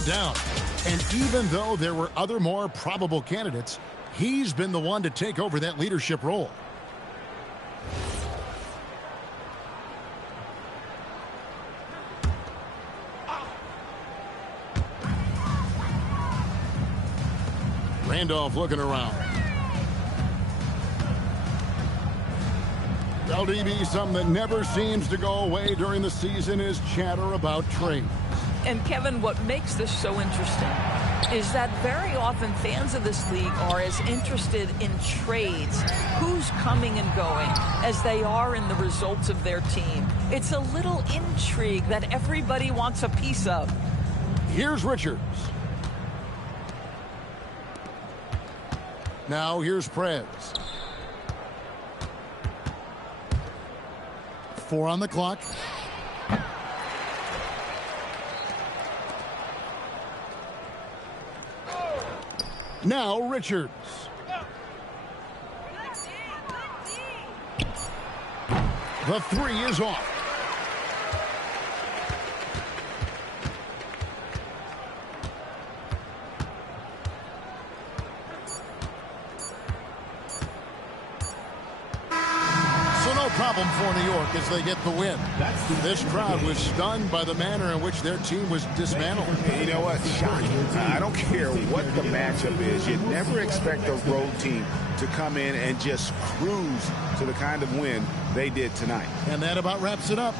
it down. And even though there were other more probable candidates, he's been the one to take over that leadership role. Randolph looking around. LDB, something that never seems to go away during the season is chatter about trades. And Kevin, what makes this so interesting is that very often fans of this league are as interested in trades, who's coming and going, as they are in the results of their team. It's a little intrigue that everybody wants a piece of. Here's Richards. Now here's Prez. 4 on the clock. Now Richards. The 3 is off. Problem for New York as they get the win. This crowd was stunned by the manner in which their team was dismantled. You know what? Shocking. I don't care what the matchup is. You never expect a road team to come in and just cruise to the kind of win they did tonight. And that about wraps it up.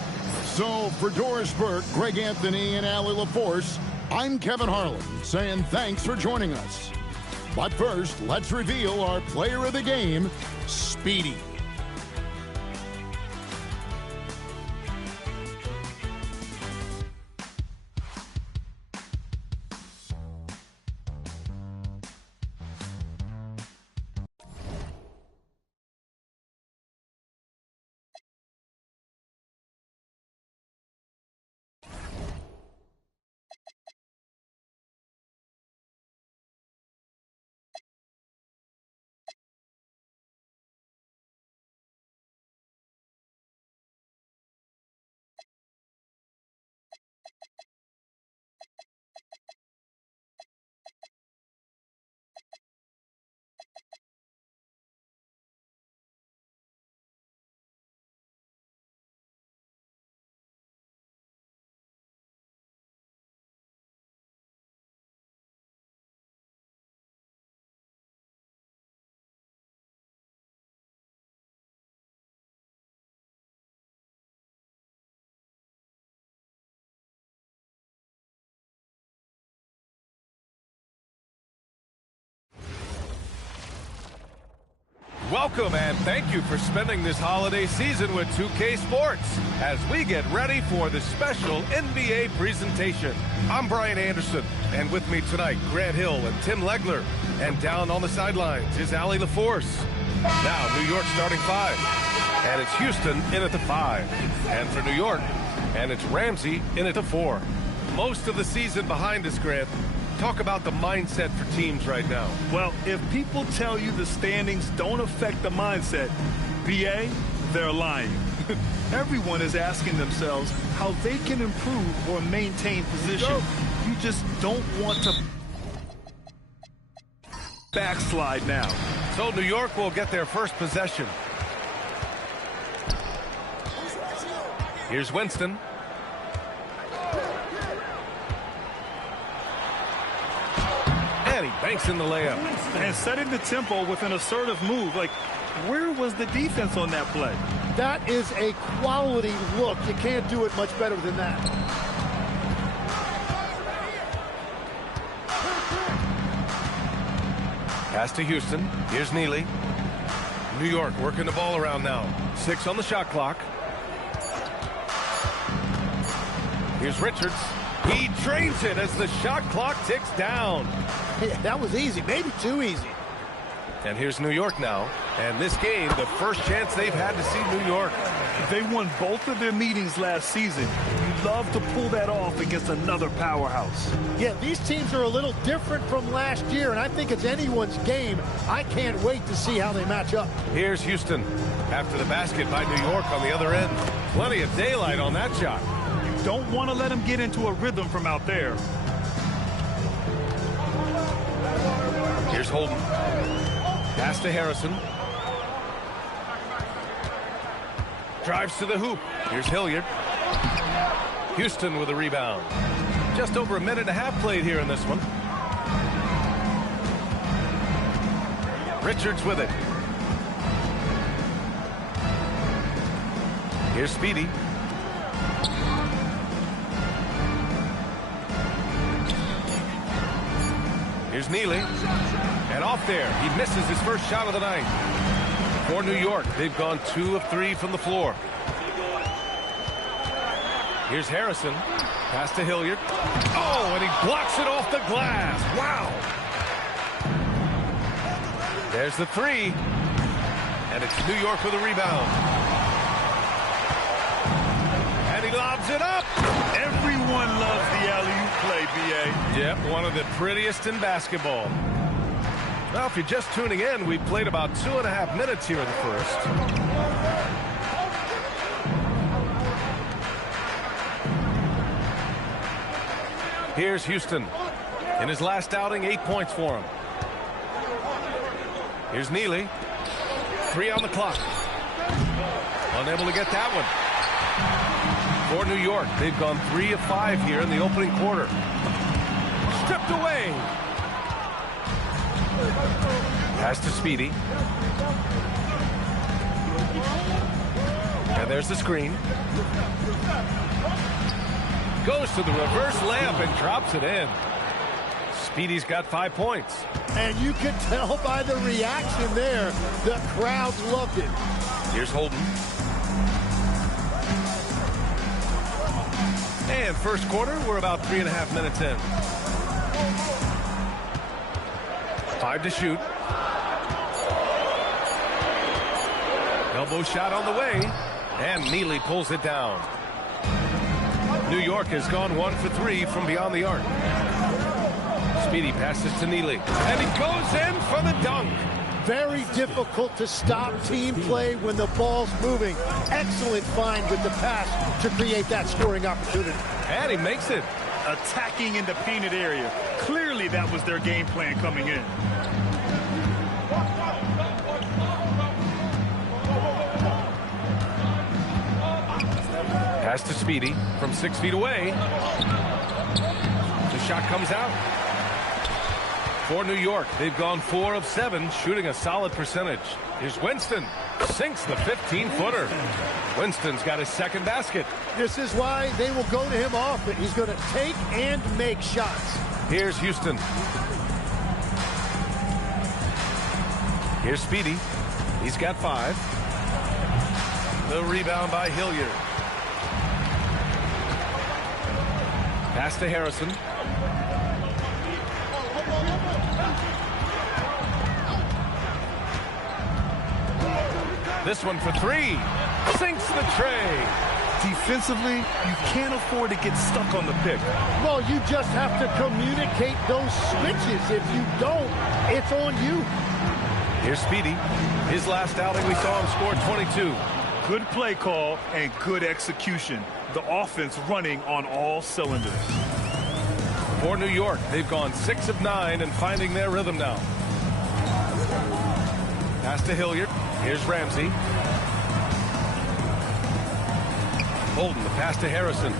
So for Doris Burke, Greg Anthony, and Allie LaForce, I'm Kevin Harlan saying thanks for joining us. But first, let's reveal our player of the game, Speedy. Welcome and thank you for spending this holiday season with 2K Sports as we get ready for the special NBA presentation. I'm Brian Anderson, and with me tonight, Grant Hill and Tim Legler. And down on the sidelines is Allie LaForce. Now, New York starting 5. And it's Houston in at the 5. And for New York, and it's Ramsey in at the 4. Most of the season behind us, Grant. Talk about the mindset for teams right now. Well, if people tell you the standings don't affect the mindset, BA, they're lying. Everyone is asking themselves how they can improve or maintain position. You just don't want to backslide now. So New York will get their first possession. Here's Winston. And he banks in the layup. And setting the tempo with an assertive move. Like, where was the defense on that play? That is a quality look. You can't do it much better than that. Pass to Houston. Here's Neely. New York working the ball around now. 6 on the shot clock. Here's Richards. He drains it as the shot clock ticks down. Yeah, that was easy, maybe too easy. And here's New York now. And this game, the first chance they've had to see New York. They won both of their meetings last season. You'd love to pull that off against another powerhouse. Yeah, these teams are a little different from last year, and I think it's anyone's game. I can't wait to see how they match up. Here's Houston after the basket by New York on the other end. Plenty of daylight on that shot. You don't want to let them get into a rhythm from out there. Holden. Pass to Harrison. Drives to the hoop. Here's Hilliard. Houston with a rebound. Just over a minute and a half played here in this one. Richards with it. Here's Speedy. Here's Neely. And off there. He misses his first shot of the night. For New York, they've gone 2 of 3 from the floor. Here's Harrison. Pass to Hilliard. Oh, and he blocks it off the glass. Wow. There's the 3. And it's New York with a rebound. And he lobs it up. Everyone loves the alley-oop play, B.A. Yep, one of the prettiest in basketball. Now, if you're just tuning in, we've played about 2.5 minutes here in the first. Here's Houston. In his last outing, 8 points for him. Here's Neely. 3 on the clock. Unable to get that one. For New York, they've gone 3 of 5 here in the opening quarter. Stripped away. Pass to Speedy. And there's the screen. Goes to the reverse layup and drops it in. Speedy's got 5 points. And you could tell by the reaction there, the crowd loved it. Here's Holden. And first quarter, we're about 3.5 minutes in. 5 to shoot. Elbow shot on the way. And Neely pulls it down. New York has gone 1 for 3 from beyond the arc. Speedy passes to Neely. And he goes in for the dunk. Very difficult to stop team play when the ball's moving. Excellent find with the pass to create that scoring opportunity. And he makes it. Attacking in the painted area. Clearly that was their game plan coming in. Pass to Speedy from 6 feet away. The shot comes out. For New York, they've gone 4 of 7, shooting a solid percentage. Here's Winston. Sinks the 15-footer. Winston's got his second basket. This is why they will go to him often. He's going to take and make shots. Here's Houston. Here's Speedy. He's got 5. The rebound by Hilliard. Pass to Harrison. This one for 3. Sinks the tray. Defensively, you can't afford to get stuck on the pick. Well, you just have to communicate those switches. If you don't, it's on you. Here's Speedy. His last outing, we saw him score 22. Good play call and good execution. The offense running on all cylinders. For New York, they've gone 6 of 9 and finding their rhythm now. Pass to Hilliard. Here's Ramsey. Holden, the pass to Harrison.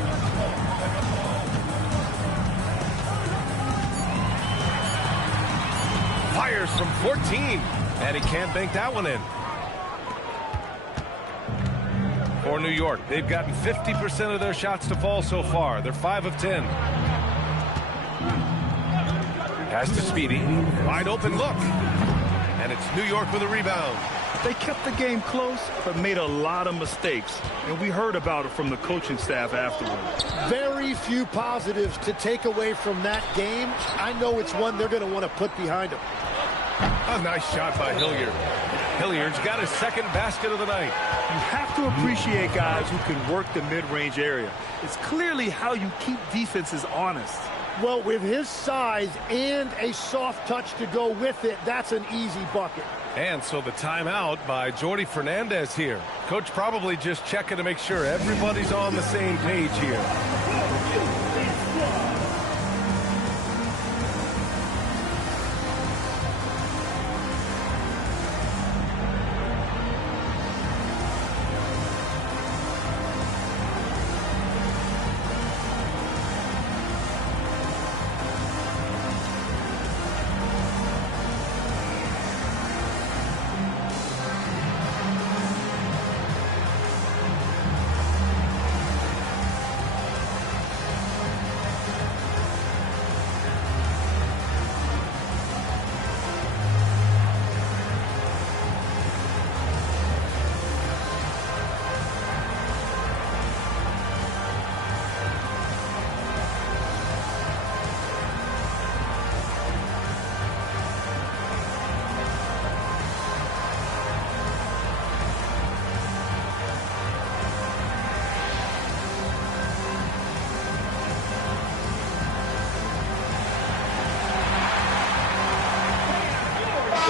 Fires from 14. And he can't bank that one in. For New York, they've gotten 50% of their shots to fall so far. They're 5 of 10. Pass to Speedy. Wide open look. And it's New York with a rebound. They kept the game close, but made a lot of mistakes. And we heard about it from the coaching staff afterwards. Very few positives to take away from that game. I know it's one they're going to want to put behind them. A nice shot by Hilliard. Hilliard's got his second basket of the night. You have to appreciate guys who can work the mid-range area. It's clearly how you keep defenses honest. Well, with his size and a soft touch to go with it, that's an easy bucket. And so the timeout by Jordi Fernandez here. Coach probably just checking to make sure everybody's on the same page here.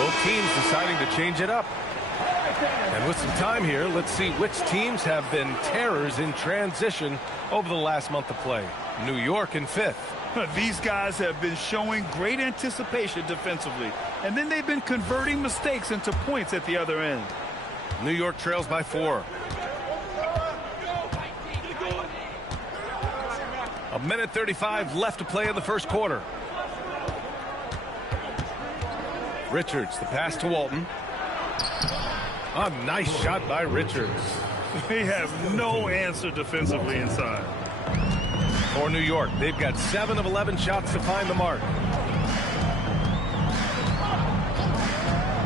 Both teams deciding to change it up. And with some time here, let's see which teams have been terrors in transition over the last month of play. New York in fifth. These guys have been showing great anticipation defensively, and then they've been converting mistakes into points at the other end. New York trails by 4. A minute 35 left to play in the first quarter. Richards, the pass to Walton. A nice shot by Richards. They have no answer defensively inside. For New York, they've got 7 of 11 shots to find the mark.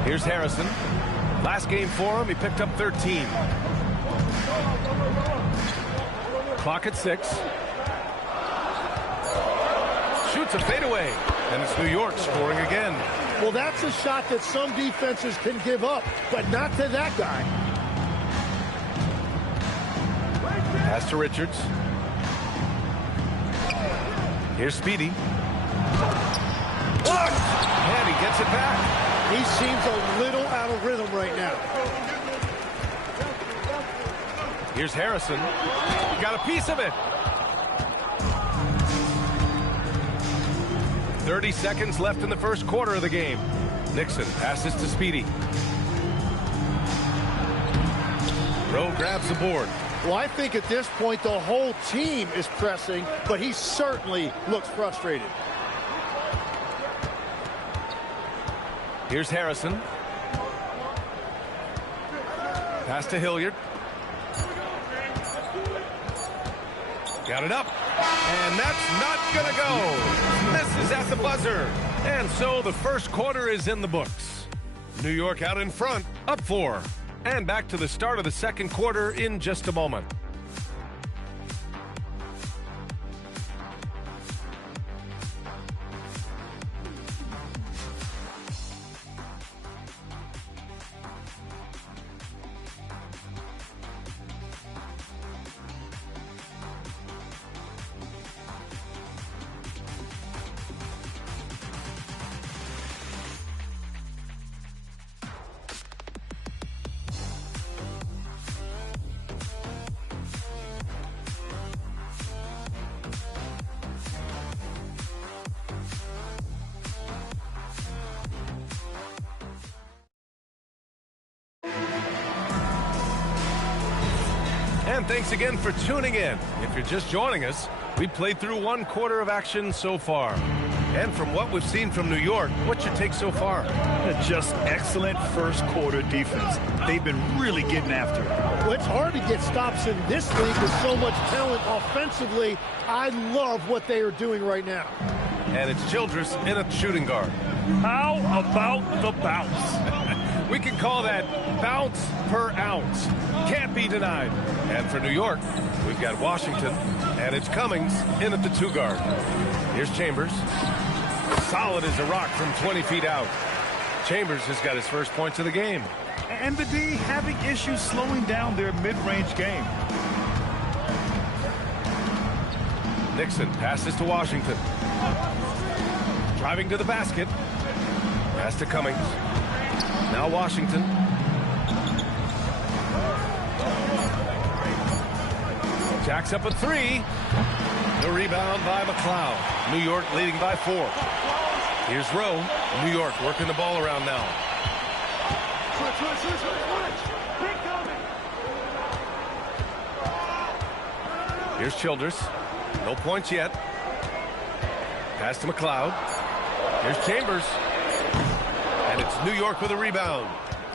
Here's Harrison. Last game for him, he picked up 13. Clock at 6. Shoots a fadeaway, and it's New York scoring again. Well, that's a shot that some defenses can give up, but not to that guy. Pass to Richards. Here's Speedy. Blocked! And he gets it back. He seems a little out of rhythm right now. Here's Harrison. He got a piece of it. 30 seconds left in the first quarter of the game. Nixon passes to Speedy. Rowe grabs the board. Well, I think at this point the whole team is pressing, but he certainly looks frustrated. Here's Harrison. Pass to Hilliard. Got it up. And that's not going to go. Misses at the buzzer. And so the first quarter is in the books. New York out in front, up 4. And back to the start of the second quarter in just a moment. And thanks again for tuning in. If you're just joining us, we played through one quarter of action so far. And from what we've seen from New York, what's your take so far? Just excellent first quarter defense. They've been really getting after it. Well, it's hard to get stops in this league with so much talent offensively. I love what they are doing right now. And it's Childress in a shooting guard. How about the bounce? We can call that bounce per ounce. Can't be denied. And for New York, we've got Washington, and it's Cummings in at the 2 guard. Here's Chambers. Solid as a rock from 20 feet out. Chambers has got his first points of the game. And the D having issues slowing down their mid-range game. Nixon passes to Washington. Driving to the basket. Pass to Cummings. Now Washington. Jacks up a 3. The rebound by McLeod. New York leading by 4. Here's Rowe. New York working the ball around now. Here's Childress. No points yet. Pass to McLeod. Here's Chambers. And it's New York with a rebound.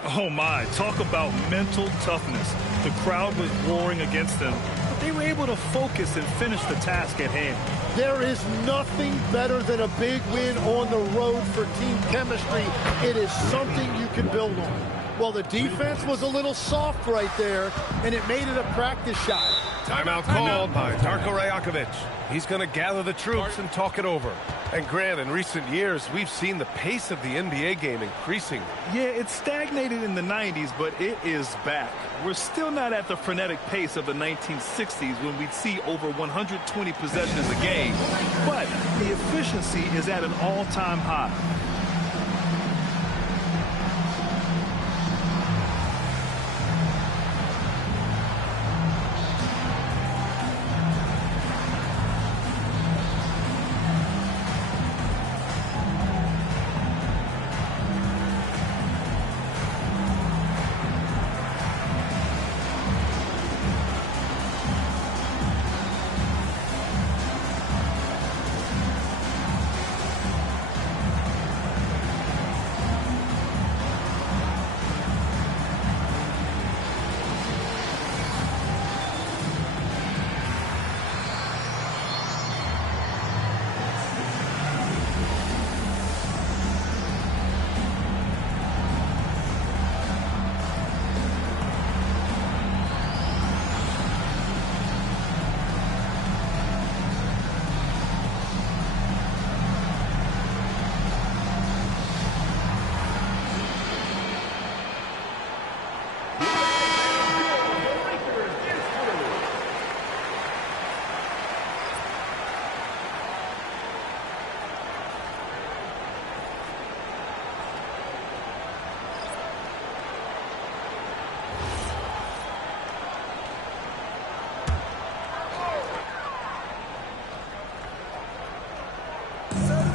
Oh my, talk about mental toughness. The crowd was roaring against them, but they were able to focus and finish the task at hand. There is nothing better than a big win on the road for team chemistry. It is something you can build on. Well, the defense was a little soft right there, and it made it a practice shot. Timeout called by Darko Rajakovic. He's going to gather the troops and talk it over. And Grant, in recent years, we've seen the pace of the NBA game increasing. Yeah, it stagnated in the 90s, but it is back. We're still not at the frenetic pace of the 1960s when we'd see over 120 possessions a game. But the efficiency is at an all-time high.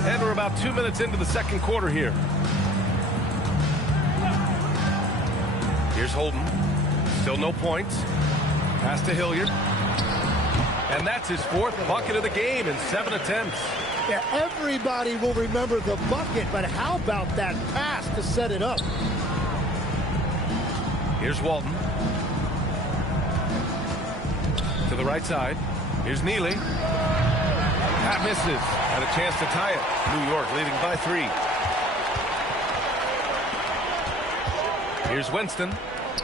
And we're about 2 minutes into the second quarter here. Here's Holden. Still no points. Pass to Hilliard. And that's his 4th bucket of the game in 7 attempts. Yeah, everybody will remember the bucket, but how about that pass to set it up? Here's Walton. To the right side. Here's Neely. That misses. Had a chance to tie it. New York leading by 3. Here's Winston.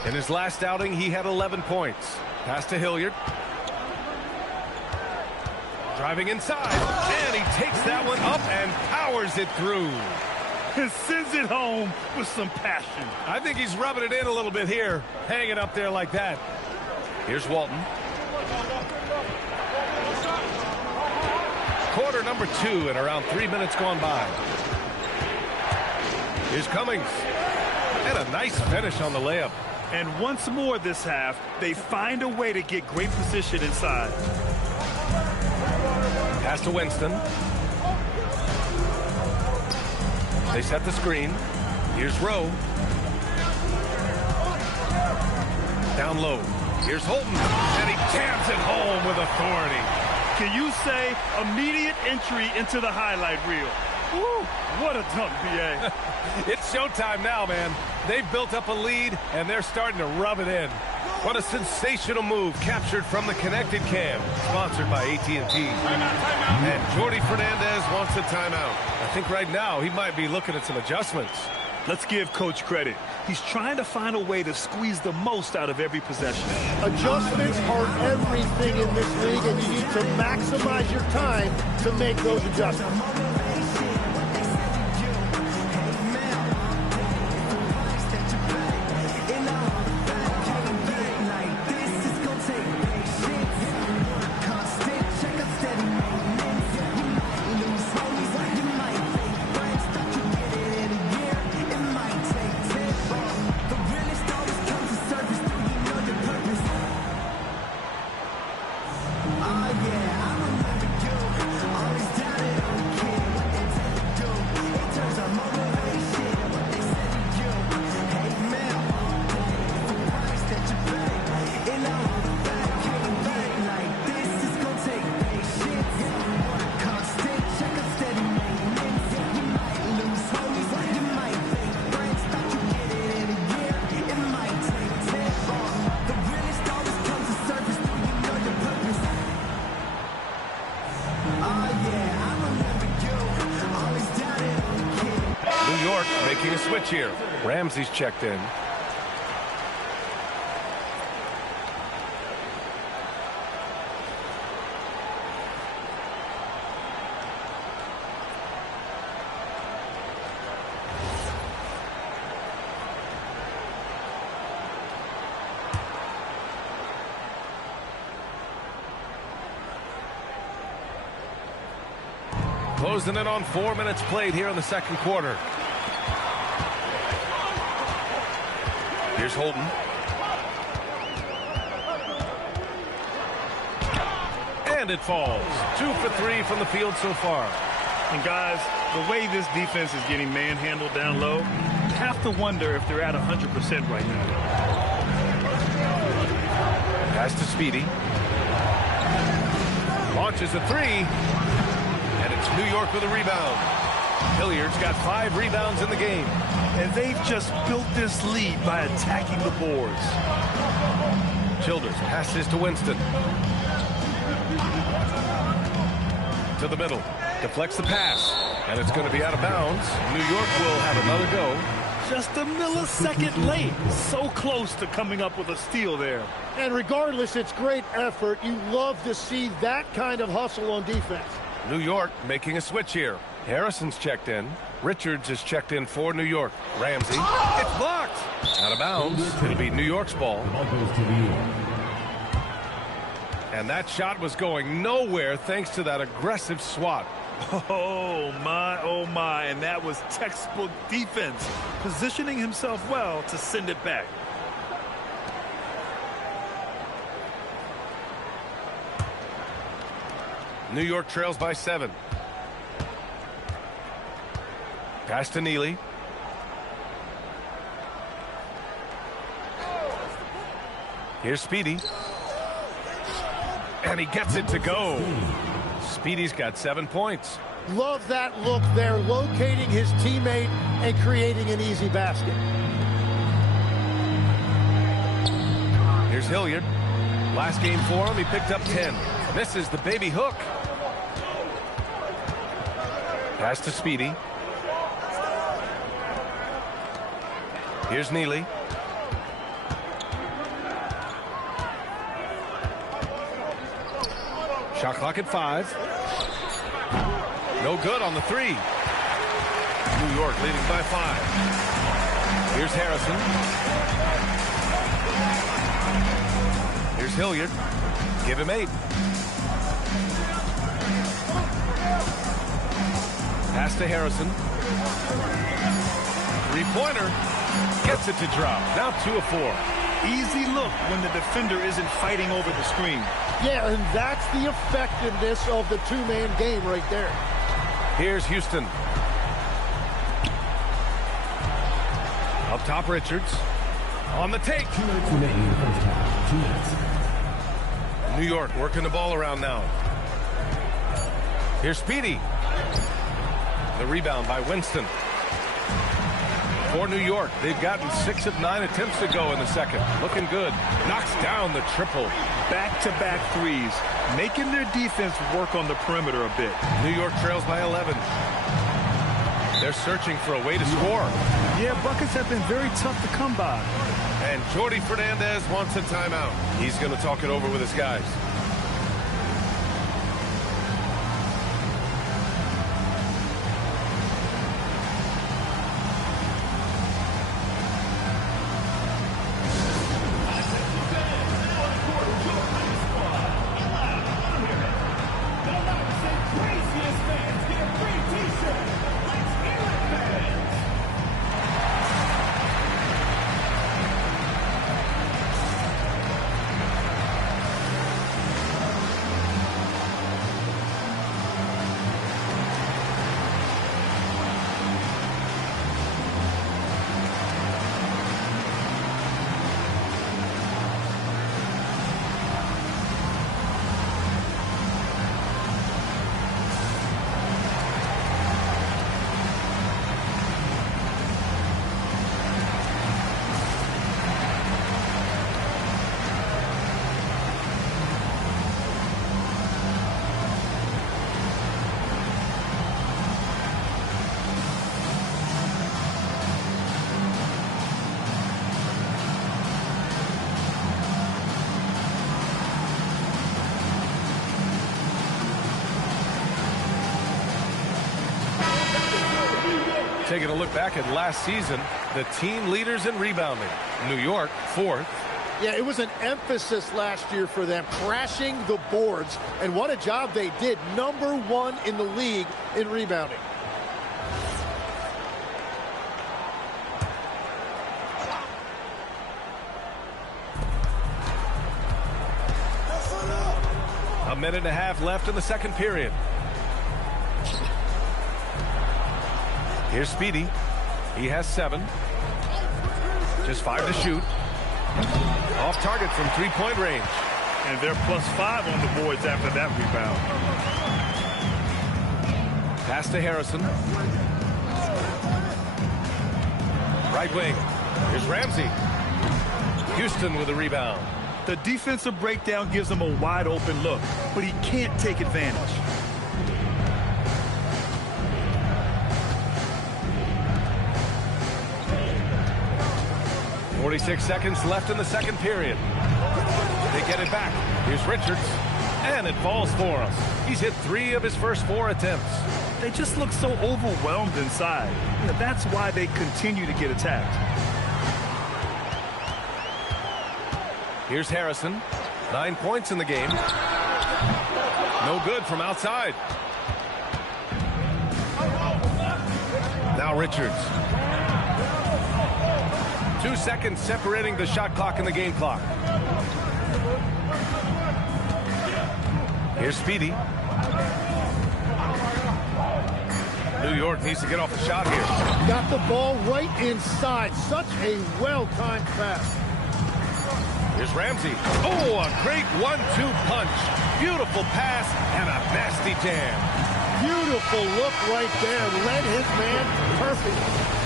In his last outing, he had 11 points. Pass to Hilliard. Driving inside. And he takes that one up and powers it through. And sends it home with some passion. I think he's rubbing it in a little bit here. Hanging up there like that. Here's Walton. Quarter number 2 and around 3 minutes gone by. Here's Cummings. And a nice finish on the layup. And once more this half, they find a way to get great position inside. Pass to Winston. They set the screen. Here's Rowe. Down low. Here's Holton. And he jams it home with authority. Can you say immediate entry into the highlight reel? Woo, what a dunk, B.A. It's showtime now, man. They've built up a lead, and they're starting to rub it in. What a sensational move captured from the connected cam, sponsored by AT&T. And Jordy Fernandez wants a timeout. I think right now he might be looking at some adjustments. Let's give Coach credit. He's trying to find a way to squeeze the most out of every possession. Adjustments are everything in this league, and you need to maximize your time to make those adjustments. Making a switch here. Ramsey's checked in. Closing in on 4 minutes played here in the second quarter. Here's Holden. And it falls. 2 for 3 from the field so far. And guys, the way this defense is getting manhandled down low, you have to wonder if they're at 100% right now. Pass to Speedy. Launches a 3. And it's New York with a rebound. Hilliard's got 5 rebounds in the game. And they've just built this lead by attacking the boards. Childers passes to Winston. To the middle. Deflects the pass. And it's going to be out of bounds. New York will have another go. Just a millisecond late. So close to coming up with a steal there. And regardless, it's great effort. You love to see that kind of hustle on defense. New York making a switch here. Harrison's checked in. Richards is checked in for New York. Ramsey. It's blocked. Out of bounds. It'll be New York's ball. And that shot was going nowhere thanks to that aggressive swat. Oh, my. And that was textbook defense. Positioning himself well to send it back. New York trails by 7. Pass to Neely. Here's Speedy. And he gets it to go. Speedy's got 7 points. Love that look there, locating his teammate and creating an easy basket. Here's Hilliard. Last game for him, he picked up 10. Misses the baby hook. Pass to Speedy. Here's Neely. Shot clock at 5. No good on the 3. New York leading by 5. Here's Harrison. Here's Hilliard. Give him 8. Pass to Harrison. Three-pointer. Gets it to drop. Now 2 of 4. Easy look when the defender isn't fighting over the screen. Yeah, and that's the effectiveness of the two-man game right there. Here's Houston. Up top, Richards. On the take. New York working the ball around now. Here's Speedy. The rebound by Winston. For New York, they've gotten 6 of 9 attempts to go in the second. Looking good. Knocks down the triple. Back-to-back threes, making their defense work on the perimeter a bit. New York trails by 11. They're searching for a way to score. Yeah, buckets have been very tough to come by. And Jordy Fernandez wants a timeout. He's going to talk it over with his guys. Taking a look back at last season, the team leaders in rebounding. New York, 4th. Yeah, it was an emphasis last year for them, crashing the boards. And what a job they did. Number 1 in the league in rebounding. A minute and a half left in the second period. Here's Speedy. He has 7. Just 5 to shoot. Off target from three-point range. And they're +5 on the boards after that rebound. Pass to Harrison. Right wing. Here's Ramsey. Houston with a rebound. The defensive breakdown gives him a wide open look, but he can't take advantage. 46 seconds left in the second period. They get it back. Here's Richards. And it falls for him. He's hit 3 of his first 4 attempts. They just look so overwhelmed inside. That's why they continue to get attacked. Here's Harrison. 9 points in the game. No good from outside. Now Richards. 2 seconds separating the shot clock and the game clock. Here's Speedy. New York needs to get off a shot here. Got the ball right inside. Such a well-timed pass. Here's Ramsey. Oh, a great 1-2 punch. Beautiful pass and a nasty jam. Beautiful look right there. Led his man perfectly.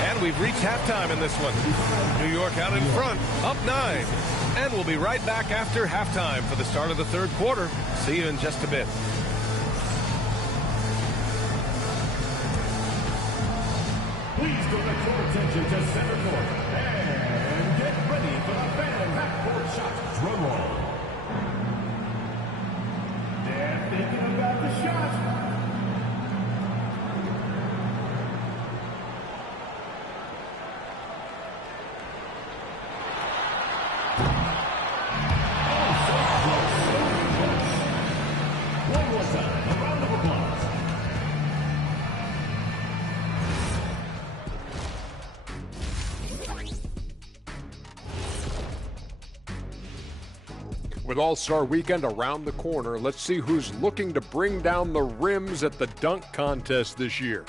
And we've reached halftime in this one. New York out in front, up 9. And we'll be right back after halftime for the start of the third quarter. See you in just a bit. Please direct your attention to center court and get ready for the fan backboard shot. Drum roll. They're thinking about the shot. One more time, a round of applause. With All-Star Weekend around the corner, let's see who's looking to bring down the rims at the dunk contest this year.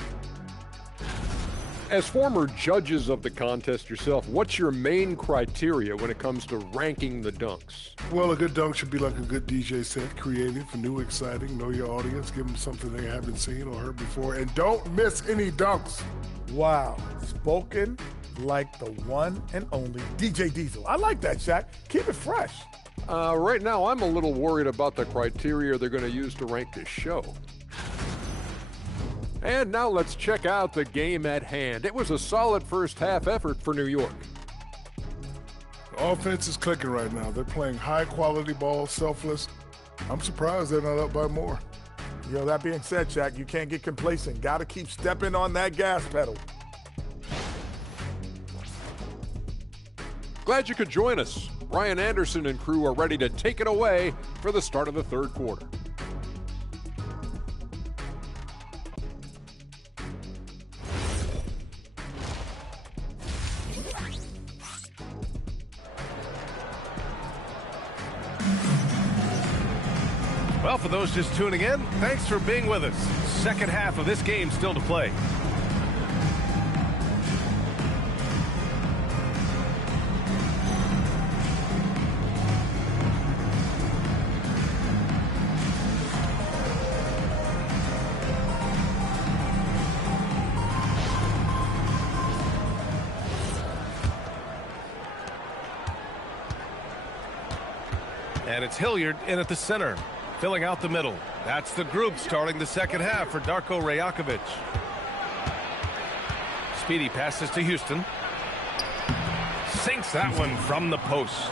As former judges of the contest yourself, what's your main criteria when it comes to ranking the dunks? Well, a good dunk should be like a good DJ set, creative, new, exciting, know your audience, give them something they haven't seen or heard before, and don't miss any dunks. Wow, spoken like the one and only DJ Diesel. I like that, Shaq. Keep it fresh. Right now, I'm a little worried about the criteria they're going to use to rank this show. And now let's check out the game at hand. It was a solid first half effort for New York. The offense is clicking right now. They're playing high-quality ball, selfless. I'm surprised they're not up by more. Yo, that being said, Shaq, you can't get complacent. Got to keep stepping on that gas pedal. Glad you could join us. Brian Anderson and crew are ready to take it away for the start of the third quarter. Well, for those just tuning in, thanks for being with us. Second half of this game still to play. And it's Hilliard in at the center, filling out the middle. That's the group starting the second half for Darko Rajakovic. Speedy passes to Houston. Sinks that one from the post.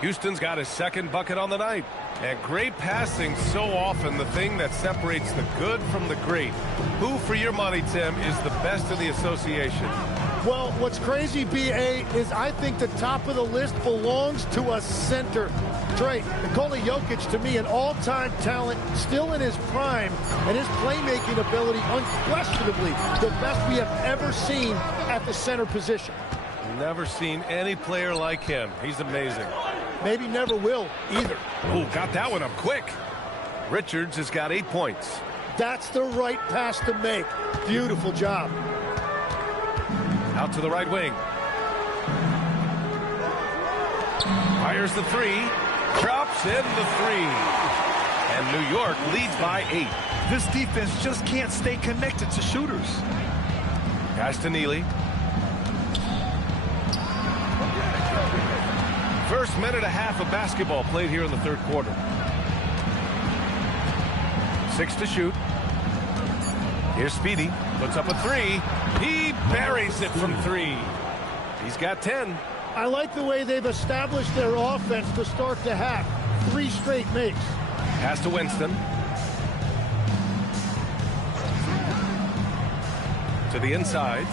Houston's got his second bucket on the night. And great passing, so often the thing that separates the good from the great. Who, for your money, Tim, is the best in the association? Well, what's crazy, B.A., is I think the top of the list belongs to a center. Trey, Nikola Jokic, to me, an all-time talent, still in his prime, and his playmaking ability, unquestionably, the best we have ever seen at the center position. Never seen any player like him. He's amazing. Maybe never will, either. Oh, got that one up quick. Richards has got 8 points. That's the right pass to make. Beautiful job. Out to the right wing. Fires the three. Drops in the three. And New York leads by 8. This defense just can't stay connected to shooters. Pass to Neely. First minute and a half of basketball played here in the third quarter. 6 to shoot. Here's Speedy. Puts up a 3. He buries it from 3. He's got 10. I like the way they've established their offense to start the half. 3 straight makes. Pass to Winston. To the inside.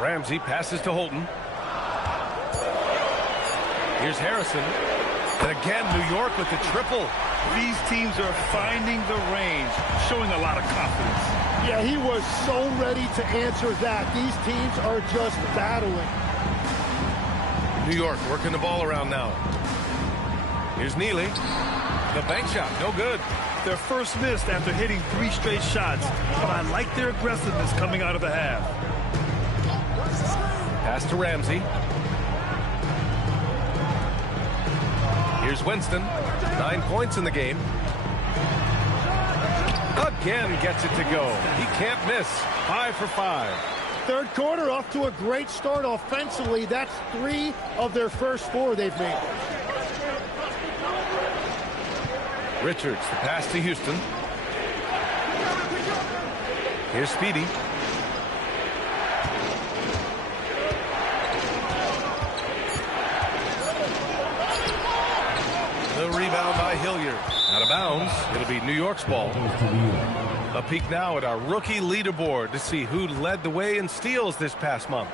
Ramsey passes to Holton. Here's Harrison. And again, New York with the triple. These teams are finding the range, showing a lot of confidence. Yeah, he was so ready to answer that. These teams are just battling. New York working the ball around now. Here's Neely. The bank shot, no good. Their first missed after hitting 3 straight shots, but I like their aggressiveness coming out of the half. Pass to Ramsey. Here's Winston. 9 points in the game. Again gets it to go. He can't miss. 5 for 5. Third quarter off to a great start offensively. That's 3 of their first 4 they've made. Richards, the pass to Houston. Here's Speedy. The rebound by Hilliard. Out of bounds. It'll be New York's ball. A peek now at our rookie leaderboard to see who led the way in steals this past month.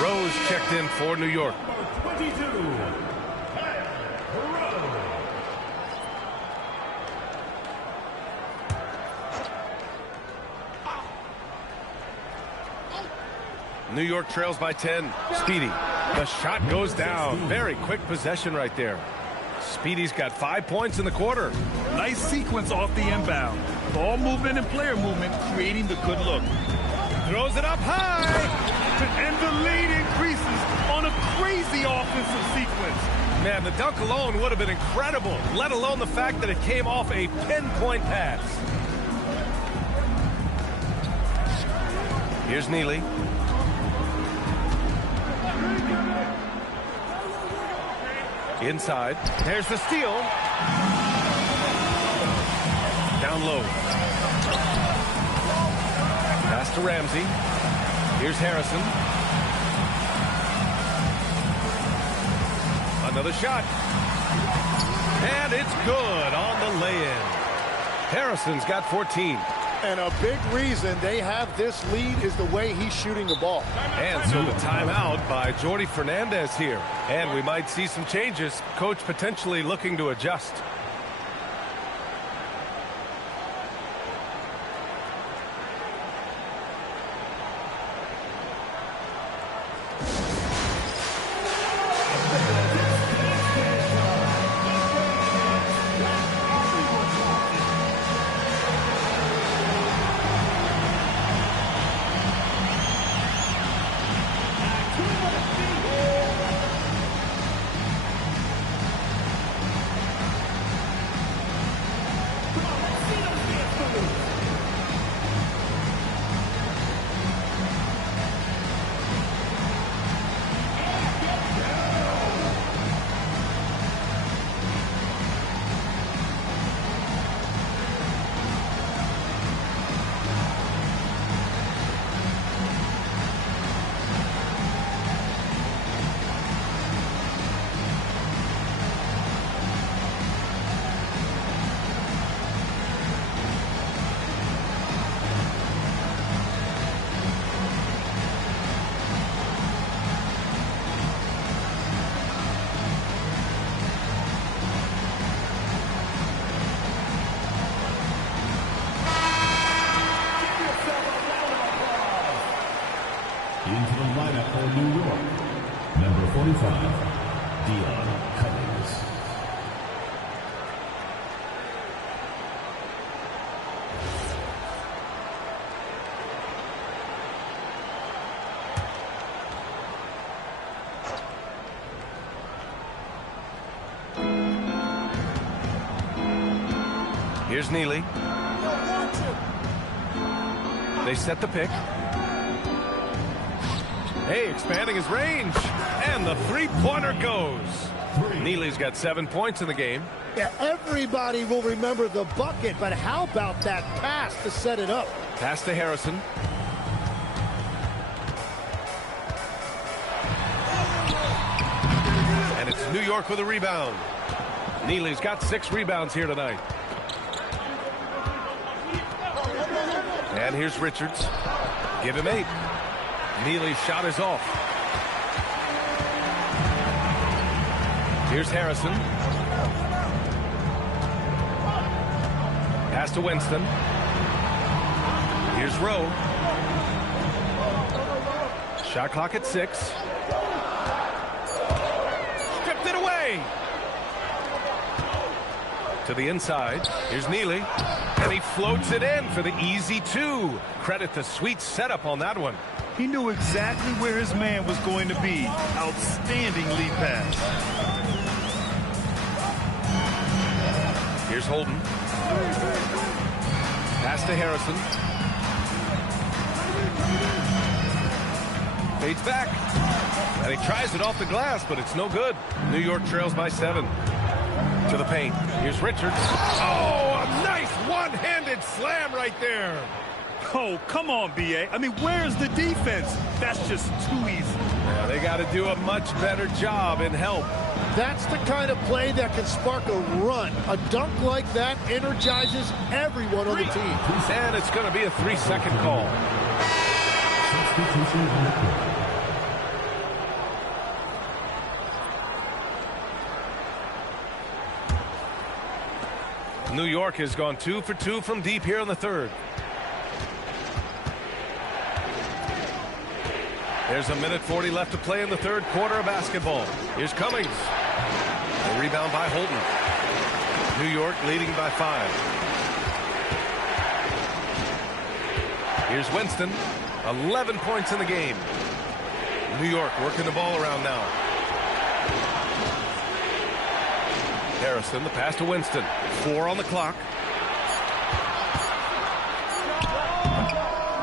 Rose checked in for New York. 22. New York trails by 10. Speedy. The shot goes down. Very quick possession right there. Speedy's got 5 points in the quarter. Nice sequence off the inbound. Ball movement and player movement creating the good look. Throws it up high. And the lead increases on a crazy offensive sequence. Man, the dunk alone would have been incredible, let alone the fact that it came off a pinpoint pass. Here's Neely. Inside. There's the steal. Down low. Pass to Ramsey. Here's Harrison. Another shot. And it's good on the lay-in. Harrison's got 14. And a big reason they have this lead is the way he's shooting the ball. And so the timeout by Jordi Fernandez here. And we might see some changes. Coach potentially looking to adjust. Into the lineup for New York, number 45, Dion Cummings. Here's Neely. They set the pick. Hey, expanding his range. And the three-pointer goes. Neely's got 7 points in the game. Yeah, everybody will remember the bucket, but how about that pass to set it up? Pass to Harrison. And it's New York with a rebound. Neely's got 6 rebounds here tonight. And here's Richards. Give him 8. Neely's shot is off. Here's Harrison. Pass to Winston. Here's Rowe. Shot clock at 6. Stripped it away. To the inside. Here's Neely. And he floats it in for the easy 2. Credit the sweet setup on that one. He knew exactly where his man was going to be. Outstanding lead pass. Here's Holden. Pass to Harrison. Fades back. And he tries it off the glass, but it's no good. New York trails by 7. To the paint. Here's Richards. Oh, a nice one-handed slam right there. Oh, come on, B.A. I mean, where's the defense? That's just too easy. Yeah, they got to do a much better job in help. That's the kind of play that can spark a run. A dunk like that energizes everyone on the team. And it's going to be a 3-second call. New York has gone 2 for 2 from deep here in the third. There's a minute 40 left to play in the third quarter of basketball. Here's Cummings. A rebound by Holden. New York leading by 5. Here's Winston. 11 points in the game. New York working the ball around now. Harrison, the pass to Winston. 4 on the clock.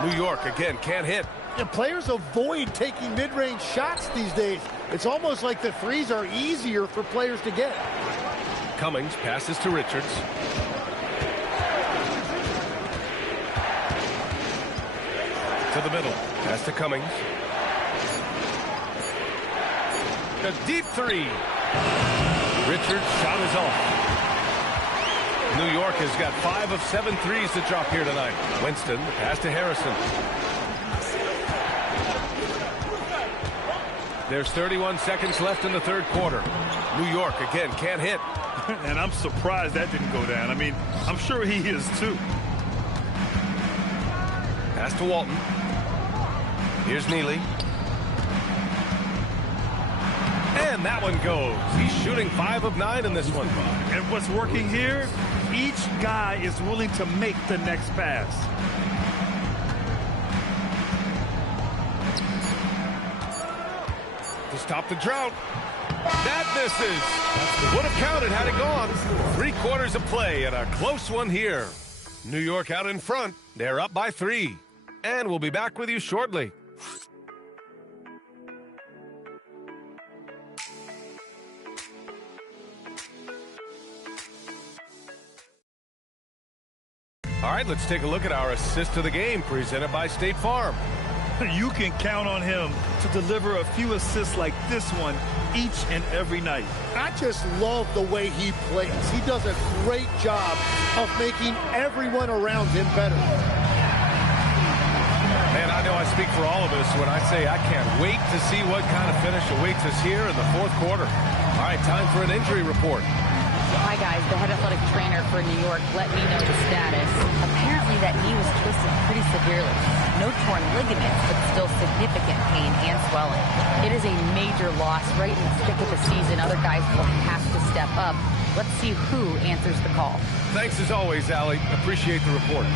New York again can't hit. The players avoid taking mid-range shots these days. It's almost like the threes are easier for players to get. Cummings passes to Richards. To the middle. Pass to Cummings. A deep 3. Richards' shot is off. New York has got 5 of 7 threes to drop here tonight. Winston, the pass to Harrison. There's 31 seconds left in the third quarter. New York, again, can't hit. And I'm surprised that didn't go down. I mean, I'm sure he is, too. Pass to Walton. Here's Neely. And that one goes. He's shooting 5 of 9 in this one. And what's working here? Each guy is willing to make the next pass. To stop the drought. That misses. Would have counted had it gone. 3 quarters of play and a close one here. New York out in front. They're up by 3. And we'll be back with you shortly. All right, let's take a look at our assist of the game presented by State Farm. You can count on him to deliver a few assists like this one each and every night. I just love the way he plays. He does a great job of making everyone around him better. Man, I know I speak for all of us when I say I can't wait to see what kind of finish awaits us here in the fourth quarter. All right, time for an injury report. Hi, guys. The head athletic trainer for New York let me know the status. Apparently, that knee was twisted pretty severely. No torn ligaments, but still significant pain and swelling. It is a major loss right in the thick of the season. Other guys will have to step up. Let's see who answers the call. Thanks as always, Allie. Appreciate the report.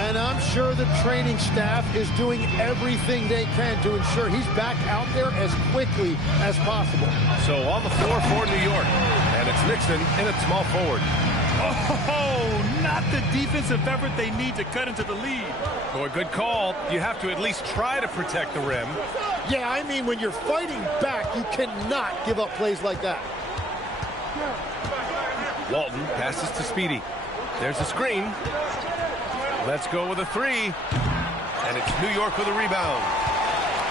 And I'm sure the training staff is doing everything they can to ensure he's back out there as quickly as possible. So on the floor for New York, and it's Nixon in at small forward. Oh, not the defensive effort they need to cut into the lead. Boy, good call. You have to at least try to protect the rim. Yeah, I mean, when you're fighting back, you cannot give up plays like that. Walton passes to Speedy. There's a screen. Let's go with a 3. And it's New York with a rebound.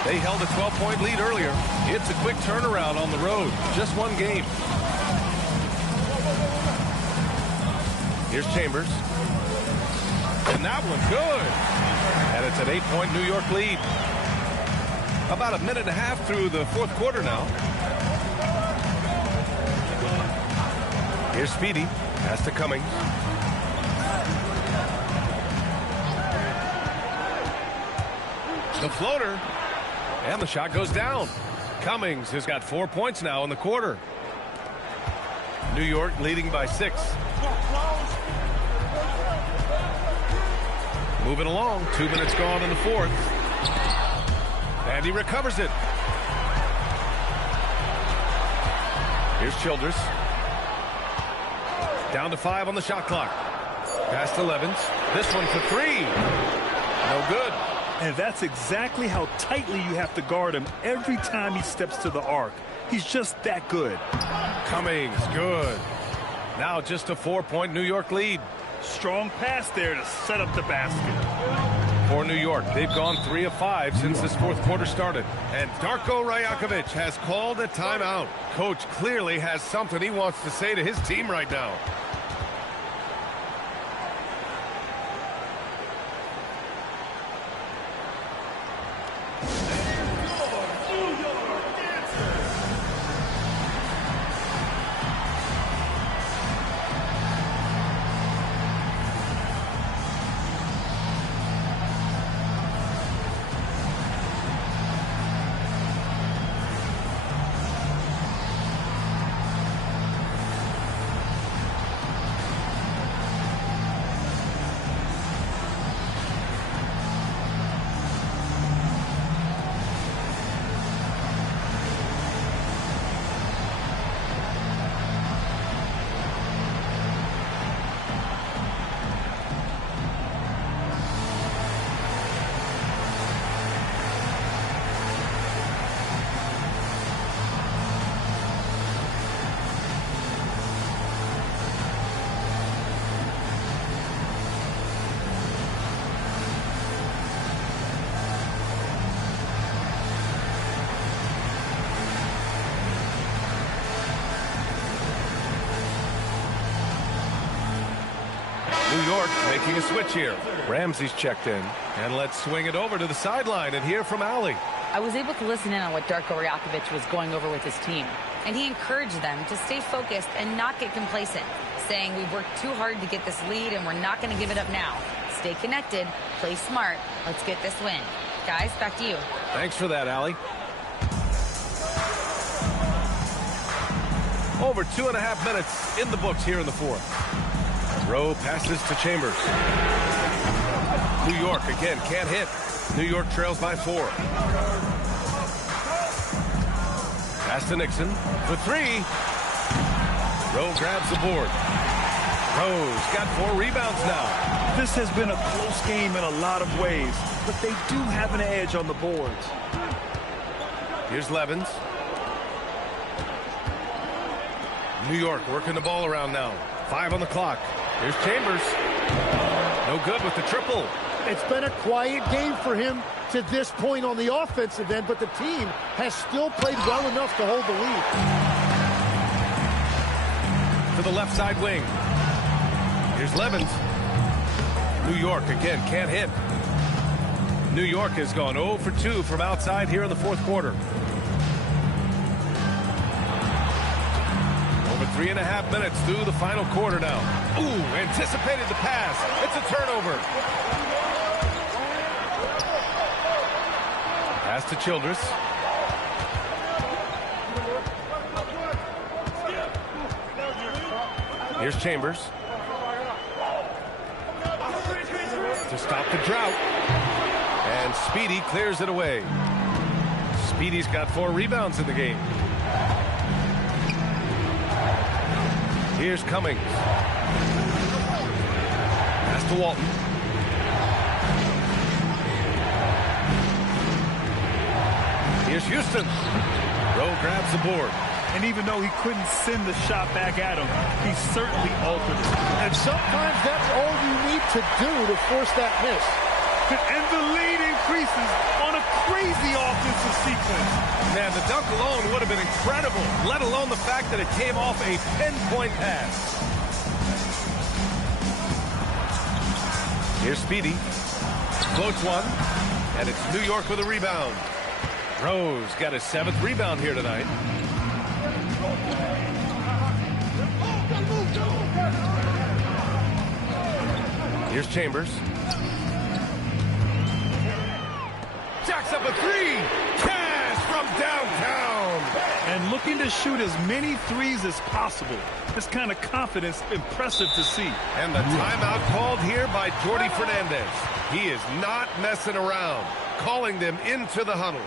They held a 12-point lead earlier. It's a quick turnaround on the road. Just one game. Here's Chambers. And that one good. And it's an 8-point New York lead. About a minute and a half through the fourth quarter now. Here's Speedy. Pass to Cummings. The floater. And the shot goes down. Cummings has got 4 points now in the quarter. New York leading by 6. Moving along. 2 minutes gone in the fourth. And he recovers it. Here's Childress. Down to 5 on the shot clock. Past 11. This one for 3. No good. And that's exactly how tightly you have to guard him every time he steps to the arc. He's just that good. Cummings, good. Now just a 4-point New York lead. Strong pass there to set up the basket. For New York, they've gone 3 of 5 since this fourth quarter started. And Darko Rajakovic has called a timeout. Coach clearly has something he wants to say to his team right now. New York making a switch here. Ramsey's checked in. And let's swing it over to the sideline and hear from Allie. I was able to listen in on what Darko Rajakovic was going over with his team. And he encouraged them to stay focused and not get complacent, saying we've worked too hard to get this lead and we're not going to give it up now. Stay connected, play smart, let's get this win. Guys, back to you. Thanks for that, Allie. Over 2.5 minutes in the books here in the fourth. Rowe passes to Chambers. New York again can't hit. New York trails by 4. Pass to Nixon for 3. Rowe grabs the board. Rowe's got 4 rebounds now. This has been a close game in a lot of ways, but they do have an edge on the boards. Here's Levens. New York working the ball around now. 5 on the clock. Here's Chambers. No good with the triple. It's been a quiet game for him to this point on the offensive end, but the team has still played well enough to hold the lead. To the left side wing. Here's Levens. New York again can't hit. New York has gone 0 for 2 from outside here in the fourth quarter. Over 3.5 minutes through the final quarter now. Ooh, anticipated the pass. It's a turnover. Pass to Childress. Here's Chambers. To stop the drought. And Speedy clears it away. Speedy's got 4 rebounds in the game. Here's Cummings. Pass to Walton. Here's Houston. Rowe grabs the board. And even though he couldn't send the shot back at him, he certainly altered it. And sometimes that's all you need to do to force that miss. And the lead increases on a crazy offensive sequence. Man, the dunk alone would have been incredible, let alone the fact that it came off a pinpoint pass. Here's Speedy. Floats one, and it's New York with a rebound. Rowe's got his 7th rebound here tonight. Here's Chambers. Jacks up a 3. 10. looking to shoot as many threes as possible. This kind of confidence, impressive to see. And the timeout called here by Jordi Fernandez. He is not messing around, calling them into the huddle.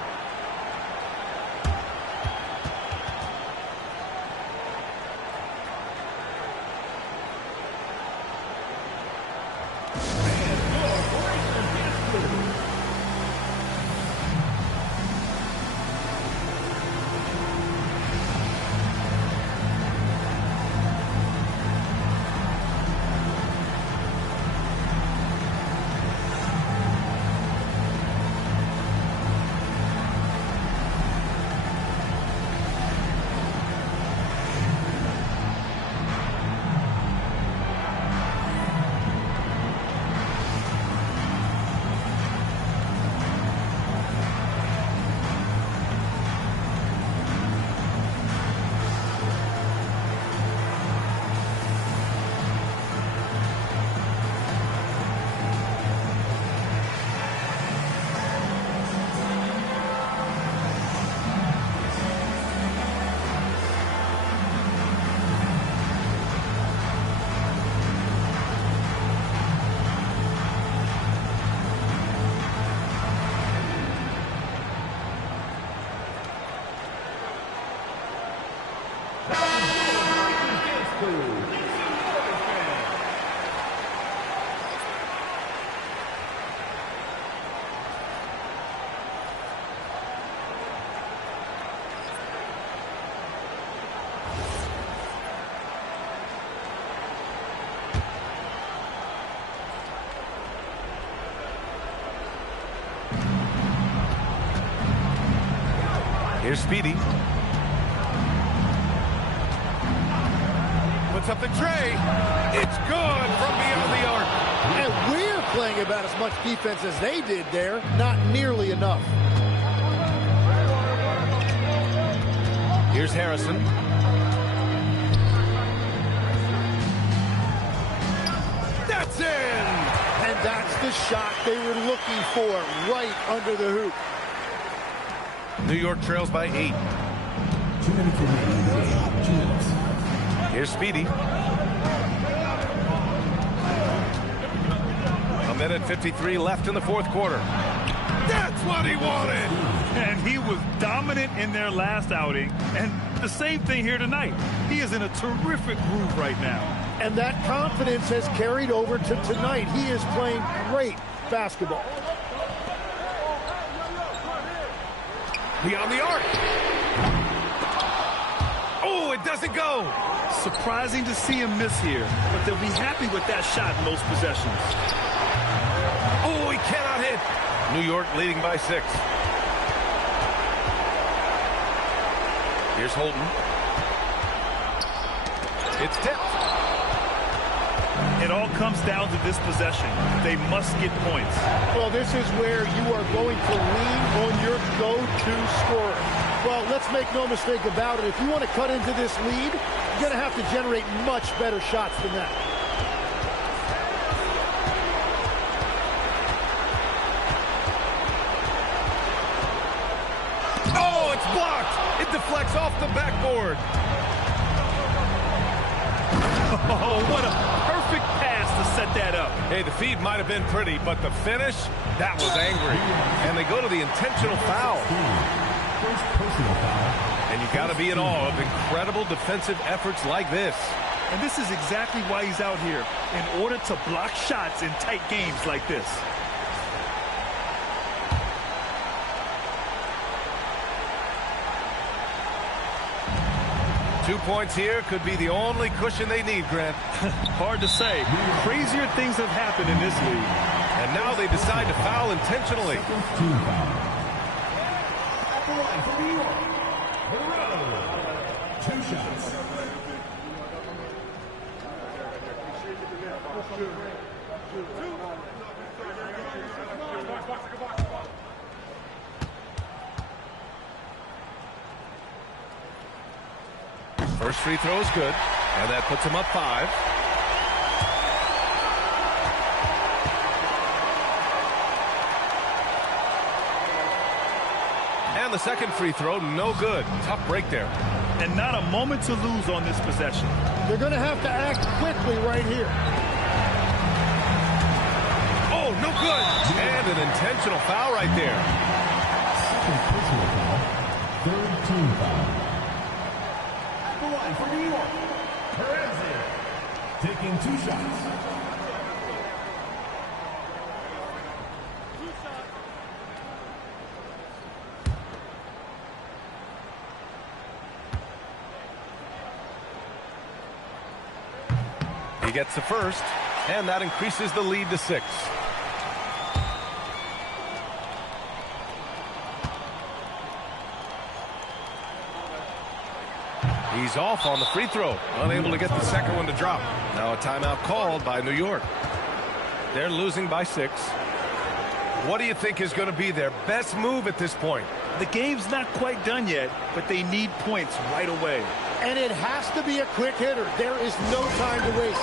Here's Speedy. Puts up the tray. It's good from beyond the arc. And we're playing about as much defense as they did there. Not nearly enough. Here's Harrison. That's in! And that's the shot they were looking for, right under the hoop. New York trails by 8. 2 minutes remaining in the game. 2 minutes. Here's Speedy. A minute 53 left in the fourth quarter. That's what he wanted! And he was dominant in their last outing. And the same thing here tonight. He is in a terrific groove right now. And that confidence has carried over to tonight. He is playing great basketball. Beyond the arc. Oh, it doesn't go. Surprising to see him miss here, but they'll be happy with that shot in most possessions. Oh, he cannot hit. New York leading by 6. Here's Holden. It's tipped. It all comes down to this possession. They must get points. Well, this is where you are going to lean on your go-to scorer. Well, let's make no mistake about it. If you want to cut into this lead, you're going to have to generate much better shots than that. Oh, it's blocked. It deflects off the backboard. Oh, what a perfect pass to set that up. Hey, the feed might have been pretty, but the finish, that was angry. And they go to the intentional foul. First personal foul. And you got to be in awe of incredible defensive efforts like this. And this is exactly why he's out here, in order to block shots in tight games like this. Two points here could be the only cushion they need, Grant. Hard to say. Crazier things have happened in this league. And now they decide to foul intentionally. Team foul. At the line for New York. Barreau. 2 shots. First free throw is good, and that puts him up 5. And And the second free throw, no good. Tough break there. And not a moment to lose on this possession. They're going to have to act quickly right here. Oh, no good. And an intentional foul right there. Personal foul. Third team foul. At the line for New York, Perez taking 2 shots. He gets the first, and that increases the lead to 6. He's off on the free throw, unable to get the second one to drop. Now a timeout called by New York. They're losing by 6. What do you think is going to be their best move at this point? The game's not quite done yet, but they need points right away. And it has to be a quick hitter. There is no time to waste.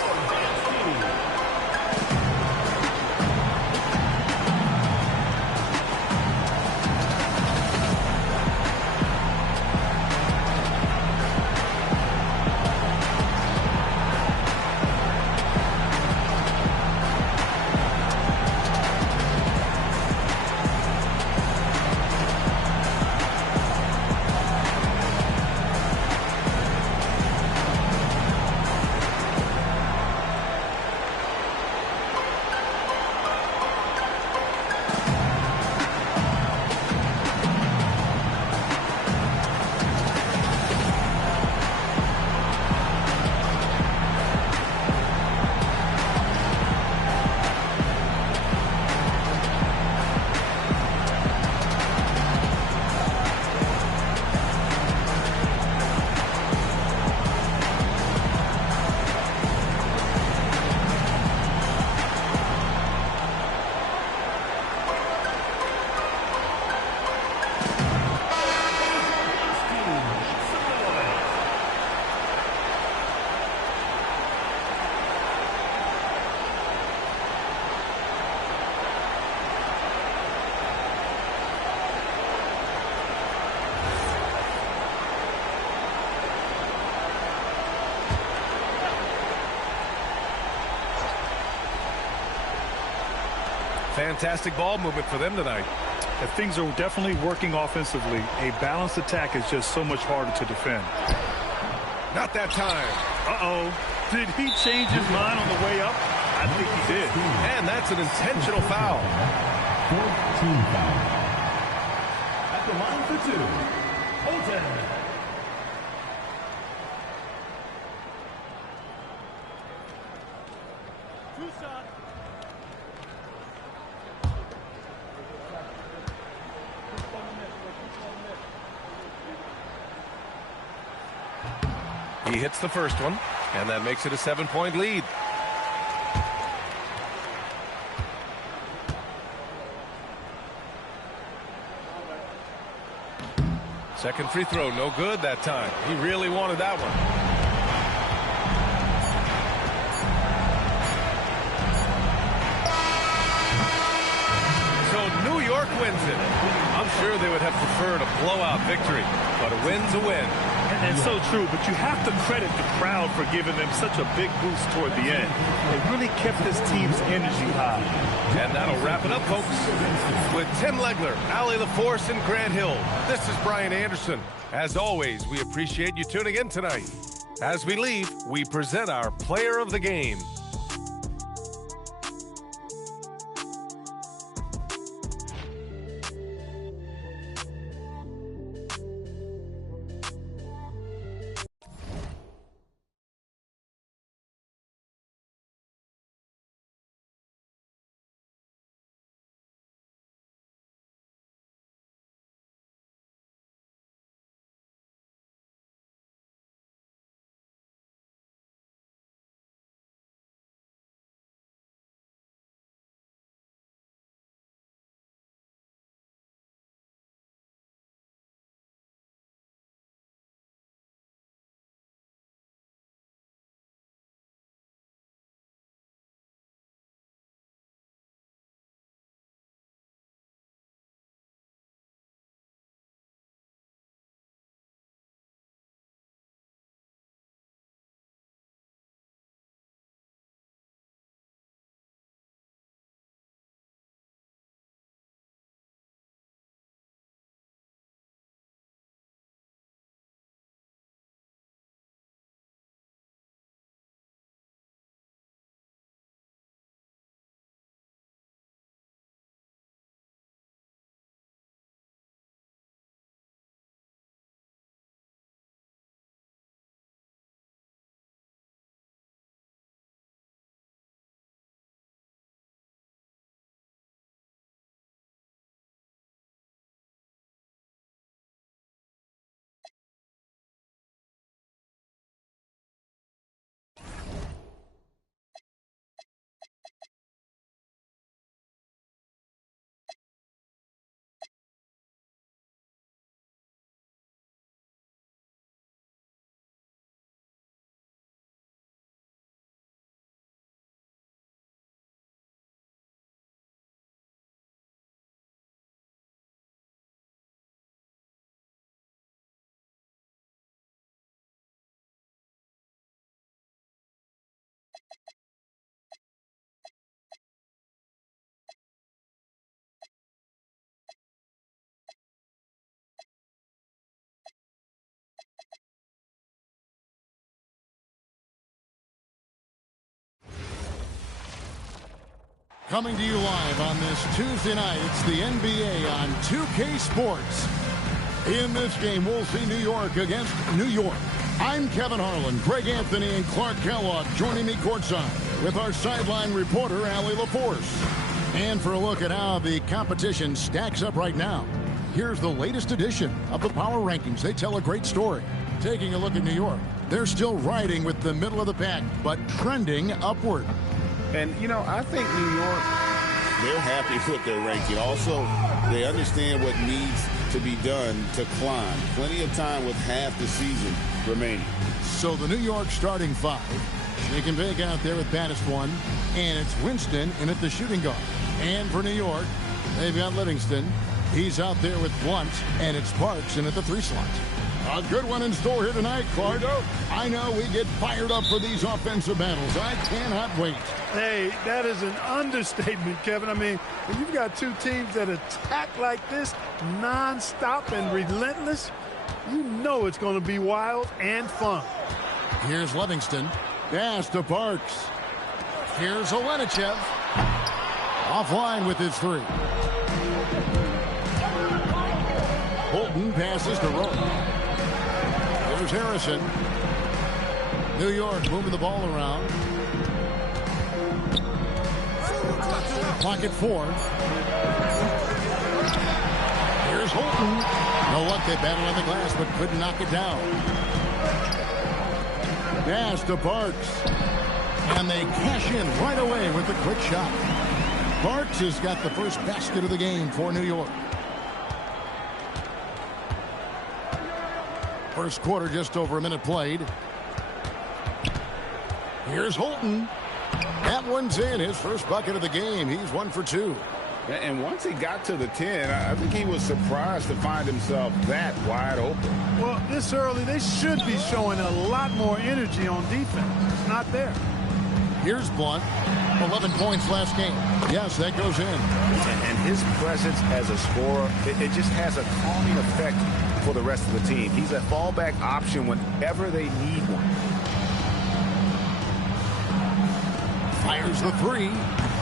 Fantastic ball movement for them tonight. If things are definitely working offensively, a balanced attack is just so much harder to defend. Not that time. Uh-oh. Did he change his mind on the way up? I think he did. And that's an intentional foul. 14 foul. At the line for 2, Holton. He hits the first one, and that makes it a 7-point lead. Second free throw, no good that time. He really wanted that one. So New York wins it. I'm sure they would have preferred a blowout victory, but a win's a win. And so true, but you have to credit the crowd for giving them such a big boost toward the end. They really kept this team's energy high. And that'll wrap it up, folks. With Tim Legler, Allie LaForce, and Grant Hill, this is Brian Anderson. As always, we appreciate you tuning in tonight. As we leave, we present our player of the game. Coming to you live on this Tuesday night, it's the NBA on 2K Sports. In this game, we'll see New York against New York. I'm Kevin Harlan, Greg Anthony, and Clark Kellogg joining me courtside with our sideline reporter, Allie LaForce. And for a look at how the competition stacks up right now, here's the latest edition of the Power Rankings. They tell a great story. Taking a look at New York, they're still riding with the middle of the pack, but trending upward. And, you know, I think New York, they're happy with their ranking. Also, they understand what needs to be done to climb. Plenty of time with half the season remaining. So the New York starting five. Shaking big out there with baddest one. And it's Winston in at the shooting guard. And for New York, they've got Livingston. He's out there with Blunt. And it's Parks in at the 3 slot. A good one in store here tonight, Clark. I know we get fired up for these offensive battles. I cannot wait. Hey, that is an understatement, Kevin. I mean, when you've got two teams that attack like this, nonstop and relentless, you know it's going to be wild and fun. Here's Livingston. Pass to Parks. Here's Olenichev. Offline with his 3. Holton passes to Rowe. There's Harrison. New York moving the ball around. Clock at 4. Here's Holton. No luck, they battled on the glass, but couldn't knock it down. Pass to Parks. And they cash in right away with a quick shot. Parks has got the first basket of the game for New York. First quarter, just over a minute played. Here's Holton. That one's in. His first bucket of the game. He's 1 for 2. And once he got to the 10, I think he was surprised to find himself that wide open. Well, this early, they should be showing a lot more energy on defense. It's not there. Here's Blunt. 11 points last game. Yes, that goes in. And his presence as a scorer, it just has a calming effect for the rest of the team. He's a fallback option whenever they need one. Fires the 3.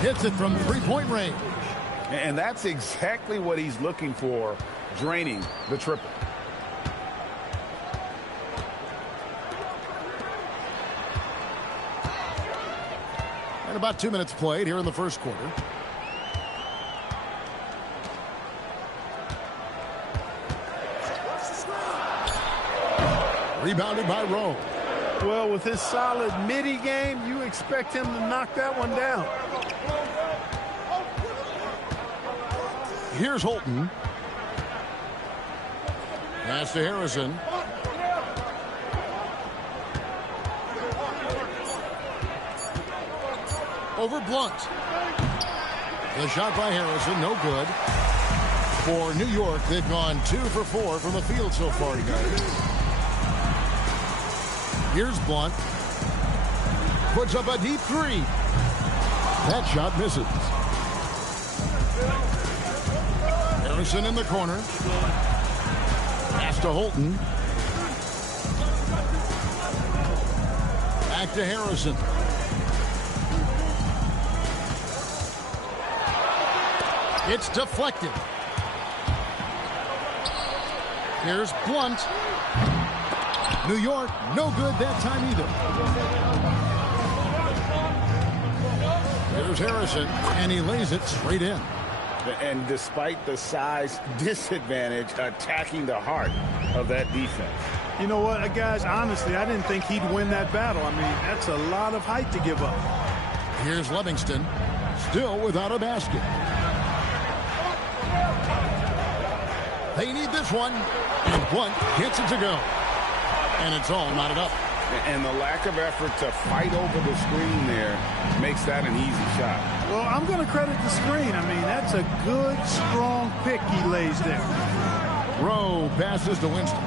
Hits it from 3-point range. And that's exactly what he's looking for, draining the triple. And about 2 minutes played here in the first quarter. Rebounded by Rowe. Well, with his solid midi game, you expect him to knock that one down. Here's Holton. Pass to Harrison. Over Blunt. The shot by Harrison, no good. For New York, they've gone 2 for 4 from the field so far today. Here's Blunt. Puts up a deep 3. That shot misses. Harrison in the corner. Pass to Holton. Back to Harrison. It's deflected. Here's Blunt. New York, no good that time either. Here's Harrison, and he lays it straight in. And despite the size disadvantage, attacking the heart of that defense. You know what, guys, honestly, I didn't think he'd win that battle. I mean, that's a lot of height to give up. Here's Livingston, still without a basket. They need this one, and Blunt gets it to go. And it's all knotted up. And the lack of effort to fight over the screen there makes that an easy shot. Well, I'm going to credit the screen. I mean, that's a good, strong pick he lays there. Rowe passes to Winston.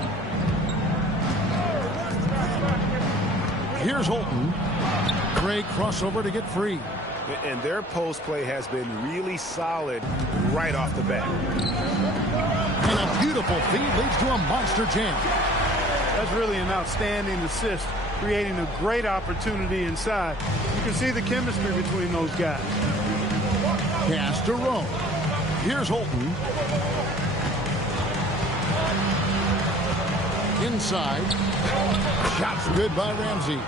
Here's Holton. Great crossover to get free. And their post play has been really solid right off the bat. And a beautiful feed leads to a monster jam. That's really an outstanding assist, creating a great opportunity inside. You can see the chemistry between those guys. Pass to Rowe. Here's Holton. Inside. Shot's good by Ramsey.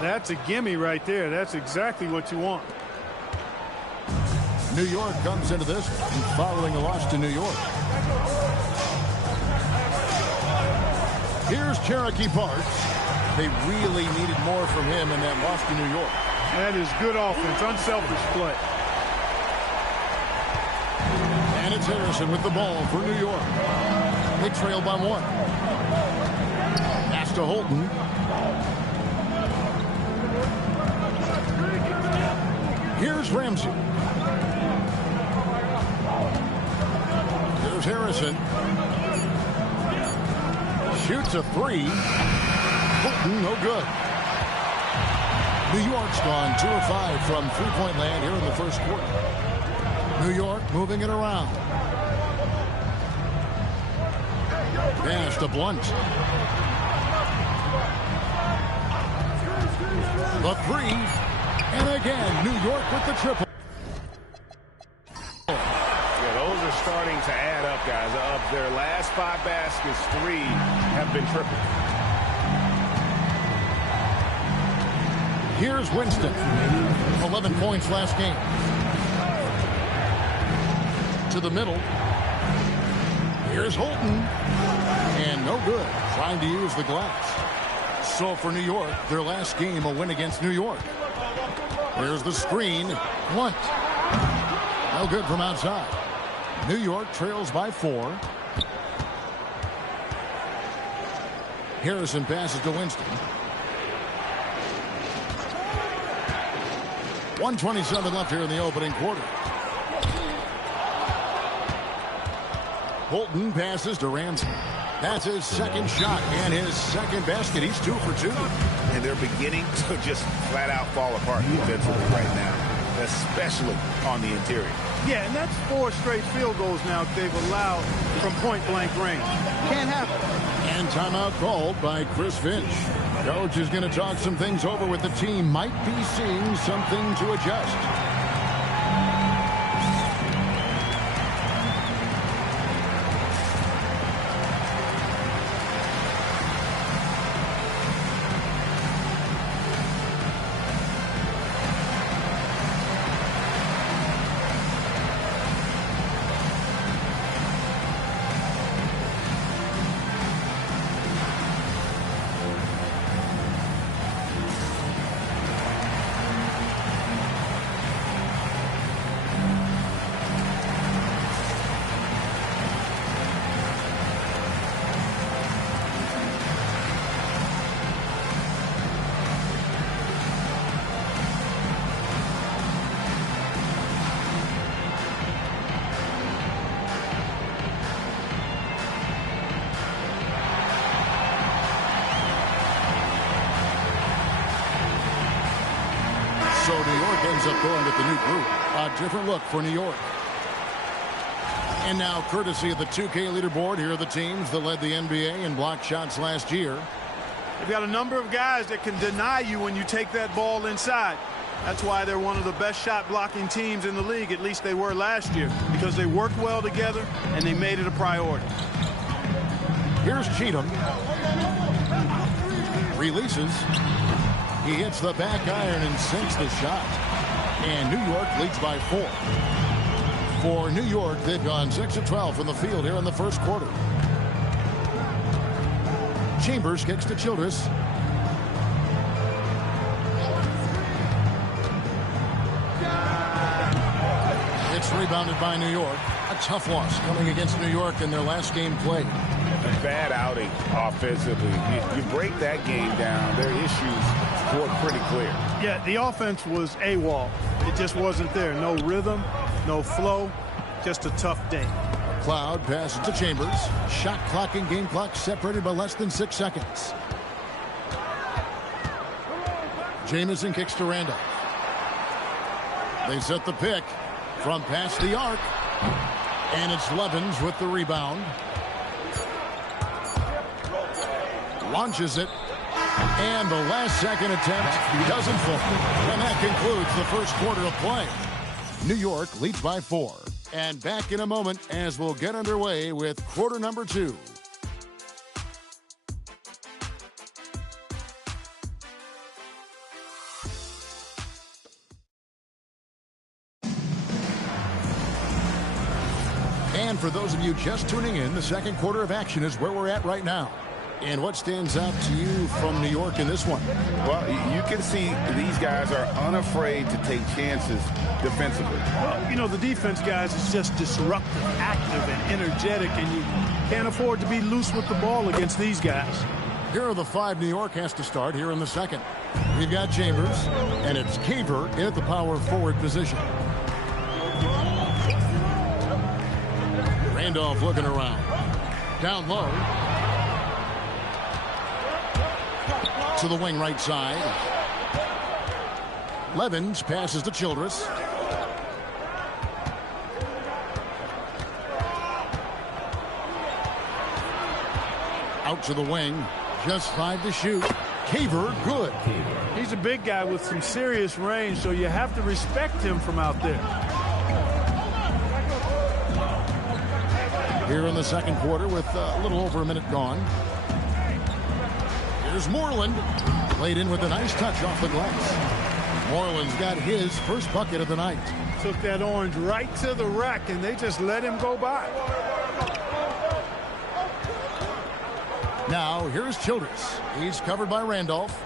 That's a gimme right there. That's exactly what you want. New York comes into this following a loss to New York. Here's Cherokee Parks. They really needed more from him in that loss to New York. That is good offense, unselfish play. And it's Harrison with the ball for New York. They trail by 1. Pass to Holton. Here's Ramsey. Here's Harrison. Shoots a 3. Holton, no good. New York's gone 2 of 5 from three-point land here in the first quarter. New York moving it around. Pass to Blunt. The 3. And again, New York with the triple. Yeah, those are starting to add up, guys. Of their last 5 baskets, 3 have been triple. Here's Winston. 11 points last game. To the middle. Here's Holton. And no good. Trying to use the glass. So for New York, their last game, a win against New York. There's the screen. Blunt. No good from outside. New York trails by 4. Harrison passes to Winston. 1:27 left here in the opening quarter. Holton passes to Ramsey. That's his second shot and his second basket. He's 2 for 2. And they're beginning to just flat out fall apart defensively right now, especially on the interior. Yeah, and that's 4 straight field goals now they've allowed from point-blank range. Can't happen. And timeout called by Chris Finch. Coach is going to talk some things over with the team. Might be seeing something to adjust. So New York ends up going with the new group. A different look for New York. And now, courtesy of the 2K leaderboard, here are the teams that led the NBA in block shots last year. They've got a number of guys that can deny you when you take that ball inside. That's why they're one of the best shot blocking teams in the league. At least they were last year, because they worked well together and they made it a priority. Here's Cheatham. Releases. He hits the back iron and sinks the shot. And New York leads by 4. For New York, they've gone 6 of 12 from the field here in the first quarter. Chambers kicks to Childress. It's rebounded by New York. A tough loss coming against New York in their last game played. A bad outing offensively. You break that game down, their issues were pretty clear. Yeah, the offense was AWOL. It just wasn't there. No rhythm, no flow, just a tough day. Cloud passes to Chambers. Shot clock and game clock separated by less than 6 seconds. Jamison kicks to Randolph. They set the pick from past the arc. And it's Levens with the rebound. Launches it. And the last second attempt doesn't fall. And that concludes the first quarter of play. New York leads by 4. And back in a moment as we'll get underway with quarter number 2. And for those of you just tuning in, the second quarter of action is where we're at right now. And what stands out to you from New York in this one? Well, you can see these guys are unafraid to take chances defensively. Well, you know, the defense, guys, is just disruptive, active, and energetic, and you can't afford to be loose with the ball against these guys. Here are the 5 New York has to start here in the second. We've got Chambers, and it's Caver in at the power forward position. Randolph looking around. Down low. To the wing right side. Levens passes to Childress. Out to the wing. Just 5 to shoot. Caver, good. He's a big guy with some serious range, so you have to respect him from out there. Here in the second quarter with a little over a minute gone. Here's Moreland. Played in with a nice touch off the glass. Moreland's got his first bucket of the night. Took that orange right to the rack, and they just let him go by. Now, here's Childress. He's covered by Randolph.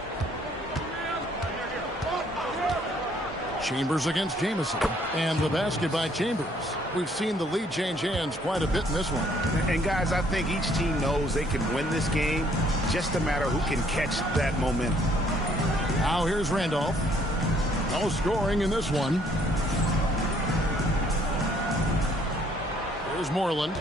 Chambers against Jamison. And the basket by Chambers. We've seen the lead change hands quite a bit in this one. And, guys, I think each team knows they can win this game. Just a matter who can catch that momentum. Now, here's Randolph. No scoring in this one. Here's Moreland.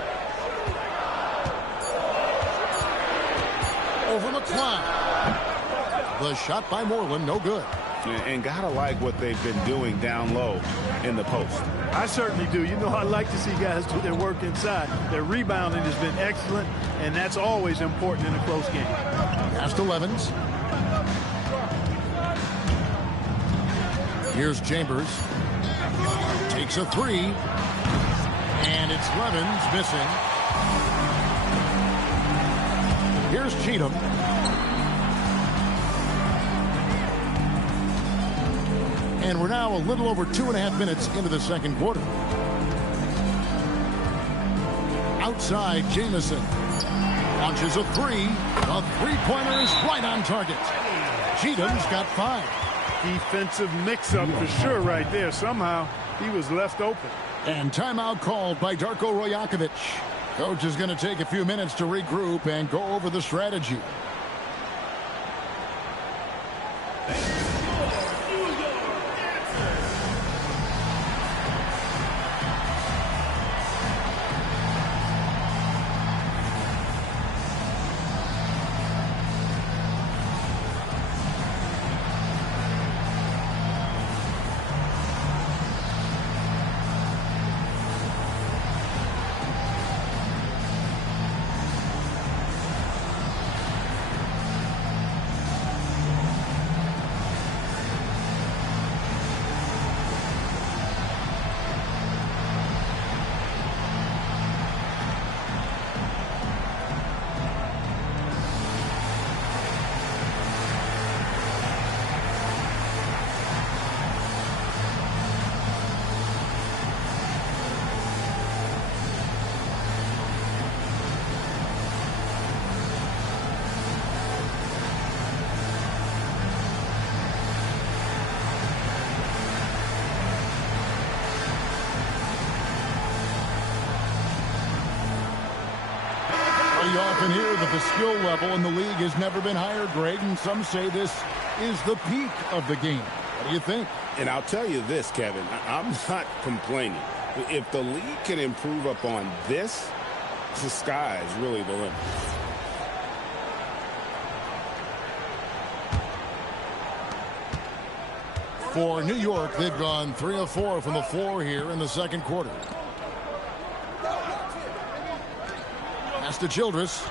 Over McCloud. The shot by Moreland, no good. And gotta like what they've been doing down low in the post. I certainly do. You know, I like to see guys do their work inside. Their rebounding has been excellent, and that's always important in a close game. Pass to Levens. Here's Chambers. Takes a 3. And it's Levens missing. Here's Cheatham. And we're now a little over 2.5 minutes into the second quarter. Outside, Jamison launches a 3. The three-pointer is right on target. Cheatham's got 5. Defensive mix-up for sure right there. Somehow he was left open. And timeout called by Darko Rojakovic. Coach is going to take a few minutes to regroup and go over the strategy. You often hear that the skill level in the league has never been higher, Greg, and some say this is the peak of the game. What do you think? And I'll tell you this, Kevin, I'm not complaining. If the league can improve upon this, the sky is really the limit. For New York, they've gone 3 of 4 from the floor here in the second quarter. Pass to Childress.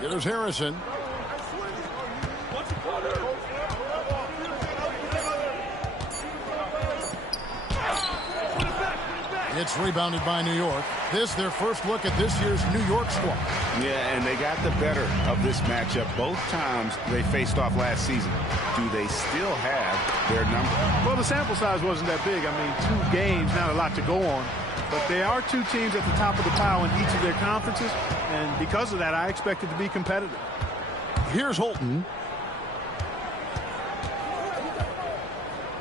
Here's Harrison. It's rebounded by New York. This their first look at this year's New York squad. Yeah, and they got the better of this matchup both times they faced off last season. Do they still have their number? Well, the sample size wasn't that big. I mean, 2 games, not a lot to go on. But they are 2 teams at the top of the pile in each of their conferences. And because of that, I expect it to be competitive. Here's Holton.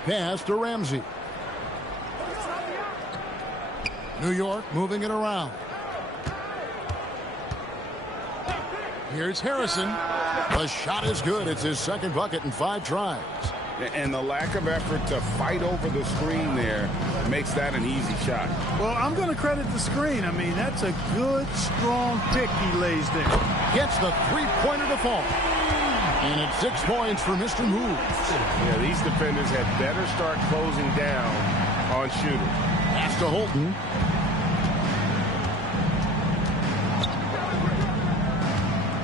Pass to Ramsey. New York moving it around. Here's Harrison. The shot is good. It's his second bucket in 5 tries. And the lack of effort to fight over the screen there makes that an easy shot. Well, I'm going to credit the screen. I mean, that's a good, strong pick he lays there. Gets the 3-pointer to fall. And it's 6 points for Mr. Moves. Yeah, these defenders had better start closing down on shooting. Pass to Holton.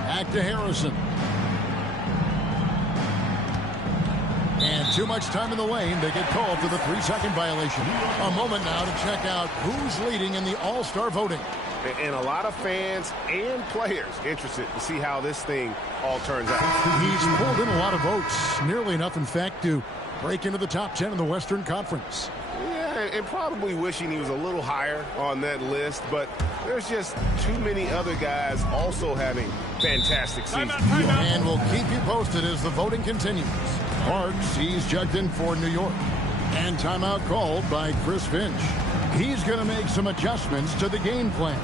Back to Harrison. And too much time in the lane. They get called for the 3-second violation. A moment now to check out who's leading in the All-Star voting. And a lot of fans and players interested to see how this thing all turns out. He's pulled in a lot of votes. Nearly enough, in fact, to break into the top 10 in the Western Conference. Yeah, and probably wishing he was a little higher on that list, but there's just too many other guys also having fantastic seasons. And we'll keep you posted as the voting continues. Parks, he's jugged in for New York. And timeout called by Chris Finch. He's going to make some adjustments to the game plan.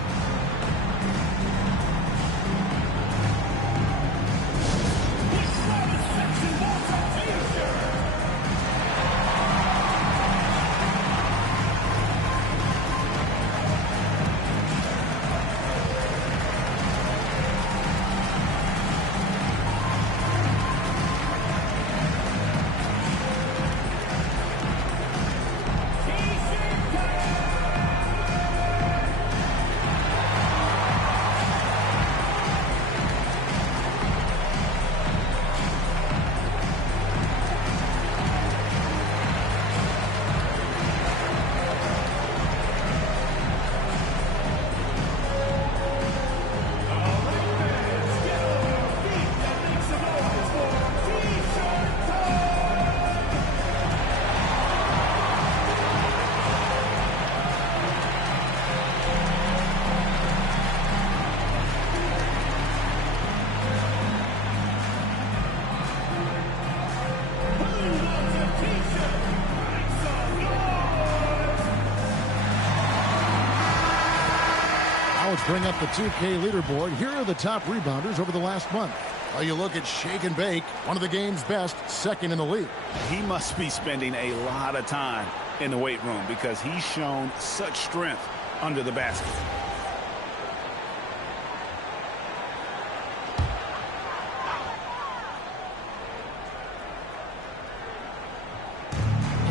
Let's bring up the 2K leaderboard. Here are the top rebounders over the last month. Well, you look at Shake and Bake, one of the game's best, second in the league. He must be spending a lot of time in the weight room because he's shown such strength under the basket.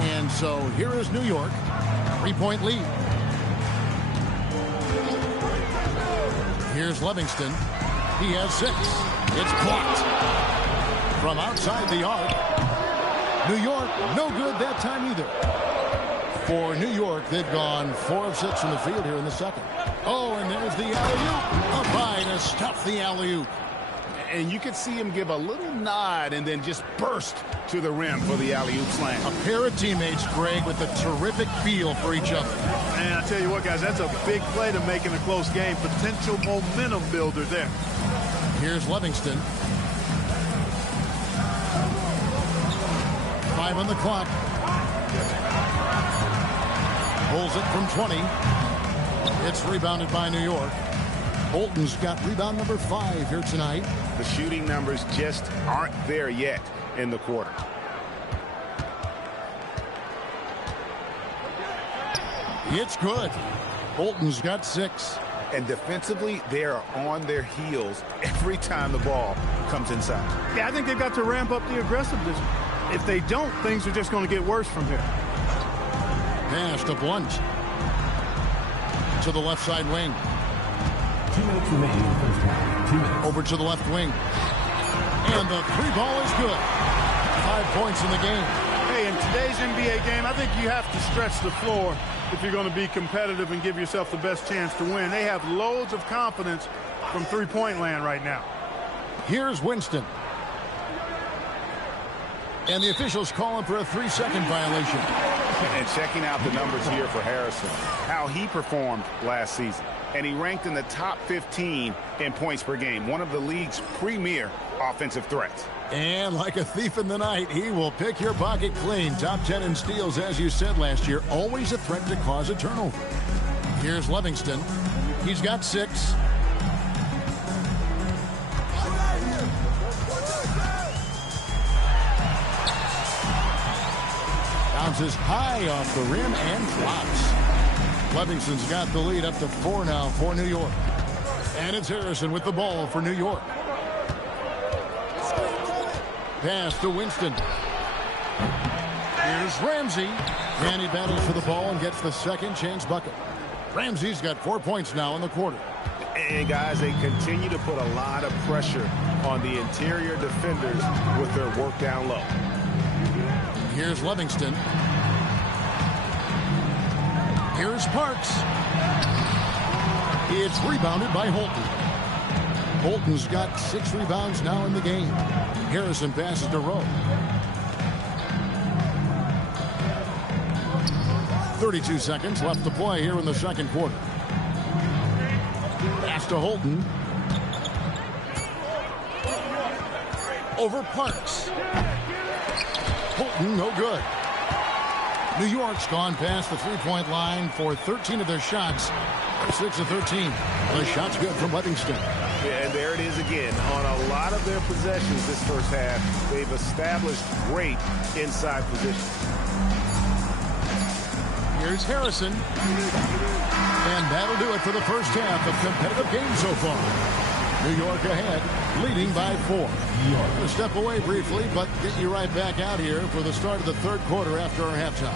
And so here is New York, 3-point lead. Here's Livingston. He has 6. It's blocked. From outside the arc. New York, no good that time either. For New York, they've gone 4 of 6 from the field here in the second. Oh, and there's the alley-oop. Up high to stuff the alley-oop. And you can see him give a little nod and then just burst to the rim for the alley-oop slam. A pair of teammates, Greg, with a terrific feel for each other. And I tell you what, guys, that's a big play to make in a close game. Potential momentum builder there. Here's Livingston. 5 on the clock. Pulls it from 20. It's rebounded by New York. Holton's got rebound number 5 here tonight. The shooting numbers just aren't there yet in the quarter. It's good. Holton's got 6. And defensively, they are on their heels every time the ball comes inside. Yeah, I think they've got to ramp up the aggressiveness. If they don't, things are just going to get worse from here. Pass to Blunt. To the left side wing. 2 minutes remaining in the first half. 2 minutes. Over to the left wing. And the 3 ball is good. 5 points in the game. Hey, in today's NBA game, I think you have to stretch the floor if you're going to be competitive and give yourself the best chance to win. They have loads of confidence from three-point land right now. Here's Winston. And the officials calling for a 3-second violation. And checking out the numbers here for Harrison, how he performed last season. And he ranked in the top 15 in points per game, one of the league's premier offensive threats. And like a thief in the night, he will pick your pocket clean. Top 10 in steals, as you said last year, always a threat to cause a turnover. Here's Livingston. He's got 6. Bounces high off the rim and drops. Livingston's got the lead up to 4 now for New York. And it's Harrison with the ball for New York. Pass to Winston. Here's Ramsey. And he battles for the ball and gets the second chance bucket. Ramsey's got 4 points now in the quarter. And guys, they continue to put a lot of pressure on the interior defenders with their work down low. Here's Livingston. Here's Parks. It's rebounded by Holton. Holton's got 6 rebounds now in the game. Harrison passes to Rowe. 32 seconds left to play here in the second quarter. Pass to Holton. Over Parks. Holton, no good. New York's gone past the three-point line for 13 of their shots. 6 of 13. The shot's good from Livingston. Yeah, and there it is again. On a lot of their possessions this first half, they've established great inside position. Here's Harrison. And that'll do it for the first half of competitive game so far. New York ahead, leading by 4. We'll step away briefly, but get you right back out here for the start of the third quarter after our halftime.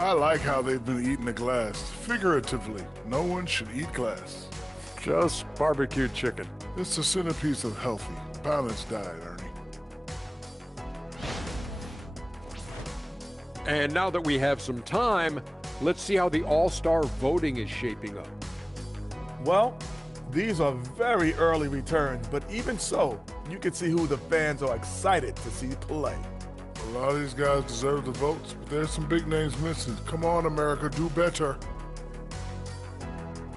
I like how they've been eating the glass. Figuratively, no one should eat glass. Just barbecued chicken. It's the centerpiece of healthy, balanced diet, Ernie. And now that we have some time, let's see how the All-Star voting is shaping up. Well, these are very early returns, but even so, you can see who the fans are excited to see play. A lot of these guys deserve the votes, but there's some big names missing. Come on, America, do better.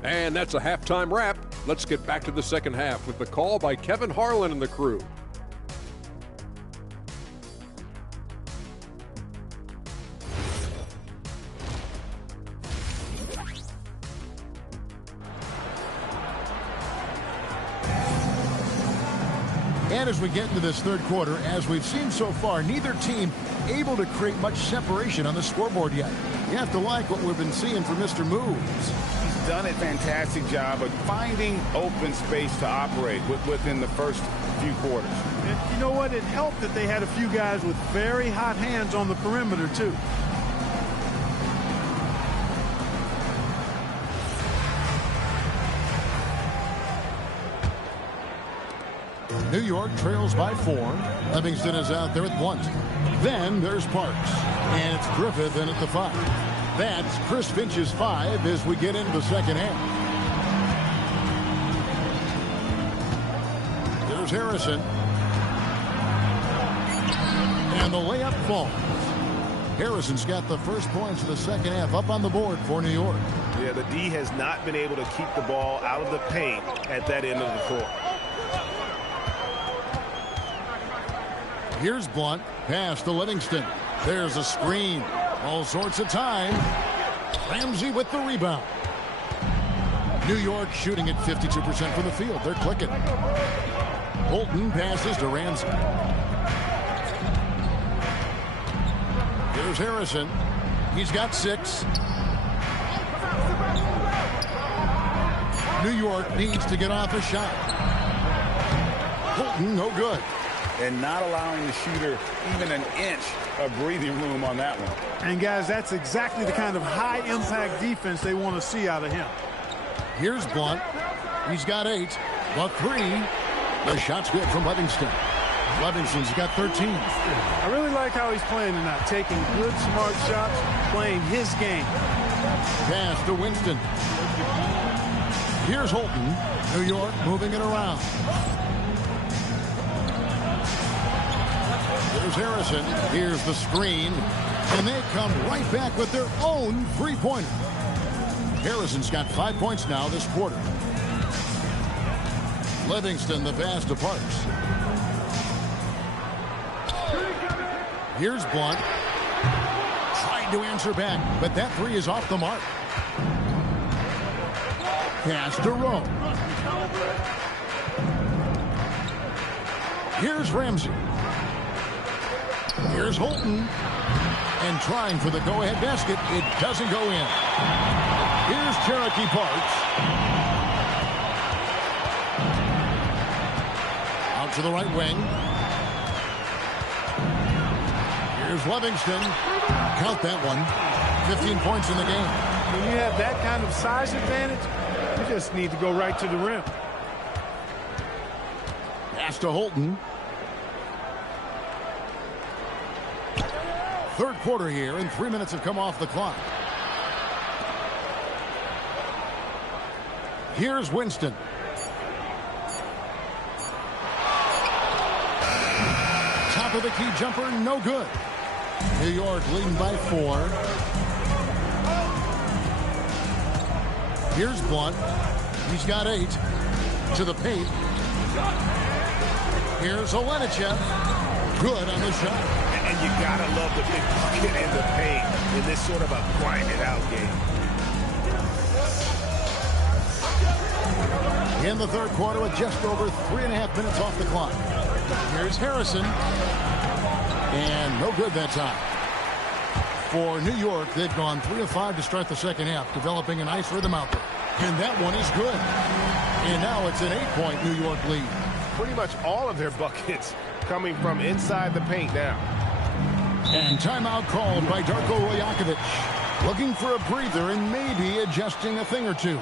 And that's a halftime wrap. Let's get back to the second half with the call by Kevin Harlan and the crew. And as we get into this third quarter, as we've seen so far, neither team able to create much separation on the scoreboard yet. You have to like what we've been seeing from Mr. Moves. He's done a fantastic job of finding open space to operate within the first few quarters. And you know what? It helped that they had a few guys with very hot hands on the perimeter, too. New York trails by 4. Livingston is out there at Blunt. Then there's Parks. And it's Griffith in at the 5. That's Chris Finch's 5 as we get into the second half. There's Harrison. And the layup falls. Harrison's got the first points of the second half up on the board for New York. Yeah, the D has not been able to keep the ball out of the paint at that end of the court. Here's Blunt. Pass to Livingston. There's a screen. All sorts of time. Ramsey with the rebound. New York shooting at 52% from the field. They're clicking. Holton passes to Ramsey. Here's Harrison. He's got 6. New York needs to get off a shot. Holton, no good. And not allowing the shooter even an inch of breathing room on that one. And, guys, that's exactly the kind of high-impact defense they want to see out of him. Here's Blunt. He's got 8. The 3. The shot's good from Livingston. Livingston's got 13. I really like how he's playing tonight, taking good, smart shots, playing his game. Pass to Winston. Here's Holton. New York moving it around. Here's Harrison. Here's the screen. And they come right back with their own three-pointer. Harrison's got 5 points now this quarter. Livingston, the pass to Parks. Here's Blunt. Trying to answer back, but that 3 is off the mark. Pass to Rowe. Here's Ramsey. Here's Holton. And trying for the go-ahead basket. It doesn't go in. Here's Cherokee Parks. Out to the right wing. Here's Livingston. Count that one. 15 points in the game. When you have that kind of size advantage, you just need to go right to the rim. Pass to Holton. Third quarter here, and 3 minutes have come off the clock. Here's Winston. Top of the key jumper, no good. New York leading by 4. Here's Blunt. He's got 8. To the paint. Here's Olenichev. Good on the shot. And you gotta love the big bucket in the paint in this sort of a grind-it-out game. In the third quarter with just over 3.5 minutes off the clock. Here's Harrison. And no good that time. For New York, they've gone 3 of 5 to start the second half, developing a nice rhythm out there. And that one is good. And now it's an 8-point New York lead. Pretty much all of their buckets coming from inside the paint now. And timeout called by Darko Rajakovic. Looking for a breather and maybe adjusting a thing or two.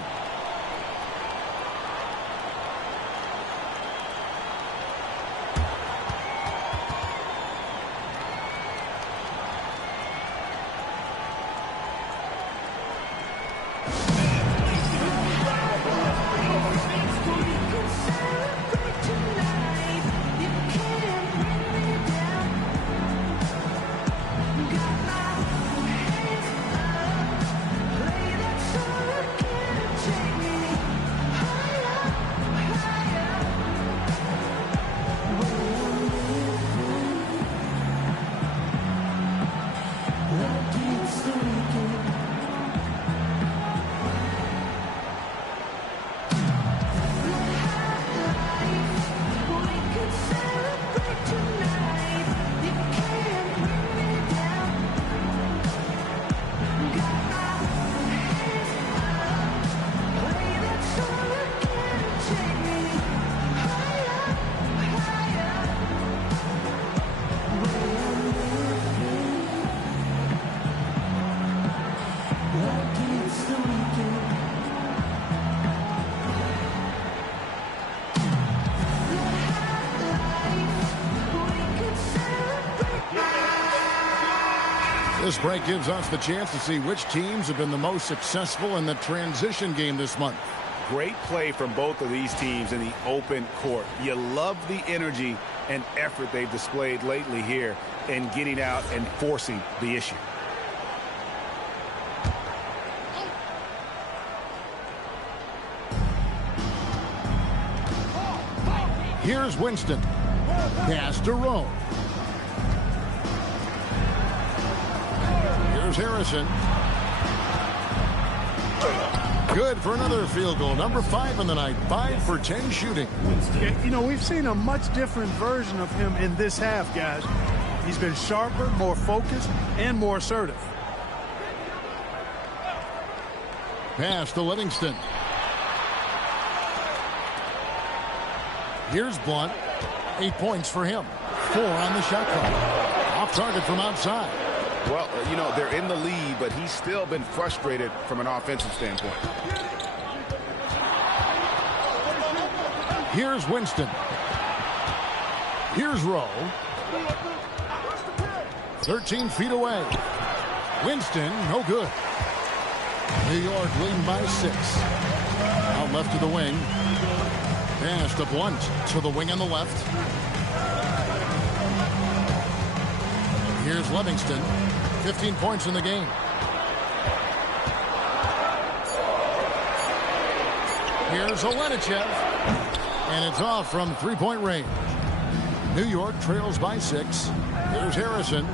This break gives us the chance to see which teams have been the most successful in the transition game this month. Great play from both of these teams in the open court. You love the energy and effort they've displayed lately here in getting out and forcing the issue. Here's Winston. Pass to Rowe. Here's Harrison. Good for another field goal. Number 5 in the night. 5 for 10 shooting. You know, we've seen a much different version of him in this half, guys. He's been sharper, more focused, and more assertive. Pass to Livingston. Here's Blunt. 8 points for him. 4 on the shot clock. Off target from outside. Well, you know, they're in the lead, but he's still been frustrated from an offensive standpoint. Here's Winston. Here's Rowe. 13 feet away. Winston, no good. New York leading by 6. Out left to the wing. Pass to Blunt to the wing on the left. Here's Livingston. 15 points in the game. Here's Olenichev. And it's off from three-point range. New York trails by 6. Here's Harrison.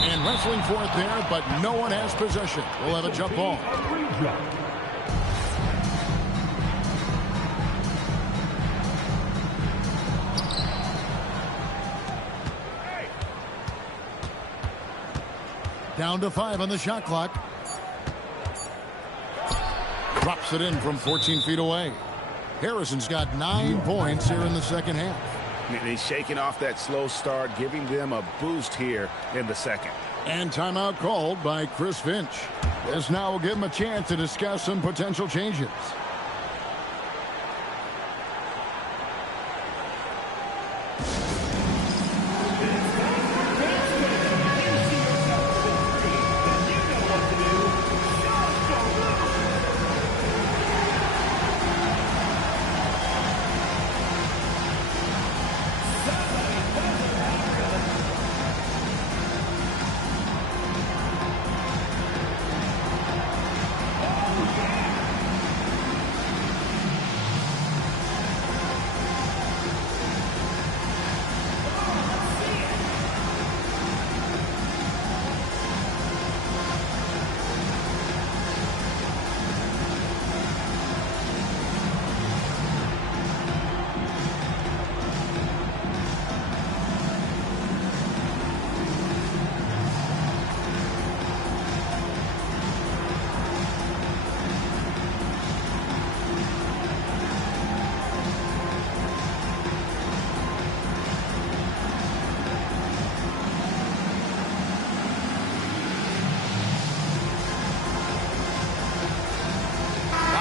And wrestling for it there, but no one has possession. We'll have a jump ball. Down to 5 on the shot clock. Drops it in from 14 feet away. Harrison's got 9 points here in the second half. And he's shaking off that slow start, giving them a boost here in the second. And timeout called by Chris Finch. This now will give him a chance to discuss some potential changes.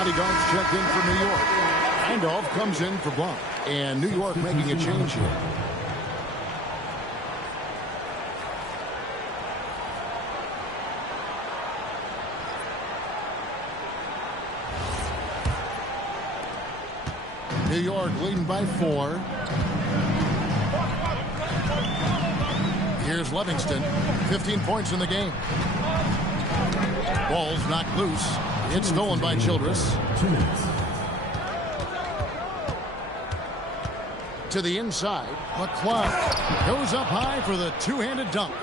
Bodyguards checked in for New York. Randolph comes in for Blunt. And New York making a change here. New York leading by 4. Here's Livingston. 15 points in the game. Ball's knocked loose. It's stolen by Childress. To the inside. McClung goes up high for the two-handed dunk.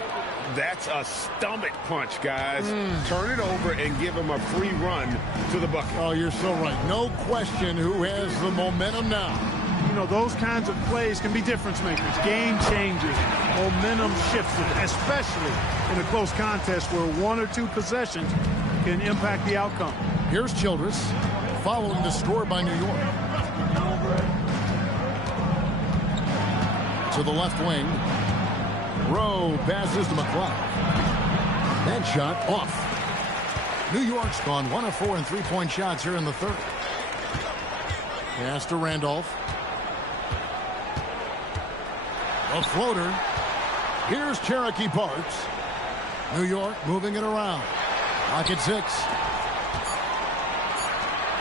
That's a stomach punch, guys. Turn it over and give him a free run to the bucket. Oh, you're so right. No question who has the momentum now. You know, those kinds of plays can be difference makers, game changers, momentum shifters, especially in a close contest where 1 or 2 possessions can impact the outcome. Here's Childress following the score by New York. To the left wing. Rowe passes to McClung. That shot off. New York's gone 1 of 4 in three-point shots here in the third. Pass to Randolph. A floater. Here's Cherokee Parks. New York moving it around. Pocket 6.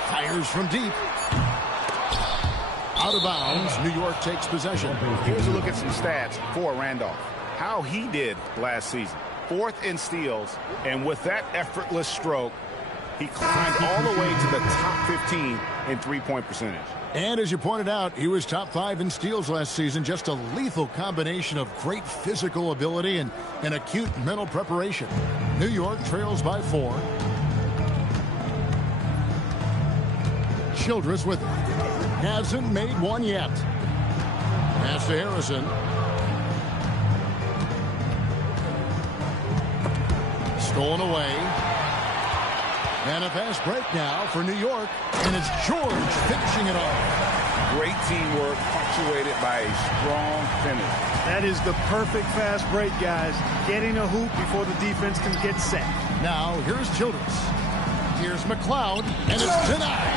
Fires from deep. Out of bounds. New York takes possession. Here's a look at some stats for Randolph. How he did last season. 4th in steals, and with that effortless stroke, he climbed all the way to the top 15 in three-point percentage. And as you pointed out, he was top 5 in steals last season. Just a lethal combination of great physical ability and acute mental preparation. New York trails by 4. Childress with it. Hasn't made one yet. Pass to Harrison. Stolen away. And a fast break now for New York, and it's George finishing it off. Great teamwork, punctuated by a strong finish. That is the perfect fast break, guys. Getting a hoop before the defense can get set. Now, here's Childress. Here's McLeod, and it's denied.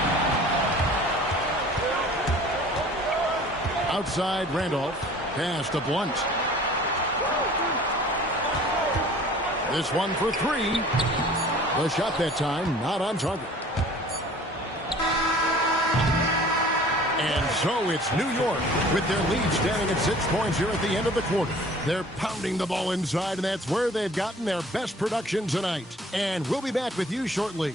Outside, Randolph. Pass to Blunt. This one for three. The shot that time, not on target. And so it's New York with their lead standing at 6 points here at the end of the quarter. They're pounding the ball inside, and that's where they've gotten their best production tonight. And we'll be back with you shortly.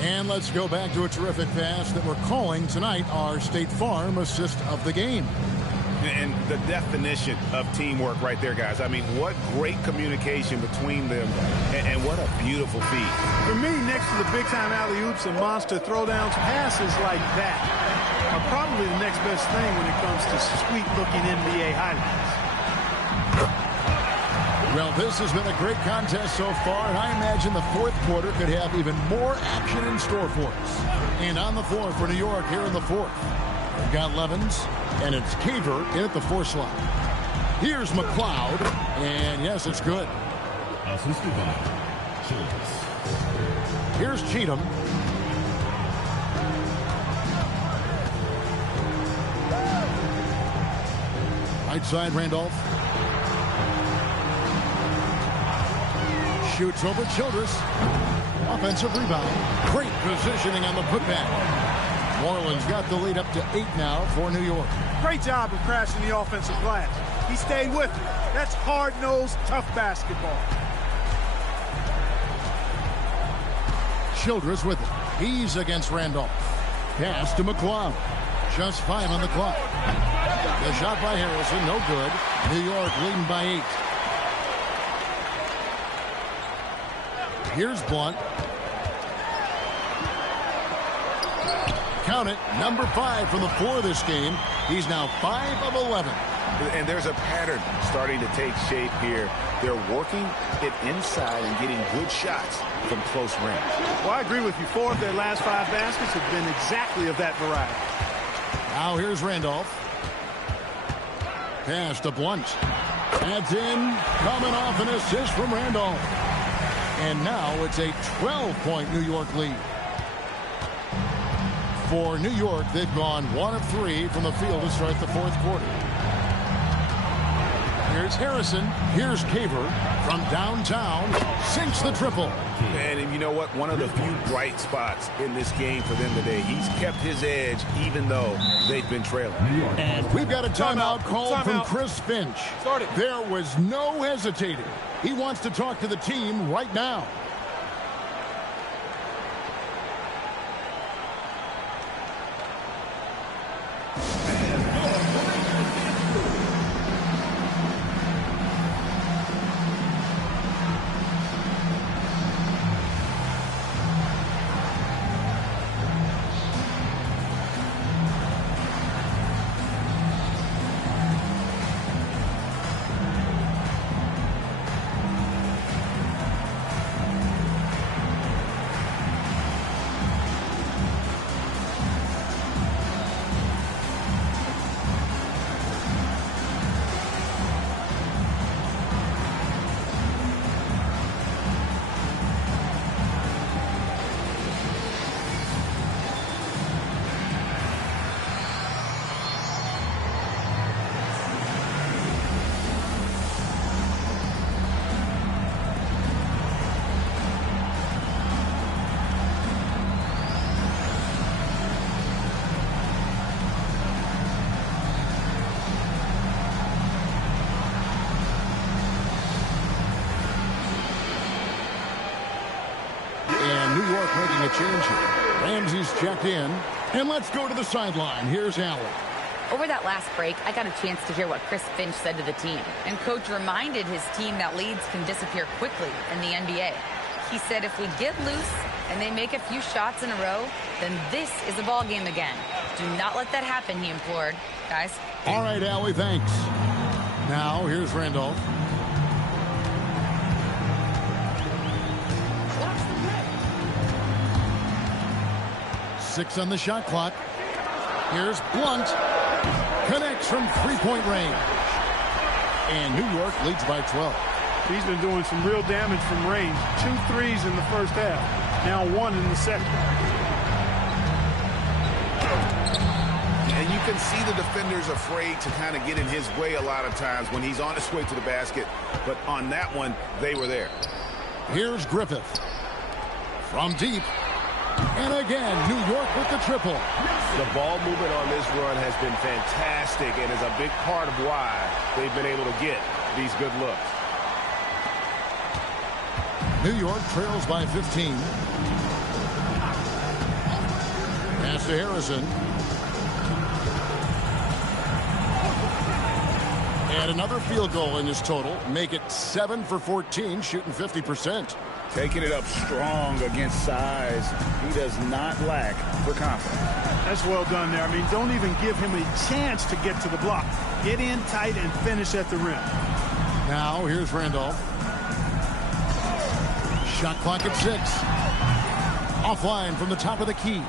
And let's go back to a terrific pass that we're calling tonight our State Farm assist of the game. And the definition of teamwork right there, guys. I mean, what great communication between them, and what a beautiful feat. For me, next to the big-time alley-oops and monster throwdowns, passes like that are probably the next best thing when it comes to sweet-looking NBA highlights. Well, this has been a great contest so far, and I imagine the fourth quarter could have even more action in store for us. And on the floor for New York here in the fourth, we've got Levens, and it's Caver in at the 4 slot. Here's McLeod, and yes, it's good. Here's Cheatham. Right side, Randolph. Shoots over Childress. Offensive rebound. Great positioning on the putback. Moreland's got the lead up to 8 now for New York. Great job of crashing the offensive glass. He stayed with it. That's hard-nosed, tough basketball. Childress with it. He's against Randolph. Pass to McLeod. Just 5 on the clock. The shot by Harrison, no good. New York leading by 8. Here's Blunt. Count it, number 5 from the floor this game. He's now 5 of 11. And there's a pattern starting to take shape here. They're working it inside and getting good shots from close range. Well, I agree with you. 4 of their last 5 baskets have been exactly of that variety. Now here's Randolph. Pass to Blunt. That's in. Coming off an assist from Randolph. And now it's a 12-point New York lead. For New York, they've gone 1 of 3 from the field to start the fourth quarter. Here's Harrison. Here's Caver from downtown. Sinks the triple. And you know what? One of the few bright spots in this game for them today. He's kept his edge even though they've been trailing. And we've got a timeout called from Chris Finch. There was no hesitating. He wants to talk to the team right now. Making a change here. Ramsey's checked in. And let's go to the sideline. Here's Allen. Over that last break, I got a chance to hear what Chris Finch said to the team. And Coach reminded his team that leads can disappear quickly in the NBA. He said if we get loose and they make a few shots in a row, then this is a ball game again. Do not let that happen, he implored. Guys. All right, Allie, thanks. Now, here's Randolph. Six on the shot clock. Here's Blunt. Connects from three-point range. And New York leads by 12. He's been doing some real damage from range. 2 threes in the first half. Now 1 in the second. And you can see the defenders afraid to kind of get in his way a lot of times when he's on his way to the basket. But on that one, they were there. Here's Griffith. From deep. And again, New York with the triple. The ball movement on this run has been fantastic and is a big part of why they've been able to get these good looks. New York trails by 15. Pass to Harrison. And another field goal in his total. Make it 7 for 14, shooting 50%. Taking it up strong against size. He does not lack for confidence. That's well done there. I mean, don't even give him a chance to get to the block. Get in tight and finish at the rim. Now, here's Randolph. Shot clock at 6. Offline from the top of the key.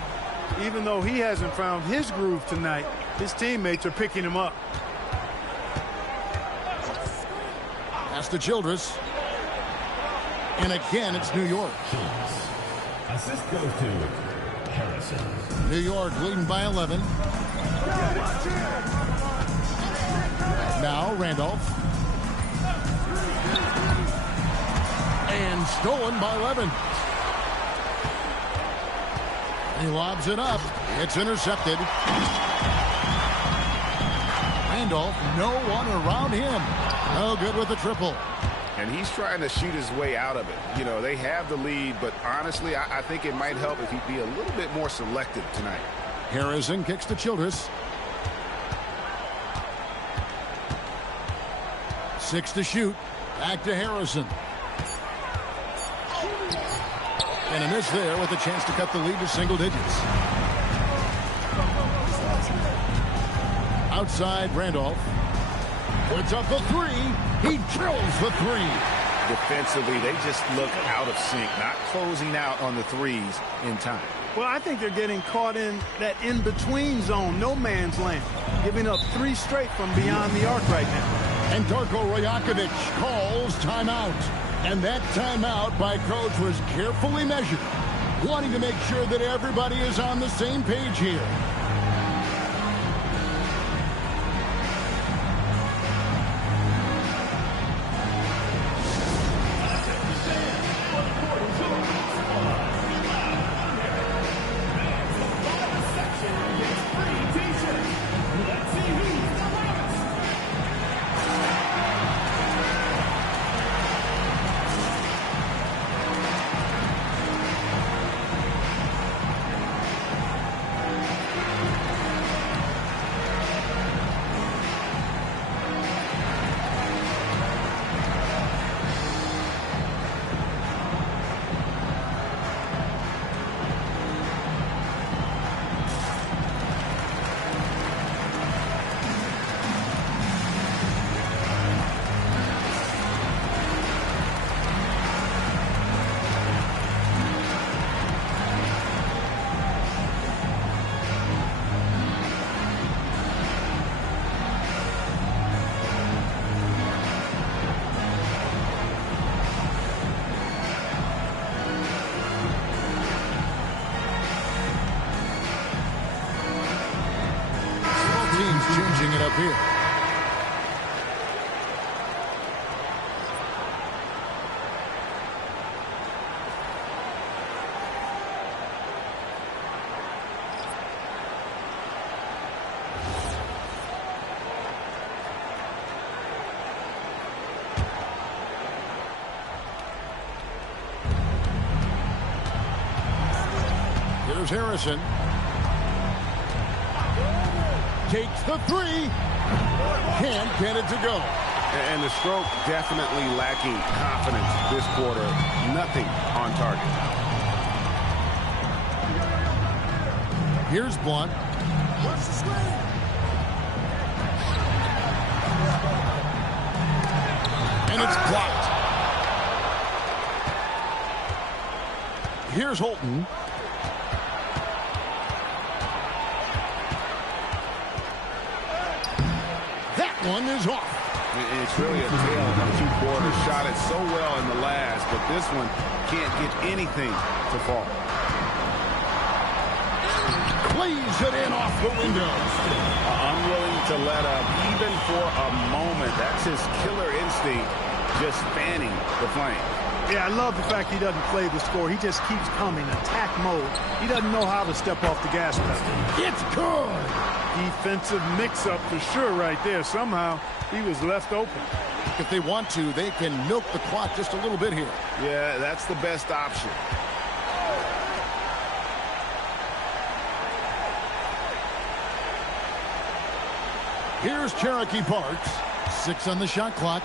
Even though he hasn't found his groove tonight, his teammates are picking him up. Pass to Childress. And again, it's New York. Assist goes to Harrison. New York leading by 11. Now, Randolph. And stolen by 11. He lobs it up. It's intercepted. Randolph, no one around him. No good with the triple. And he's trying to shoot his way out of it. You know, they have the lead, but honestly, I think it might help if he'd be a little bit more selective tonight. Harrison kicks to Childress. 6 to shoot. Back to Harrison. And a miss there with a chance to cut the lead to single digits. Outside, Randolph. Puts up the 3. He drills the 3. Defensively, they just look out of sync, not closing out on the threes in time. Well, I think they're getting caught in that in-between zone, no man's land, giving up 3 straight from beyond the arc right now. And Darko Rajakovic calls timeout. And that timeout by coach was carefully measured, wanting to make sure that everybody is on the same page here. Changing it up here. Here's Harrison. Takes the 3. Can't get it to go. And the stroke definitely lacking confidence this quarter. Nothing on target. Here's Blunt. And it's blocked. Here's Holton. That one is off. It's really a tale of two quarters. Shot it so well in the last, but this one can't get anything to fall. Cleaves it in off the window. Unwilling to let up even for a moment. That's his killer instinct, just fanning the flame. Yeah, I love the fact he doesn't play the score. He just keeps coming, attack mode. He doesn't know how to step off the gas pedal. It's good. Defensive mix-up for sure right there. Somehow, he was left open. If they want to, they can milk the clock just a little bit here. Yeah, that's the best option. Here's Cherokee Parks. 6 on the shot clock.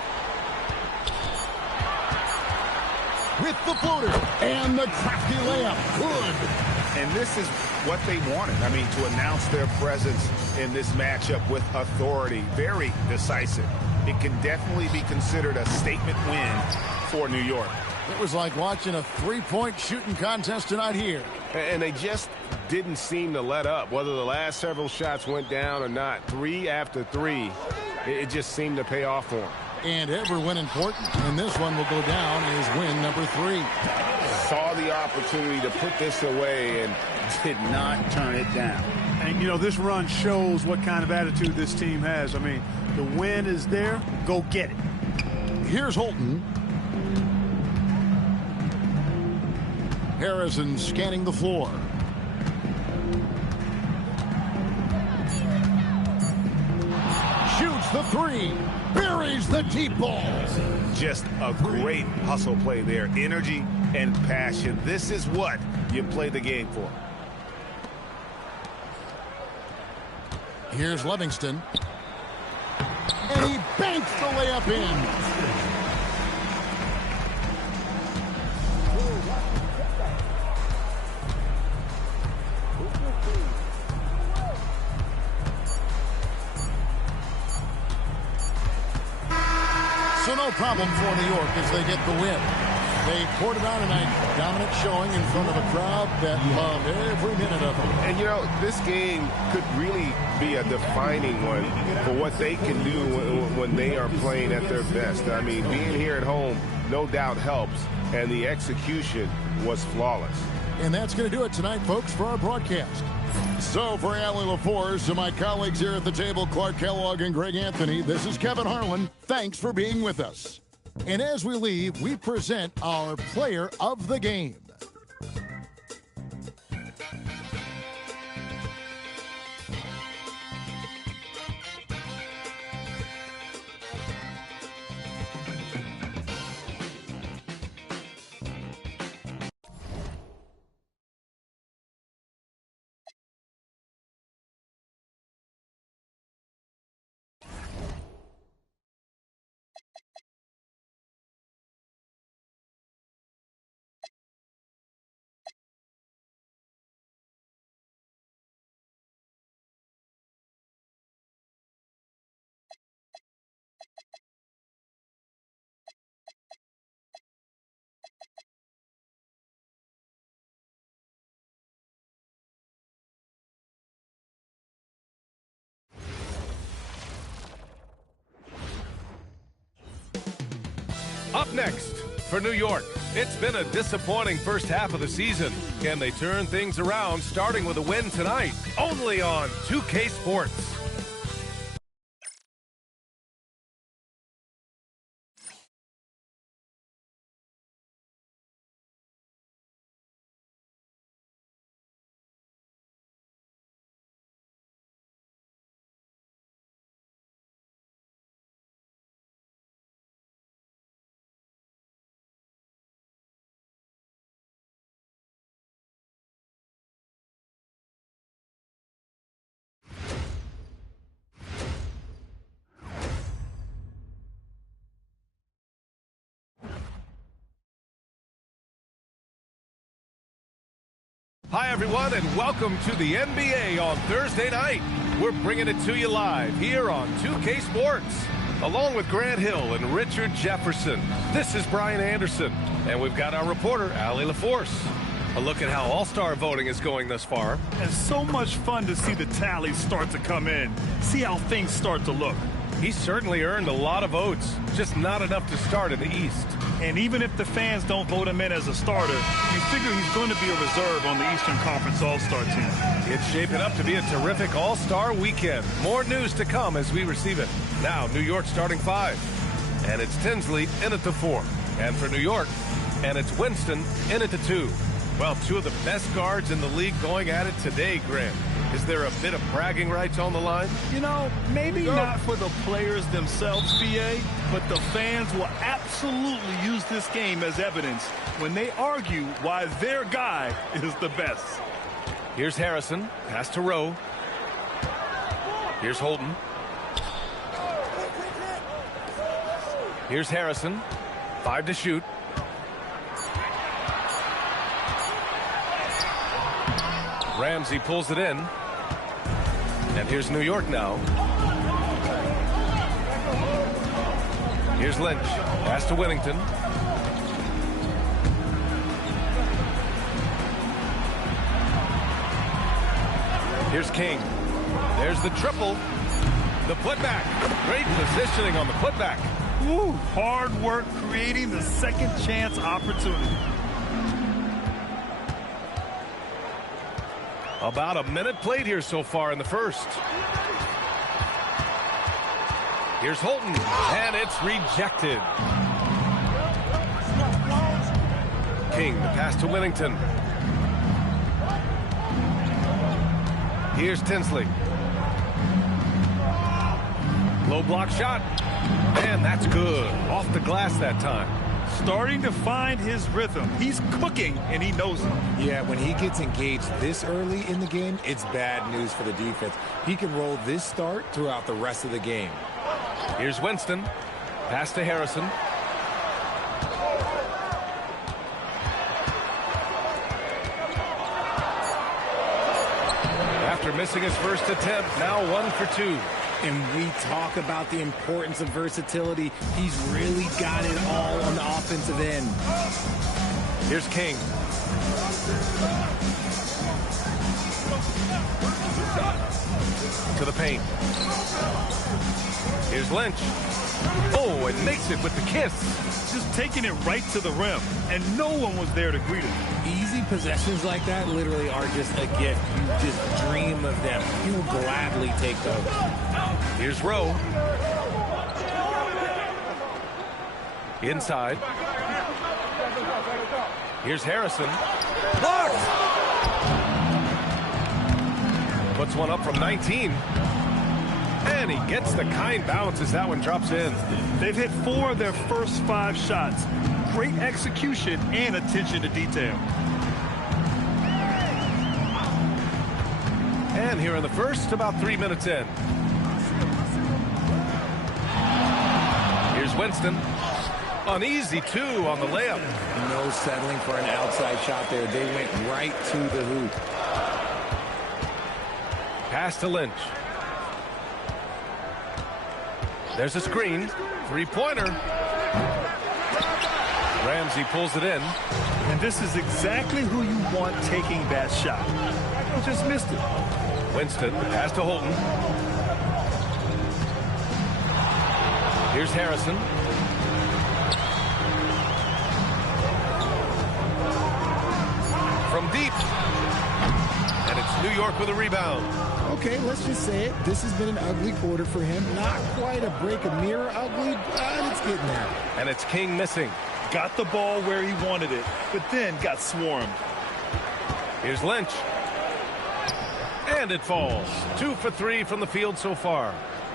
With the floater. And the crafty layup. Good. And this is what they wanted. I mean, to announce their presence in this matchup with authority. Very decisive. It can definitely be considered a statement win for New York. It was like watching a three-point shooting contest tonight here. And they just didn't seem to let up. Whether the last several shots went down or not, 3 after 3, it just seemed to pay off for them. And every win important, and this one will go down as win number 3. Saw the opportunity to put this away and did not turn it down. And, you know, this run shows what kind of attitude this team has. I mean, the win is there. Go get it. Here's Holton. Harrison scanning the floor. Shoots the 3. Buries the deep ball. Just a great hustle play there. Energy and passion. This is what you play the game for. Here's Livingston. And he banks the layup in. So no problem for New York as they get the win. They poured it on tonight. Dominant showing in front of a crowd that loved every minute of it. And, you know, this game could really be a defining one for what they can do when they are playing at their best. I mean, being here at home no doubt helps, and the execution was flawless. And that's going to do it tonight, folks, for our broadcast. So for Allie LaForce and my colleagues here at the table, Clark Kellogg and Greg Anthony, this is Kevin Harlan. Thanks for being with us. And as we leave, we present our player of the game. Up next, for New York, it's been a disappointing first half of the season. Can they turn things around, starting with a win tonight? Only on 2K Sports. Hi, everyone, and welcome to the NBA on Thursday night. We're bringing it to you live here on 2K Sports, along with Grant Hill and Richard Jefferson. This is Brian Anderson, and we've got our reporter, Allie LaForce. A look at how All-Star voting is going thus far. It's so much fun to see the tallies start to come in, see how things start to look. He's certainly earned a lot of votes, just not enough to start in the East. And even if the fans don't vote him in as a starter, you figure he's going to be a reserve on the Eastern Conference All-Star team. It's shaping up to be a terrific All-Star weekend. More news to come as we receive it. Now, New York starting 5. And it's Tinsley in at the 4. And for New York, and it's Winston in at the 2. Well, two of the best guards in the league going at it today, Grant. Is there a bit of bragging rights on the line? You know, maybe not for the players themselves, BA, but the fans will absolutely use this game as evidence when they argue why their guy is the best. Here's Harrison, pass to Rowe. Here's Holton. Here's Harrison, 5 to shoot. Ramsey pulls it in. And here's New York now. Here's Lynch. Pass to Whittington. Here's King. There's the triple. The putback. Great positioning on the putback. Woo, hard work creating the second chance opportunity. About a minute played here so far in the first. Here's Holton, and it's rejected. King, the pass to Whittington. Here's Tinsley. Low block shot, and that's good. Off the glass that time. Starting to find his rhythm. He's cooking, and he knows it. Yeah, when he gets engaged this early in the game, it's bad news for the defense. He can roll this start throughout the rest of the game. Here's Winston. Pass to Harrison. After missing his first attempt, now 1 for 2. And we talk about the importance of versatility. He's really got it all on the offensive end. Here's King. To the paint. Here's Lynch. Oh, and makes it with the kiss. Just taking it right to the rim, and no one was there to greet him. Easy possessions like that literally are just a gift. You just dream of them. You'll gladly take those. Here's Rowe. Inside. Here's Harrison. Blocked! Puts one up from 19. And he gets the kind bounce as that one drops in. They've hit 4 of their first 5 shots. Great execution and attention to detail. And here in the first, about 3 minutes in. Here's Winston. An easy 2 on the layup. No settling for an outside shot there. They went right to the hoop. Pass to Lynch. There's a screen. 3-pointer. Ramsey pulls it in. And this is exactly who you want taking that shot. Just missed it. Winston, the pass to Holton. Here's Harrison. From deep. And it's New York with a rebound. Okay, let's just say it. This has been an ugly quarter for him. Not quite a break a mirror ugly, but it's getting there. And it's King missing. Got the ball where he wanted it, but then got swarmed. Here's Lynch. And it falls. 2 for 3 from the field so far.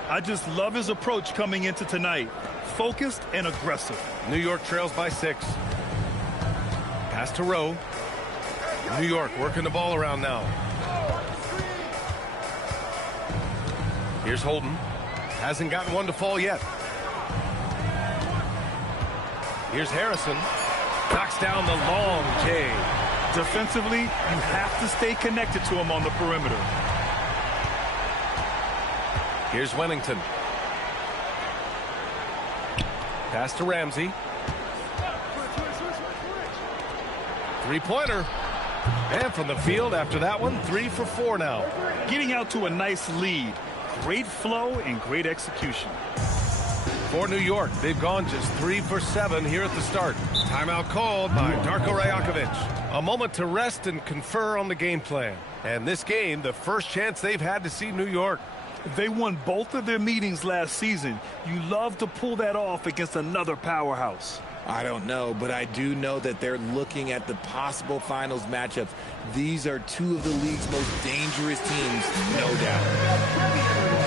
I just love his approach coming into tonight. Focused and aggressive. New York trails by 6. Pass to Rowe. New York working the ball around now. Here's Holton. Hasn't gotten one to fall yet. Here's Harrison. Knocks down the long J. Defensively, you have to stay connected to him on the perimeter. Here's Wennington. Pass to Ramsey. Three-pointer. And from the field after that one, 3 for 4 now. Getting out to a nice lead. Great flow and great execution. For New York, they've gone just 3 for 7 here at the start. Timeout called by Darko Rajakovic. A moment to rest and confer on the game plan. And this game, the first chance they've had to see New York. They won both of their meetings last season. You love to pull that off against another powerhouse. I don't know, but I do know that they're looking at the possible finals matchups. These are two of the league's most dangerous teams, no doubt.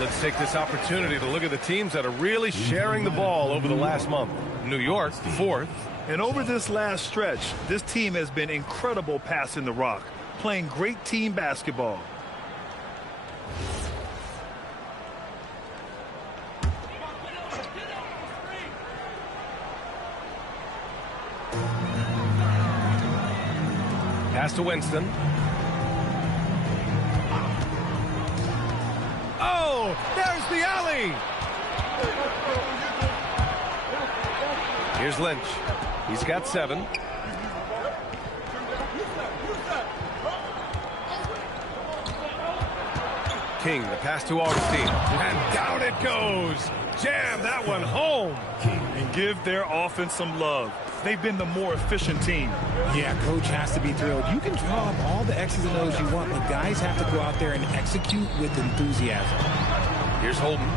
Let's take this opportunity to look at the teams that are really sharing the ball over the last month. New York, 4th. And over this last stretch, this team has been incredible passing the rock, playing great team basketball. Pass to Winston. Oh, there's the alley. Here's Lynch. He's got 7. King, the pass to Augustine. And down it goes. Jam that one home. And give their offense some love. They've been the more efficient team. Yeah, coach has to be thrilled. You can draw up all the X's and O's you want, but guys have to go out there and execute with enthusiasm. Here's Holden.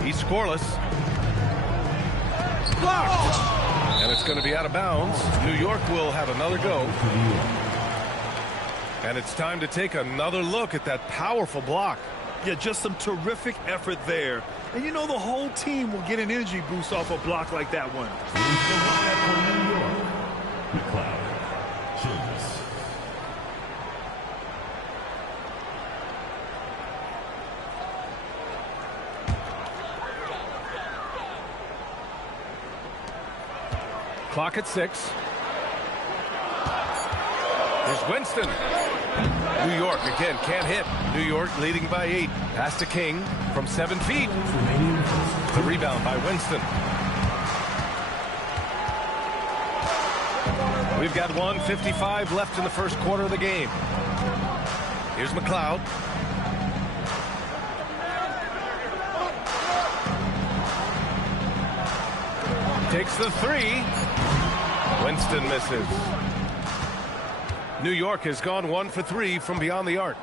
He's scoreless. Blocked! And it's going to be out of bounds. New York will have another go. And it's time to take another look at that powerful block. Yeah, just some terrific effort there. And you know the whole team will get an energy boost off a block like that one. Clock at 6. Here's Winston. New York again can't hit. New York leading by 8. Pass to King from 7 feet. The rebound by Winston. We've got 1:55 left in the first quarter of the game. Here's McLeod. Takes the 3. Winston misses. New York has gone 1 for 3 from beyond the arc.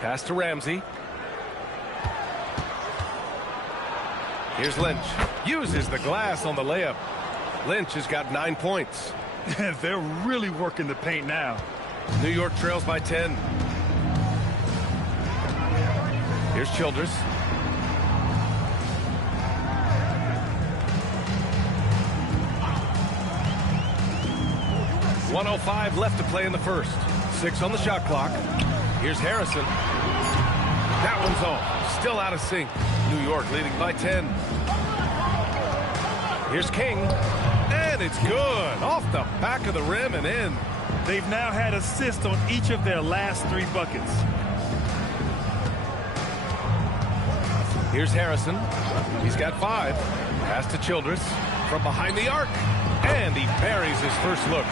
Pass to Ramsey. Here's Lynch. Uses the glass on the layup. Lynch has got 9 points. They're really working the paint now. New York trails by 10. Here's Childress. .105 left to play in the first. 6 on the shot clock. Here's Harrison. That one's off. Still out of sync. New York leading by 10. Here's King. And it's good. Off the back of the rim and in. They've now had assists on each of their last 3 buckets. Here's Harrison. He's got 5. Pass to Childress from behind the arc. And he buries his first look.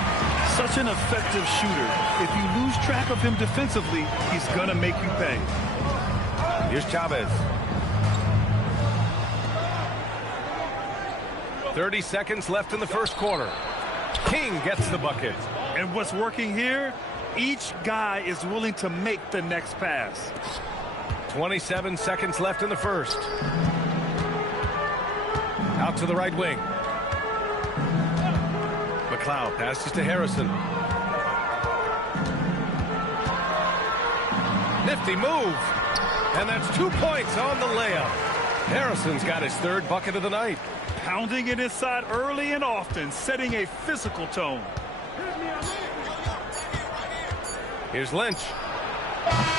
Such an effective shooter. If you lose track of him defensively, he's going to make you pay. Here's Chavez. 30 seconds left in the first quarter. King gets the bucket. And what's working here? Each guy is willing to make the next pass. 27 seconds left in the first. Out to the right wing. McLeod passes to Harrison. Nifty move. And that's 2 points on the layup. Harrison's got his 3rd bucket of the night. Pounding it inside early and often, setting a physical tone. Here's Lynch.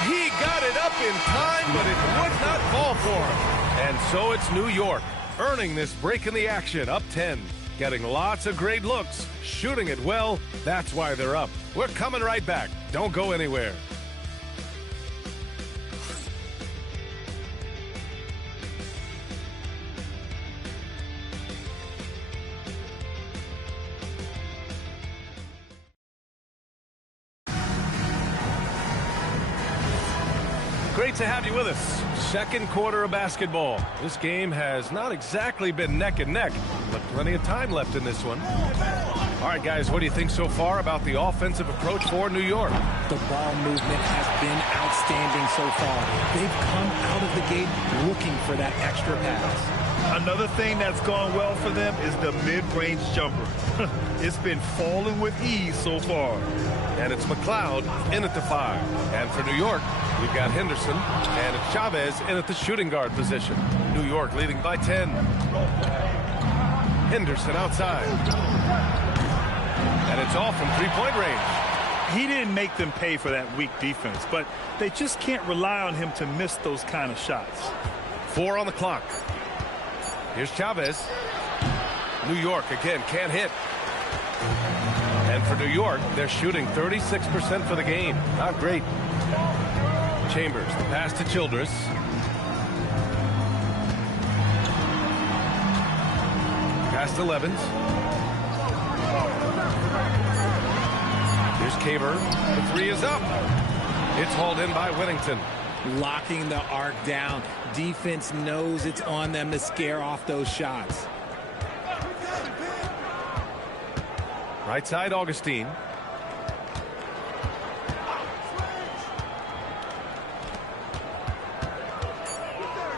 He got it up in time, but it would not fall for him. And so it's New York, earning this break in the action, up 10. Getting lots of great looks, shooting it well. That's why they're up. We're coming right back. Don't go anywhere. Great to have you with us. Second quarter of basketball. This game has not exactly been neck and neck, but plenty of time left in this one. All right, guys, what do you think so far about the offensive approach for New York? The ball movement has been outstanding so far. They've come out of the gate looking for that extra pass. Another thing that's gone well for them is the mid-range jumper. It's been falling with ease so far. And it's McLeod in at the 5. And for New York, we've got Henderson, and it's Chavez in at the shooting guard position. New York leading by 10. Henderson outside. And it's all from three-point range. He didn't make them pay for that weak defense, but they just can't rely on him to miss those kind of shots. 4 on the clock. Here's Chavez. New York again can't hit. And for New York, they're shooting 36% for the game. Not great. Chambers, the pass to Childress. Pass to Levens. Here's Caver. The 3 is up. It's hauled in by Whittington. Locking the arc down. Defense knows it's on them to scare off those shots. Right side, Augustine.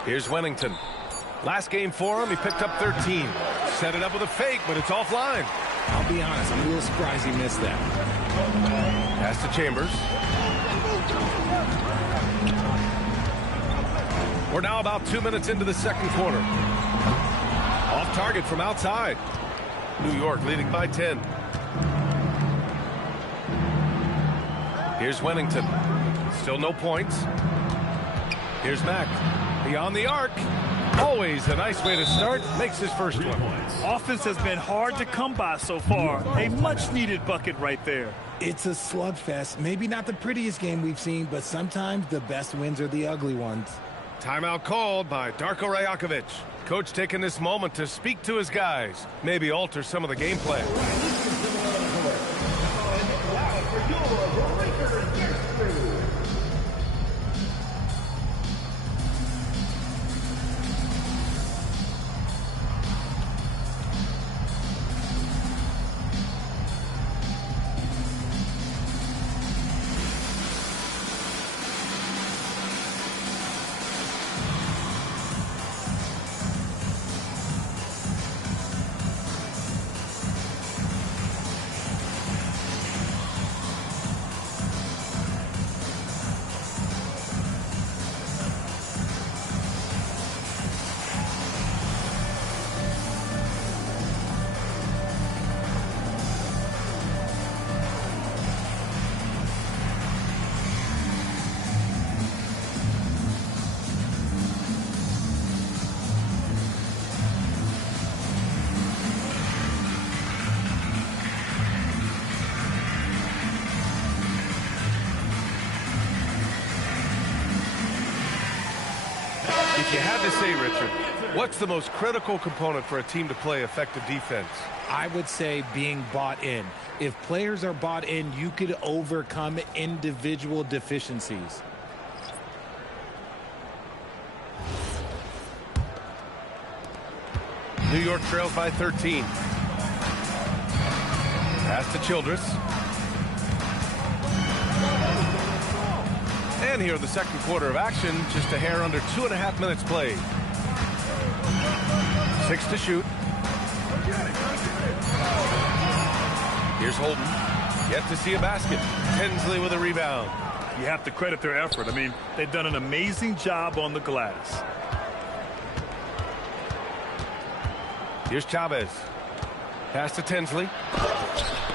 Here's Whittington. Last game for him, he picked up 13. Set it up with a fake, but it's offline. I'll be honest, I'm a little surprised he missed that. Pass to Chambers. We're now about 2 minutes into the second quarter. Off target from outside. New York leading by 10. Here's Whittington. Still no points. Here's Mack. Beyond the arc. Always a nice way to start. Makes his first one. Offense has been hard to come by so far. A much-needed bucket right there. It's a slugfest. Maybe not the prettiest game we've seen, but sometimes the best wins are the ugly ones. Timeout called by Darko Rajakovic. Coach taking this moment to speak to his guys. Maybe alter some of the game plan. If you had to say, Richard, what's the most critical component for a team to play effective defense? I would say being bought in. If players are bought in, you could overcome individual deficiencies. New York trails by 13. Pass to Childress. And here in the second quarter of action, just a hair under 2.5 minutes played. 6 to shoot. Here's Holden. Yet to see a basket. Tinsley with a rebound. You have to credit their effort. I mean, they've done an amazing job on the glass. Here's Chavez. Pass to Tinsley.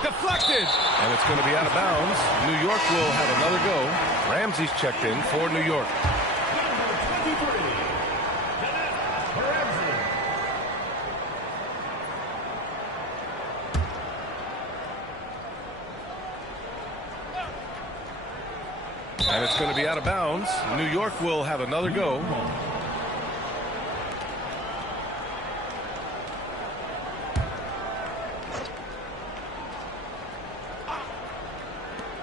Deflected. And it's going to be out of bounds. New York will have another go. Ramsey's checked in for New York. And it's going to be out of bounds. New York will have another go.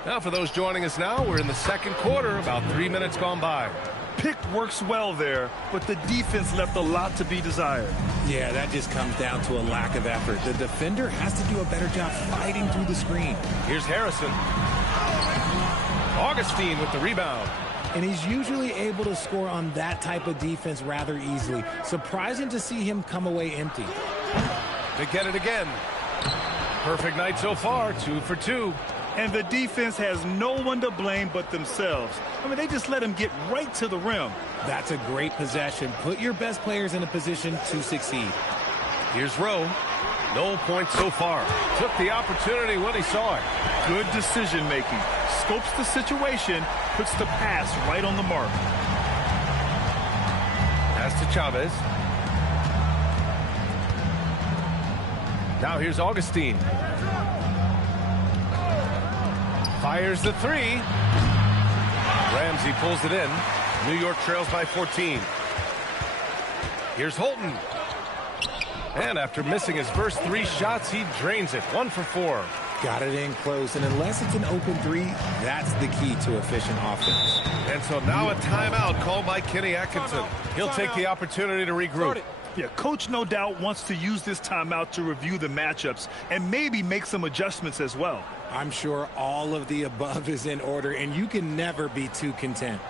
Now, for those joining us now, we're in the second quarter, about 3 minutes gone by. Pick works well there, but the defense left a lot to be desired. Yeah, that just comes down to a lack of effort. The defender has to do a better job fighting through the screen. Here's Harrison. Augustine with the rebound. And he's usually able to score on that type of defense rather easily. Surprising to see him come away empty. They get it again. Perfect night so far, 2 for 2. And the defense has no one to blame but themselves. I mean, they just let him get right to the rim. That's a great possession. Put your best players in a position to succeed. Here's Rowe. No points so far. Took the opportunity when he saw it. Good decision making. Scopes the situation, puts the pass right on the mark. Pass to Chavez. Now here's Augustine. Fires the three. Ramsey pulls it in. New York trails by 14. Here's Holton. And after missing his first 3 shots, he drains it. 1 for 4. Got it in close, and unless it's an open 3, that's the key to efficient offense. And so now a timeout called by Kenny Atkinson. He'll take the opportunity to regroup. Yeah, coach no doubt wants to use this timeout to review the matchups and maybe make some adjustments as well. I'm sure all of the above is in order, and you can never be too content.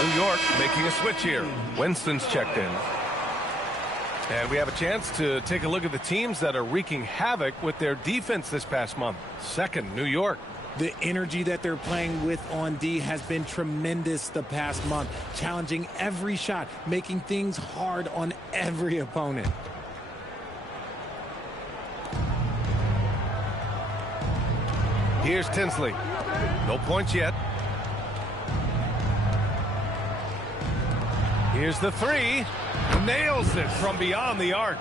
New York making a switch here. Winston's checked in. And we have a chance to take a look at the teams that are wreaking havoc with their defense this past month. Second, New York. The energy that they're playing with on D has been tremendous the past month, challenging every shot, making things hard on every opponent. Here's Tinsley. No points yet. Here's the three. Nails it from beyond the arc.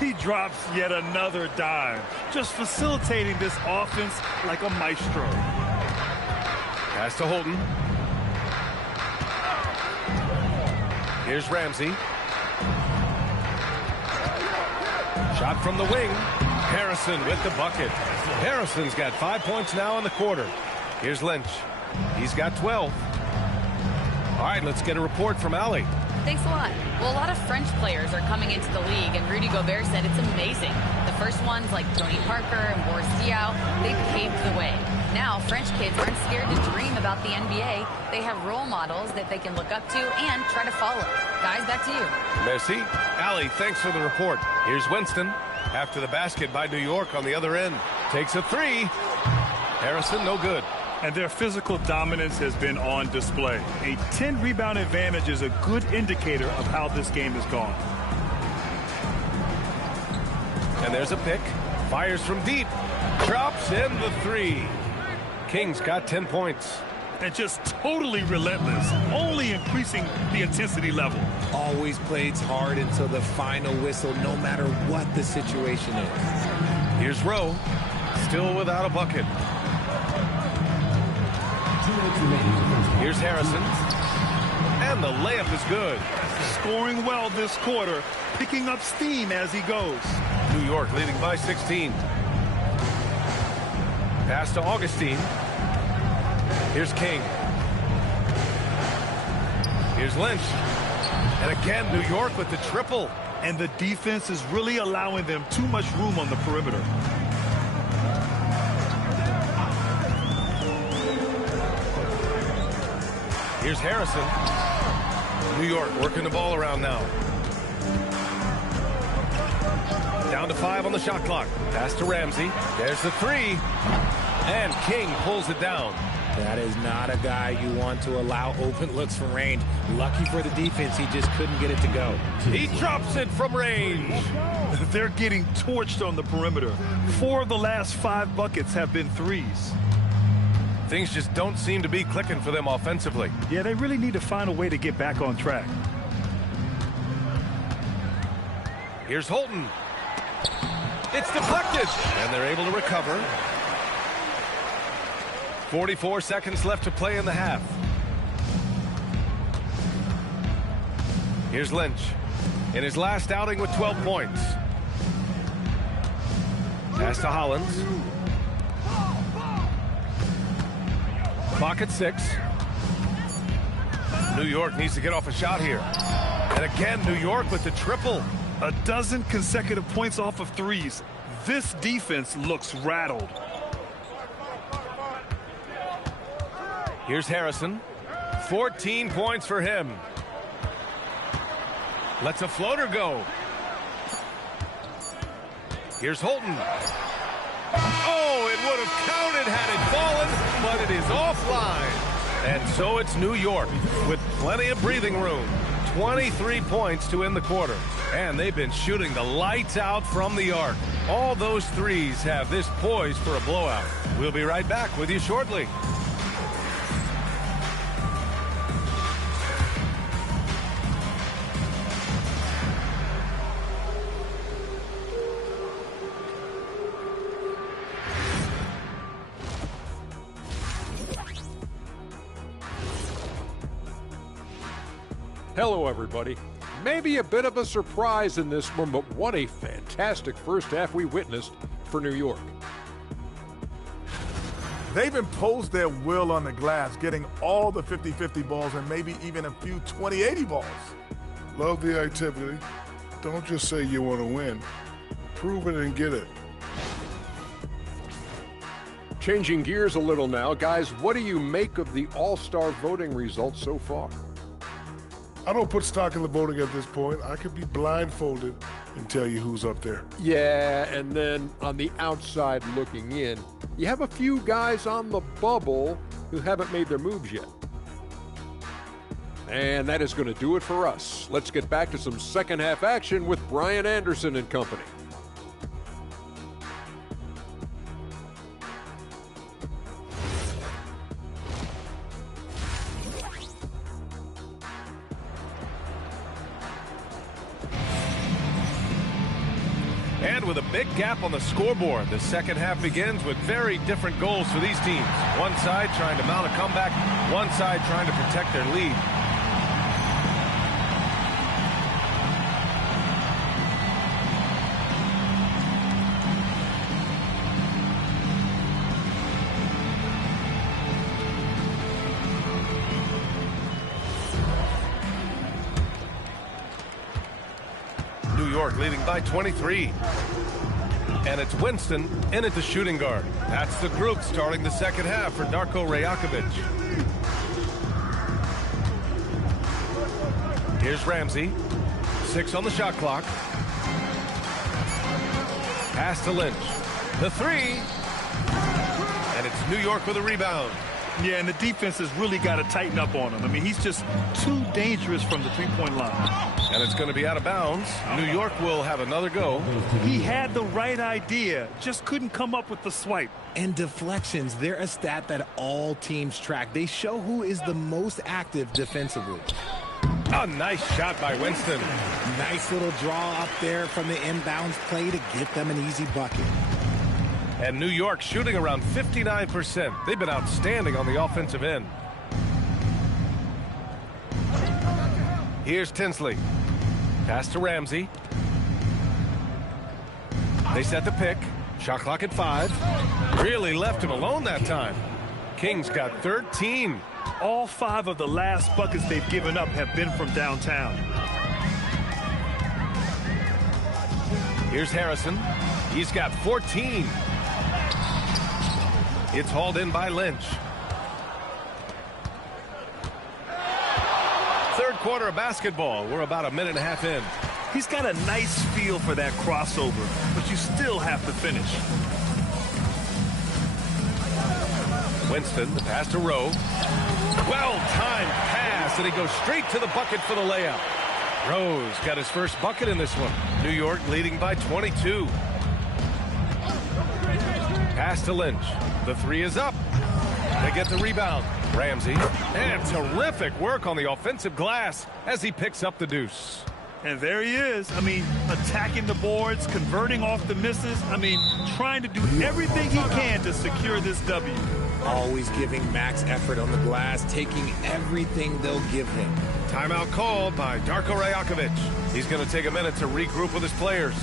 He drops yet another dime, just facilitating this offense like a maestro. Pass to Holden. Here's Ramsey. Shot from the wing. Harrison with the bucket. Harrison's got 5 points now in the quarter. Here's Lynch. He's got 12. All right, let's get a report from Allie. Thanks a lot. Well, a lot of French players are coming into the league, and Rudy Gobert said it's amazing. The first ones, like Tony Parker and Boris Diaw, they've paved the way. Now, French kids aren't scared to dream about the NBA. They have role models that they can look up to and try to follow. Guys, back to you. Merci. Allie, thanks for the report. Here's Winston. After the basket by New York on the other end. Takes a three. Harrison, no good. And their physical dominance has been on display. A 10-rebound advantage is a good indicator of how this game has gone. And there's a pick. Fires from deep. Drops in the three. Kings got 10 points. And just totally relentless, only increasing the intensity level. Always plays hard until the final whistle, no matter what the situation is. Here's Rowe, still without a bucket. Here's Harrison, and the layup is good. Scoring well this quarter, picking up steam as he goes. New York leading by 16. Pass to Augustine. Here's King. Here's Lynch. And again, New York with the triple. And the defense is really allowing them too much room on the perimeter. Here's Harrison. New York working the ball around now. Down to 5 on the shot clock. Pass to Ramsey. There's the three. And King pulls it down. That is not a guy you want to allow open looks from range. Lucky for the defense, he just couldn't get it to go. He drops it from range. They're getting torched on the perimeter. 4 of the last 5 buckets have been threes. Things just don't seem to be clicking for them offensively. Yeah, they really need to find a way to get back on track. Here's Holton. It's deflected, and they're able to recover. 44 seconds left to play in the half. Here's Lynch in his last outing with 12 points. Pass to Hollins. Clock at 6. New York needs to get off a shot here. And again, New York with the triple. A dozen consecutive points off of threes. This defense looks rattled. Here's Harrison. 14 points for him. Lets a floater go. Here's Holton. Oh, it would have counted had it fallen, but it is offline. And so it's New York with plenty of breathing room. 23 points to end the quarter. And they've been shooting the lights out from the arc. All those threes have this poised for a blowout. We'll be right back with you shortly. Hello, everybody. Maybe a bit of a surprise in this one, but what a fantastic first half we witnessed for New York. They've imposed their will on the glass, getting all the 50-50 balls and maybe even a few 20-80 balls. Love the activity. Don't just say you want to win. Prove it and get it. Changing gears a little now, guys, what do you make of the All-Star voting results so far? I don't put stock in the voting at this point. I could be blindfolded and tell you who's up there. Yeah, and then on the outside looking in, you have a few guys on the bubble who haven't made their moves yet. And that is going to do it for us. Let's get back to some second half action with Brian Anderson and company. And with a big gap on the scoreboard, the second half begins with very different goals for these teams. One side trying to mount a comeback, one side trying to protect their lead. York leading by 23. And it's Winston in at the shooting guard. That's the group starting the second half for Darko Rajakovic. Here's Ramsey. 6 on the shot clock. Pass to Lynch. The three. And it's New York with a rebound. Yeah, and the defense has really got to tighten up on him. I mean, he's just too dangerous from the three-point line. And it's going to be out of bounds. New York will have another go. He had the right idea, just couldn't come up with the swipe. And deflections, they're a stat that all teams track. They show who is the most active defensively. A nice shot by Winston. Nice little draw up there from the inbounds play to get them an easy bucket. And New York shooting around 59%. They've been outstanding on the offensive end. Here's Tinsley. Pass to Ramsey. They set the pick. Shot clock at 5. Really left him alone that time. Kings got 13. All 5 of the last buckets they've given up have been from downtown. Here's Harrison. He's got 14. It's hauled in by Lynch. Third quarter of basketball. We're about a minute and a half in. He's got a nice feel for that crossover, but you still have to finish. Winston, the pass to Rowe. Well-timed pass, and he goes straight to the bucket for the layup. Rowe's got his first bucket in this one. New York leading by 22. Pass to Lynch. The three is up. They get the rebound. Ramsey. And terrific work on the offensive glass as he picks up the deuce. And there he is. I mean, attacking the boards, converting off the misses. I mean, trying to do everything he can to secure this W. Always giving max effort on the glass, taking everything they'll give him. Timeout called by Darko Rajakovic. He's going to take a minute to regroup with his players.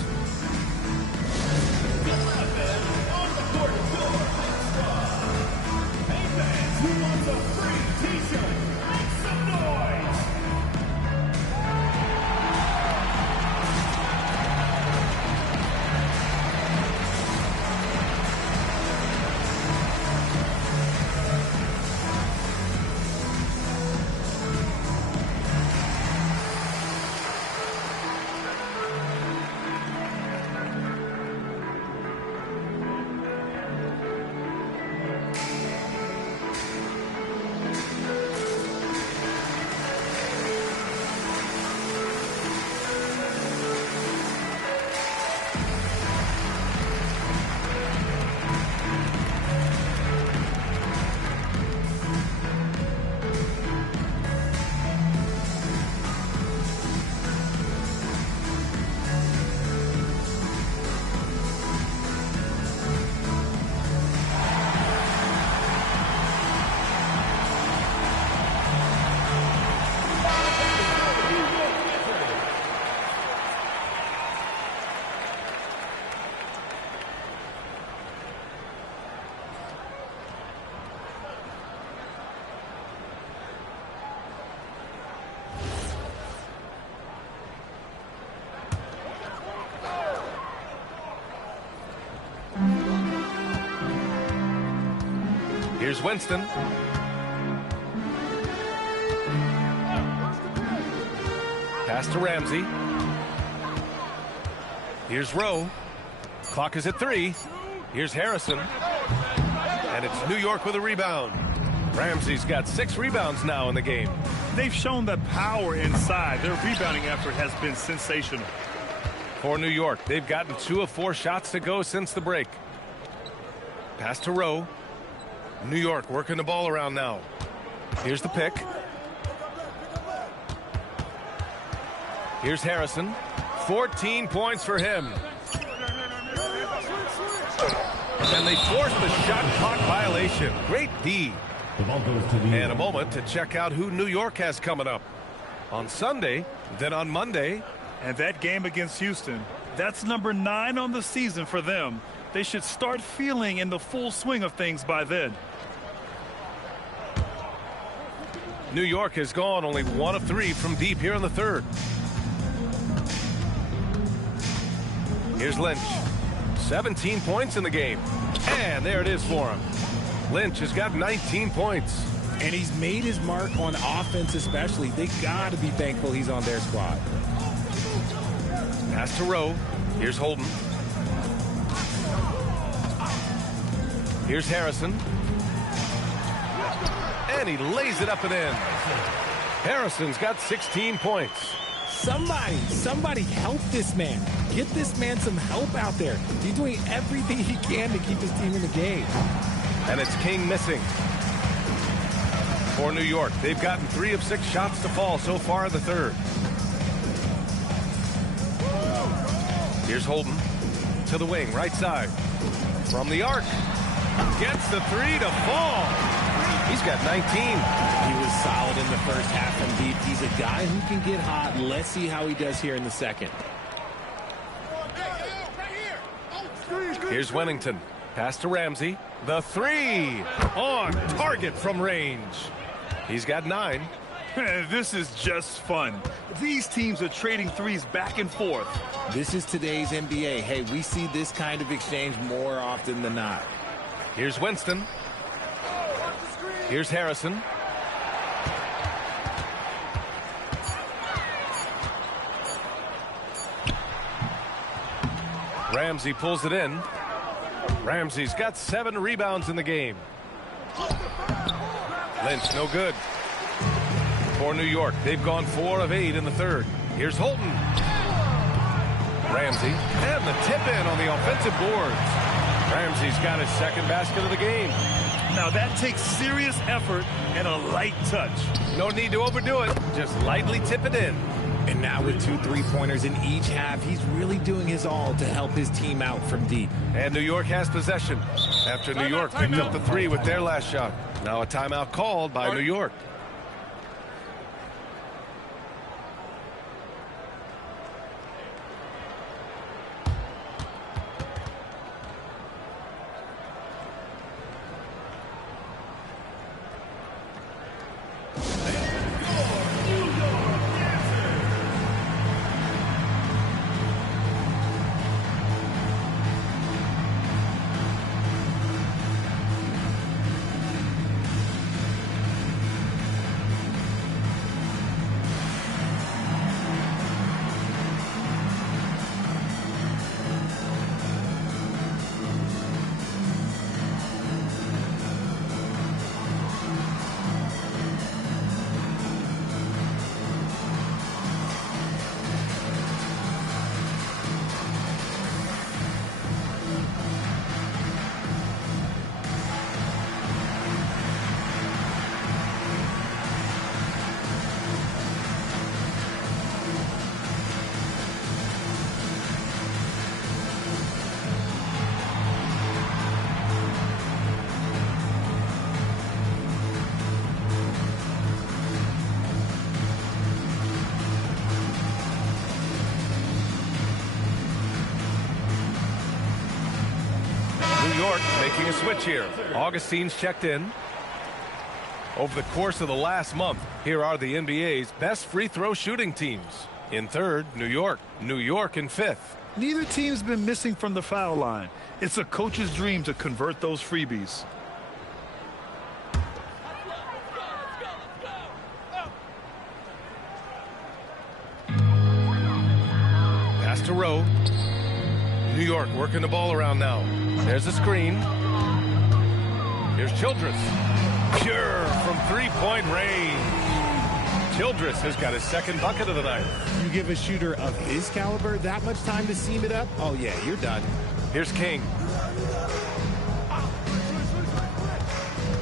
Here's Winston. Pass to Ramsey. Here's Rowe. Clock is at 3. Here's Harrison. And it's New York with a rebound. Ramsey's got 6 rebounds now in the game. They've shown the power inside. Their rebounding effort has been sensational. For New York, they've gotten 2 of 4 shots to go since the break. Pass to Rowe. New York working the ball around now. Here's the pick. Here's Harrison. 14 points for him. And they forced the shot clock violation. Great D. And a moment to check out who New York has coming up. On Sunday, then on Monday. And that game against Houston, that's number 9 on the season for them. They should start feeling in the full swing of things by then. New York has gone only 1 of 3 from deep here in the third. Here's Lynch. 17 points in the game. And there it is for him. Lynch has got 19 points. And he's made his mark on offense especially. They got to be thankful he's on their squad. Pass to Rowe. Here's Holden. Here's Harrison. And he lays it up and in. Harrison's got 16 points. Somebody help this man. Get this man some help out there. He's doing everything he can to keep his team in the game. And it's King missing. For New York, they've gotten 3 of 6 shots to fall so far in the third. Here's Holden to the wing, right side. From the arc. Gets the 3 to fall. He's got 19. He was solid in the first half from deep. He's a guy who can get hot. Let's see how he does here in the second. Here's Wennington. Pass to Ramsey. The 3 on target from range. He's got 9. This is just fun. These teams are trading threes back and forth. This is today's NBA. Hey, we see this kind of exchange more often than not. Here's Winston. Here's Harrison. Ramsey pulls it in. Ramsey's got 7 rebounds in the game. Lynch, no good. For New York, they've gone 4 of 8 in the third. Here's Holton. Ramsey, and the tip in on the offensive boards. Ramsey's got his second basket of the game. Now that takes serious effort and a light touch. No need to overdo it. Just lightly tip it in. And now with 2 3-pointers in each half, he's really doing his all to help his team out from deep. And New York has possession after New York picked up the 3 with their last shot. Now a timeout called by New York. Making a switch here. Augustine's checked in. Over the course of the last month, here are the NBA's best free throw shooting teams. In third, New York. New York in fifth. Neither team's been missing from the foul line. It's a coach's dream to convert those freebies. Pass to Rowe. New York working the ball around now. There's a screen. Here's Childress. Pure from three-point range. Childress has got his second bucket of the night. You give a shooter of his caliber that much time to seam it up? Oh, yeah, you're done. Here's King.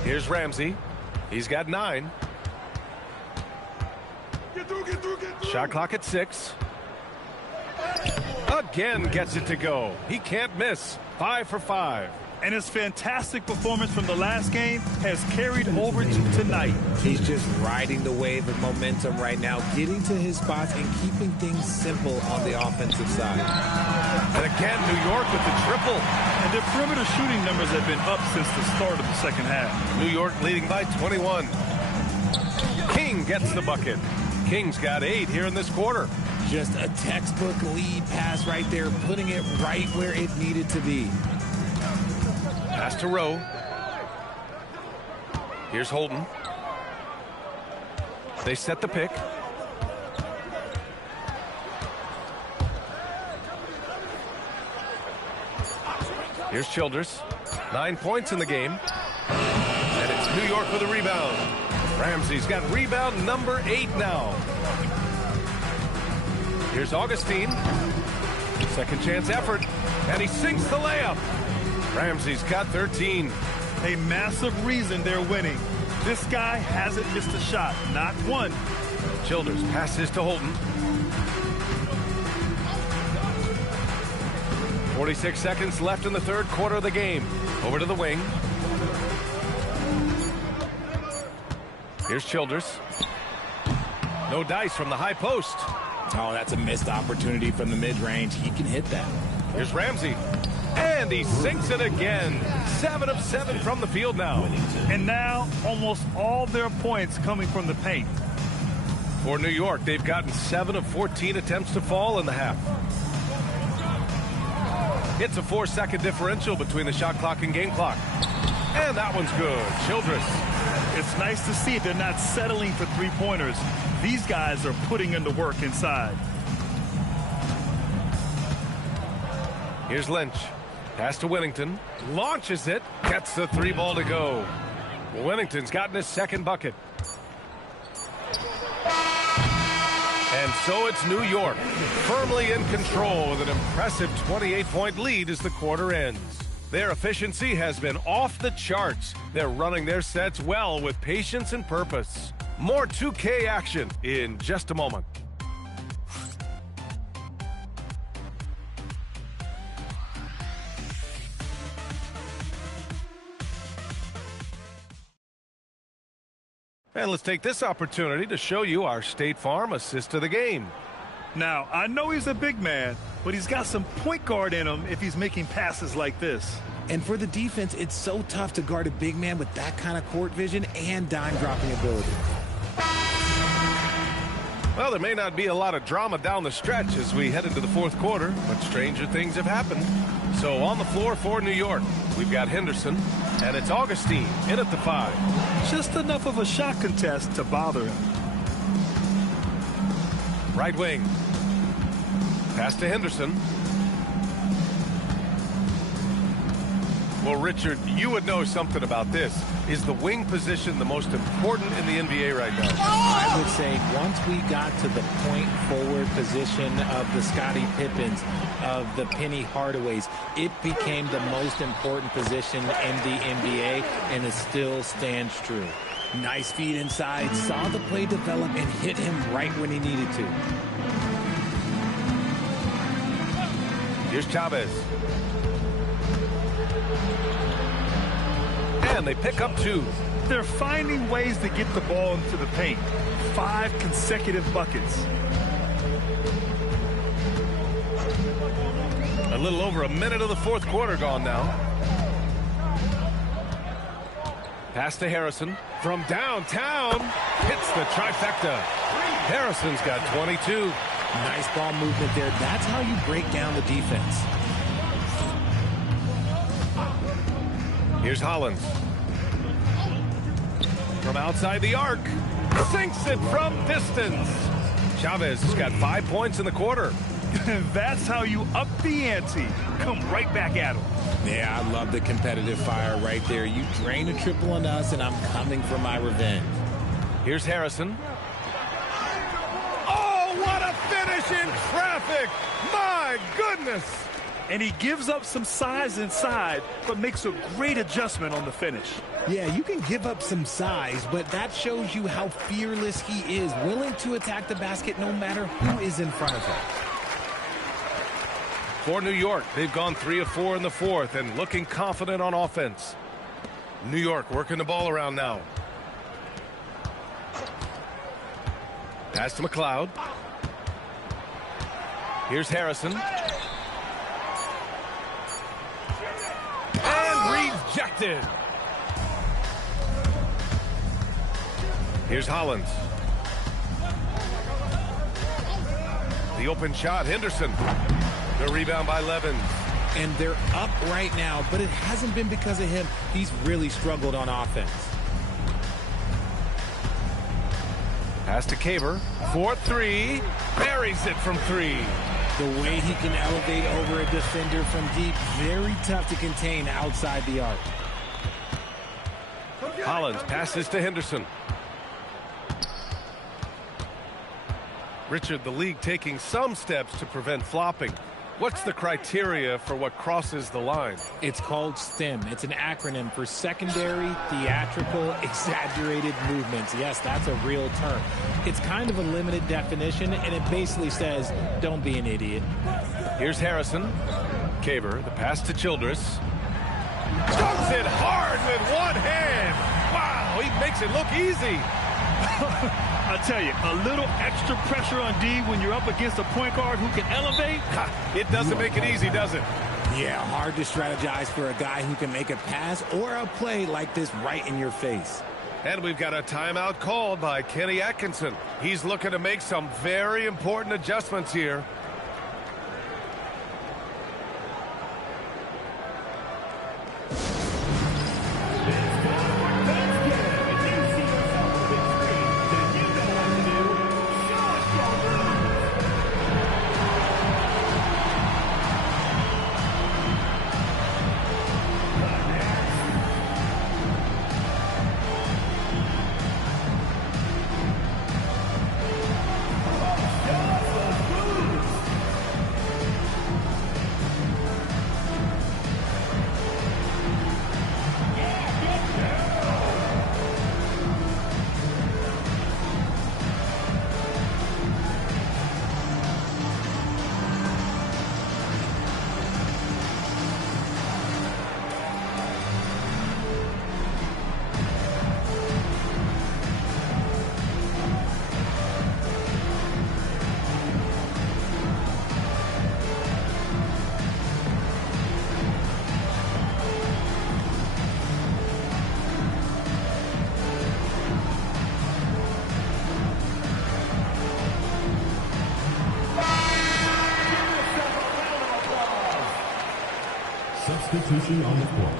Here's Ramsey. He's got 9. Get through. Shot clock at 6. Again gets it to go. He can't miss. 5 for 5. And his fantastic performance from the last game has carried over to tonight. He's just riding the wave of momentum right now, getting to his spots and keeping things simple on the offensive side. And again, New York with the triple. And their perimeter shooting numbers have been up since the start of the second half. New York leading by 21. King gets the bucket. King's got 8 here in this quarter. Just a textbook lead pass right there, putting it right where it needed to be. Pass to Rowe. Here's Holden. They set the pick. Here's Childress. 9 points in the game. And it's New York with a rebound. Ramsey's got rebound number 8 now. Here's Augustine. Second chance effort. And he sinks the layup. Ramsey's got 13. A massive reason they're winning. This guy hasn't missed a shot. Not one. Childress passes to Holden. 46 seconds left in the third quarter of the game. Over to the wing. Here's Childress. No dice from the high post. Oh, that's a missed opportunity from the mid-range. He can hit that. Here's Ramsey. And he sinks it again. 7 of 7 from the field now. And now almost all their points coming from the paint. For New York, they've gotten 7 of 14 attempts to fall in the half. It's a 4-second differential between the shot clock and game clock. And that one's good. Childress. It's nice to see they're not settling for three-pointers. These guys are putting in the work inside. Here's Lynch. Pass to Winnington. Launches it. Gets the 3 ball to go. Winnington's gotten his second bucket. And so it's New York, firmly in control with an impressive 28-point lead as the quarter ends. Their efficiency has been off the charts. They're running their sets well with patience and purpose. More 2K action in just a moment. And let's take this opportunity to show you our State Farm assist of the game. Now, I know he's a big man, but he's got some point guard in him if he's making passes like this. And for the defense, it's so tough to guard a big man with that kind of court vision and dime-dropping ability. Well, there may not be a lot of drama down the stretch as we head into the fourth quarter, but stranger things have happened. So on the floor for New York, we've got Henderson, and it's Augustine in at the 5. Just enough of a shot contest to bother him. Right wing. Pass to Henderson. Well, Richard, you would know something about this. Is the wing position the most important in the NBA right now? I would say once we got to the point forward position of the Scottie Pippens, of the Penny Hardaways, it became the most important position in the NBA, and it still stands true. Nice feed inside, saw the play develop, and hit him right when he needed to. Here's Chavez. And they pick up 2. They're finding ways to get the ball into the paint. 5 consecutive buckets. A little over a minute of the fourth quarter gone now. Pass to Harrison from downtown. Hits the trifecta. Harrison's got 22. Nice ball movement there. That's how you break down the defense. Here's Hollins. From outside the arc. Sinks it from distance. Chavez has got 5 points in the quarter. That's how you up the ante. Come right back at him. Yeah, I love the competitive fire right there. You drain a triple on us, and I'm coming for my revenge. Here's Harrison. Oh, what a finish in traffic! My goodness! And he gives up some size inside, but makes a great adjustment on the finish. Yeah, you can give up some size, but that shows you how fearless he is, willing to attack the basket no matter who is in front of him. For New York, they've gone 3 of 4 in the fourth and looking confident on offense. New York working the ball around now. Pass to McLeod. Here's Harrison. And rejected. Here's Hollins. The open shot, Henderson. The rebound by Levens. And they're up right now, but it hasn't been because of him. He's really struggled on offense. Pass to Caver for three. Buries it from three. The way he can elevate over a defender from deep, very tough to contain outside the arc. Hollins passes to Henderson. Richard, the league taking some steps to prevent flopping. What's the criteria for what crosses the line? It's called STEM. It's an acronym for secondary, theatrical, exaggerated movements. Yes, that's a real term. It's kind of a limited definition, and it basically says, don't be an idiot. Here's Harrison. Caver, the pass to Childress. Dunks it hard with one hand. Wow, he makes it look easy. I tell you, a little extra pressure on D when you're up against a point guard who can elevate. It doesn't make it easy, does it? Yeah, hard to strategize for a guy who can make a pass or a play like this right in your face. And we've got a timeout called by Kenny Atkinson. He's looking to make some very important adjustments here. Substitution on the court.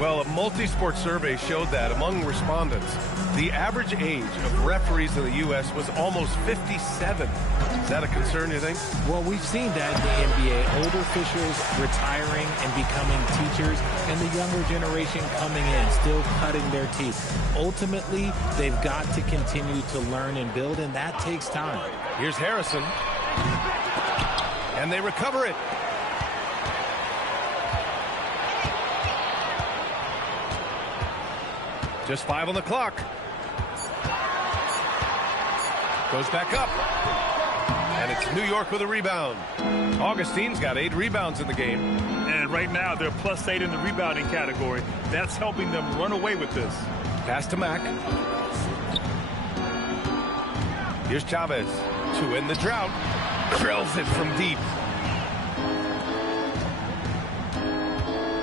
Well, a multi-sport survey showed that among respondents, the average age of referees in the U.S. was almost 57. Is that a concern, you think? Well, we've seen that in the NBA. Older officials retiring and becoming teachers, and the younger generation coming in, still cutting their teeth. Ultimately, they've got to continue to learn and build, and that takes time. Here's Harrison. And they recover it. Just 5 on the clock. Goes back up. And it's New York with a rebound. Augustine's got 8 rebounds in the game. And right now, they're +8 in the rebounding category. That's helping them run away with this. Pass to Mack. Here's Chavez to end the drought. Drills it from deep.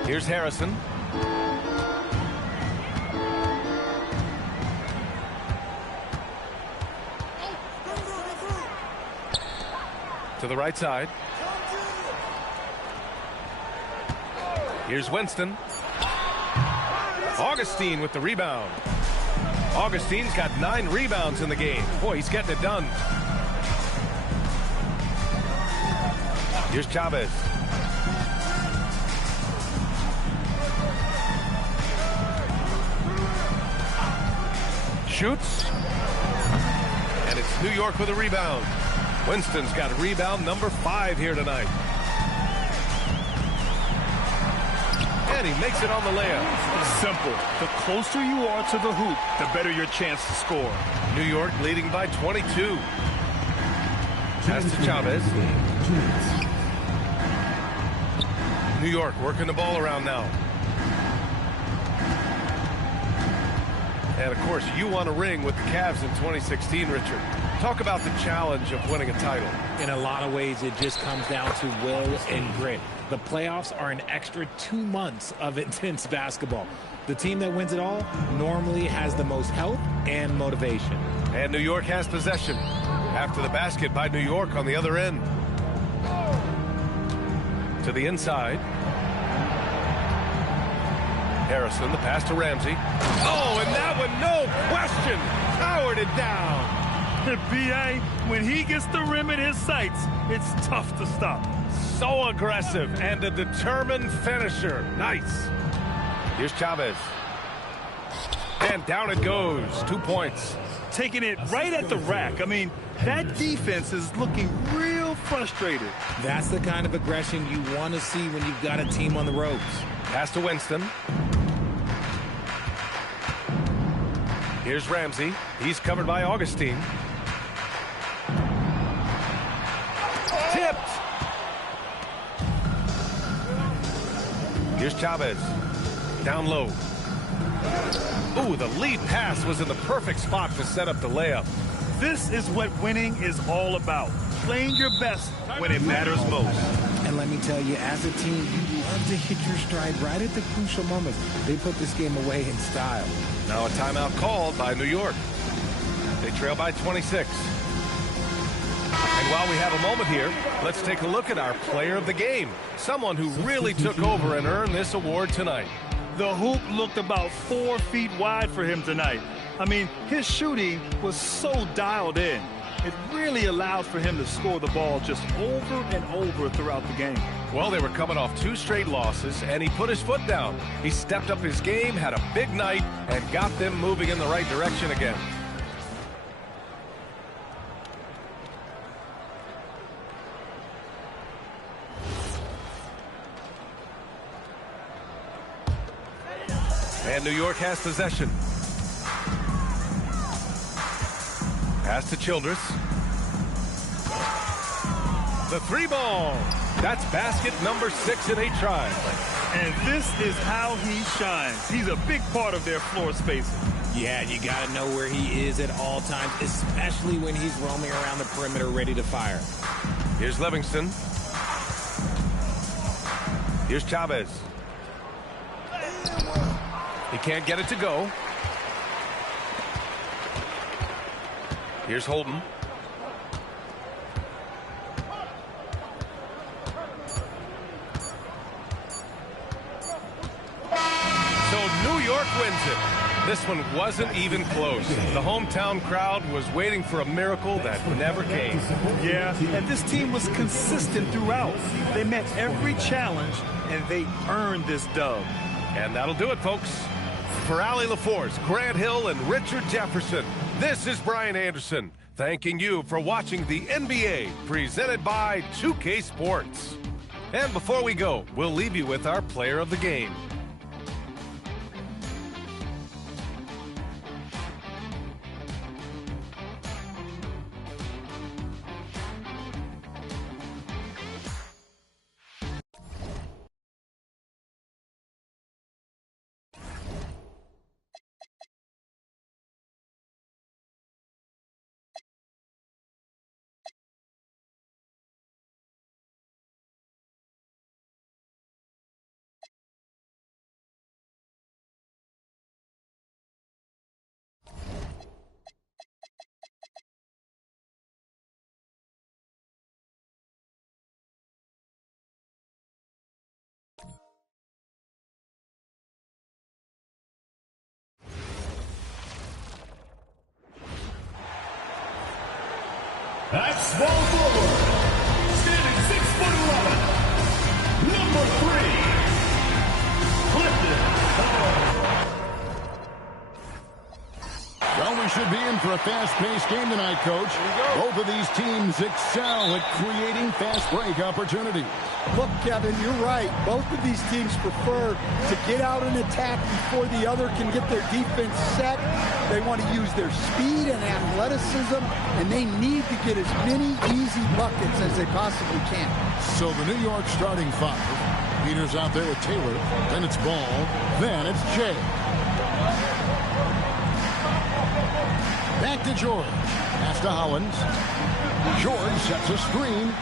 Here's Harrison. To the right side. Here's Winston. Augustine with the rebound. Augustine's got 9 rebounds in the game. Boy, he's getting it done. Here's Chavez. Shoots. And it's New York with a rebound. Winston's got rebound number 5 here tonight. And he makes it on the layup. Simple. The closer you are to the hoop, the better your chance to score. New York leading by 22. Pass to Chavez. New York working the ball around now. And, of course, you won a ring with the Cavs in 2016, Richard. Talk about the challenge of winning a title. In a lot of ways, it just comes down to will and grit. The playoffs are an extra 2 months of intense basketball. The team that wins it all normally has the most health and motivation. And New York has possession. After the basket by New York on the other end. To the inside. Harrison, the pass to Ramsey. Oh, and that one, no question, powered it down. B.A., when he gets the rim in his sights, it's tough to stop. So aggressive and a determined finisher. Nice. Here's Chavez. And down it goes. 2 points. Taking it right at the rack. I mean, that defense is looking real frustrated. That's the kind of aggression you want to see when you've got a team on the ropes. Pass to Winston. Here's Ramsey. He's covered by Augustine. Tipped. Here's Chavez. Down low. Ooh, the lead pass was in the perfect spot to set up the layup. This is what winning is all about. Playing your best when it matters most. And let me tell you, as a team, you love to hit your stride right at the crucial moments. They put this game away in style. Now a timeout called by New York. They trail by 26. And while we have a moment here, let's take a look at our player of the game. Someone who really took over and earned this award tonight. The hoop looked about 4 feet wide for him tonight. I mean, his shooting was so dialed in. It really allowed for him to score the ball just over and over throughout the game. Well, they were coming off 2 straight losses, and he put his foot down. He stepped up his game, had a big night, and got them moving in the right direction again. And New York has possession. Pass to Childress. The 3 ball. That's basket number 6 in 8 tries. And this is how he shines. He's a big part of their floor spacing. Yeah, you got to know where he is at all times, especially when he's roaming around the perimeter ready to fire. Here's Livingston. Here's Chavez. He can't get it to go. Here's Holden. So New York wins it. This one wasn't even close. The hometown crowd was waiting for a miracle that never came. Yeah, and this team was consistent throughout. They met every challenge, and they earned this dub. And that'll do it, folks. For Allie LaForce, Grant Hill, and Richard Jefferson, this is Brian Anderson, thanking you for watching the NBA, presented by 2K Sports. And before we go, we'll leave you with our player of the game. At small forward, standing 6'11", number 3, Clifton. Well, we should be in for a fast-paced game tonight, Coach. Both of these teams excel at creating fast break opportunities. Look, Kevin, you're right. Both of these teams prefer to get out and attack before the other can get their defense set. They want to use their speed and athleticism, and they need to get as many easy buckets as they possibly can. So the New York starting 5. Peters out there with Taylor. Then it's Ball. Then it's Jay. Back to George. Pass to Hollins. George sets a screen.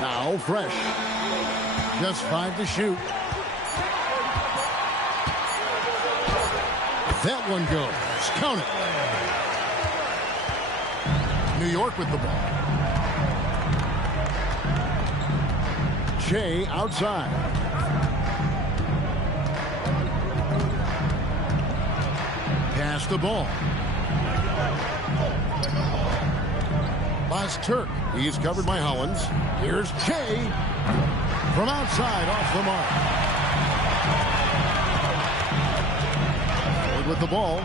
Now Fresh. Just 5 to shoot. That one goes. Count it. New York with the ball. Shea outside. Pass the ball. Buzz Turk. He's covered by Hollins. Here's Shea. From outside, off the mark. Forward with the ball.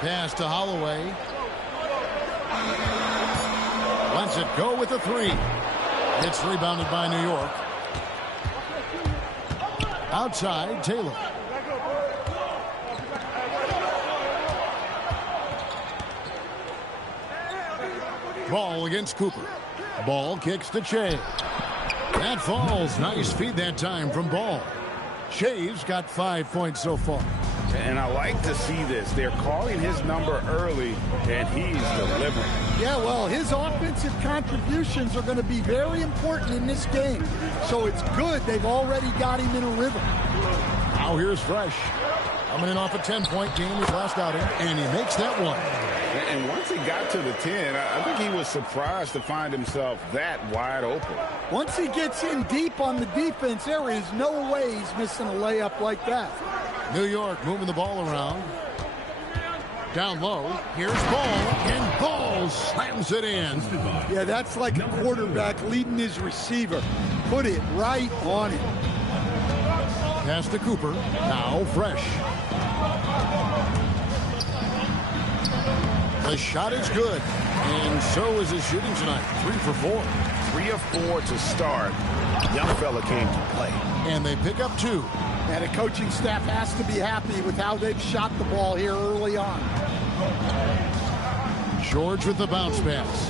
Pass to Holloway. Lets it go with a 3. It's rebounded by New York. Outside, Taylor. Ball against Cooper. Ball kicks to Shea. That falls. Nice feed that time from Ball. Shea's got 5 points so far. And I like to see this. They're calling his number early, and he's delivering. Yeah, well, his offensive contributions are going to be very important in this game. So it's good they've already got him in a rhythm. Now here's Fresh. Coming in off a 10-point game his last outing, and he makes that one. And once he got to the 10, I think he was surprised to find himself that wide open. Once he gets in deep on the defense, there is no way he's missing a layup like that. New York moving the ball around. Down low. Here's Ball, and Ball slams it in. Yeah, that's like a quarterback leading his receiver. Put it right on him. Pass to Cooper. Now Fresh. The shot is good, and so is his shooting tonight. 3 for 4. 3 of 4 to start. Young fella came to play. And they pick up 2. And a coaching staff has to be happy with how they've shot the ball here early on. George with the bounce pass.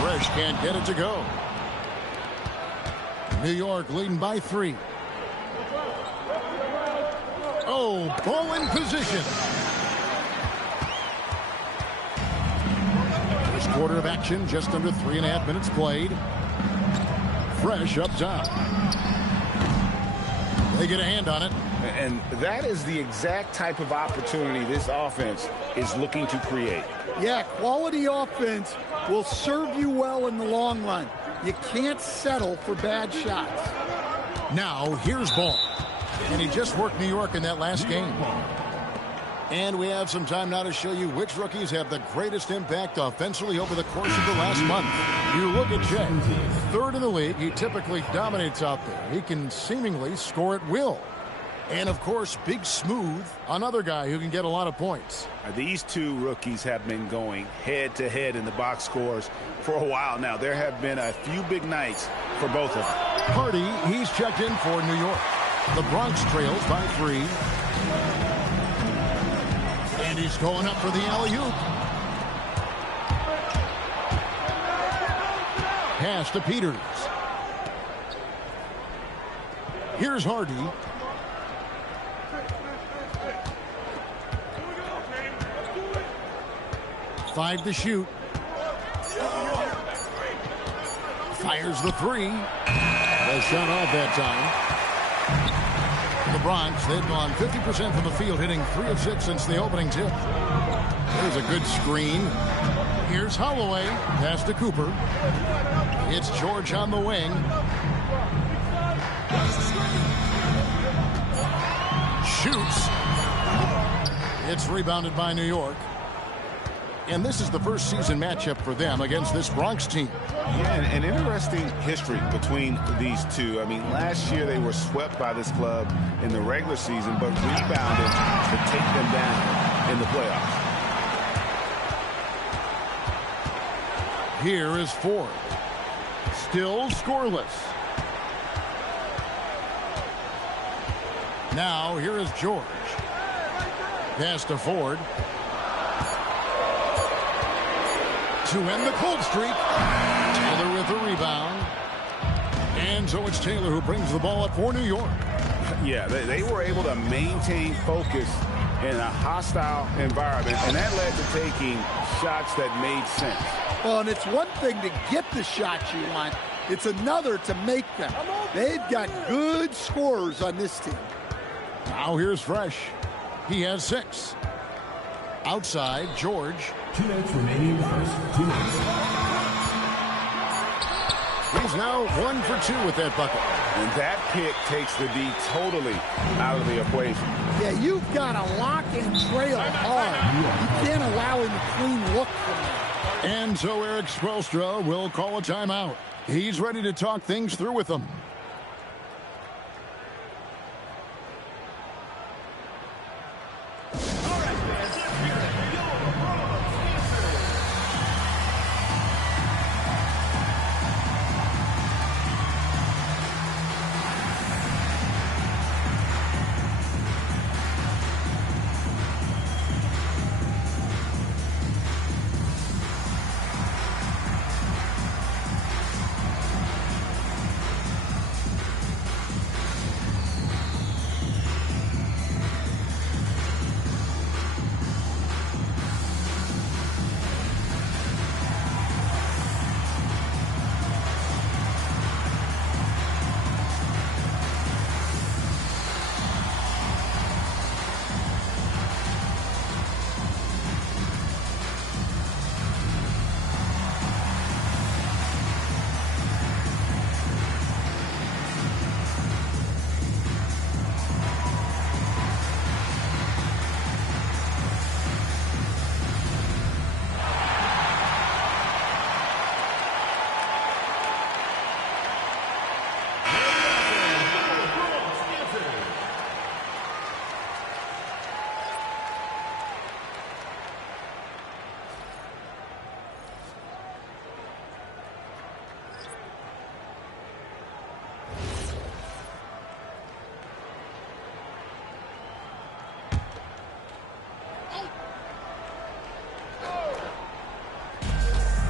Fresh can't get it to go. New York leading by 3. Oh, Ball in position. First quarter of action, just under 3.5 minutes played. Fresh up top. They get a hand on it. And that is the exact type of opportunity this offense is looking to create. Yeah, quality offense will serve you well in the long run. You can't settle for bad shots. Now, here's Ball. And he just worked New York in that last game. And we have some time now to show you which rookies have the greatest impact offensively over the course of the last month. You look at Shea, 3rd in the league. He typically dominates out there. He can seemingly score at will. And, of course, Big Smooth, another guy who can get a lot of points. These two rookies have been going head-to-head in the box scores for a while now. There have been a few big nights for both of them. Hardy, he's checked in for New York. The Bronx trails by 3. And he's going up for the alley-oop. Pass to Peters. Here's Hardy. Five to shoot. Fires the 3. The shot off that time. The Bronx, they've gone 50% from the field, hitting 3 of 6 since the opening tip. There's a good screen. Here's Holloway. Pass to Cooper. It's George on the wing. Shoots. It's rebounded by New York. And this is the first season matchup for them against this Bronx team. Yeah, an interesting history between these two. I mean, last year they were swept by this club in the regular season, but rebounded to take them down in the playoffs. Here is Ford. Still scoreless. Now, here is George. Pass to Ford. To end the cold streak. Taylor with a rebound. And so it's Taylor who brings the ball up for New York. Yeah, they were able to maintain focus in a hostile environment, and that led to taking shots that made sense. Well, and it's one thing to get the shots you want. It's another to make them. They've got good scorers on this team. Now here's Fresh. He has 6. Outside, George. 2 minutes remaining in the first. 2 minutes. He's now 1 for 2 with that bucket. And that pick takes the D totally out of the equation. Yeah, you've got to lock and trail hard. You can't allow him a clean look from that. And so Eric Spoelstra will call a timeout. He's ready to talk things through with them.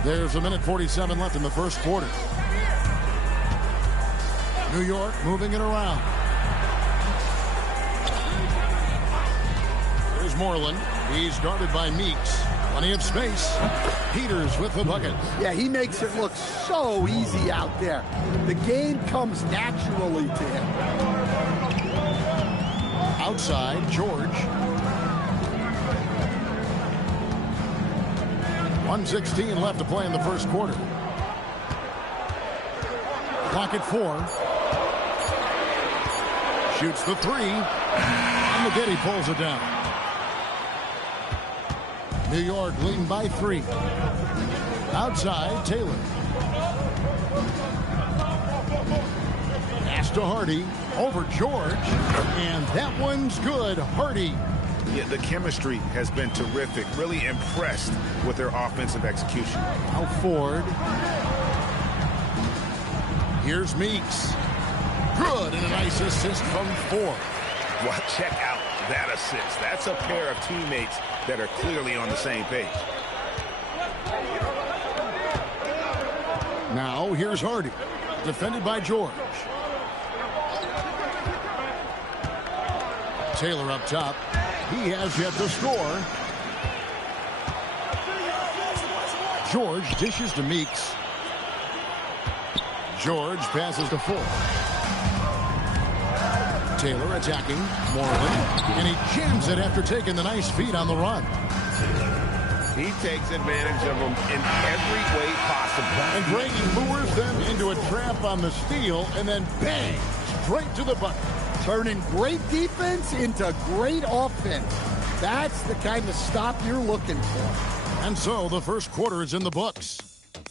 There's 1:47 left in the first quarter. New York moving it around. Here's Moreland. He's guarded by Meeks. Plenty of space. Peters with the bucket. Yeah, he makes it look so easy out there. The game comes naturally to him. Outside, George. 1:16 left to play in the first quarter. Clock at 4. Shoots the 3. And Maggette pulls it down. New York leading by 3. Outside, Taylor. Pass to Hardy. Over George. And that one's good. Hardy. Yeah, the chemistry has been terrific. Really impressed with their offensive execution. Now Ford. Here's Meeks. Good, and a nice assist from Ford. Well, check out that assist. That's a pair of teammates that are clearly on the same page. Now here's Hardy. Defended by George. Taylor up top. He has yet to score. George dishes to Meeks. George passes to Ford. Taylor attacking. Moreland. And he jams it after taking the nice feed on the run. He takes advantage of them in every way possible. And Brady lures them into a trap on the steal, and then bang, straight to the bucket. Turning great defense into great offense. That's the kind of stop you're looking for. And so the first quarter is in the books.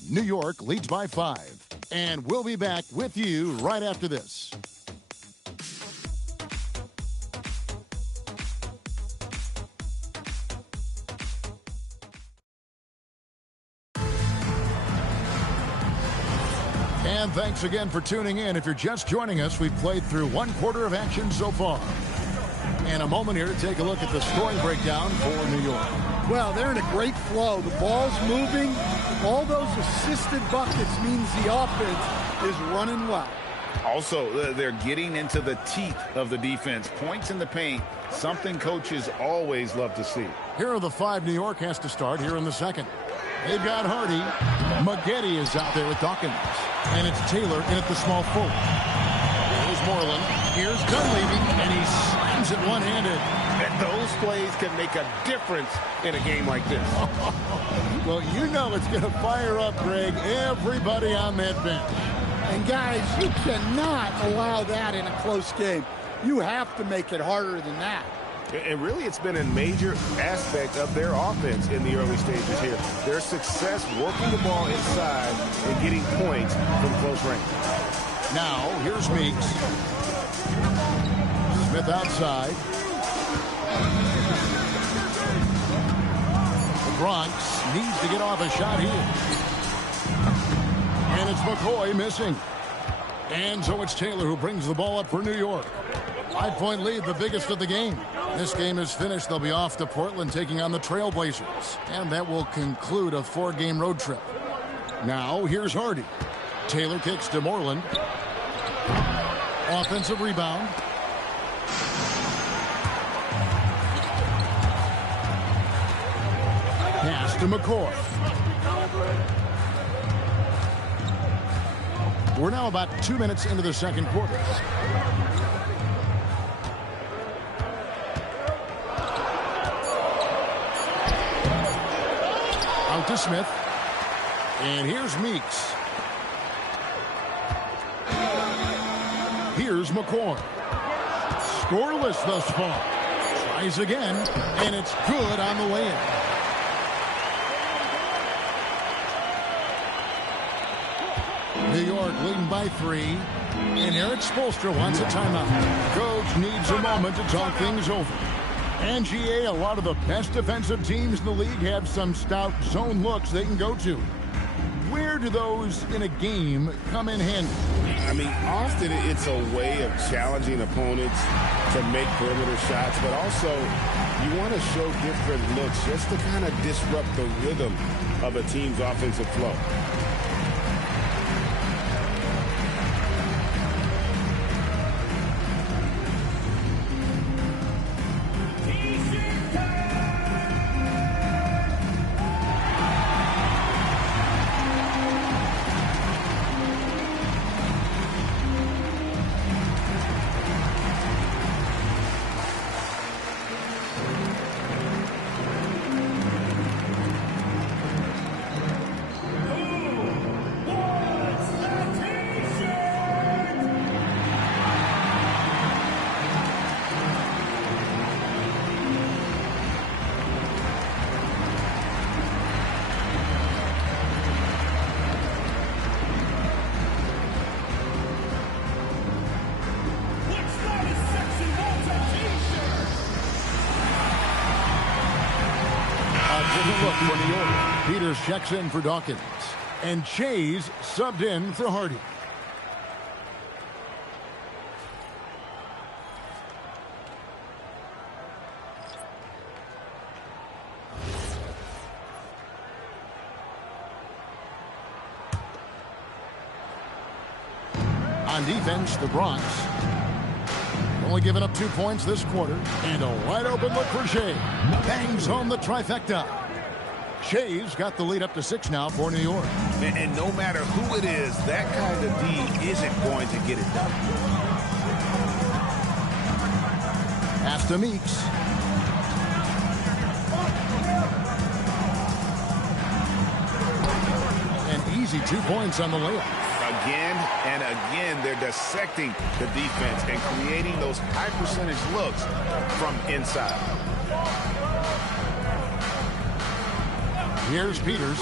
New York leads by 5. And we'll be back with you right after this. And thanks again for tuning in. If you're just joining us, we've played through 1 quarter of action so far. And a moment here to take a look at the scoring breakdown for New York. Well, they're in a great flow. The ball's moving. All those assisted buckets means the offense is running well. Also, they're getting into the teeth of the defense. Points in the paint, something coaches always love to see. Here are the 5 New York has to start here in the second. They've got Hardy. Maggette is out there with Dawkins. And it's Taylor in at the small forward. Here's Moreland. Here's Dunleavy, and he slams it one-handed. And those plays can make a difference in a game like this. Well, you know it's going to fire up, Greg, everybody on that bench. And guys, you cannot allow that in a close game. You have to make it harder than that. And really, it's been a major aspect of their offense in the early stages here. Their success working the ball inside and getting points from close range. Now, here's Meeks. Smith outside. The Bronx needs to get off a shot here. And it's McCoy missing. And so it's Taylor who brings the ball up for New York. 5-point lead, the biggest of the game. This game is finished. They'll be off to Portland taking on the Trailblazers. And that will conclude a 4-game road trip. Now, here's Hardy. Taylor kicks to Moreland. Offensive rebound. Pass to McCoy. We're now about 2 minutes into the second quarter. Out to Smith. And here's Meeks. Here's McCoy. Scoreless thus far. Tries again, and it's good on the way in. New York leading by 3. And Eric Spoelstra wants a timeout. Coach needs a moment to talk things over. And GA, a lot of the best defensive teams in the league have some stout zone looks they can go to. Where do those in a game come in handy? I mean, often it's a way of challenging opponents to make perimeter shots, but also you want to show different looks just to kind of disrupt the rhythm of a team's offensive flow. Look for New York. Peters checks in for Dawkins. And Chase subbed in for Hardy. On defense, the Bronx. Only giving up 2 points this quarter. And a wide open look for Shea. Bangs home the trifecta. Shea's got the lead up to 6 now for New York. And no matter who it is, that kind of D isn't going to get it done. Pass to Meeks. An easy 2 points on the layup. Again and again, they're dissecting the defense and creating those high percentage looks from inside. Here's Peters.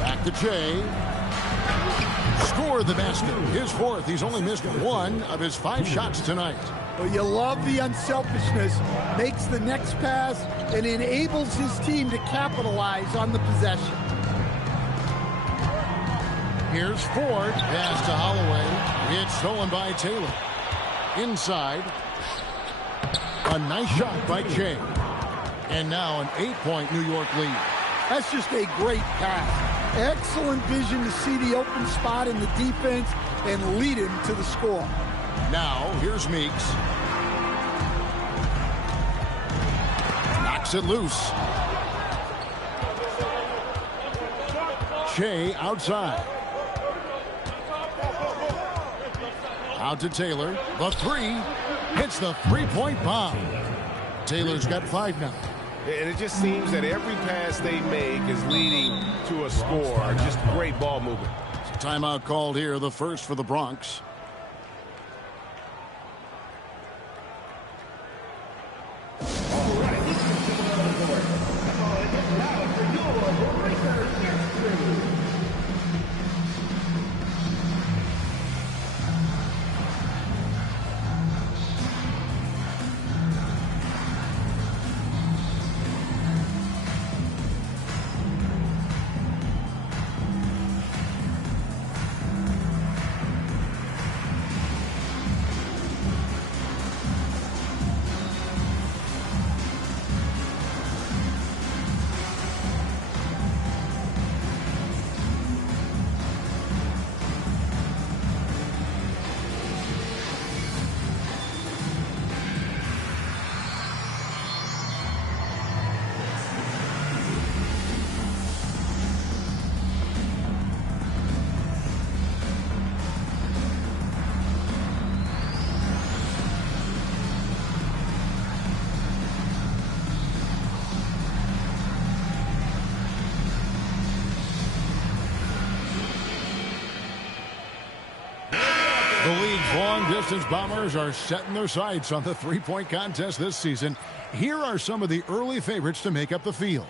Back to Jay. Score the basket. His 4th. He's only missed 1 of his 5 shots tonight. Well, you love the unselfishness. Makes the next pass and enables his team to capitalize on the possession. Here's Ford. Pass to Holloway. It's stolen by Taylor. Inside. A nice shot by Jay. And now an 8-point New York lead. That's just a great pass. Excellent vision to see the open spot in the defense and lead him to the score. Now, here's Meeks. Knocks it loose. Shea outside. Out to Taylor. The three. Hits the three-point bomb. Taylor's got 5 now. And it just seems that every pass they make is leading to a score. Just great ball movement. Timeout called here, the first for the Bronx. The league's long-distance Bombers are setting their sights on the three-point contest this season. Here are some of the early favorites to make up the field.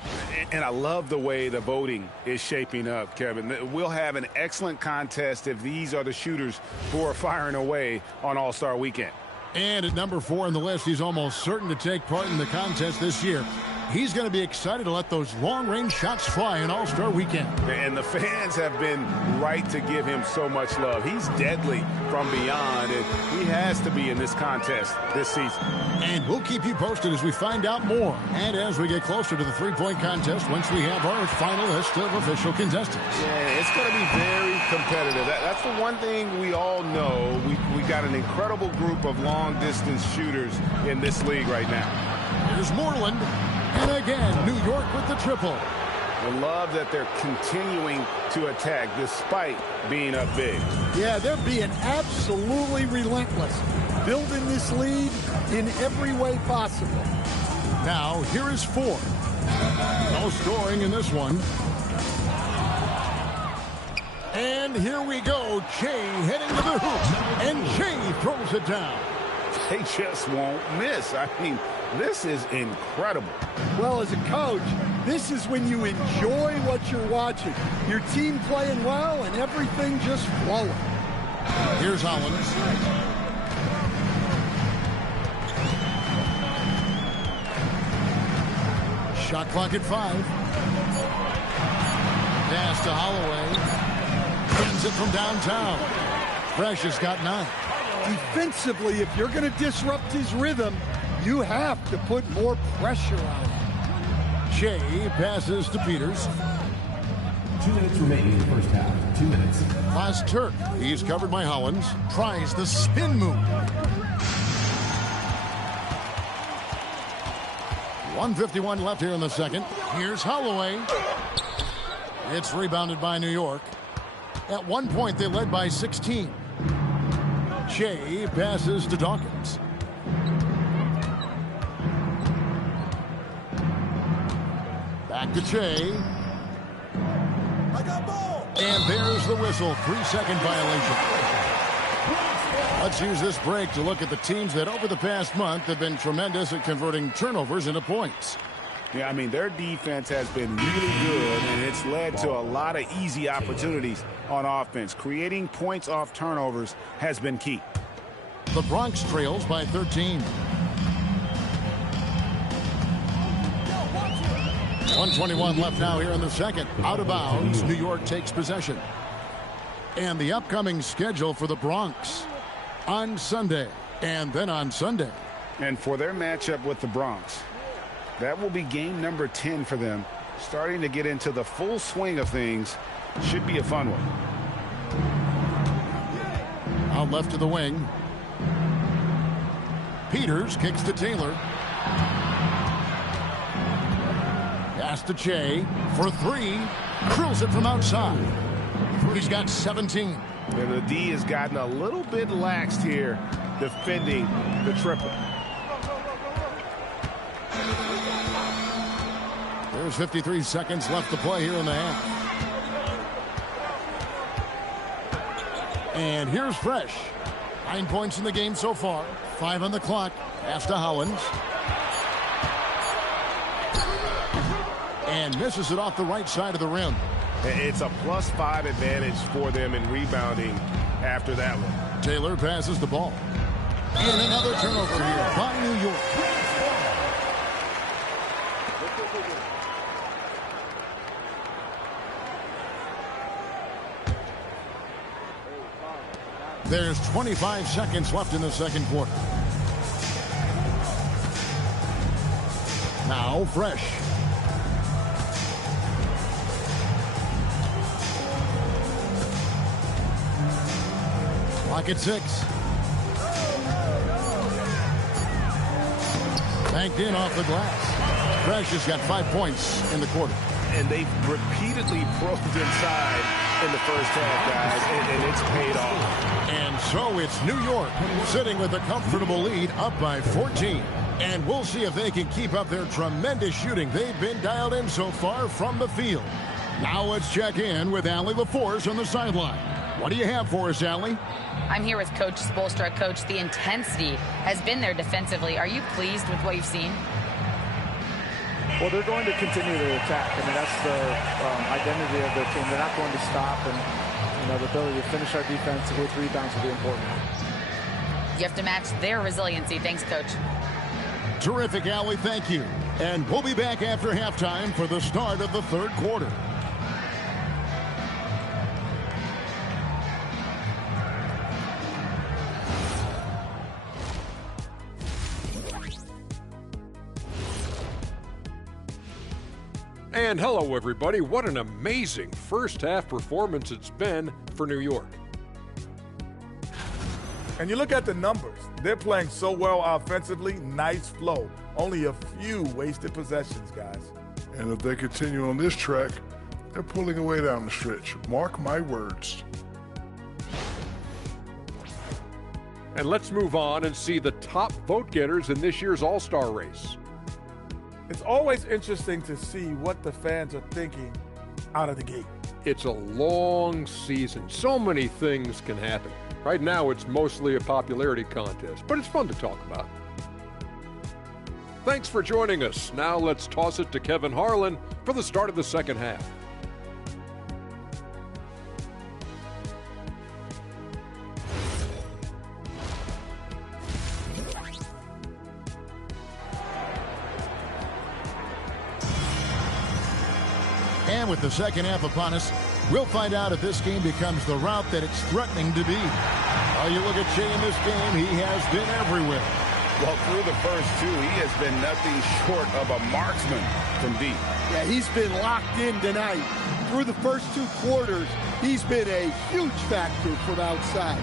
And I love the way the voting is shaping up, Kevin. We'll have an excellent contest if these are the shooters who are firing away on All-Star Weekend. And at number 4 on the list, he's almost certain to take part in the contest this year. He's going to be excited to let those long-range shots fly in All-Star Weekend. And the fans have been right to give him so much love. He's deadly from beyond, and he has to be in this contest this season. And we'll keep you posted as we find out more. And as we get closer to the three-point contest, once we have our final list of official contestants. Yeah, it's going to be very competitive. That's the one thing we all know. We got an incredible group of long-distance shooters in this league right now. Here's Moreland. And again, New York with the triple. I love that they're continuing to attack despite being up big. Yeah, they're being absolutely relentless, building this lead in every way possible. Now, here is 4. No scoring in this one. And here we go. Shea heading to the hoop. And Shea throws it down. They just won't miss. I mean, this is incredible. Well, as a coach, this is when you enjoy what you're watching. Your team playing well and everything just flowing. Here's Hollins. Shot clock at 5. Pass to Holloway. Spins it from downtown. Fresh got 9. Defensively, if you're going to disrupt his rhythm, you have to put more pressure on him. Shea passes to Peters. 2 minutes remaining in the first half. 2 minutes. Last Turk. He's covered by Hollins. Tries the spin move. 1:51 left here in the second. Here's Holloway. It's rebounded by New York. At one point, they led by 16. Shea passes to Dawkins. Back to Shea. And there's the whistle. 3-second violation. Let's use this break to look at the teams that over the past month have been tremendous at converting turnovers into points. Yeah, I mean, their defense has been really good, and it's led to a lot of easy opportunities on offense. Creating points off turnovers has been key. The Bronx trails by 13. 1:21 left now here in the second. Out of bounds, New York takes possession. And the upcoming schedule for the Bronx on Sunday and then on Sunday. And for their matchup with the Bronx, that will be game number 10 for them. Starting to get into the full swing of things. Should be a fun one. Out left to the wing. Peters kicks to Taylor. Pass to Che for three. Drills it from outside. He's got 17. And the D has gotten a little bit laxed here defending the triple. There's 53 seconds left to play here in the half. And here's Fresh. 9 points in the game so far. 5 on the clock. Pass to Hollins. And misses it off the right side of the rim. It's a +5 advantage for them in rebounding after that one. Taylor passes the ball. And another turnover here by New York. There's 25 seconds left in the second quarter. Now Fresh. Clock at 6. Banked in off the glass. Fresh has got 5 points in the quarter. And they've repeatedly probed inside in the first half, guys, and it's paid off. And so it's New York sitting with a comfortable lead, up by 14. And we'll see if they can keep up their tremendous shooting they've been dialed in so far from the field. Now let's check in with Allie LaForce on the sideline. What do you have for us, Allie? I'm here with Coach Spoelstra. Coach, the intensity has been there defensively. Are you pleased with what you've seen? Well, they're going to continue to attack. I mean, that's the identity of their team. They're not going to stop, and the ability to finish our defense with rebounds will be important. You have to match their resiliency. Thanks, Coach. Terrific, Allie. Thank you. And we'll be back after halftime for the start of the third quarter. And hello, everybody. What an amazing first half performance it's been for New York. And you look at the numbers. They're playing so well offensively. Nice flow. Only a few wasted possessions, guys. And if they continue on this track, they're pulling away down the stretch. Mark my words. And let's move on and see the top vote getters in this year's All-Star race. It's always interesting to see what the fans are thinking out of the gate. It's a long season. So many things can happen. Right now, it's mostly a popularity contest, but it's fun to talk about. Thanks for joining us. Now let's toss it to Kevin Harlan for the start of the second half. And with the second half upon us, we'll find out if this game becomes the route that it's threatening to be. Oh, you look at Shea in this game, he has been everywhere. Well, through the first two, he has been nothing short of a marksman from deep. Yeah, he's been locked in tonight. Through the first two quarters, he's been a huge factor from outside.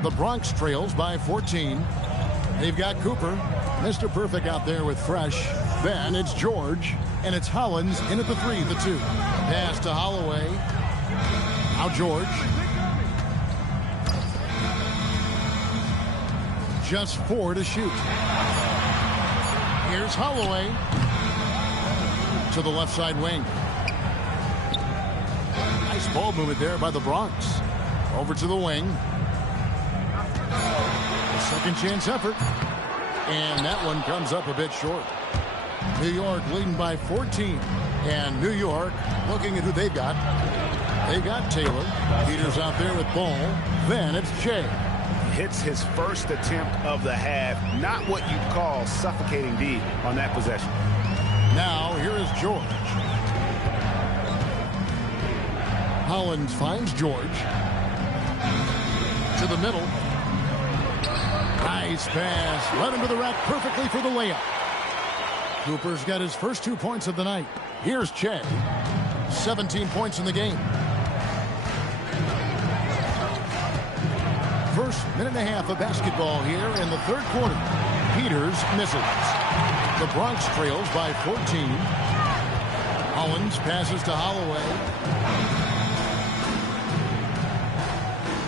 The Bronx trails by 14. They've got Cooper, Mr. Perfect out there with Fresh. Then it's George, and it's Hollins in at the 3, the 2. Pass to Holloway. Now George. Just 4 to shoot. Here's Holloway to the left side wing. Nice ball movement there by the Bronx. Over to the wing. A second chance effort. And that one comes up a bit short. New York leading by 14. And New York looking at who they've got. They've got Taylor. Peters out there with ball. Then it's Che. Hits his first attempt of the half. Not what you'd call suffocating D on that possession. Now here is George. Hollins finds George. To the middle. Nice pass. Led him to the rack perfectly for the layup. Cooper's got his first 2 points of the night. Here's Che. 17 points in the game. First minute and a half of basketball here in the third quarter. Peters misses. The Bronx trails by 14. Hollins passes to Holloway.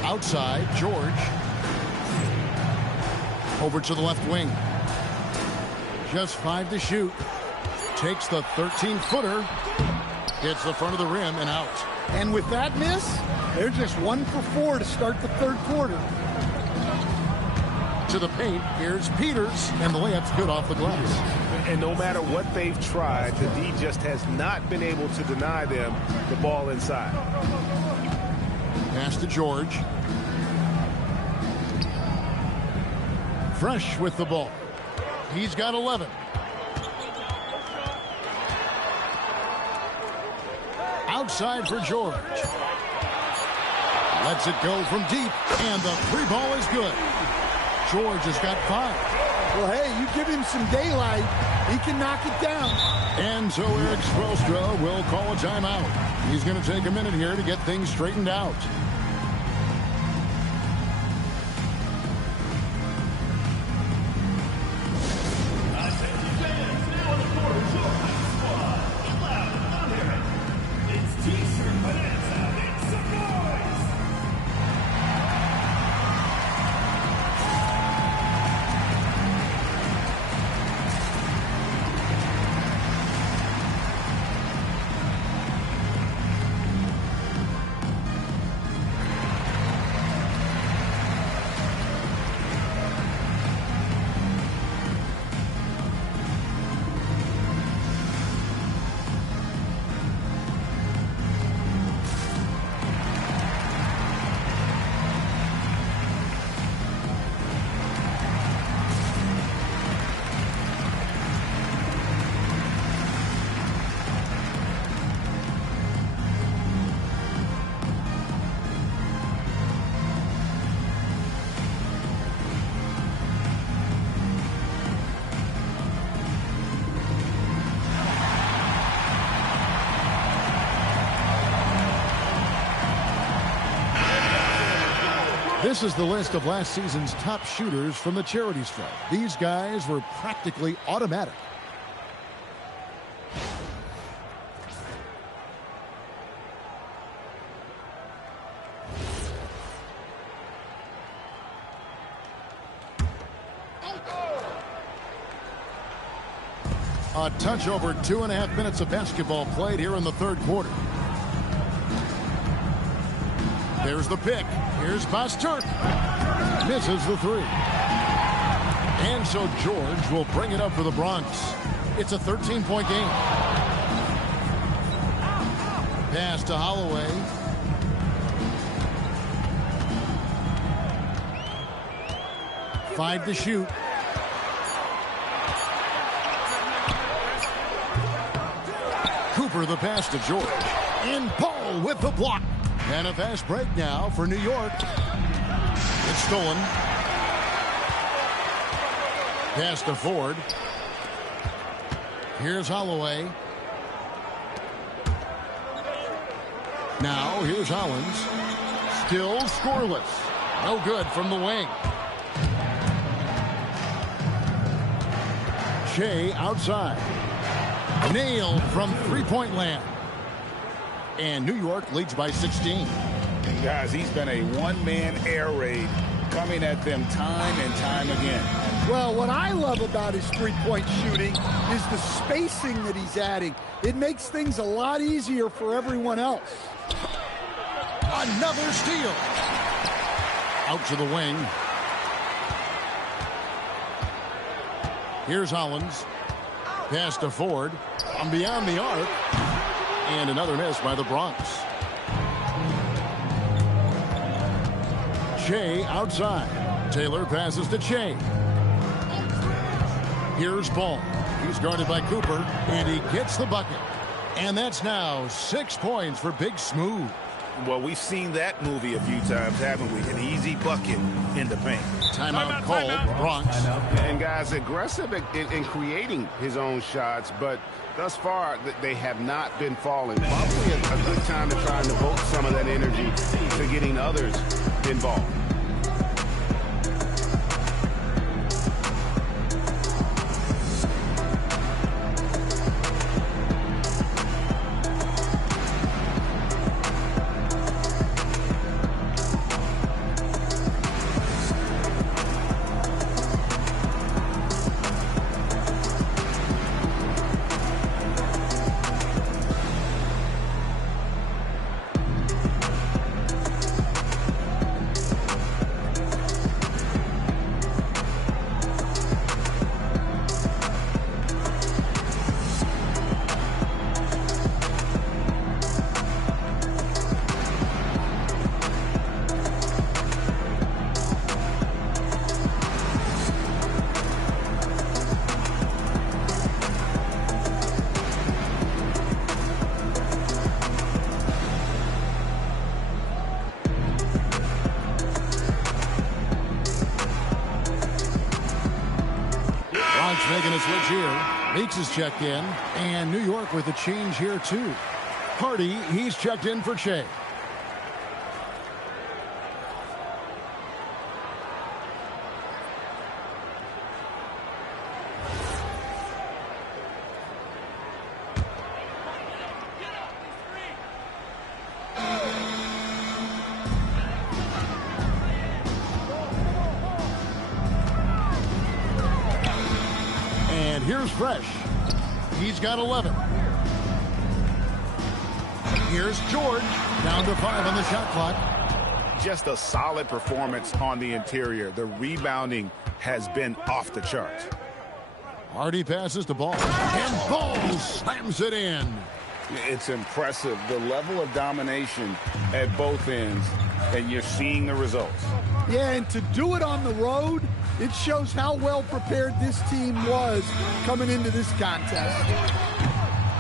Outside, George. Over to the left wing. Just 5 to shoot. Takes the 13-footer. Hits the front of the rim and out. And with that miss, they're just 1 for 4 to start the third quarter. To the paint, here's Peters, and the layup's good off the glass. And no matter what they've tried, the D just has not been able to deny them the ball inside. Pass to George. Fresh with the ball. He's got 11. Outside for George. Lets it go from deep, and the three ball is good. George has got 5. Well, hey, you give him some daylight, he can knock it down. And so Eric Spoelstra will call a timeout. He's going to take a minute here to get things straightened out. This is the list of last season's top shooters from the charity stripe. These guys were practically automatic. A touch over 2.5 minutes of basketball played here in the third quarter. There's the pick. Here's Basturk. Misses the 3. And so George will bring it up for the Bronx. It's a 13-point game. Pass to Holloway. Five to shoot. Cooper the pass to George. And Paul with the block. And a fast break now for New York. It's stolen. Pass to Ford. Here's Holloway. Now here's Hollins. Still scoreless. No good from the wing. Shea outside. Nailed from three-point land. And New York leads by 16. And guys, he's been a one-man air raid coming at them time and time again. Well, what I love about his three-point shooting is the spacing that he's adding. It makes things a lot easier for everyone else. Another steal. Out to the wing. Here's Hollins. Pass to Ford. From beyond the arc. And another miss by the Bronx. Che outside. Taylor passes to Che. Here's Ball. He's guarded by Cooper, and he gets the bucket. And that's now 6 points for Big Smooth. Well, we've seen that movie a few times, haven't we? An easy bucket in the paint. Timeout called, Bronx. And guys, aggressive in creating his own shots, but thus far they have not been falling. Probably a good time to try and devote some of that energy to getting others involved. Making a switch here. Meeks is checked in, and New York with a change here too. Hardy, he's checked in for Shea. Here's Fresh. He's got 11. Here's George. Down to 5 on the shot clock. Just a solid performance on the interior. The rebounding has been off the charts. Hardy passes the ball. And Ball slams it in. It's impressive. The level of domination at both ends, and you're seeing the results. Yeah, and to do it on the road, it shows how well prepared this team was coming into this contest.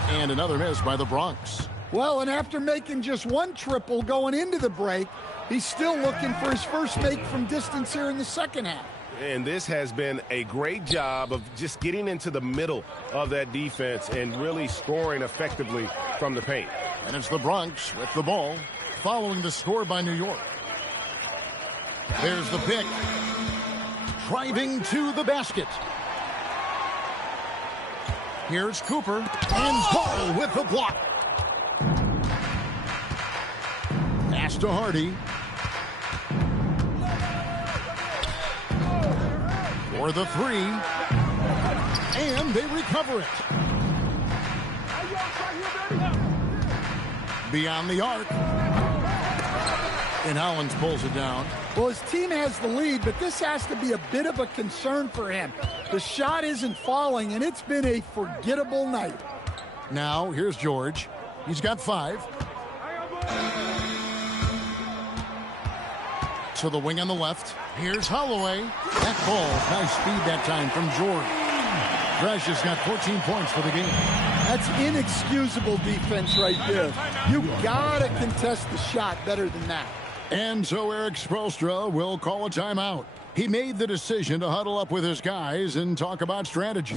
And another miss by the Bronx. Well, and after making just one triple going into the break, he's still looking for his first make from distance here in the second half. And this has been a great job of just getting into the middle of that defense and really scoring effectively from the paint. And it's the Bronx with the ball following the score by New York. There's the pick. Driving to the basket. Here's Cooper and Ball with the block. Pass to Hardy. For the three. And they recover it. Beyond the arc. And Hollins pulls it down. Well, his team has the lead, but this has to be a bit of a concern for him. The shot isn't falling, and it's been a forgettable night. Now, here's George. He's got 5. To the wing on the left. Here's Holloway. That ball, nice speed that time from George. Fresh has got 14 points for the game. That's inexcusable defense right there. You gotta contest the shot better than that. And so Eric Spoelstra will call a timeout. He made the decision to huddle up with his guys and talk about strategy.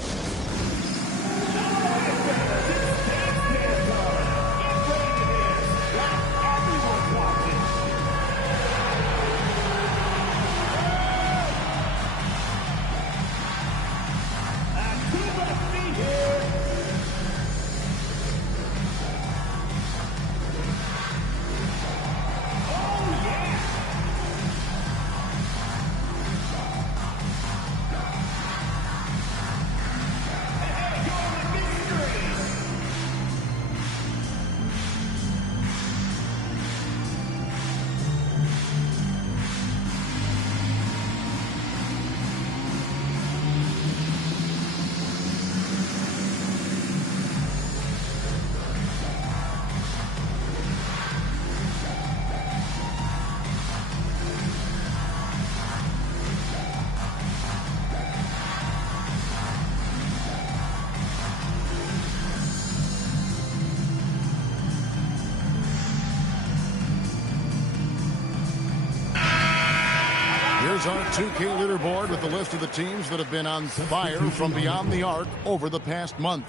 Here's our 2K leaderboard with the list of the teams that have been on fire from beyond the arc over the past month.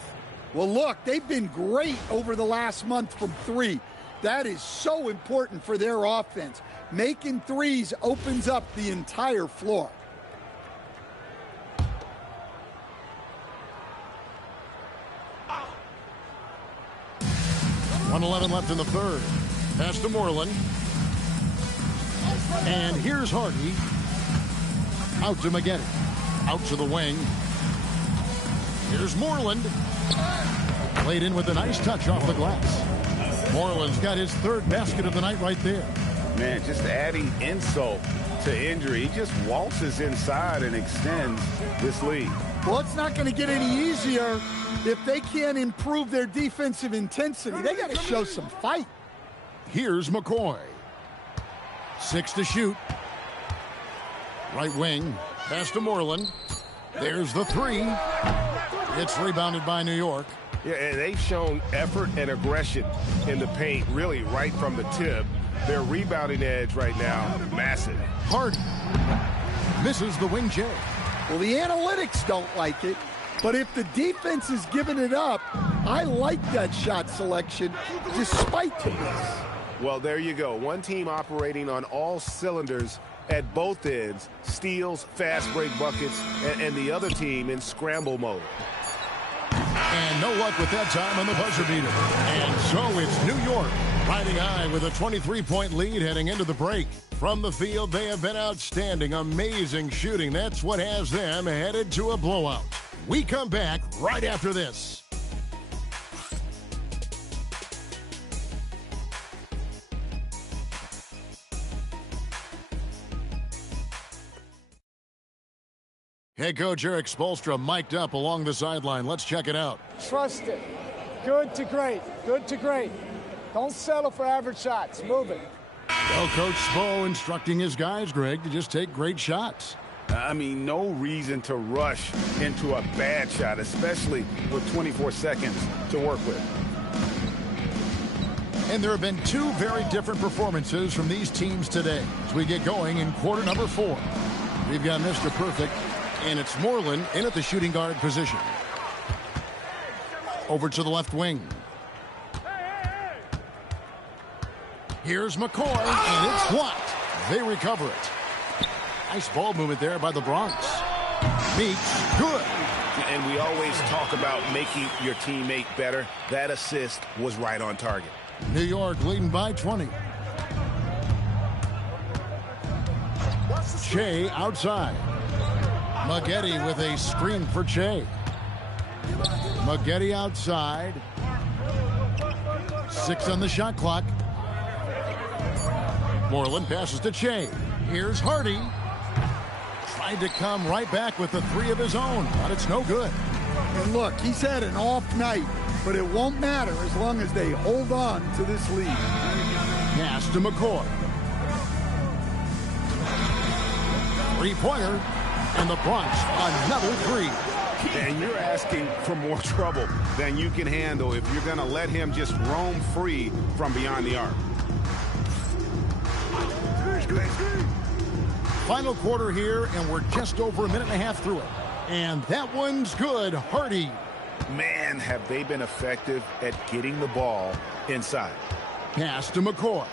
Well, look, they've been great over the last month from three. That is so important for their offense. Making threes opens up the entire floor. .111 left in the third. Pass to Moreland. And here's Hardy. Out to Maggette. Out to the wing. Here's Moreland. Played in with a nice touch off the glass. Moreland's got his third basket of the night right there. Man, just adding insult to injury. He just waltzes inside and extends this lead. Well, it's not going to get any easier if they can't improve their defensive intensity. They got to show some fight. Here's McCoy. 6 to shoot. Right wing. Pass to Moreland. There's the three. It's rebounded by New York. Yeah, and they've shown effort and aggression in the paint, really right from the tip. Their rebounding edge right now, massive. Hardy misses the wing J. Well, the analytics don't like it, but if the defense is giving it up, I like that shot selection despite the miss. Well, there you go. One team operating on all cylinders at both ends, steals, fast break buckets, and the other team in scramble mode. And no luck with that time on the buzzer beater. And so it's New York riding high with a 23-point lead heading into the break. From the field, they have been outstanding, amazing shooting. That's what has them headed to a blowout. We come back right after this. Head coach Eric Spoelstra mic'd up along the sideline. Let's check it out. Trust it. Good to great. Good to great. Don't settle for average shots. Move it. Well, Coach Spo instructing his guys, Greg, to just take great shots. I mean, no reason to rush into a bad shot, especially with 24 seconds to work with. And there have been two very different performances from these teams today as we get going in quarter number 4. We've got Mr. Perfect, and it's Moreland in at the shooting guard position. Over to the left wing. Here's McCoy, and it's blocked. They recover it. Nice ball movement there by the Bronx. Meeks, good. And we always talk about making your teammate better. That assist was right on target. New York leading by 20. Shea outside. Maggette with a screen for Shea. Maggette outside. 6 on the shot clock. Moreland passes to Shea. Here's Hardy. Tried to come right back with the 3 of his own, but it's no good. And look, he's had an off night, but it won't matter as long as they hold on to this lead. Pass to McCoy. 3-pointer, and the Bronx another 3. And you're asking for more trouble than you can handle if you're going to let him just roam free from beyond the arc. Final quarter here, and we're just over a minute and a half through it. And that one's good. Hardy. Man, have they been effective at getting the ball inside. Pass to McCoy.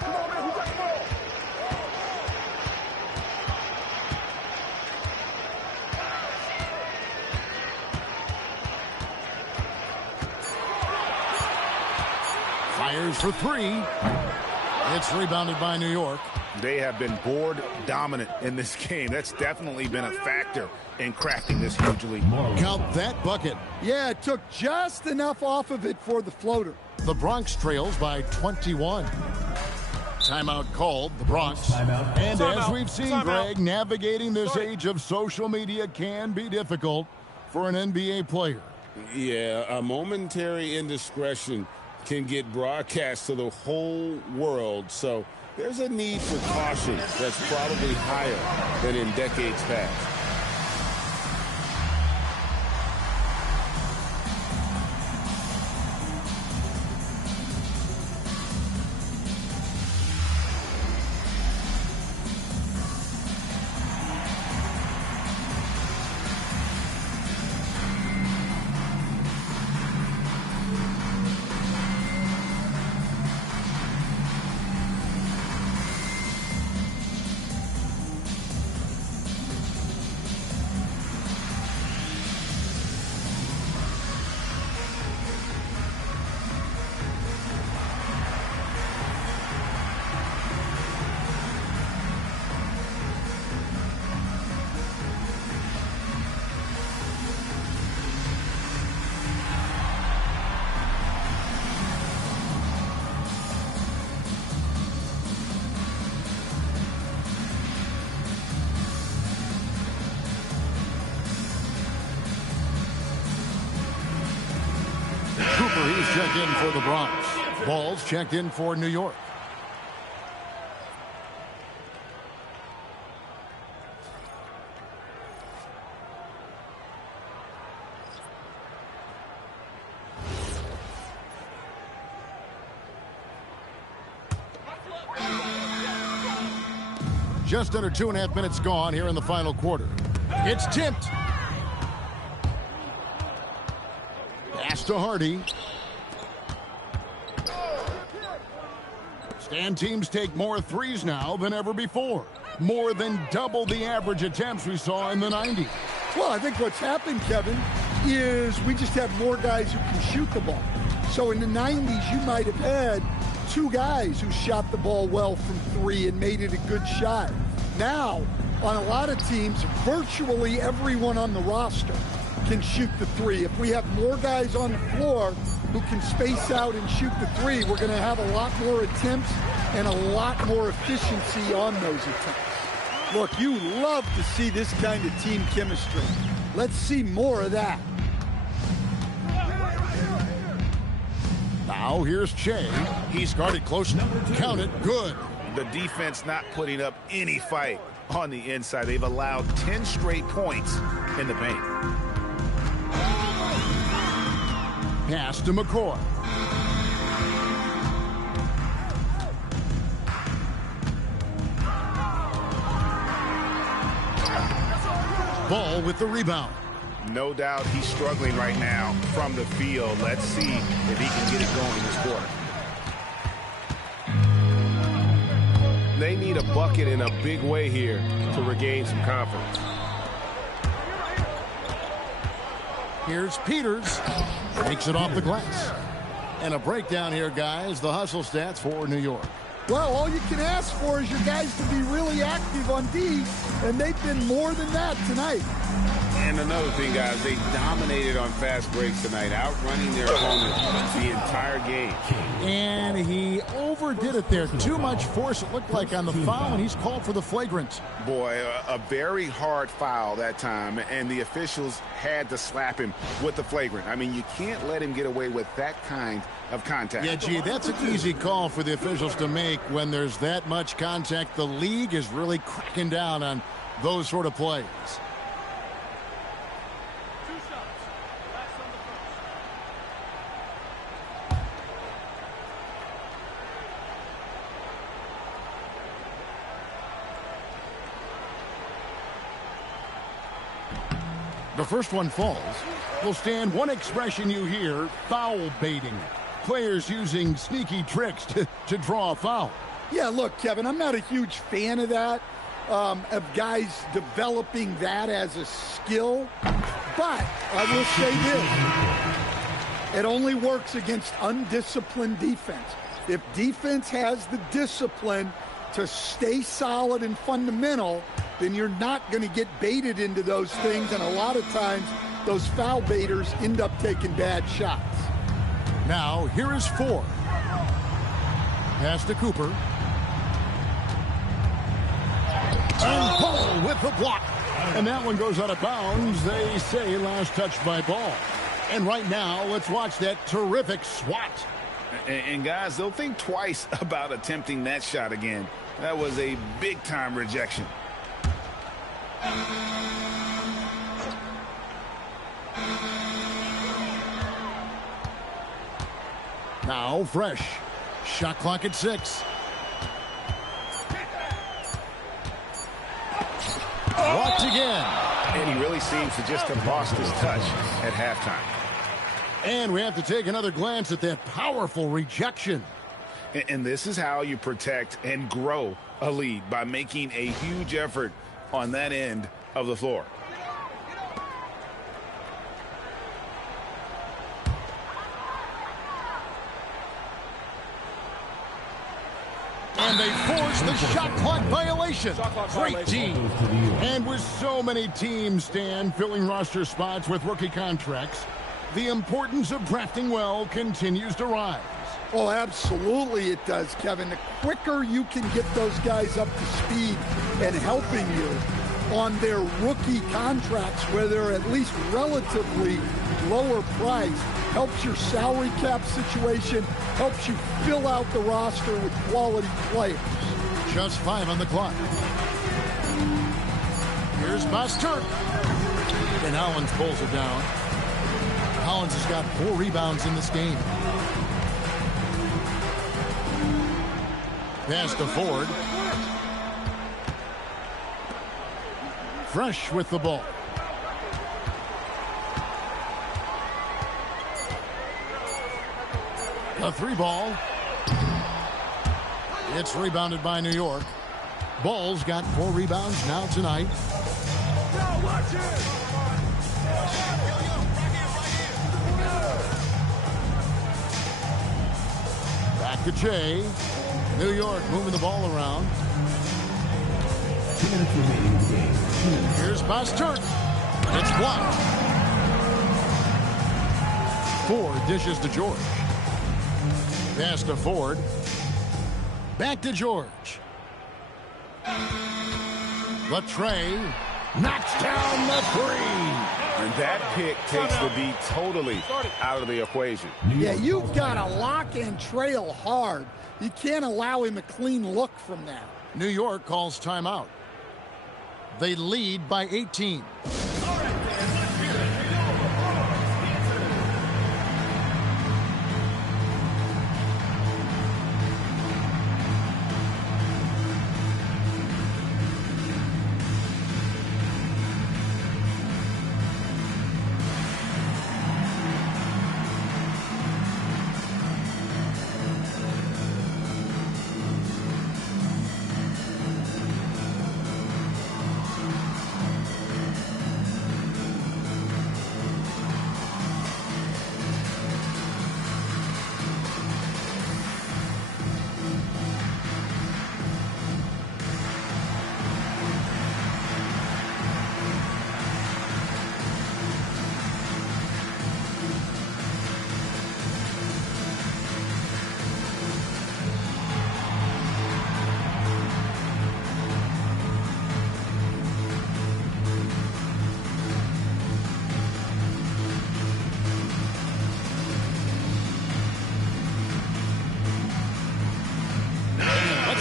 Fires for 3. It's rebounded by New York. They have been board dominant in this game. That's definitely been a factor in crafting this huge lead. Count that bucket. Yeah, it took just enough off of it for the floater. The Bronx trails by 21. Timeout called, the Bronx. And as we've seen, Greg, navigating this age of social media can be difficult for an NBA player. Yeah, a momentary indiscretion can get broadcast to the whole world, so there's a need for caution that's probably higher than in decades past. Cooper, he's checked in for the Bronx. Ball's checked in for New York. Just under 2.5 minutes gone here in the final quarter. It's tipped. Pass to Hardy. Stan teams take more threes now than ever before. More than double the average attempts we saw in the 90s. Well, I think what's happened, Kevin, is we just have more guys who can shoot the ball. So in the 90s, you might have had two guys who shot the ball well from three and made it a good shot. Now, on a lot of teams, virtually everyone on the roster can shoot the three. If we have more guys on the floor who can space out and shoot the three, we're going to have a lot more attempts and a lot more efficiency on those attempts. Look, you love to see this kind of team chemistry. Let's see more of that. Now here's Che. He's guarded close. Count it. Good. The defense not putting up any fight on the inside. They've allowed 10 straight points in the paint. Pass to McCoy. Ball with the rebound. No doubt he's struggling right now from the field. Let's see if he can get it going this quarter. They need a bucket in a big way here to regain some confidence. Here's Peters. Takes it off the glass. And a breakdown here, guys. The hustle stats for New York. Well, all you can ask for is your guys to be really active on D, and they've been more than that tonight. And another thing, guys, they dominated on fast breaks tonight, outrunning their opponent the entire game. And he overdid it there. Too much force, it looked like, on the foul, and he's called for the flagrant. Boy, a very hard foul that time, and the officials had to slap him with the flagrant. I mean, you can't let him get away with that kind of contact. Yeah, gee, that's an easy call for the officials to make when there's that much contact. The league is really cracking down on those sort of plays. The first one falls. Will stand one expression you hear, foul baiting. Players using sneaky tricks to draw a foul. Yeah, look, Kevin, I'm not a huge fan of that, of guys developing that as a skill. But I will say this. It only works against undisciplined defense. If defense has the discipline to stay solid and fundamental, then you're not going to get baited into those things, and a lot of times those foul baiters end up taking bad shots. Now, here is 4. Pass to Cooper. And Ball with the block. And that one goes out of bounds. They say last touch by Ball. And right now, let's watch that terrific swat. And guys, they'll think twice about attempting that shot again. That was a big-time rejection. Now Fresh. Shot clock at 6. Blocked again. And he really seems to just have lost his touch at halftime. And we have to take another glance at that powerful rejection. And this is how you protect and grow a lead, by making a huge effort on that end of the floor. And they force the shot clock violation. Great team. And with so many teams, Stan, filling roster spots with rookie contracts, the importance of drafting well continues to rise. Oh, absolutely it does, Kevin. The quicker you can get those guys up to speed and helping you on their rookie contracts, where they're at least relatively lower price helps your salary cap situation, helps you fill out the roster with quality players. Just 5 on the clock. Here's Bastard. And Hollins pulls it down. Hollins has got 4 rebounds in this game. Pass to Ford. Fresh with the ball. A 3 ball. It's rebounded by New York. Ball's got 4 rebounds now tonight. Back to Jay. New York moving the ball around. 2 minutes remaining in the game. Here's Bastard. It's blocked. 4 dishes to George. Pass to Ford. Back to George. Latrey knocks down the 3. And that pick takes the D totally out of the equation. Yeah, you've got to lock and trail hard. You can't allow him a clean look from that. New York calls timeout. They lead by 18.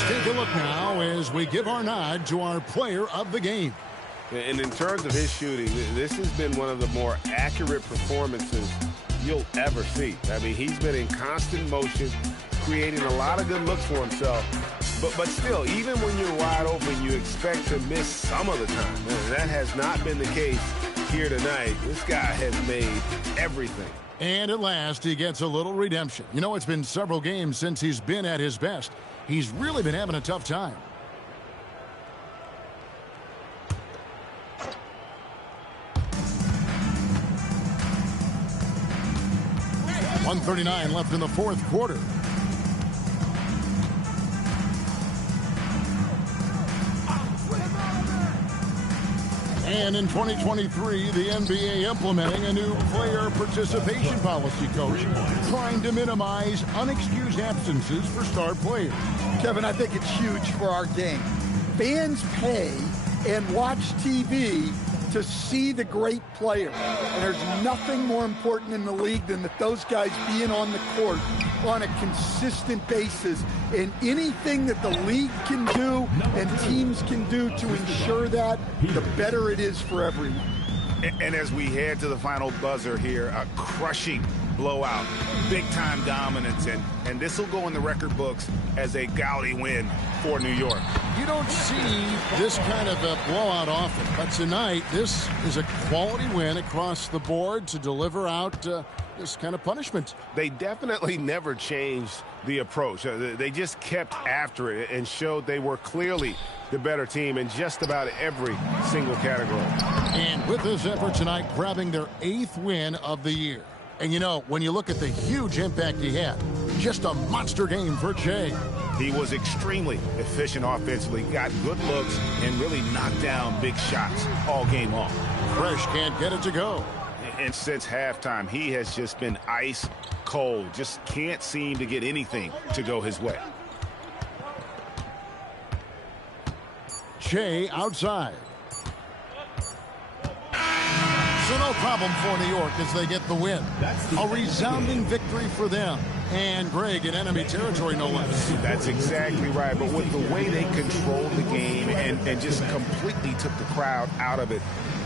Take a look now as we give our nod to our player of the game. And in terms of his shooting, this has been one of the more accurate performances you'll ever see. I mean, he's been in constant motion, creating a lot of good looks for himself. But still, even when you're wide open, you expect to miss some of the time. And that has not been the case here tonight. This guy has made everything. And at last, he gets a little redemption. You know, it's been several games since he's been at his best. He's really been having a tough time. .139 left in the 4th quarter. And in 2023, the NBA implementing a new player participation policy, Coach, trying to minimize unexcused absences for star players. Kevin, I think it's huge for our game. Fans pay and watch TV to see the great players. And there's nothing more important in the league than that those guys being on the court on a consistent basis. And anything that the league can do and teams can do to ensure that, the better it is for everyone. And as we head to the final buzzer here, a crushing blowout, big-time dominance, and this will go in the record books as a gaudy win for New York. You don't see this kind of a blowout often, but tonight this is a quality win across the board to deliver out this kind of punishment. They definitely never changed the approach. They just kept after it and showed they were clearly the better team in just about every single category. And with this effort tonight, grabbing their 8th win of the year. And, you know, when you look at the huge impact he had, just a monster game for Jay. He was extremely efficient offensively, got good looks, and really knocked down big shots all game long. Fresh can't get it to go. And since halftime, he has just been ice cold. Just can't seem to get anything to go his way. Jay outside. So no no problem for New York as they get the win. A resounding victory for them. And Greg in enemy territory, no less. That's exactly right. But with the way they controlled the game and just completely took the crowd out of it,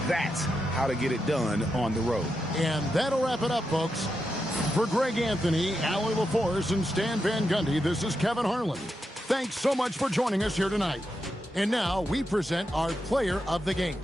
that's how to get it done on the road. And that'll wrap it up, folks. For Greg Anthony, Allie LaForce, and Stan Van Gundy, this is Kevin Harlan. Thanks so much for joining us here tonight. And now we present our player of the game.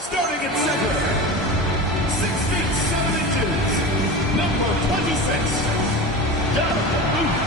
Starting at center, 6 feet 7 inches, number 26, Jonathan Booth.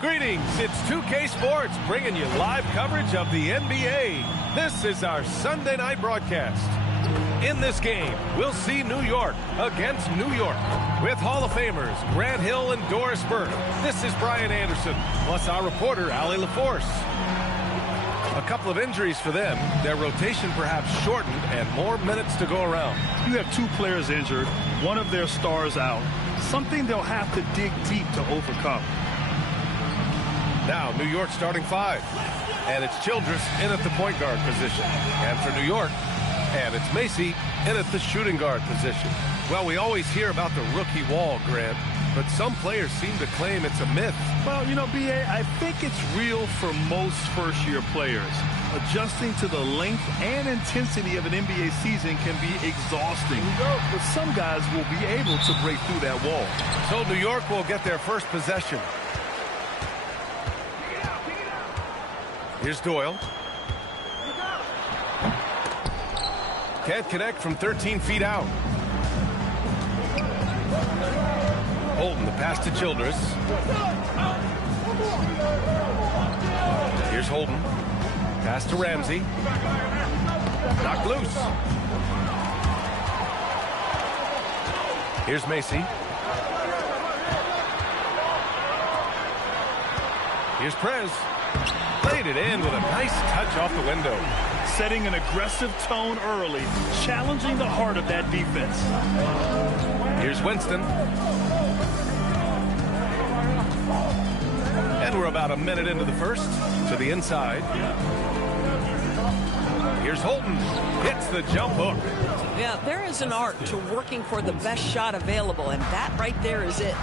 Greetings, it's 2K Sports bringing you live coverage of the NBA. This is our Sunday night broadcast. In this game, we'll see New York against New York with Hall of Famers Grant Hill and Doris Burke. This is Brian Anderson, plus our reporter, Allie LaForce. A couple of injuries for them, their rotation perhaps shortened and more minutes to go around. You have 2 players injured, one of their stars out, something they'll have to dig deep to overcome. Now, New York starting 5. And it's Childress in at the point guard position. And for New York, and it's Macy in at the shooting guard position. Well, we always hear about the rookie wall, Grant, but some players seem to claim it's a myth. Well, you know, B.A., I think it's real for most first-year players. Adjusting to the length and intensity of an NBA season can be exhausting. But some guys will be able to break through that wall. So New York will get their first possession. Here's Doyle. Can't connect from 13 feet out. Holden, the pass to Childress. Here's Holden. Pass to Ramsey. Knocked loose. Here's Macy. Here's Prez. Played it in with a nice touch off the window. Setting an aggressive tone early, challenging the heart of that defense. Here's Winston. And we're about a minute into the first. To the inside. Here's Holden. Hits the jump hook. Yeah, there is an art to working for the best shot available, and that right there is it.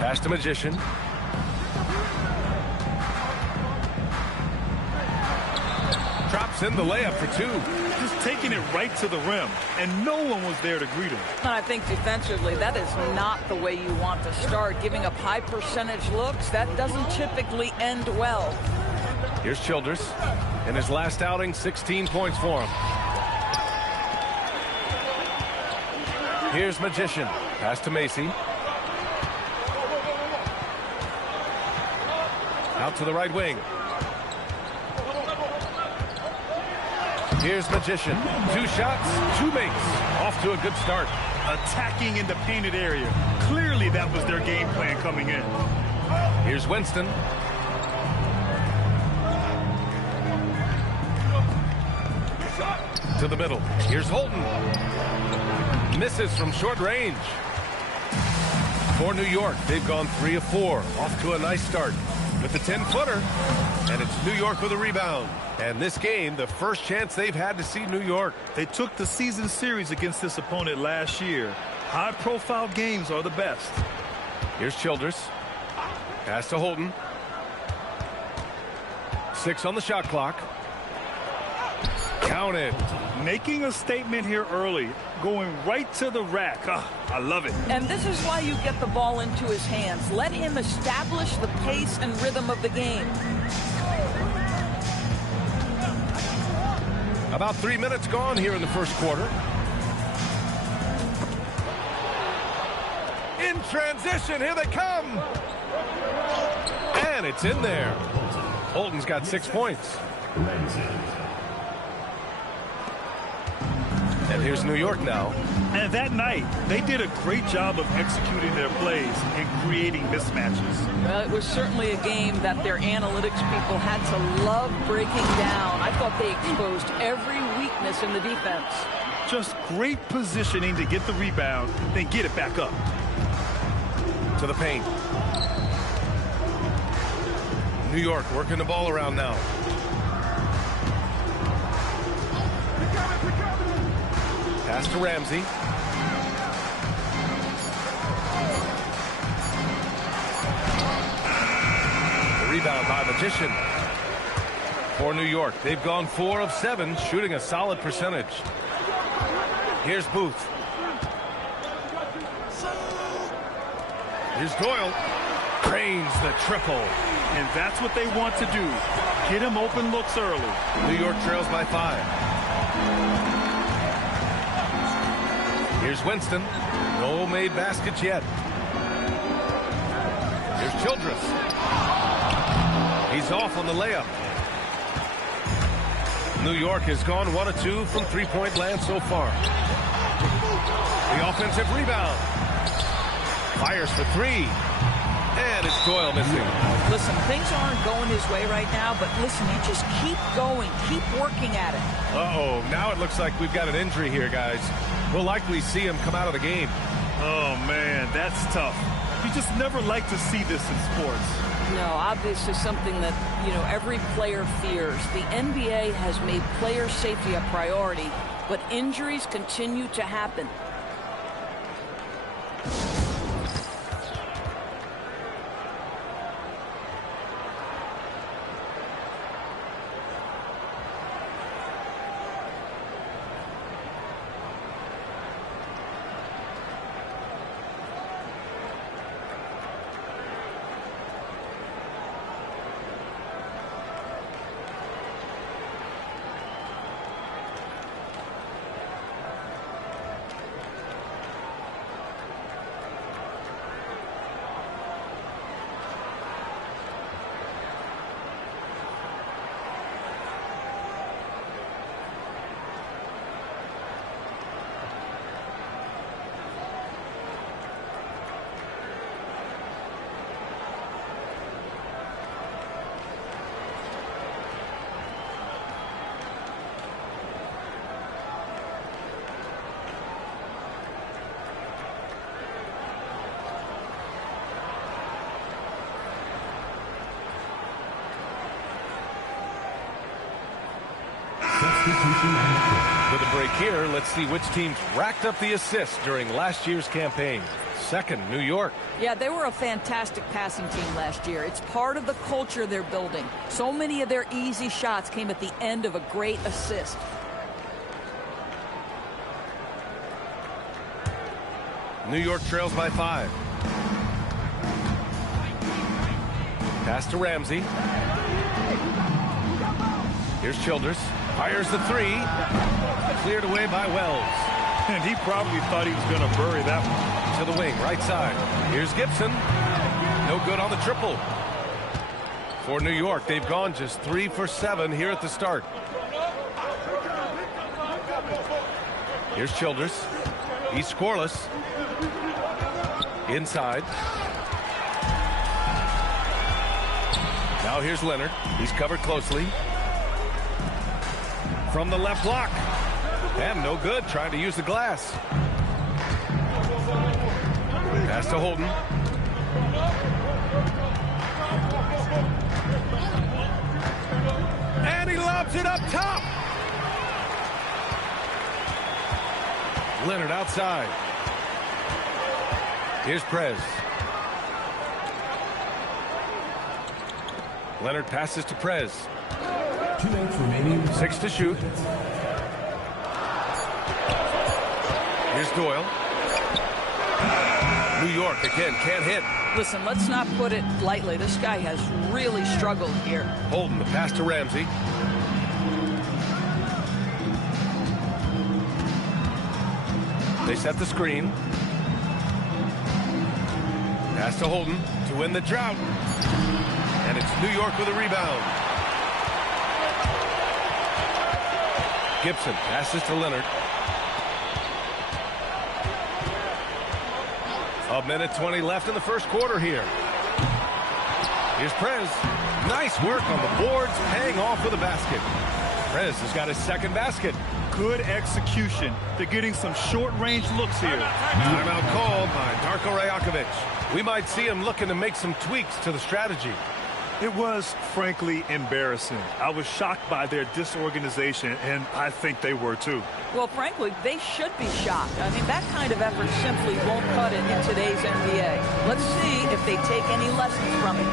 Pass to Magician. Drops in the layup for 2. Just taking it right to the rim, and no one was there to greet him. And I think defensively, that is not the way you want to start. Giving up high percentage looks, that doesn't typically end well. Here's Childress. In his last outing, 16 points for him. Here's Magician. Pass to Macy. Out to the right wing. Here's Magician. 2 shots, 2 makes. Off to a good start. Attacking in the painted area. Clearly that was their game plan coming in. Here's Winston. To the middle. Here's Holden. Misses from short range. For New York, they've gone 3 of 4. Off to a nice start with the 10-footer. And it's New York with a rebound. And this game, the first chance they've had to see New York. They took the season series against this opponent last year. High-profile games are the best. Here's Childress. Pass to Holden. 6 on the shot clock. Counted. Making a statement here early. Going right to the rack. Oh, I love it. And this is why you get the ball into his hands. Let him establish the pace and rhythm of the game. About 3 minutes gone here in the first quarter. In transition, here they come. And it's in there. Holden's got 6 points. And Here's New York now. And that night, they did a great job of executing their plays and creating mismatches. Well, it was certainly a game that their analytics people had to love breaking down. I thought they exposed every weakness in the defense. Just great positioning to get the rebound, then get it back up. To the paint. New York working the ball around now. Pass to Ramsey. The rebound by Magician. For New York, they've gone 4 of 7, shooting a solid percentage. Here's Booth. Here's Doyle. Cranes the triple. And that's what they want to do. Get him open looks early. New York trails by 5. Here's Winston. No made baskets yet. Here's Childress. He's off on the layup. New York has gone 1 of 2 from three-point land so far. The offensive rebound. Fires for 3. And it's Doyle missing. Listen, things aren't going his way right now, but listen, you just keep going, keep working at it. Uh-oh, now it looks like we've got an injury here, guys. We'll likely see him come out of the game. Oh, man, that's tough. You just never like to see this in sports. No, obviously something that, every player fears. The NBA has made player safety a priority, but injuries continue to happen. With a break here, let's see which teams racked up the assists during last year's campaign. Second, New York. Yeah, they were a fantastic passing team last year. It's part of the culture they're building. So many of their easy shots came at the end of a great assist. New York trails by 5. Pass to Ramsey. Here's Childress. Fires the 3. Cleared away by Wells. And he probably thought he was going to bury that one. To the wing, right side. Here's Gibson. No good on the triple. For New York, they've gone just 3 for 7 here at the start. Here's Childress. He's scoreless. Inside. Now here's Leonard. He's covered closely. From the left block. And no good, trying to use the glass. Pass to Holden. And he lobs it up top. Leonard outside. Here's Prez. Leonard passes to Prez. 2 minutes remaining. 6 to shoot. Here's Doyle. New York again can't hit. Listen, let's not put it lightly. This guy has really struggled here. Holden, the pass to Ramsey. They set the screen. Pass to Holden to win the drought. And it's New York with a rebound. Gibson passes to Leonard. 1:20 left in the first quarter here. Here's Prez. Nice work on the boards, paying off with a basket. Prez has got his second basket. Good execution. They're getting some short-range looks here. Timeout called by Darko Rajakovic. We might see him looking to make some tweaks to the strategy. It was, frankly, embarrassing. I was shocked by their disorganization, and I think they were, too. Well, frankly, they should be shocked. I mean, that kind of effort simply won't cut it in today's NBA. Let's see if they take any lessons from it.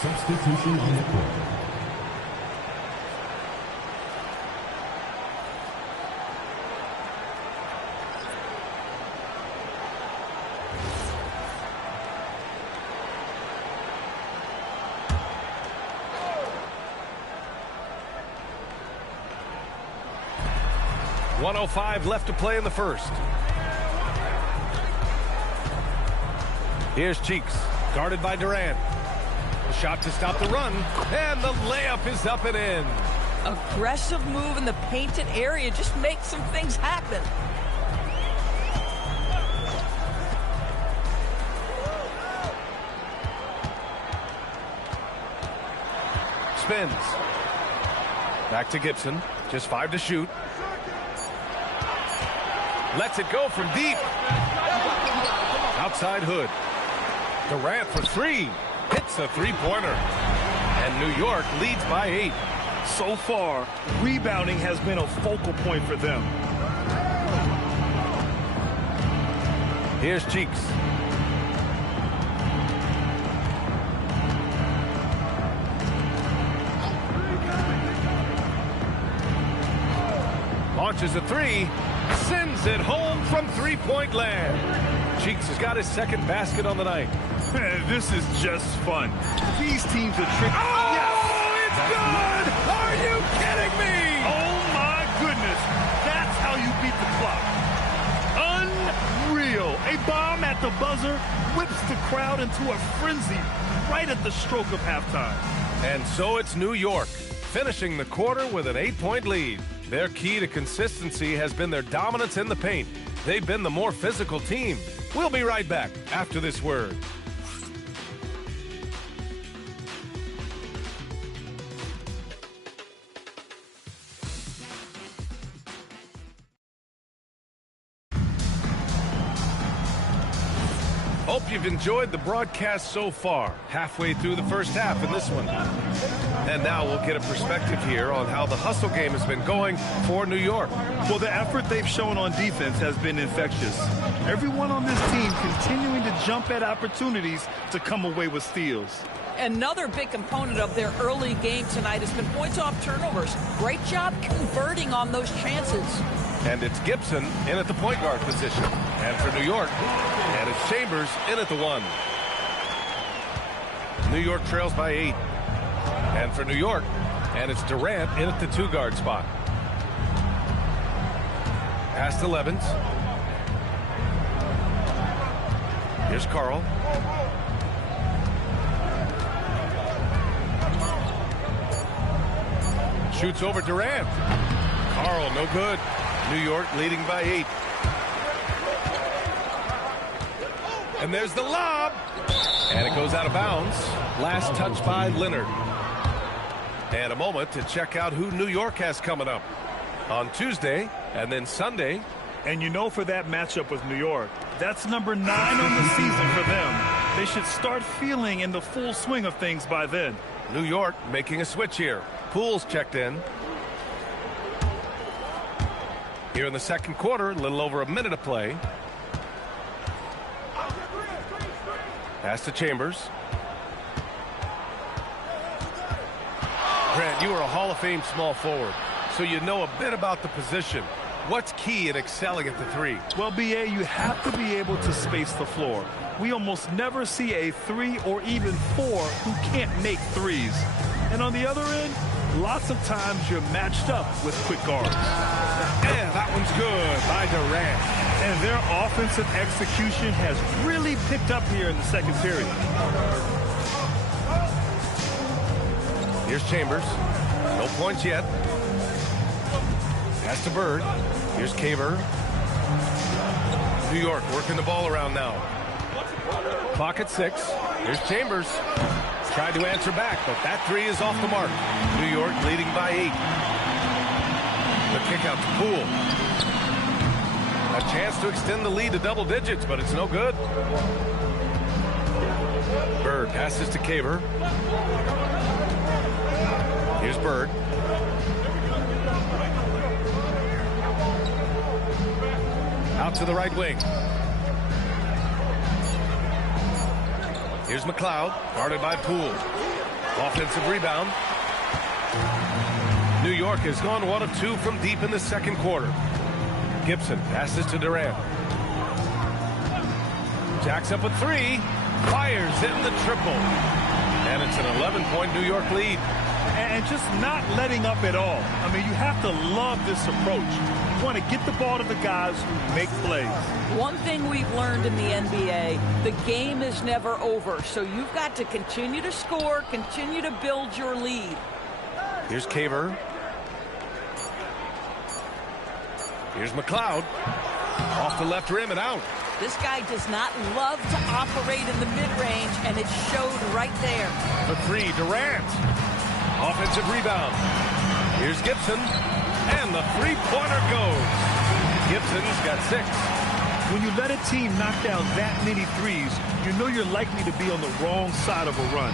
Substitution on the court. .105 left to play in the first. Here's Cheeks, guarded by Durant. A shot to stop the run, and the layup is up and in. Aggressive move in the painted area just makes some things happen. Spins. Back to Gibson. Just 5 to shoot. Lets it go from deep. Outside Hood. Durant for 3. Hits a three-pointer. And New York leads by 8. So far, rebounding has been a focal point for them. Here's Cheeks. Launches a 3. Sends it home from three-point land. Cheeks has got his second basket on the night. This is just fun. These teams are tricky. Oh, yes! It's good! Are you kidding me? Oh, my goodness. That's how you beat the clock. Unreal. A bomb at the buzzer whips the crowd into a frenzy right at the stroke of halftime. And so it's New York, finishing the quarter with an 8-point lead. Their key to consistency has been their dominance in the paint. They've been the more physical team. We'll be right back after this word. Hope you've enjoyed the broadcast so far. Halfway through the first half in this one. And now we'll get a perspective here on how the hustle game has been going for New York. Well, the effort they've shown on defense has been infectious. Everyone on this team continuing to jump at opportunities to come away with steals. Another big component of their early game tonight has been points off turnovers. Great job converting on those chances. And it's Gibson in at the point guard position. And for New York, and it's Chambers in at the 1. New York trails by 8. And for New York, and it's Durant in at the 2-guard spot. Past 11s. Here's Carl. Shoots over Durant. Carl, no good. New York leading by 8. And there's the lob. And it goes out of bounds. Last touch by Leonard. And a moment to check out who New York has coming up on Tuesday and then Sunday. And you know, for that matchup with New York, that's number 9 on the season for them. They should start feeling in the full swing of things by then. New York making a switch here. Poole's checked in. Here in the second quarter, a little over a minute of play. Pass to Chambers. Grant, you are a Hall of Fame small forward, so you know a bit about the position. What's key in excelling at the 3? Well, B.A., you have to be able to space the floor. We almost never see a 3 or even 4 who can't make threes. And on the other end, lots of times you're matched up with quick guards. Yeah, that one's good by Durant. And their offensive execution has really picked up here in the second period. Here's Chambers. No points yet. Pass to Bird. Here's Caver. New York working the ball around now. Clock at 6. Here's Chambers. Tried to answer back, but that 3 is off the mark. New York leading by 8. The kick out to Poole. A chance to extend the lead to double digits, but it's no good. Bird passes to Caver. Here's Bird. Out to the right wing. Here's McLeod, guarded by Poole. Offensive rebound. New York has gone 1 of 2 from deep in the second quarter. Gibson passes to Durant. Jacks up a 3. Fires in the triple. And it's an 11-point New York lead. And just not letting up at all. I mean, you have to love this approach. You want to get the ball to the guys who make plays. One thing we've learned in the NBA, the game is never over. So you've got to continue to score, continue to build your lead. Here's Caver. Here's McLeod. Off the left rim and out. This guy does not love to operate in the mid-range, and it showed right there. The 3, Durant. Offensive rebound. Here's Gibson. And the three-pointer goes. Gibson's got 6. When you let a team knock down that many threes, you know you're likely to be on the wrong side of a run.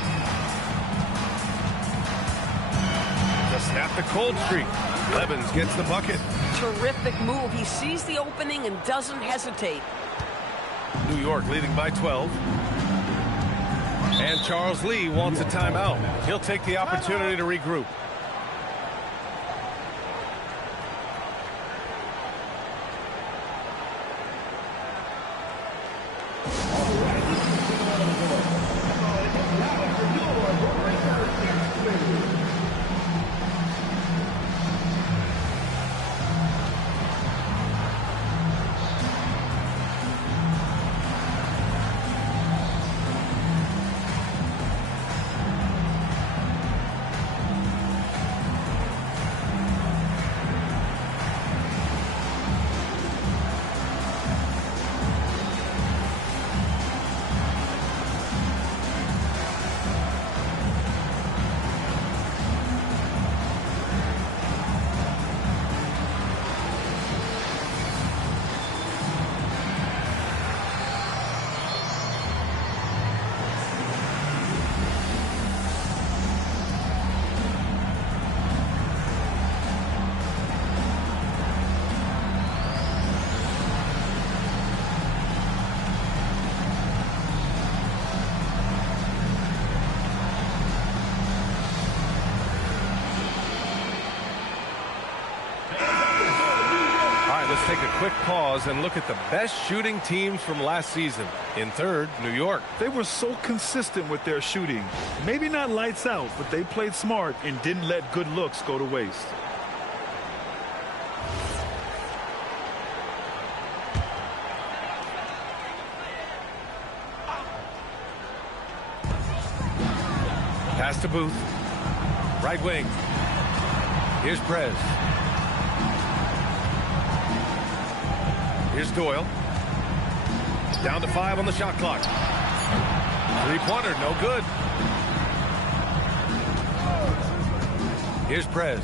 To snap the cold streak. Levens gets the bucket. Terrific move. He sees the opening and doesn't hesitate. New York leading by 12. And Charles Lee wants a timeout. He'll take the opportunity to regroup. Take a quick pause and look at the best shooting teams from last season. In third, New York. They were so consistent with their shooting. Maybe not lights out, but they played smart and didn't let good looks go to waste. Pass to Booth. Right wing. Here's Prez. Here's Doyle. Down to 5 on the shot clock. Three-pointer, no good. Here's Prez.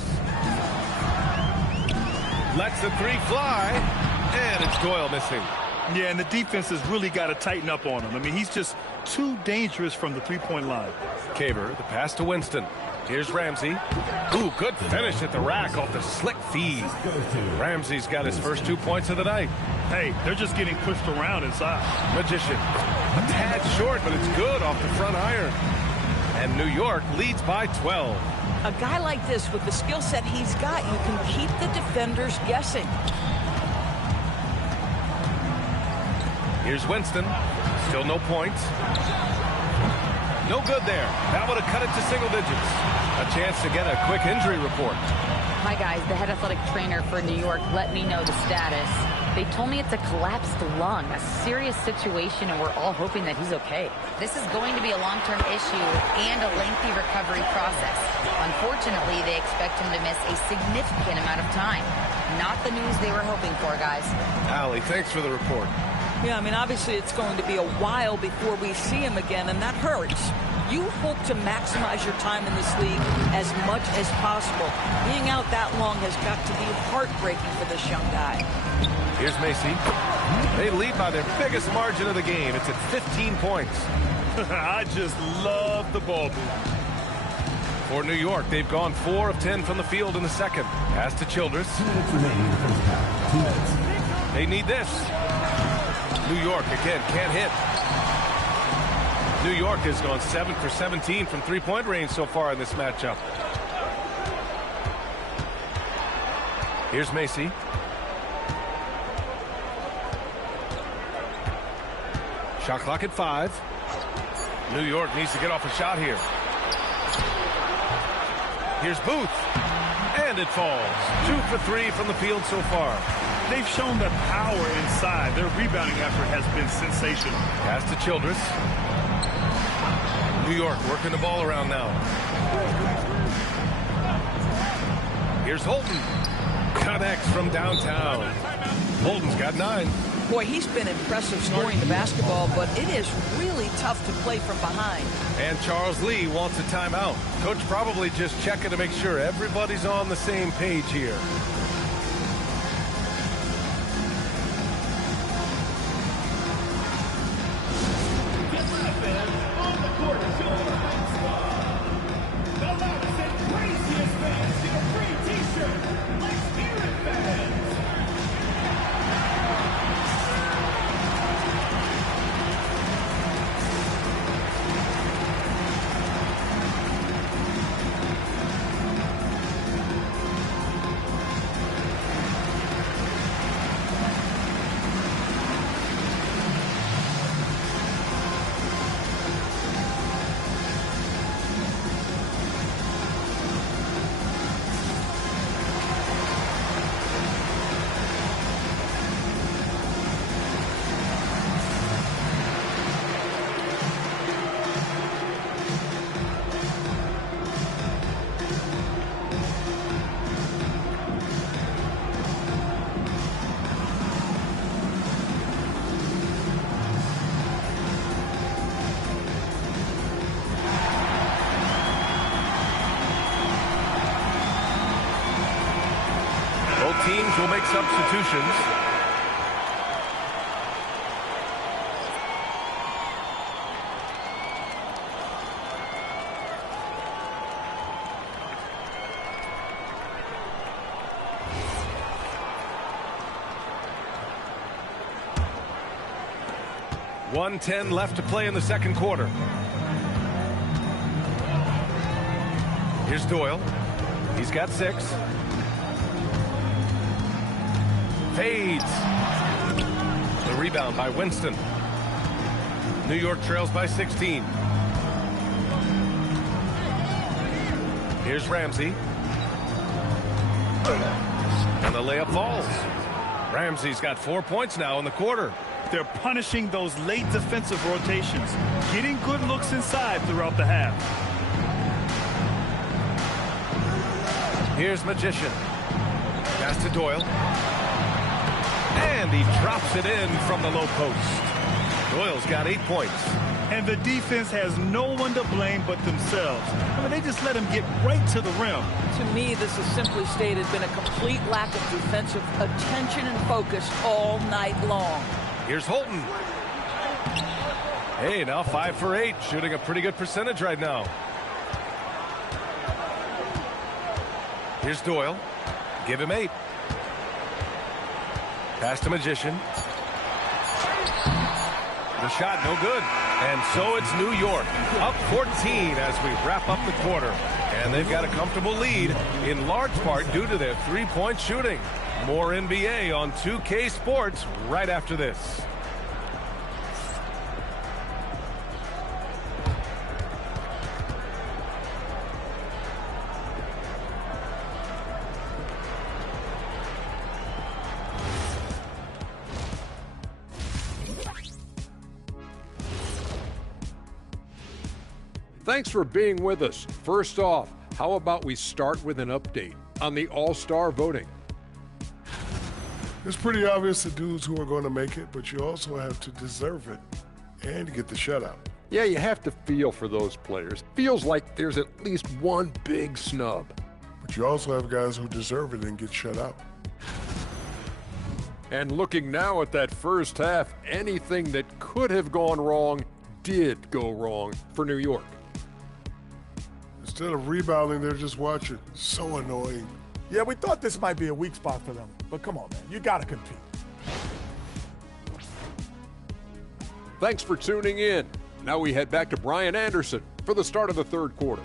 Lets the three fly, and it's Doyle missing. Yeah, and the defense has really got to tighten up on him. I mean, he's just too dangerous from the three-point line. Caber, the pass to Winston. Here's Ramsey. Ooh, good finish at the rack off the slick feed. Ramsey's got his first 2 points of the night. Hey, they're just getting pushed around inside. Magician. A tad short, but it's good off the front iron. And New York leads by 12. A guy like this, with the skill set he's got, you can keep the defenders guessing. Here's Winston. Still no points. No good there. That would have cut it to single digits. A chance to get a quick injury report. Hi, guys. The head athletic trainer for New York let me know the status. They told me it's a collapsed lung, a serious situation, and we're all hoping that he's okay. This is going to be a long-term issue and a lengthy recovery process. Unfortunately, they expect him to miss a significant amount of time. Not the news they were hoping for, guys. Allie, thanks for the report. Yeah, I mean, obviously it's going to be a while before we see him again, and that hurts. You hope to maximize your time in this league as much as possible. Being out that long has got to be heartbreaking for this young guy. Here's Macy. They lead by their biggest margin of the game. It's at 15 points. I just love the ball move. For New York, they've gone 4 of 10 from the field in the second. Pass to Childress. They need this. New York, again, can't hit. New York has gone 7 for 17 from three-point range so far in this matchup. Here's Macy. Shot clock at 5. New York needs to get off a shot here. Here's Booth. And it falls. 2 for 3 from the field so far. They've shown the power inside. Their rebounding effort has been sensational. Pass to Childress. New York working the ball around now. Here's Holton. Connects from downtown. Holton's got 9. Boy, he's been impressive scoring the basketball, but it is really tough to play from behind. And Charles Lee wants a timeout. Coach probably just checking to make sure everybody's on the same page here. Teams will make substitutions. .110 left to play in the second quarter. Here's Doyle. He's got 6. Fades. The rebound by Winston. New York trails by 16. Here's Ramsey. And the layup falls. Ramsey's got 4 points now in the quarter. They're punishing those late defensive rotations, getting good looks inside throughout the half. Here's Magician. Pass to Doyle. And he drops it in from the low post. Doyle's got 8 points. And the defense has no one to blame but themselves. I mean, they just let him get right to the rim. To me, this has simply stated been a complete lack of defensive attention and focus all night long. Here's Holton. Hey, now 5 for 8, shooting a pretty good percentage right now. Here's Doyle. Give him 8. Pass to Magician. The shot, no good. And so it's New York, up 14 as we wrap up the quarter. And they've got a comfortable lead, in large part due to their three-point shooting. More NBA on 2K Sports right after this. Thanks for being with us. First off, how about we start with an update on the All-Star voting? It's pretty obvious the dudes who are going to make it, but you also have to deserve it and get the shutout. Yeah, you have to feel for those players. Feels like there's at least one big snub. But you also have guys who deserve it and get shut out. And looking now at that first half, anything that could have gone wrong did go wrong for New York. Instead of rebounding, they're just watching. So annoying. Yeah, we thought this might be a weak spot for them. But come on, man. You got to compete. Thanks for tuning in. Now we head back to Brian Anderson for the start of the third quarter.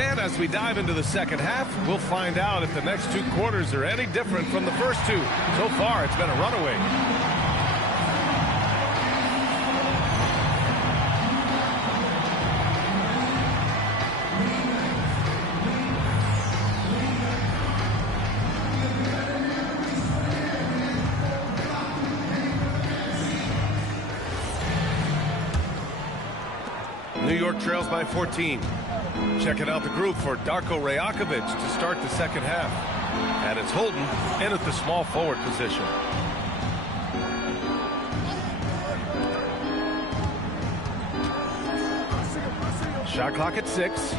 And as we dive into the second half, we'll find out if the next 2 quarters are any different from the first 2. So far, it's been a runaway. New York trails by 14. Checking out the group for Darko Rajakovic to start the second half. And it's Holton in at the small forward position. Shot clock at 6.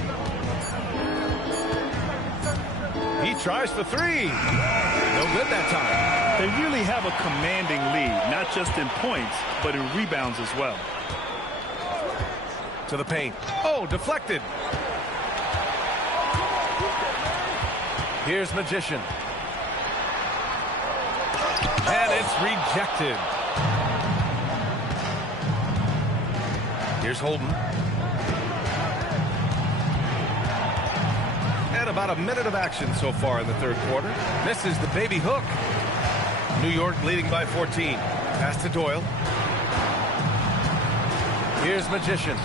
He tries for 3. No good that time. They really have a commanding lead, not just in points, but in rebounds as well. To the paint. Oh, deflected. Here's Magician. And it's rejected. Here's Holden. And about a minute of action so far in the third quarter. Misses the baby hook. New York leading by 14. Pass to Doyle. Here's Magician.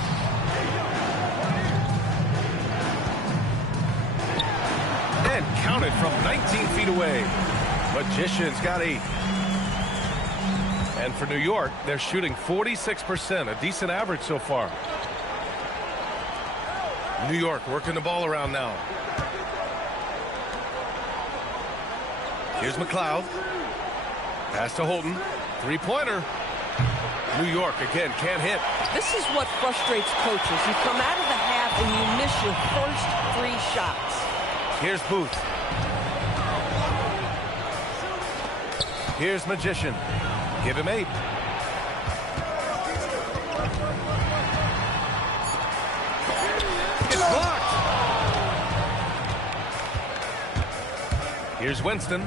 And counted from 19 feet away. Magician's got 8. And for New York, they're shooting 46%, a decent average so far. New York working the ball around now. Here's McLeod. Pass to Holton. 3-pointer. New York again can't hit. This is what frustrates coaches. You come out of the half and you miss your first 3 shots. Here's Booth. Here's Magician. Give him 8. It's blocked. Here's Winston.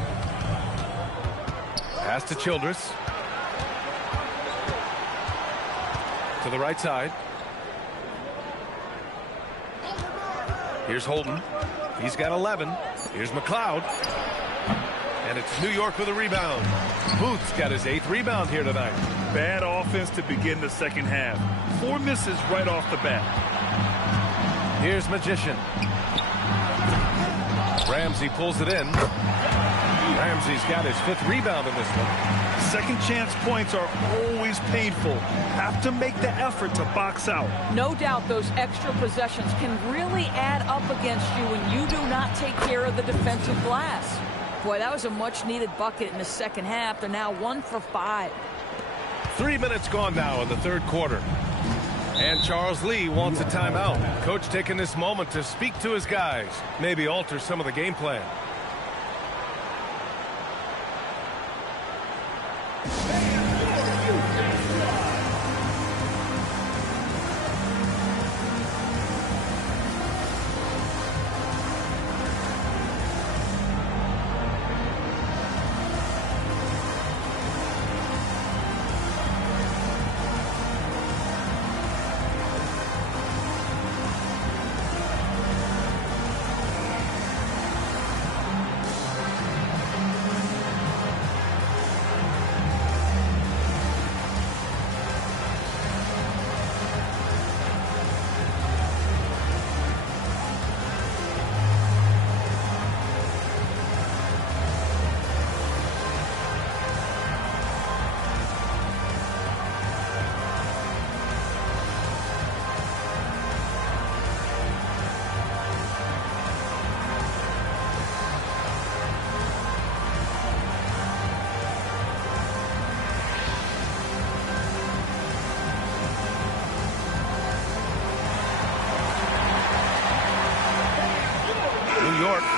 Pass to Childress. To the right side. Here's Holton. He's got 11. Here's McLeod. And it's New York with a rebound. Booth's got his 8th rebound here tonight. Bad offense to begin the second half. 4 misses right off the bat. Here's Magician. Ramsey pulls it in. Ramsey's got his 5th rebound in this one. Second chance points are always painful. Have to make the effort to box out. No doubt those extra possessions can really add up against you when you do not take care of the defensive glass. Boy, that was a much-needed bucket in the second half. They're now 1 for 5. 3 minutes gone now in the 3rd quarter. And Charles Lee wants a timeout. Coach taking this moment to speak to his guys, maybe alter some of the game plan.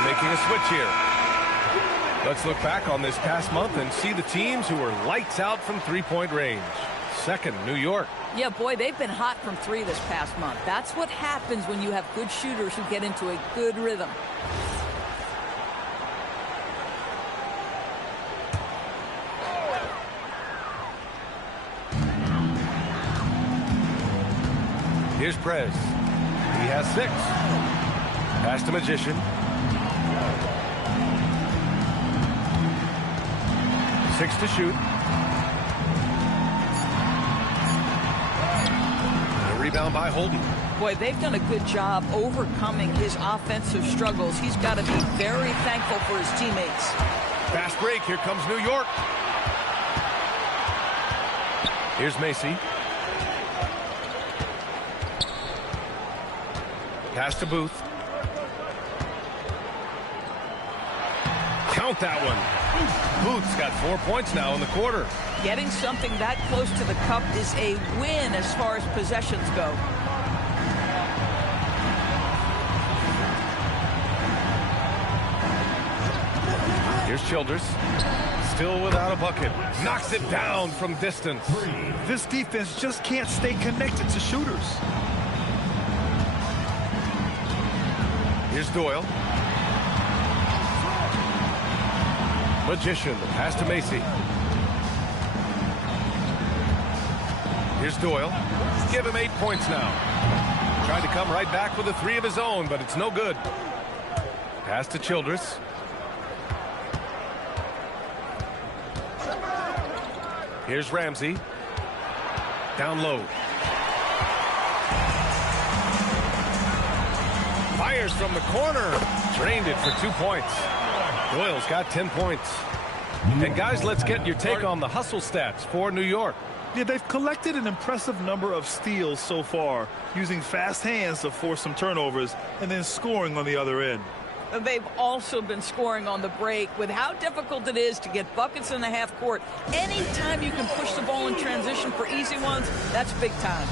Making a switch here. Let's look back on this past month and see the teams who were lights out from three-point range. Second, New York. Yeah, boy, they've been hot from 3 this past month. That's what happens when you have good shooters who get into a good rhythm. Here's Prez. He has 6. Pass to Magician. 6 to shoot. A rebound by Holden. Boy, they've done a good job overcoming his offensive struggles. He's got to be very thankful for his teammates. Fast break. Here comes New York. Here's Macy. Pass to Booth. Count that one. Booth's got 4 points now in the quarter. Getting something that close to the cup is a win as far as possessions go. Here's Childress. Still without a bucket. Knocks it down from distance. This defense just can't stay connected to shooters. Here's Doyle. Magician, pass to Macy. Here's Doyle. Give him 8 points now. Tried to come right back with a 3 of his own, but it's no good. Pass to Childress. Here's Ramsey. Down low. Fires from the corner. Drained it for 2 points. Doyle's got 10 points. And guys, let's get your take on the hustle stats for New York. Yeah, they've collected an impressive number of steals so far, using fast hands to force some turnovers and then scoring on the other end. They've also been scoring on the break. With how difficult it is to get buckets in the half court, anytime you can push the ball in transition for easy ones, that's big time.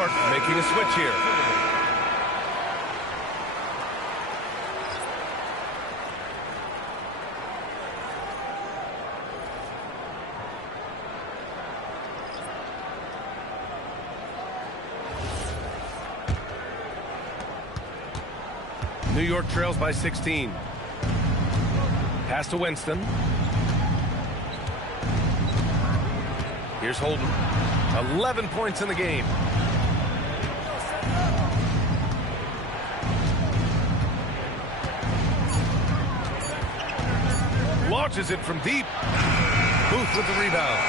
York making a switch here. New York trails by 16. Pass to Winston. Here's Holden. 11 points in the game. Launches it from deep. Booth with the rebound.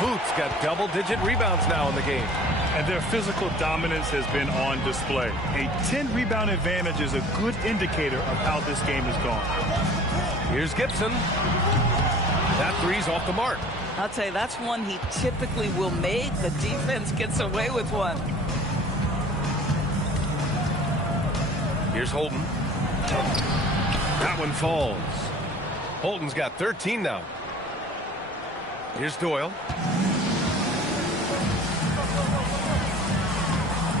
Booth's got double-digit rebounds now in the game. And their physical dominance has been on display. A 10-rebound advantage is a good indicator of how this game has gone. Here's Gibson. That three's off the mark. I'll tell you, that's one he typically will make. The defense gets away with one. Here's Holden. That one falls. Holden's got 13 now. Here's Doyle.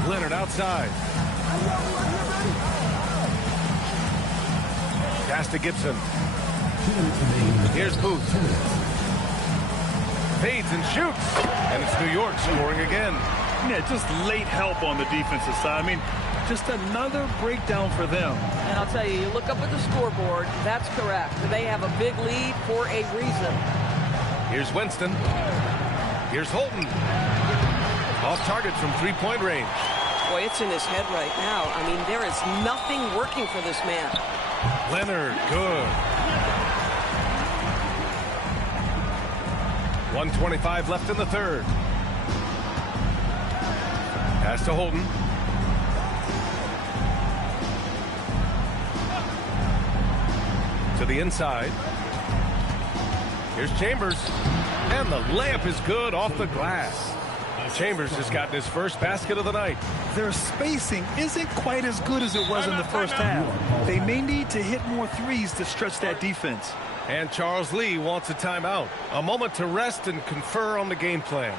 Leonard outside. Pass to Gibson. Here's Booth. Fades and shoots. And it's New York scoring again. Yeah, just late help on the defensive side. I mean, just another breakdown for them. And I'll tell you, you look up at the scoreboard, that's correct. They have a big lead for a reason. Here's Winston. Here's Holden. Off target from three-point range. Boy, it's in his head right now. I mean, there is nothing working for this man. Leonard, good. 1:25 left in the third. Pass to Holden. To the inside. Here's Chambers. And the layup is good off the glass. Chambers has gotten his first basket of the night. Their spacing isn't quite as good as it was in the first half. They may need to hit more threes to stretch that defense. And Charles Lee wants a timeout. A moment to rest and confer on the game plan.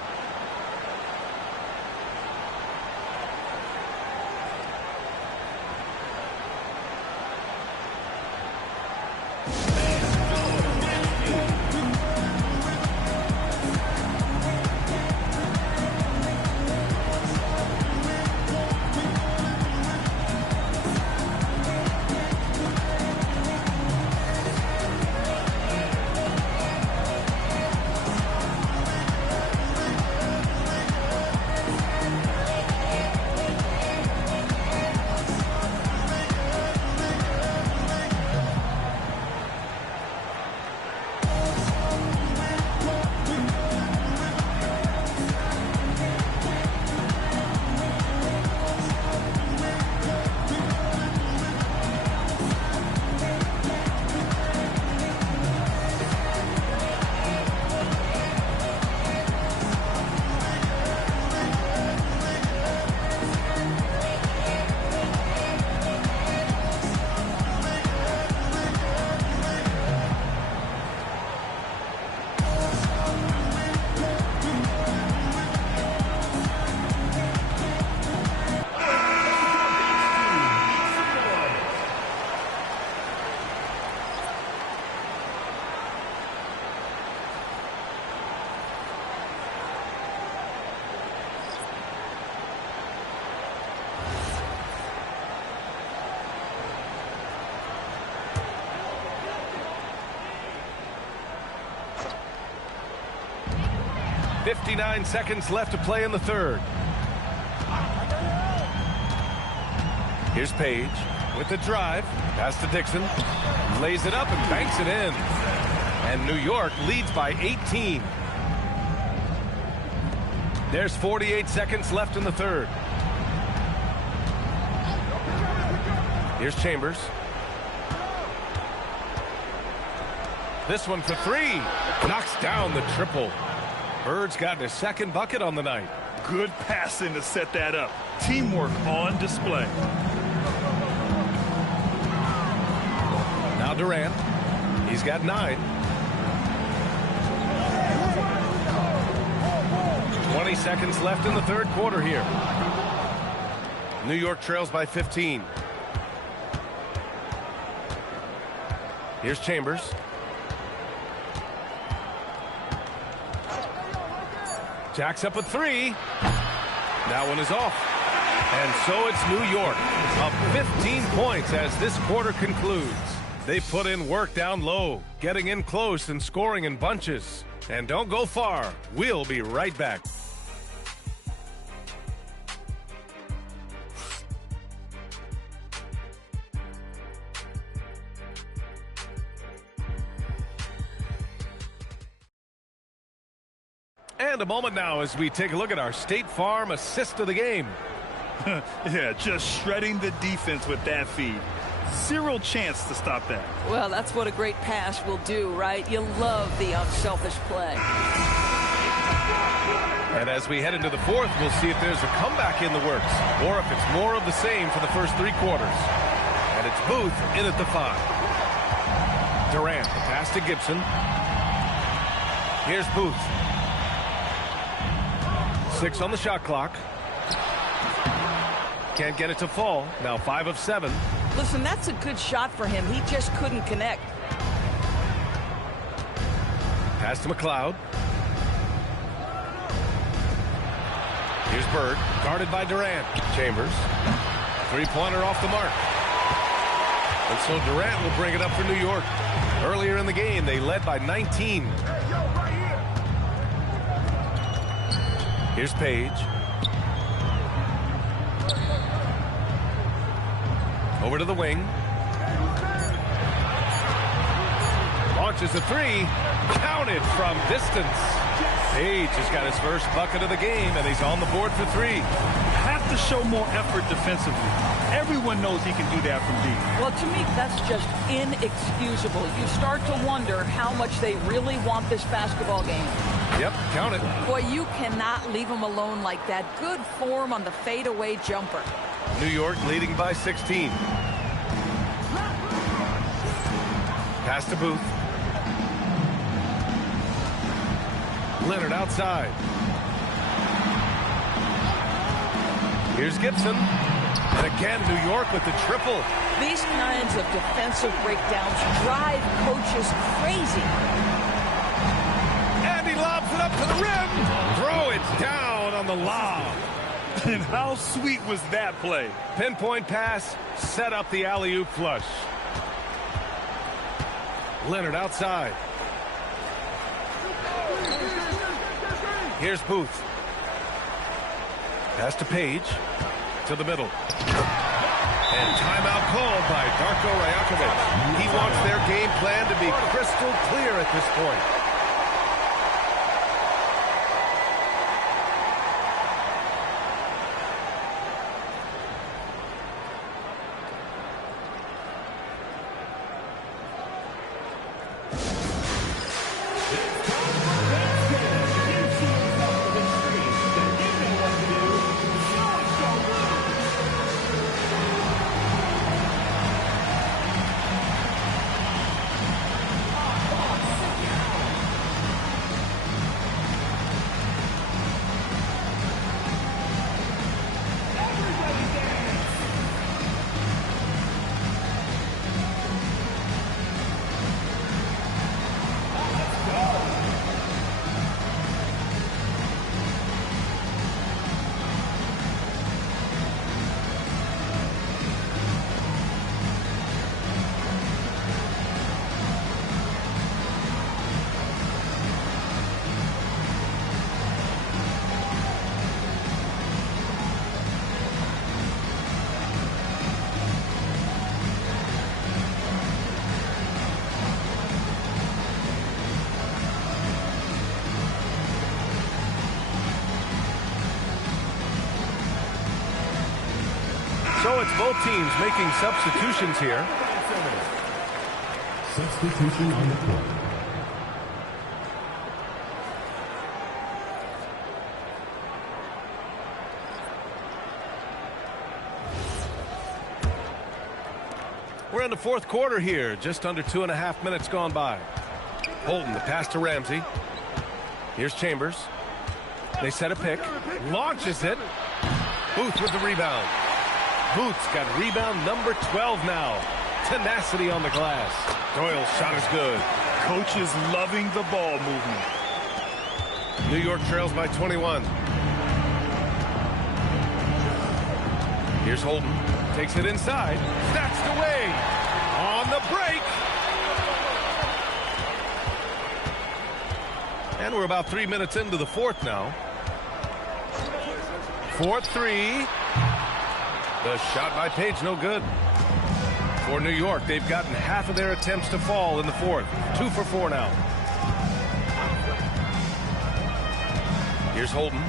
.59 seconds left to play in the third. Here's Page with the drive. Pass to Dixon. Lays it up and banks it in. And New York leads by 18. There's 48 seconds left in the third. Here's Chambers. This one for three. Knocks down the triple. Bird's gotten his second bucket on the night. Good passing to set that up. Teamwork on display. Now Durant. He's got 9. 20 seconds left in the third quarter here. New York trails by 15. Here's Chambers. Jacks up a three. That one is off. And so it's New York, up 15 points as this quarter concludes. They put in work down low, getting in close and scoring in bunches. And don't go far. We'll be right back. And a moment now as we take a look at our State Farm assist of the game. Yeah, just shredding the defense with that feed. Zero chance to stop that. Well, that's what a great pass will do, right? You love the unselfish play. And as we head into the fourth, we'll see if there's a comeback in the works or if it's more of the same for the first three quarters. And it's Booth in at the 5. Durant, the pass to Gibson. Here's Booth. 6 on the shot clock. Can't get it to fall. Now 5 of 7. Listen, that's a good shot for him. He just couldn't connect. Pass to McLeod. Here's Bird, guarded by Durant. Chambers. Three-pointer off the mark. And so Durant will bring it up for New York. Earlier in the game, they led by 19. Here's Page. Over to the wing. Launches a three. Counted from distance. Page has got his first bucket of the game, and he's on the board for 3. Have to show more effort defensively. Everyone knows he can do that from deep. Well, to me, that's just inexcusable. You start to wonder how much they really want this basketball game. Yep, count it. Boy, you cannot leave them alone like that. Good form on the fadeaway jumper. New York leading by 16. Pass to Booth. Leonard outside. Here's Gibson. And again, New York with the triple. These kinds of defensive breakdowns drive coaches crazy. And he lobs it up to the rim. Throw it down on the lob. And how sweet was that play? Pinpoint pass, set up the alley-oop flush. Leonard outside. Here's Booth. Pass to Page. To the middle. And timeout called by Darko Rajakovic. He wants their game plan to be crystal clear at this point. So it's both teams making substitutions here. Substitution on the court. We're in the fourth quarter here. Just under 2.5 minutes gone by. Holden, the pass to Ramsey. Here's Chambers. They set a pick. Launches it. Booth with the rebound. Booth's got rebound number 12 now. Tenacity on the glass. Doyle's shot is good. Coach is loving the ball movement. New York trails by 21. Here's Holden. Takes it inside. Snatched away. On the break. And we're about 3 minutes into the fourth now. 4-3. The shot by Page, no good. For New York, they've gotten half of their attempts to fall in the fourth. 2 for 4 now. Here's Holden.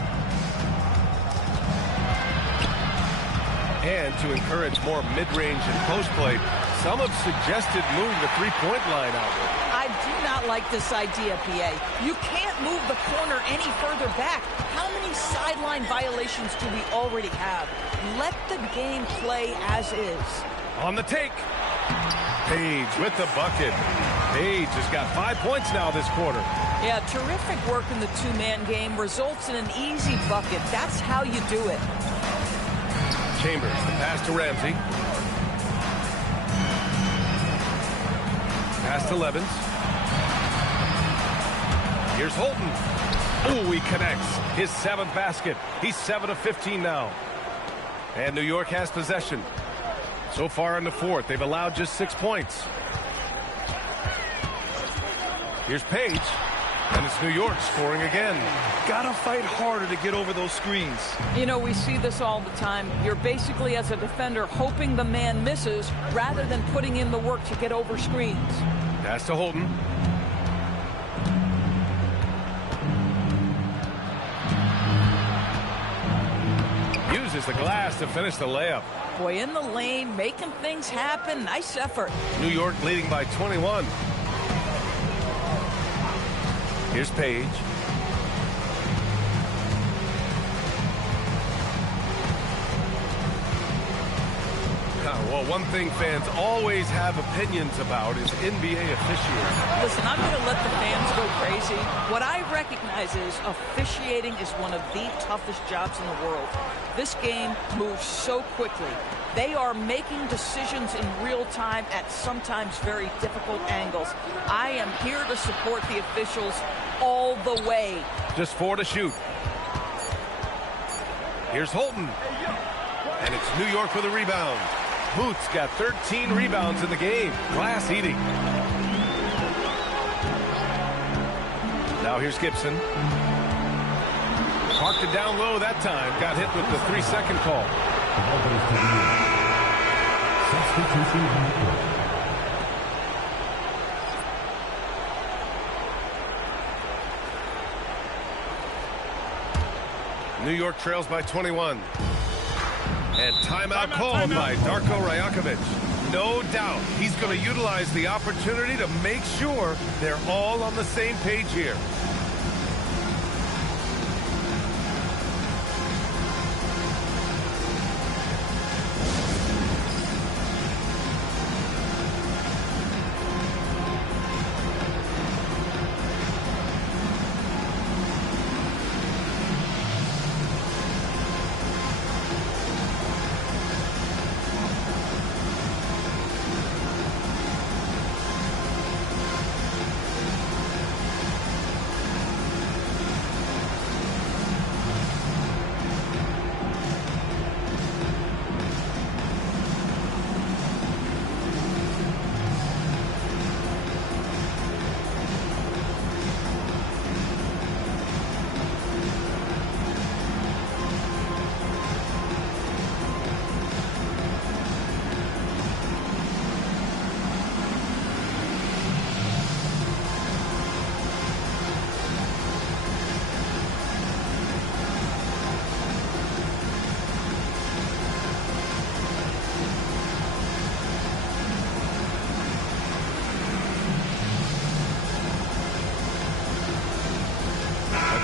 And to encourage more mid-range and post play, some have suggested moving the three-point line outward. I do not like this idea, PA. You can't move the corner any further back. How many sideline violations do we already have? Let the game play as is. On the take. Page with the bucket. Page has got 5 points now this quarter. Yeah, terrific work in the two-man game results in an easy bucket. That's how you do it. Chambers, the pass to Ramsey. Pass to Levens. Here's Holton. Oh, he connects. His 7th basket. He's 7 of 15 now. And New York has possession. So far in the fourth, they've allowed just 6 points. Here's Page. And it's New York scoring again. Gotta fight harder to get over those screens. You know, we see this all the time. You're basically, as a defender, hoping the man misses rather than putting in the work to get over screens. Pass to Holden. Uses the glass to finish the layup. Boy, in the lane, making things happen. Nice effort. New York leading by 21. Here's Page. Well, one thing fans always have opinions about is NBA officiating. Listen, I'm going to let the fans go crazy. What I recognize is officiating is one of the toughest jobs in the world. This game moves so quickly. They are making decisions in real time at sometimes very difficult angles. I am here to support the officials all the way. Just 4 to shoot. Here's Holton. And it's New York with a rebound. Booth's got 13 rebounds in the game. Glass eating. Now here's Gibson. Parked it down low that time. Got hit with the 3-second call. New York trails by 21. And timeout called by Darko Rajakovic. No doubt he's going to utilize the opportunity to make sure they're all on the same page here.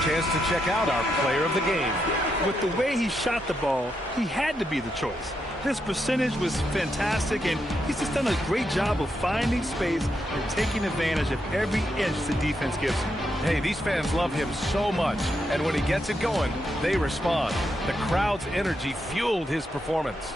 Chance to check out our player of the game. With the way he shot the ball, he had to be the choice. His percentage was fantastic, and he's just done a great job of finding space and taking advantage of every inch the defense gives him. Hey, these fans love him so much, and when he gets it going, they respond. The crowd's energy fueled his performance.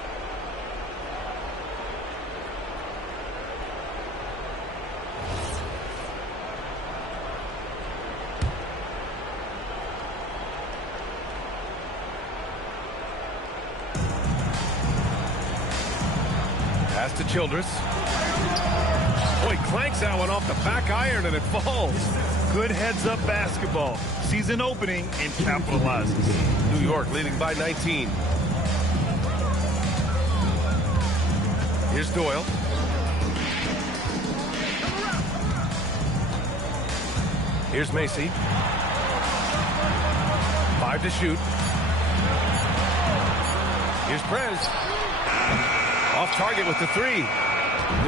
Pass to Childress. Oh, he clanks that one off the back iron and it falls. Good heads-up basketball. Sees an opening and capitalizes. New York leading by 19. Here's Doyle. Here's Macy. 5 to shoot. Here's Prez. Off target with the 3.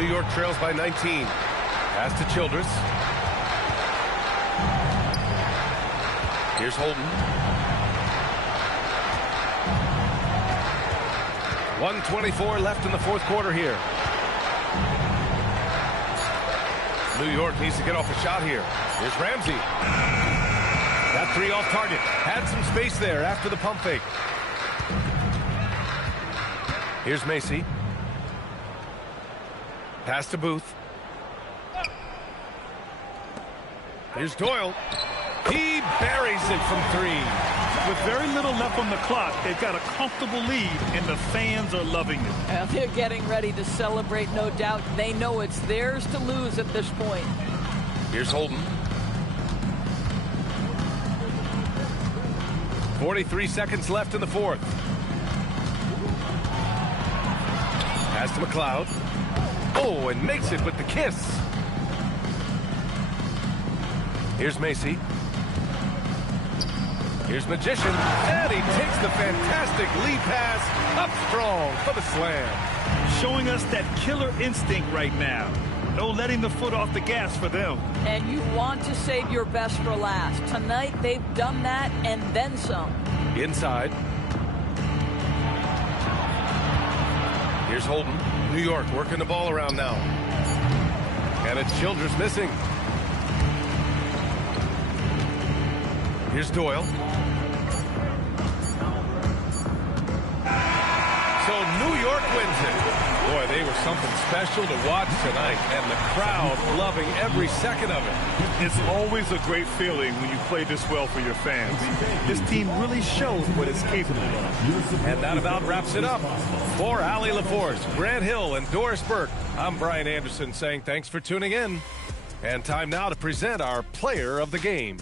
New York trails by 19. Pass to Childress. Here's Holden. 1:24 left in the fourth quarter here. New York needs to get off a shot here. Here's Ramsey. That 3 off target. Had some space there after the pump fake. Here's Macy. Pass to Booth. Here's Doyle. He buries it from 3. With very little left on the clock, they've got a comfortable lead, and the fans are loving it. They're getting ready to celebrate, no doubt. They know it's theirs to lose at this point. Here's Holden. 43 seconds left in the fourth. Pass to McLeod. Oh, and makes it with the kiss. Here's Macy. Here's Magician. And he takes the fantastic lead pass up strong for the slam. Showing us that killer instinct right now. No letting the foot off the gas for them. And you want to save your best for last. Tonight, they've done that and then some. Inside. Here's Holden. New York working the ball around now. And it's Childress missing. Here's Doyle. So New York wins it. Boy, they were something special to watch tonight, and the crowd loving every second of it. It's always a great feeling when you play this well for your fans. This team really shows what it's capable of. And that about wraps it up. For Allie LaForce, Grant Hill, and Doris Burke, I'm Brian Anderson saying thanks for tuning in. And time now to present our player of the game.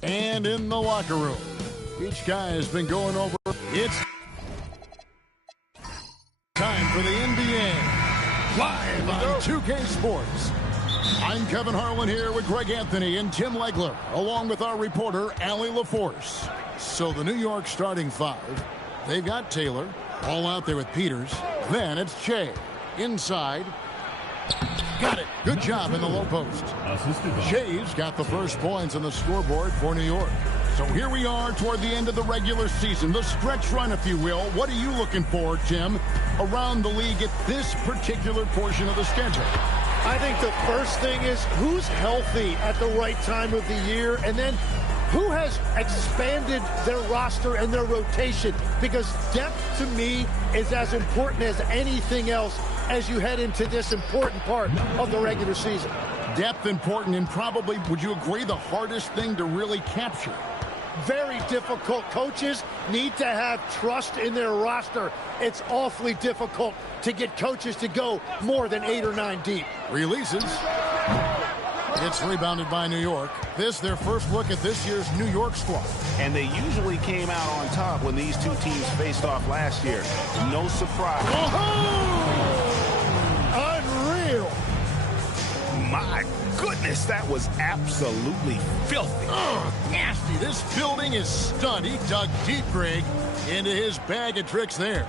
And in the locker room, each guy has been going over. It's time for the NBA, live on 2K Sports. I'm Kevin Harlan here with Greg Anthony and Tim Legler, along with our reporter, Allie LaForce. So the New York starting 5, they've got Taylor, all out there with Peters. Then it's Che, inside. Got it. Good job in the low post. Che's got the first points on the scoreboard for New York. So here we are toward the end of the regular season, the stretch run, if you will. What are you looking for, Tim, around the league at this particular portion of the schedule? I think the first thing is who's healthy at the right time of the year, and then who has expanded their roster and their rotation, because depth to me is as important as anything else as you head into this important part of the regular season. Depth important, and probably, would you agree, the hardest thing to really capture? Very difficult. Coaches need to have trust in their roster. It's awfully difficult to get coaches to go more than 8 or 9 deep. Releases. It's rebounded by New York. This, their first look at this year's New York squad. And they usually came out on top when these two teams faced off last year. No surprise. Unreal. My goodness, that was absolutely filthy. Nasty. This building is stunned. He dug deep, Greg, into his bag of tricks there.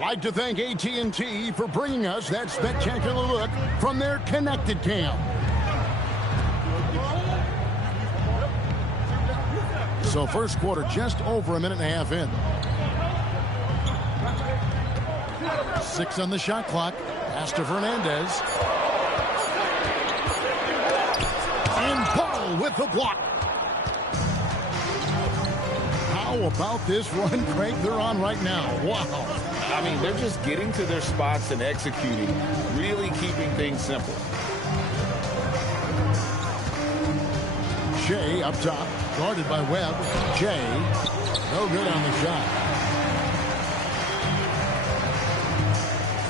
Like to thank AT&T for bringing us that spectacular look from their connected cam. So first quarter just over a minute and a half in. 6 on the shot clock. Pass to Fernandez. And Paul with the block. How about this run, Craig, they're on right now? Wow. I mean, they're just getting to their spots and executing, really keeping things simple. Shea up top, guarded by Webb. Shea, no good on the shot.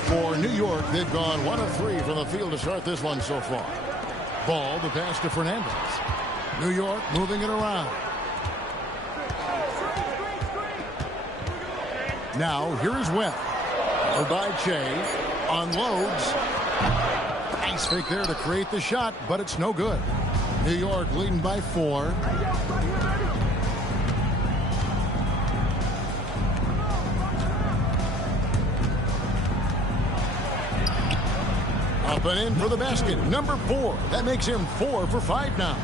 For New York, they've gone 1 of 3 from the field to start this one so far. Ball, the pass to Fernandez. New York moving it around. Now, here is Webb. By Shea. Unloads. Nice fake there to create the shot, but it's no good. New York leading by 4. Up and in for the basket. Number 4. That makes him 4 for 5 now.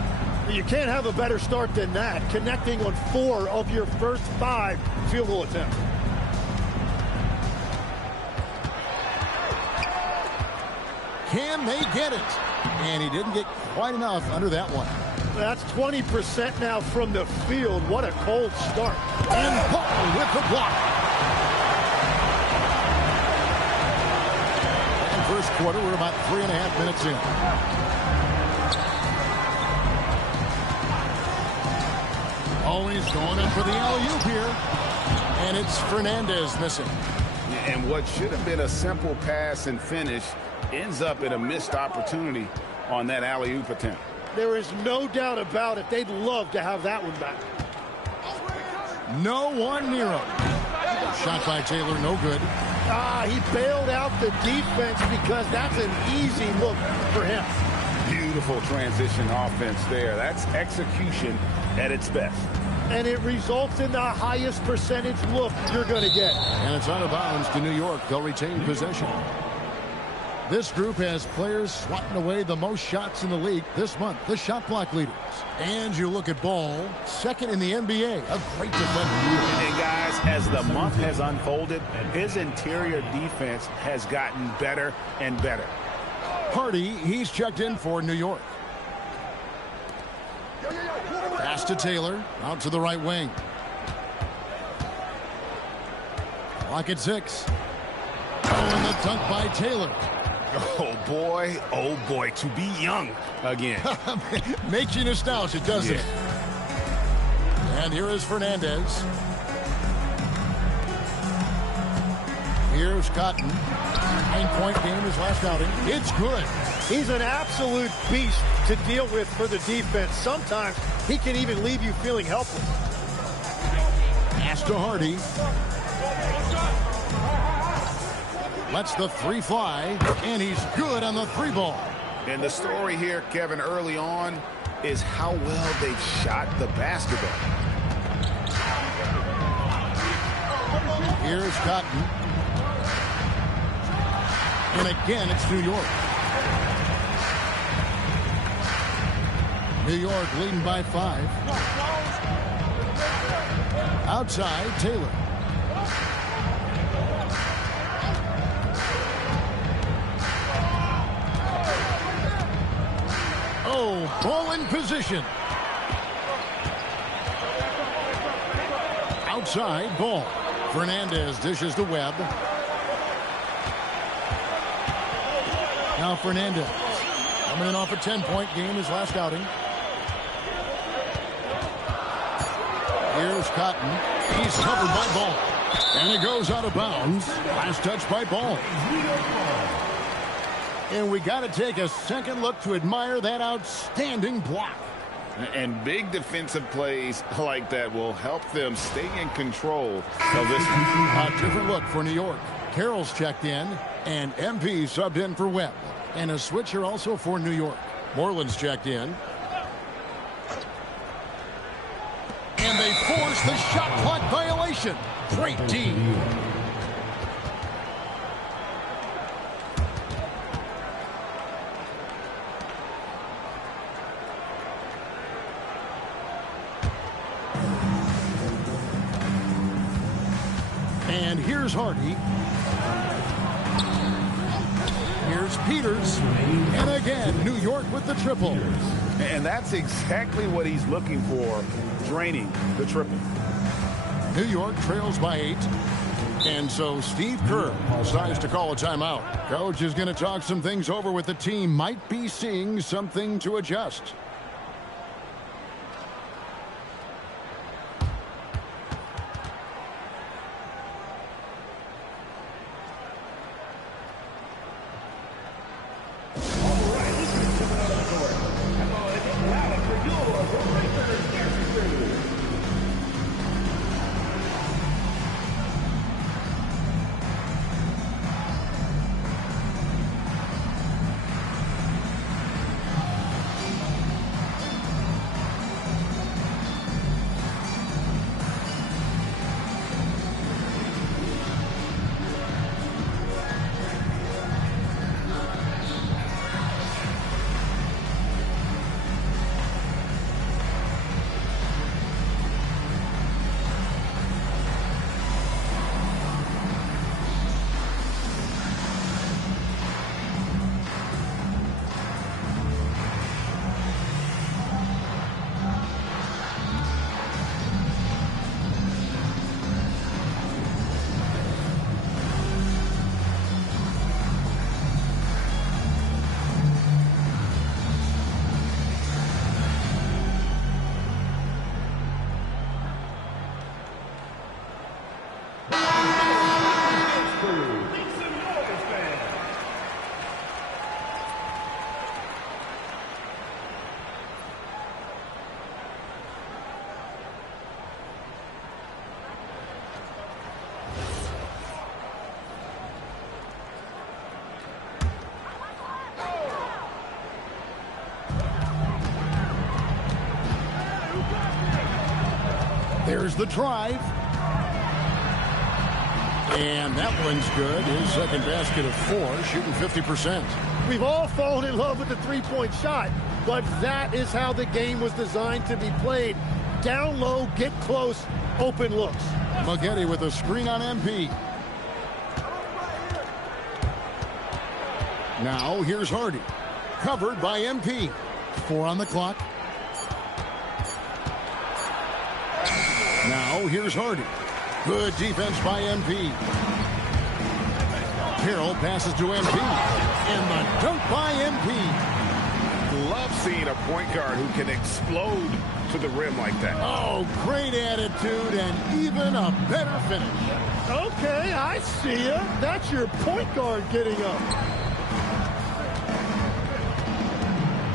You can't have a better start than that. Connecting on 4 of your first 5 field goal attempts. Can they get it? And he didn't get quite enough under that one. That's 20% now from the field. What a cold start. And Paul with the block. And first quarter, we're about 3.5 minutes in. Always going in for the alley-oop here. And it's Fernandez missing. And what should have been a simple pass and finish ends up in a missed opportunity on that alley-oop attempt. There is no doubt about it. They'd love to have that one back. No one near him. Shot by Taylor, no good. He bailed out the defense because that's an easy look for him. Beautiful transition offense there. That's execution at its best. And it results in the highest percentage look you're going to get. And it's out of bounds to New York. They'll retain possession. This group has players swatting away the most shots in the league this month, the shot block leaders. And you look at Ball, second in the NBA, a great defender. And guys, as the month has unfolded, his interior defense has gotten better and better. Hardy, he's checked in for New York. Pass to Taylor, out to the right wing. Clock at 6. Oh, and the dunk by Taylor. Oh boy, to be young again. Makes you nostalgic, doesn't it? And here is Fernandez. Here's Cotton. 9-point game his last outing. It's good. He's an absolute beast to deal with for the defense. Sometimes he can even leave you feeling helpless. Pass to Hardy. Lets the 3 fly, and he's good on the 3 ball. And the story here, Kevin, early on is how well they've shot the basketball. Here's Cotton. And again, it's New York. New York leading by 5. Outside, Taylor. So, ball in position. Outside ball. Fernandez dishes to Webb. Now Fernandez coming in off a 10-point game his last outing. Here's Cotton. He's covered by Ball. And it goes out of bounds. Last touch by Ball. And we got to take a second look to admire that outstanding block. And big defensive plays like that will help them stay in control of this one. A different look for New York. Carroll's checked in, and MP subbed in for Webb. And a switcher also for New York. Moreland's checked in. And they force the shot clock violation. Great D. And here's Hardy. Here's Peters. And again, New York with the triple. And that's exactly what he's looking for, draining the triple. New York trails by 8. And so Steve Kerr decides to call a timeout. Coach is going to talk some things over with the team. Might be seeing something to adjust. There's the drive. And that one's good. His second basket of 4, shooting 50%. We've all fallen in love with the three-point shot, but that is how the game was designed to be played. Down low, get close, open looks. Maggette with a screen on MP. Now here's Hardy. Covered by MP. 4 on the clock. Now here's Hardy. Good defense by MP. Carroll passes to MP. And the dunk by MP. Love seeing a point guard who can explode to the rim like that. Oh, great attitude and even a better finish. Okay, I see ya. That's your point guard getting up.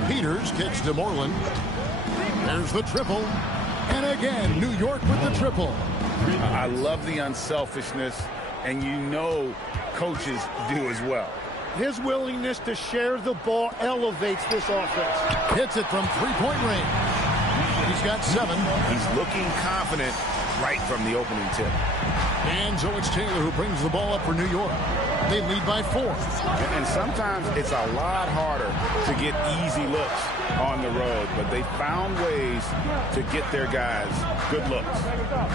Peters kicks to Moreland. There's the triple. And again, New York with the triple. I love the unselfishness, and you know coaches do as well. His willingness to share the ball elevates this offense. Hits it from three-point range. He's got 7. He's looking confident right from the opening tip. And so it's Taylor who brings the ball up for New York. They lead by 4. And sometimes it's a lot harder to get easy looks on the road, but they found ways to get their guys good looks.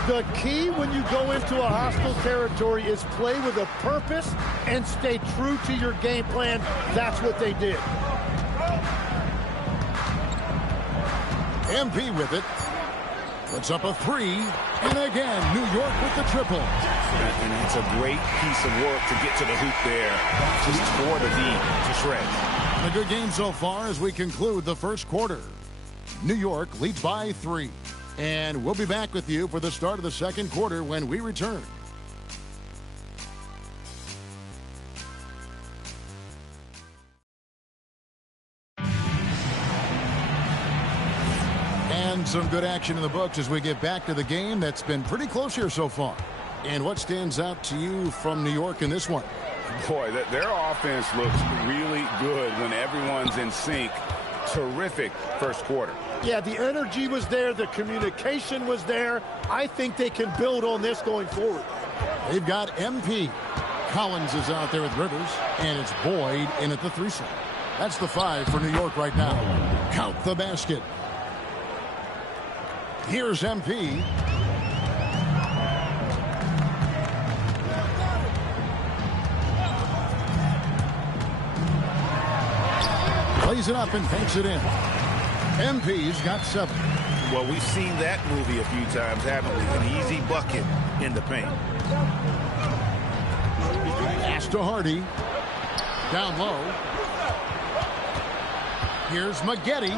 The key when you go into a hostile territory is play with a purpose and stay true to your game plan. That's what they did. MP with it. Puts up a 3. And again, New York with the triple. And it's a great piece of work to get to the hoop there. Just tore the D to shreds. A good game so far as we conclude the first quarter. New York leads by 3. And we'll be back with you for the start of the second quarter when we return. And some good action in the books as we get back to the game that's been pretty close here so far. And what stands out to you from New York in this one? Boy, their offense looks really good when everyone's in sync. Terrific first quarter. Yeah, the energy was there. The communication was there. I think they can build on this going forward. They've got MP. Collins is out there with Rivers, and it's Boyd in at the 3 slot. That's the 5 for New York right now. Count the basket. Here's MP. Plays it up and banks it in. MP's got 7. Well, we've seen that movie a few times, haven't we? An easy bucket in the paint. Pass to Hardy. Down low. Here's Maggette.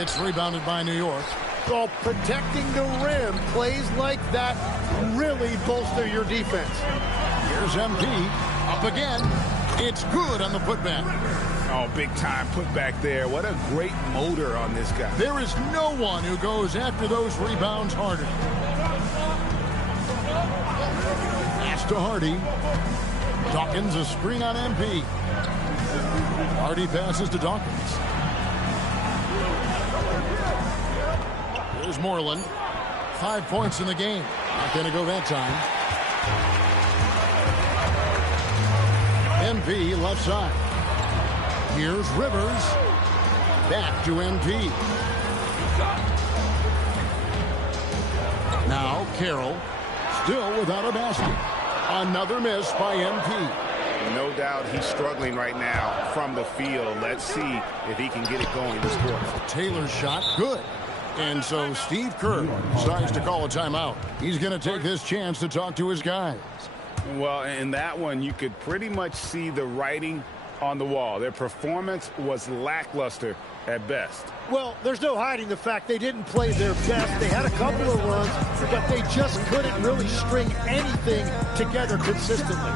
It's rebounded by New York. Well, protecting the rim, plays like that really bolster your defense. Here's MP. Up again. It's good on the putback. Oh, big time putback there. What a great motor on this guy. There is no one who goes after those rebounds harder. Pass to Hardy. Dawkins a screen on MP. Hardy passes to Dawkins. Here's Moreland. 5 points in the game. Not going to go that time. MP left side. Here's Rivers. Back to MP. Now Carroll. Still without a basket. Another miss by MP. No doubt he's struggling right now from the field. Let's see if he can get it going this quarter. Taylor's shot, good. And so Steve Kerr decides to call a timeout. He's going to take this chance to talk to his guys. Well, in that one, you could pretty much see the writing on the wall. Their performance was lackluster at best. Well, there's no hiding the fact they didn't play their best. They had a couple of runs, but they just couldn't really string anything together consistently.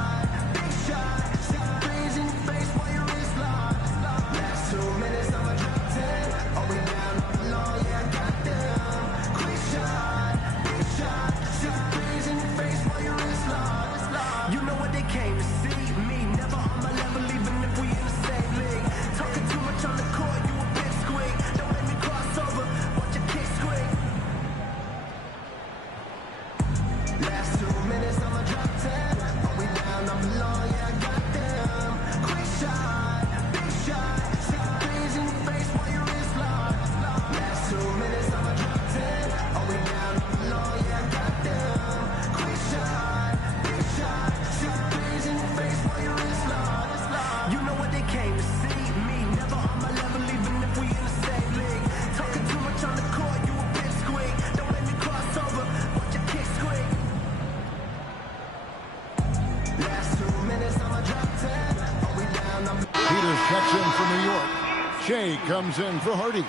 Comes in for Hardy.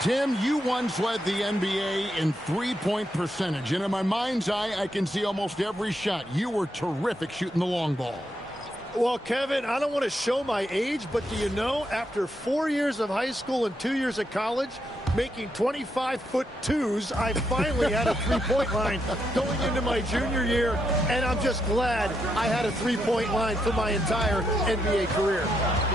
Tim, you once led the NBA in three-point percentage, and in my mind's eye, I can see almost every shot. You were terrific shooting the long ball. Well, Kevin, I don't want to show my age, but do you know, after 4 years of high school and 2 years of college, making 25-foot twos, I finally had a three-point line going into my junior year, and I'm just glad I had a three-point line for my entire NBA career.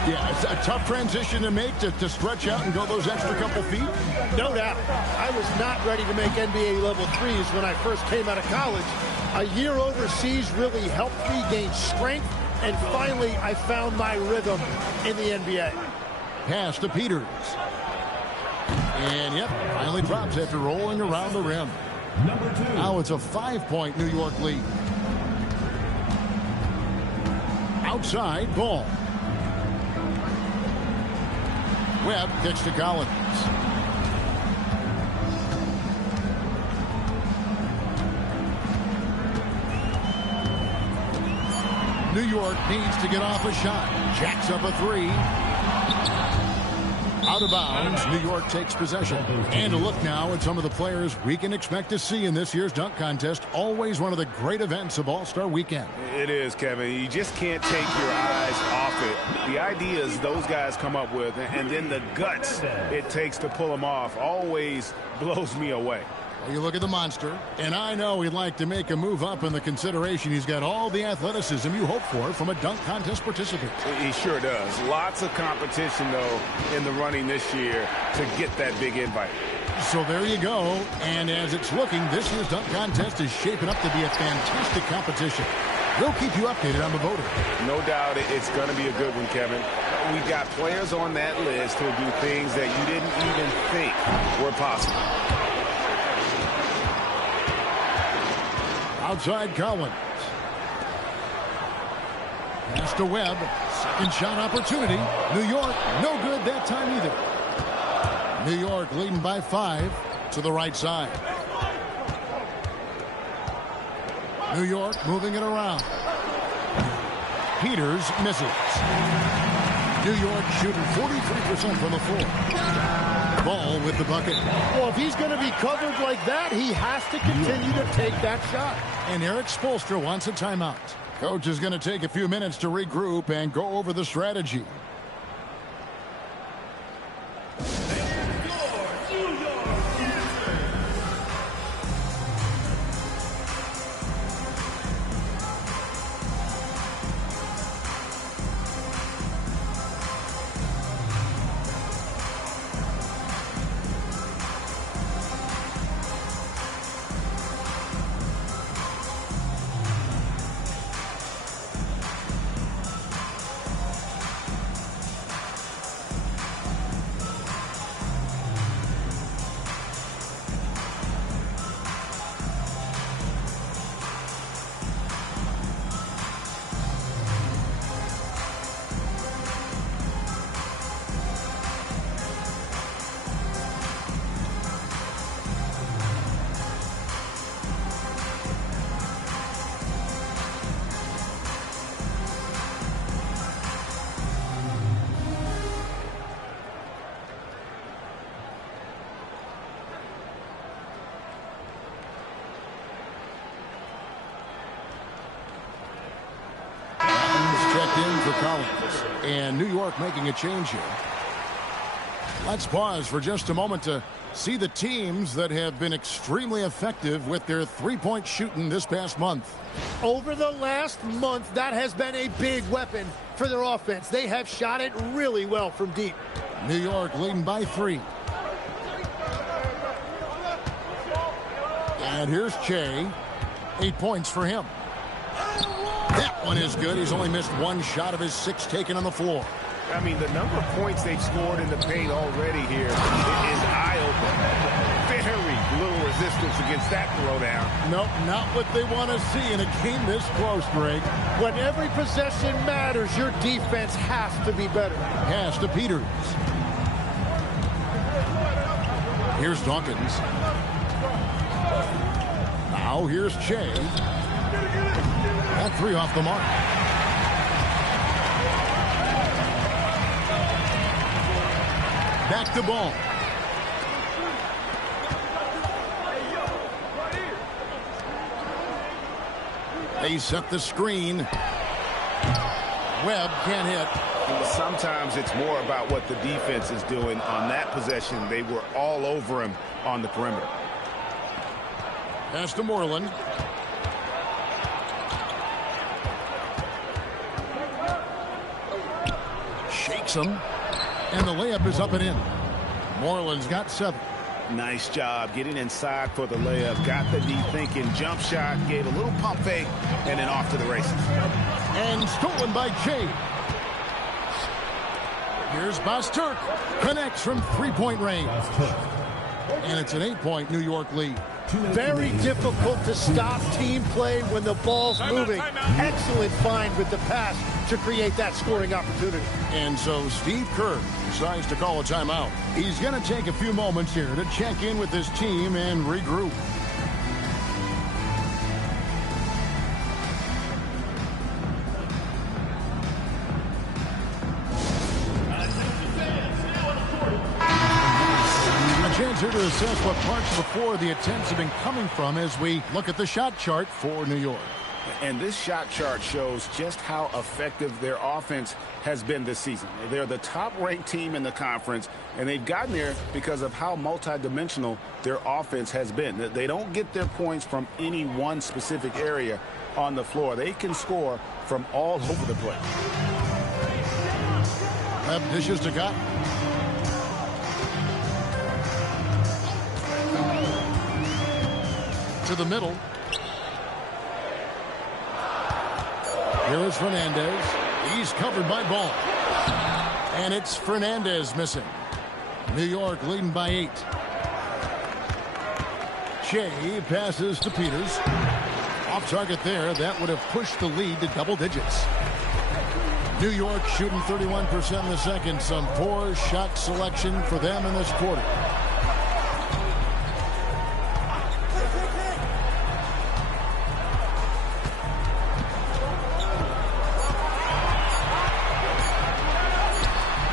Yeah, it's a tough transition to make to stretch out and go those extra couple feet. No doubt. I was not ready to make NBA level threes when I first came out of college. A year overseas really helped me gain strength, and finally I found my rhythm in the NBA. Pass to Peters. And, yep, finally drops after rolling around the rim. Now it's a 5-point New York lead. Outside, ball. Webb kicks to Collins. New York needs to get off a shot. Jacks up a three. Out of bounds. New York takes possession. And a look now at some of the players we can expect to see in this year's dunk contest. Always one of the great events of All-Star Weekend. It is, Kevin. You just can't take your eyes off it. The ideas those guys come up with, and then the guts it takes to pull them off, always blows me away. Well, you look at the monster, and I know he'd like to make a move up in the consideration. He's got all the athleticism you hope for from a dunk contest participant. He sure does. Lots of competition, though, in the running this year to get that big invite. So there you go. And as it's looking, this year's dunk contest is shaping up to be a fantastic competition. We'll keep you updated on the voting. No doubt it's going to be a good one, Kevin. We've got players on that list who'll do things that you didn't even think were possible. Outside Collins. Pass to Webb. Second shot opportunity. New York, no good that time either. New York leading by 5 to the right side. New York moving it around. Peters misses. New York shooting 43% from the floor. Ball with the bucket. Well, if he's going to be covered like that, he has to continue to take that shot. And Eric Spoelstra wants a timeout. Coach is going to take a few minutes to regroup and go over the strategy. And New York making a change here. Let's pause for just a moment to see the teams that have been extremely effective with their three-point shooting this past month. Over the last month, that has been a big weapon for their offense. They have shot it really well from deep. New York leading by 3. And here's Che. 8 points for him. That one is good. He's only missed 1 shot of his 6 taken on the floor. I mean, the number of points they've scored in the paint already here is eye-opening. Very little resistance against that throwdown. Nope, not what they want to see in a game this close, Greg. When every possession matters, your defense has to be better. Pass to Peters. Here's Dawkins. Now here's Che. All 3 off the mark. Back to ball. They set the screen. Webb can't hit. Sometimes it's more about what the defense is doing on that possession. They were all over him on the perimeter. Pass to Moreland. Shakes him. And the layup is up and in. Moreland's got 7. Nice job getting inside for the layup. Got the deep thinking. Jump shot. Gave a little pump fake. And then off to the races. And stolen by Che. Here's Basturk. Connects from 3-point range. And it's an 8-point New York lead. Very difficult to stop team play when the ball's moving. Excellent find with the pass to create that scoring opportunity. And so Steve Kerr decides to call a timeout. He's going to take a few moments here to check in with his team and regroup. closer to assess what parts of the floor the attempts have been coming from as we look at the shot chart for New York. And this shot chart shows just how effective their offense has been this season. They're the top-ranked team in the conference, and they've gotten there because of how multidimensional their offense has been. They don't get their points from any one specific area on the floor. They can score from all over the place. Webb dishes to Cotton. To the middle. Here is Fernandez. He's covered by Ball. And it's Fernandez missing. New York leading by 8. Shea passes to Peters. Off target there. That would have pushed the lead to double digits. New York shooting 31% in the second. Some poor shot selection for them in this quarter.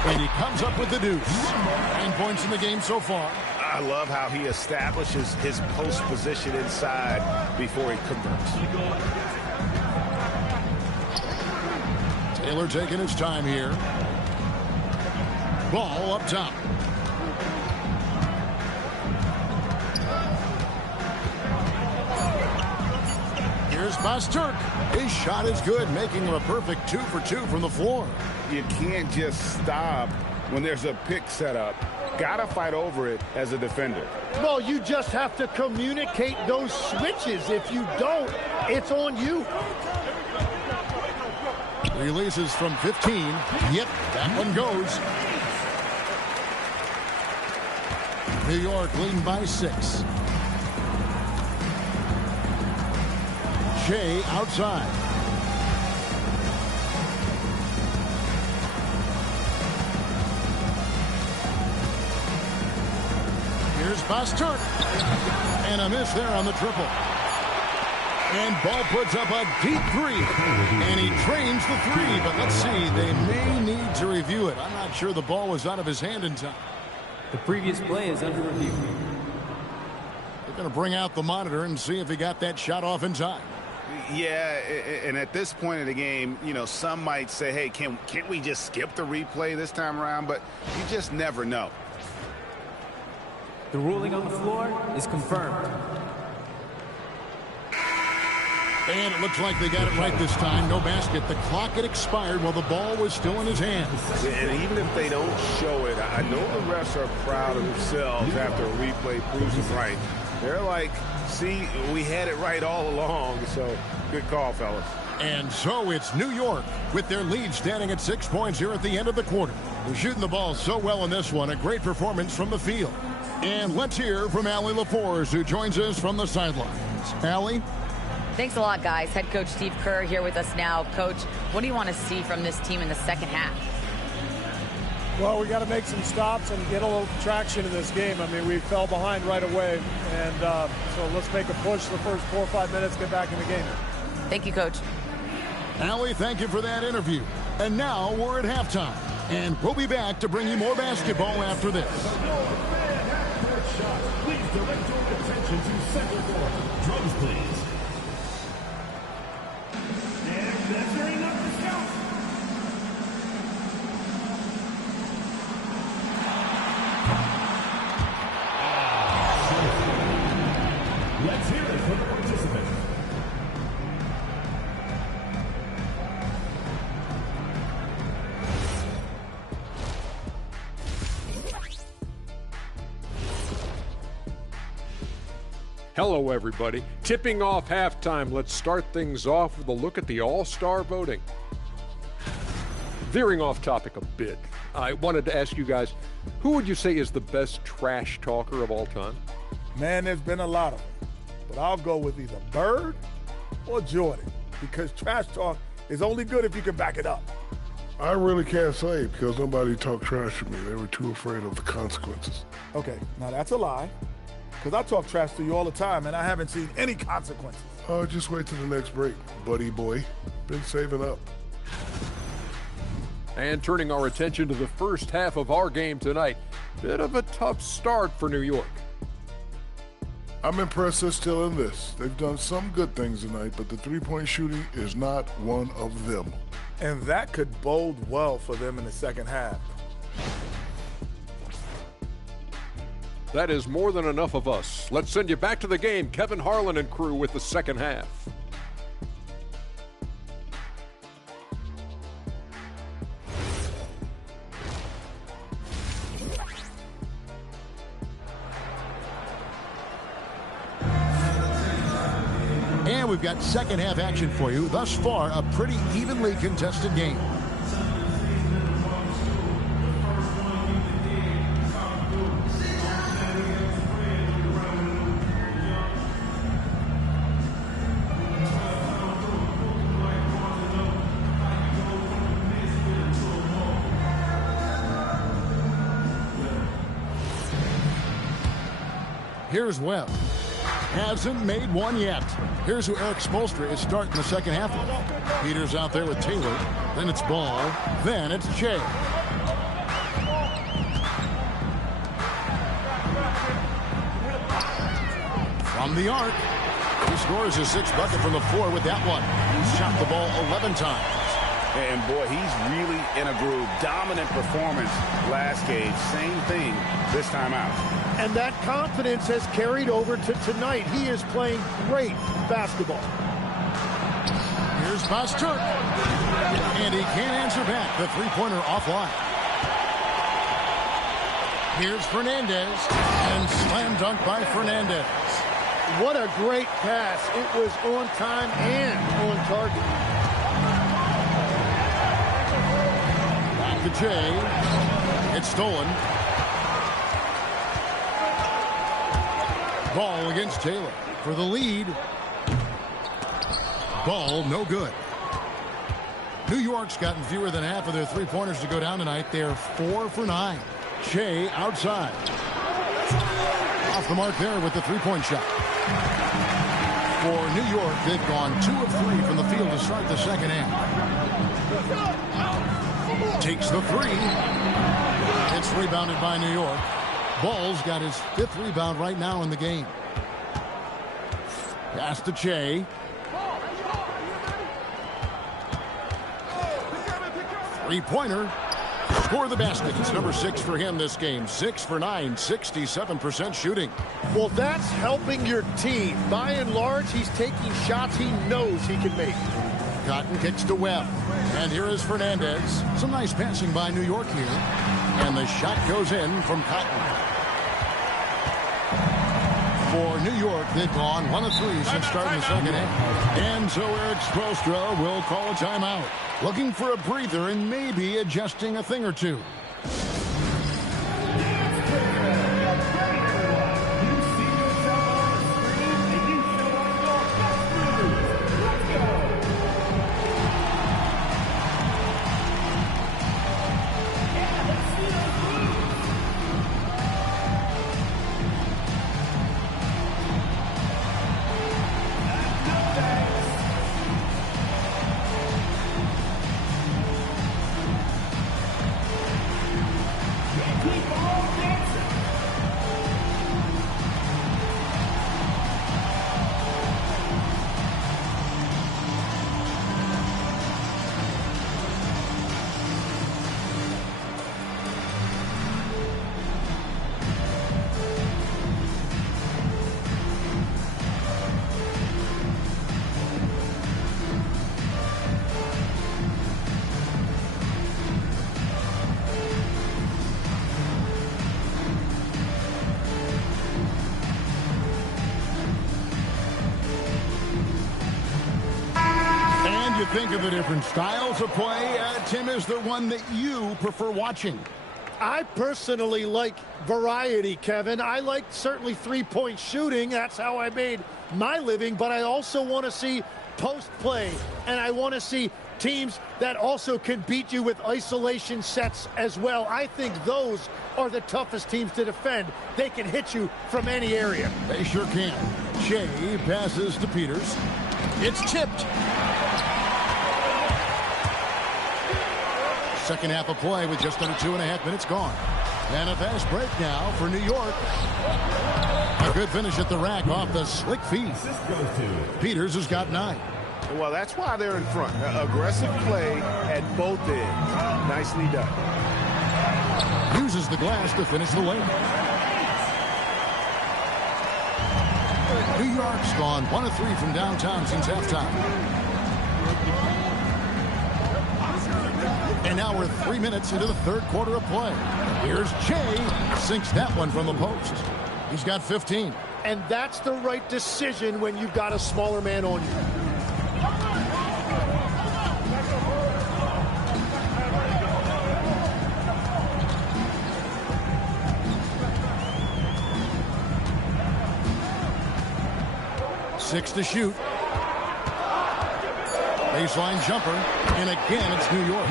And he comes up with the deuce. 9 points in the game so far. I love how he establishes his post position inside before he converts. Taylor taking his time here. Ball up top. Here's Basturk. His shot is good, making him a perfect 2 for 2 from the floor. You can't just stop when there's a pick set up. Gotta fight over it as a defender. Well, you just have to communicate those switches. If you don't, it's on you. Releases from 15. Yep, that one goes. New York leading by 6. Shea outside. Here's Basturk. And a miss there on the triple. And Ball puts up a deep 3. And he drains the 3. But let's see, they may need to review it. I'm not sure the ball was out of his hand in time. The previous play is under review. They're going to bring out the monitor and see if he got that shot off in time. Yeah, and at this point in the game, you know, some might say, hey, can't we just skip the replay this time around? But you just never know. The ruling on the floor is confirmed. And it looks like they got it right this time. No basket. The clock had expired while the ball was still in his hands. And even if they don't show it, I know the refs are proud of themselves after a replay proves it right. They're like, see, we had it right all along. So good call, fellas. And so it's New York with their lead standing at 6 points here at the end of the quarter. They're shooting the ball so well in this one. A great performance from the field. And let's hear from Allie LaForce, who joins us from the sidelines. Allie? Thanks a lot, guys. Head coach Steve Kerr here with us now. Coach, what do you want to see from this team in the second half? Well, we got to make some stops and get a little traction in this game. I mean, we fell behind right away, and so let's make a push the first 4 or 5 minutes, get back in the game. Thank you, Coach. Allie, thank you for that interview. And now we're at halftime, and we'll be back to bring you more basketball after this. Please direct your attention to center court. Drums, please. And that's very enough to count. Let's hear it from the participants. Hello, everybody. Tipping off halftime, let's start things off with a look at the All-Star voting. Veering off topic a bit, I wanted to ask you guys, who would you say is the best trash talker of all time? Man, there's been a lot of them, but I'll go with either Bird or Jordan, because trash talk is only good if you can back it up. I really can't say because nobody talked trash to me. They were too afraid of the consequences. Okay, now that's a lie. Because I talk trash to you all the time, and I haven't seen any consequences. Oh, just wait till the next break, buddy boy. Been saving up. And turning our attention to the first half of our game tonight, Bit of a tough start for New York. I'm impressed they're still in this. They've done some good things tonight, but the three-point shooting is not one of them. And that could bode well for them in the second half. That is more than enough of us. Let's send you back to the game. Kevin Harlan and crew with the second half. And we've got second half action for you. Thus far, a pretty evenly contested game. Here's Webb. Hasn't made one yet. Here's who Eric Spoelstra is starting the second half with. Peters out there with Taylor. Then it's Ball. Then it's Shea. From the arc. He scores his sixth bucket from the floor with that one. He's shot the ball 11 times. And boy, he's really in a groove. Dominant performance last game. Same thing this time out. And that confidence has carried over to tonight. He is playing great basketball. Here's Pasteur. And he can't answer back. The three-pointer offline. Here's Fernandez. And slam dunk by Fernandez. What a great pass. It was on time and on target. Back to Jay. It's stolen. Ball against Taylor for the lead. Ball no good. New York's gotten fewer than half of their three-pointers to go down tonight. They're 4 for 9. Shea outside. Off the mark there with the three-point shot. For New York, they've gone 2 of 3 from the field to start the second half. Takes the three. It's rebounded by New York. Ball's got his 5th rebound right now in the game. Pass to Shea. Three-pointer. Score the basket. It's number 6 for him this game. 6 for 9, 67% shooting. Well, that's helping your team. By and large, he's taking shots he knows he can make. Cotton kicks to Webb. And here is Fernandez. Some nice passing by New York here. And the shot goes in from Cotton. For New York, they've gone 1 of 3 since starting the second half. And so Eric Spoelstra will call a timeout. Looking for a breather and maybe adjusting a thing or two. Think of the different styles of play. Tim, is there one that you prefer watching? I personally like variety, Kevin. I like certainly three-point shooting. That's how I made my living. But I also want to see post play. And I want to see teams that also can beat you with isolation sets as well. I think those are the toughest teams to defend. They can hit you from any area. They sure can. Shea passes to Peters. It's tipped. Second half of play with just under 2.5 minutes gone. And a fast break now for New York. A good finish at the rack off the slick feed. Peters has got 9. Well, that's why they're in front. Aggressive play at both ends. Nicely done. Uses the glass to finish the layup. New York's gone 1 of 3 from downtown since halftime. And now we're 3 minutes into the third quarter of play. Here's Jay. Sinks that one from the post. He's got 15. And that's the right decision when you've got a smaller man on you. Six to shoot. Baseline jumper. And again, it's New York.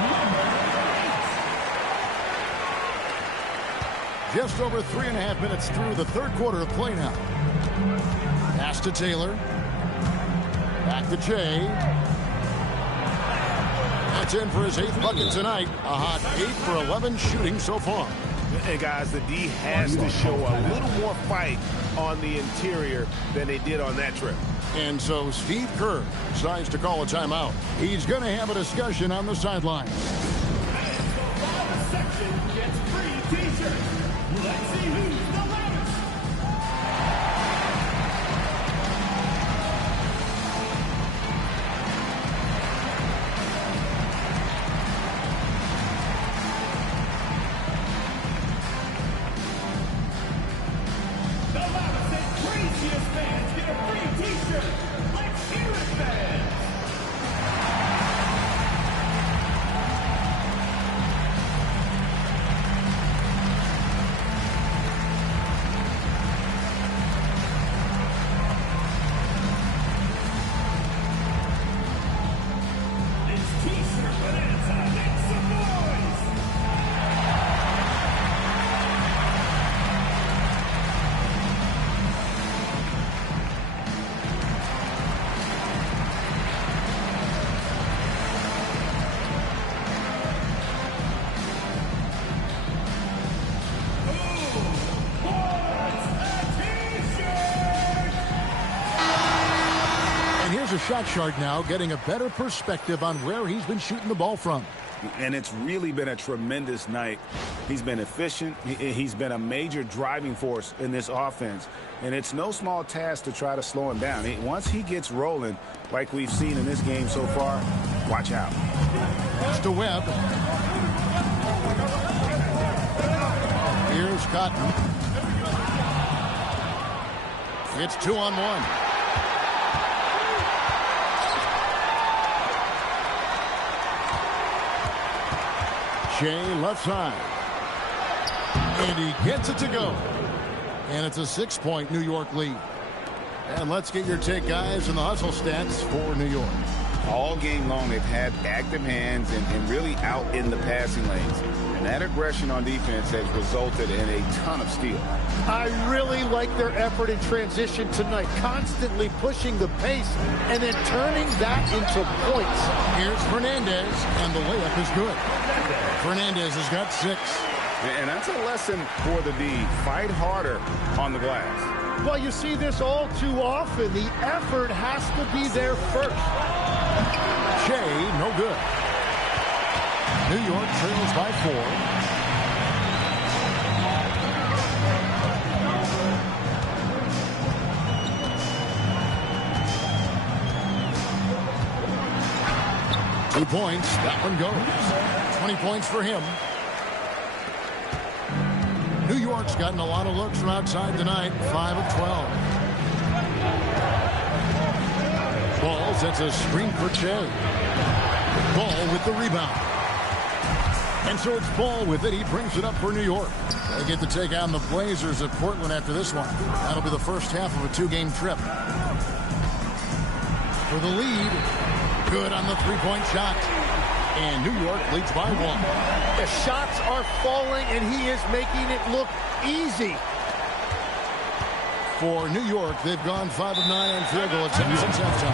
Just over 3.5 minutes through the third quarter of play now. Pass to Taylor. Back to Jay. That's in for his 8th bucket tonight. A hot 8 for 11 shooting so far. And guys, the D has to show a little more fight on the interior than they did on that trip. And so Steve Kerr decides to call a timeout. He's going to have a discussion on the sidelines. Section gets free t-shirts. Let's see who's the loudest. The loudest and craziest fans get a free t-shirt. Let's hear it, fans. A shot chart now, getting a better perspective on where he's been shooting the ball from. And it's really been a tremendous night. He's been efficient. He's been a major driving force in this offense. And it's no small task to try to slow him down. Once he gets rolling, like we've seen in this game so far, watch out. It's to Webb. Here's Cotton. It's 2-on-1. Shea left side. And he gets it to go. And it's a 6-point New York lead. And let's get your take, guys, in the hustle stats for New York. All game long, they've had active hands and really out in the passing lanes. And that aggression on defense has resulted in a ton of steals. I really like their effort in transition tonight, constantly pushing the pace and then turning that into points. Here's Fernandez, and the layup is good. Fernandez has got 6. And that's a lesson for the D. Fight harder on the glass. Well, you see this all too often. The effort has to be there first. Shea, no good. New York trails by 4. Two points. That one goes. 20 points for him. New York's gotten a lot of looks from outside tonight. 5 of 12. Ball sets a screen for Shea. Ball with the rebound. And so it's Ball with it. He brings it up for New York. They get to take on the Blazers at Portland after this one. That'll be the first half of a 2-game trip. For the lead. Good on the three-point shot. And New York leads by 1. The shots are falling, and he is making it look easy. For New York, they've gone 5 of 9 on field goal attempts since halftime.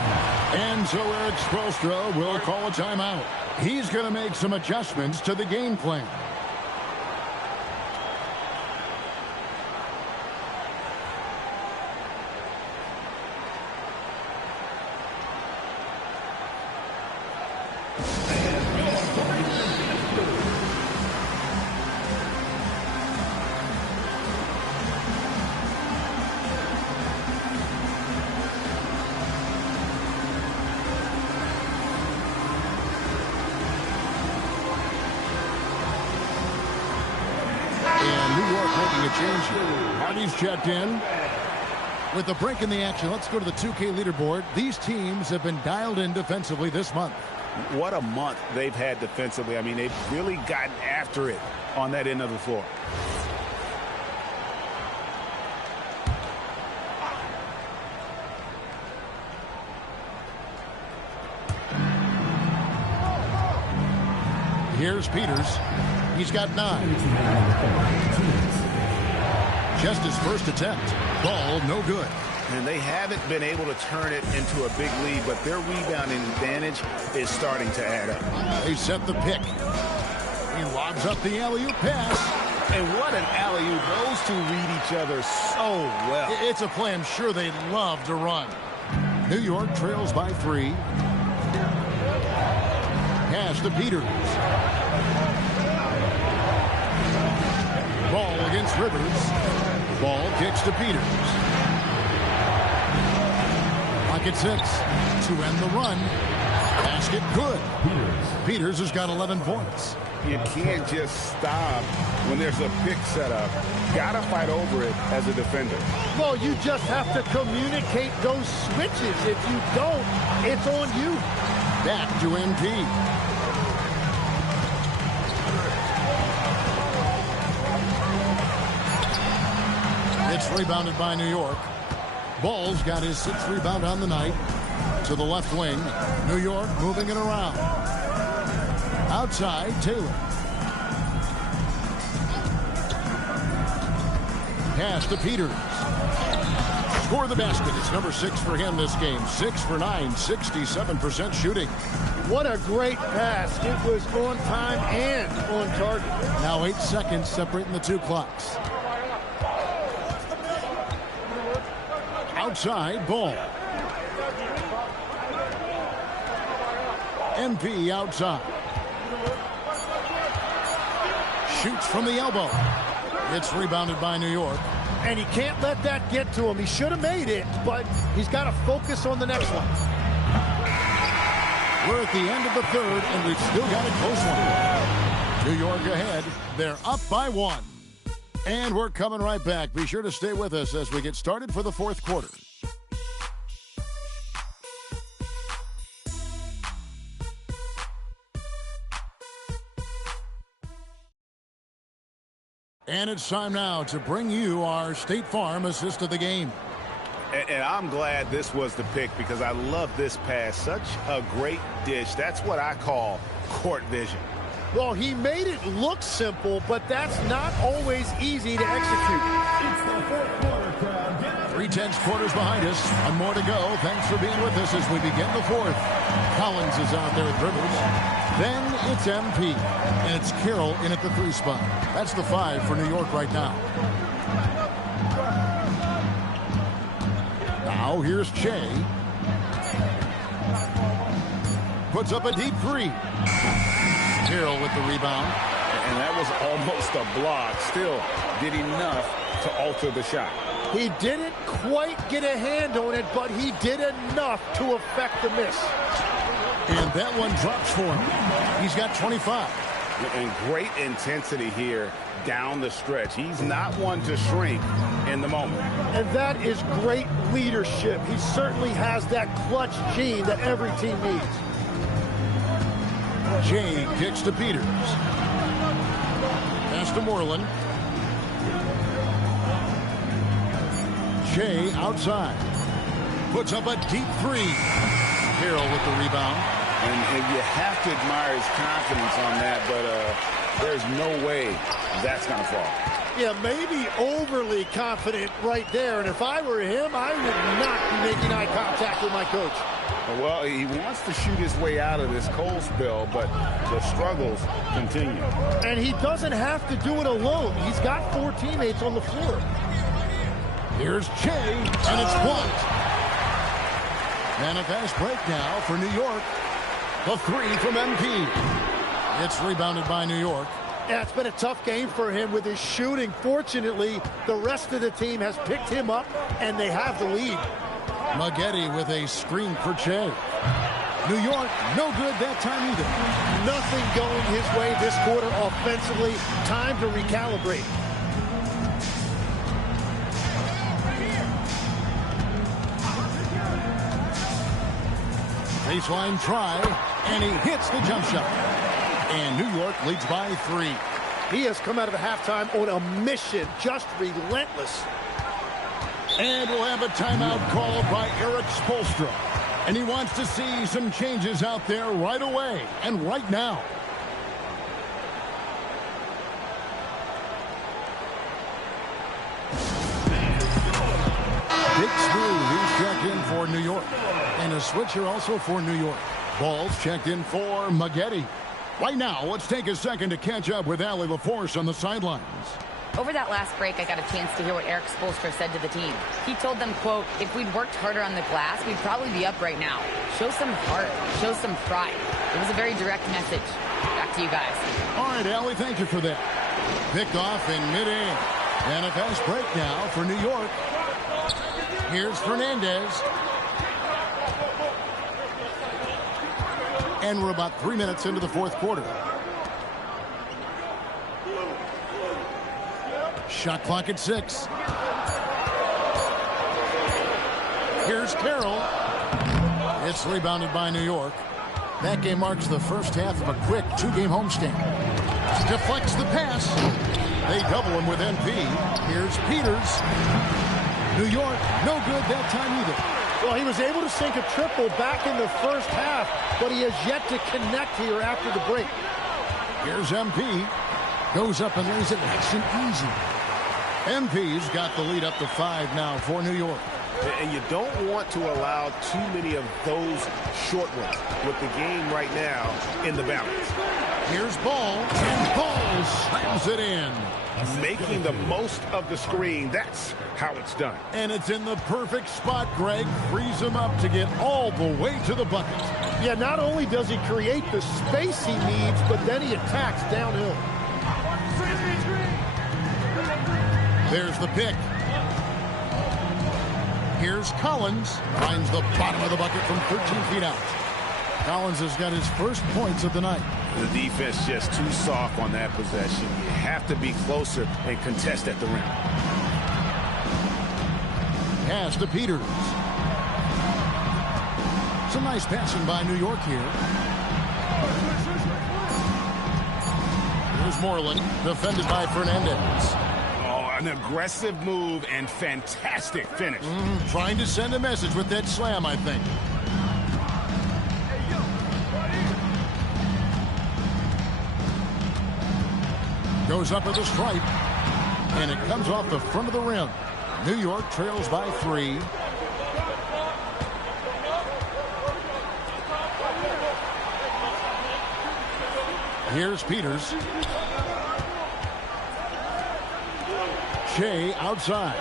And so Eric Spoelstra will call a timeout. He's going to make some adjustments to the game plan. A change here. Hardy's checked in. With a break in the action, let's go to the 2K leaderboard. These teams have been dialed in defensively this month. What a month they've had defensively. I mean, they've really gotten after it on that end of the floor. Here's Peters. He's got 9. Just his first attempt. Ball no good. And they haven't been able to turn it into a big lead, but their rebounding advantage is starting to add up. They set the pick. He lobs up the alley-oop pass. And what an alley-oop. Those two read each other so well. It's a play I'm sure they'd love to run. New York trails by 3. Pass to Peters. Ball against Rivers. Ball kicks to Peters. Pocket 6 to end the run. Basket good. Peters has got 11 points. You can't just stop when there's a pick set up. Got to fight over it as a defender. Well, you just have to communicate those switches. If you don't, it's on you. Back to MP. It's rebounded by New York. Ball's got his 6th rebound on the night. To the left wing. New York moving it around. Outside, Taylor. Pass to Peters. Score the basket. It's number 6 for him this game. 6 for 9, 67% shooting. What a great pass. It was on time and on target. Now 8 seconds separating the 2 clocks. Outside, Ball. MP outside. Shoots from the elbow. It's rebounded by New York. And he can't let that get to him. He should have made it, but he's got to focus on the next one. We're at the end of the 3rd, and we've still got a close one. New York ahead. They're up by 1. And we're coming right back. Be sure to stay with us as we get started for the 4th quarter. And it's time now to bring you our State Farm assist of the game. And I'm glad this was the pick because I love this pass. Such a great dish. That's what I call court vision. Well, he made it look simple, but that's not always easy to execute. It's the 4th quarter, crowd. 3/10 quarters behind us. One more to go. Thanks for being with us as we begin the 4th. Collins is out there at Rivers. Then it's MP. And it's Carroll in at the 3 spot. That's the 5 for New York right now. Now here's Che. Puts up a deep 3. Carroll with the rebound. And that was almost a block. Still did enough to alter the shot. He didn't quite get a hand on it, but he did enough to affect the miss. And that one drops for him. He's got 25. And great intensity here down the stretch. He's not one to shrink in the moment. And that is great leadership. He certainly has that clutch gene that every team needs. Jay kicks to Peters. Pass to Moreland. Jay outside. Puts up a deep 3. Carroll with the rebound. And you have to admire his confidence on that, but there's no way that's going to fall. Yeah, maybe overly confident right there. And if I were him, I would not be making eye contact with my coach. Well, he wants to shoot his way out of this cold spell, but the struggles continue. And he doesn't have to do it alone. He's got 4 teammates on the floor. Here's Che, and it's blocked. And a fast break now for New York. The three from MP. It's rebounded by New York. Yeah, it's been a tough game for him with his shooting. Fortunately, the rest of the team has picked him up, and they have the lead. Maggette with a screen for Che. New York, no good that time either. Nothing going his way this quarter offensively. Time to recalibrate. Baseline try, and he hits the jump shot. And New York leads by 3. He has come out of the halftime on a mission, just relentless. And we'll have a timeout called by Erik Spoelstra. And he wants to see some changes out there right away and right now. Big Smooth, he's checked in for New York. And a switch here also for New York. Ball's checked in for Maggette. Right now, let's take a second to catch up with Allie LaForce on the sidelines. Over that last break, I got a chance to hear what Erik Spoelstra said to the team. He told them, quote, if we'd worked harder on the glass, we'd probably be up right now. Show some heart. Show some pride. It was a very direct message. Back to you guys. All right, Allie, thank you for that. Picked off in midair. And a fast break now for New York. Here's Fernandez. And we're about 3 minutes into the fourth quarter. Shot clock at 6. Here's Carroll. It's rebounded by New York. That game marks the first half of a quick 2-game homestand. Deflects the pass. They double him with NP. Here's Peters. New York, no good that time either. Well, he was able to sink a triple back in the first half, but he has yet to connect here after the break. Here's MP. Goes up and lays it nice and easy. MP's got the lead up to 5 now for New York. And you don't want to allow too many of those short ones with the game right now in the balance. Here's Ball, and Ball slams it in. Making the most of the screen, that's how it's done. And it's in the perfect spot, Greg. Frees him up to get all the way to the bucket. Yeah, not only does he create the space he needs, but then he attacks downhill. There's the pick. Here's Collins. Finds the bottom of the bucket from 13 feet out. Collins has got his first points of the night. The defense just too soft on that possession. You have to be closer and contest at the rim. Pass to Peters. Some nice passing by New York here. Here's Moreland, defended by Fernandez. An aggressive move and fantastic finish. Trying to send a message with that slam, I think. Goes up with a stripe, and it comes off the front of the rim. New York trails by 3. Here's Peters. Che outside.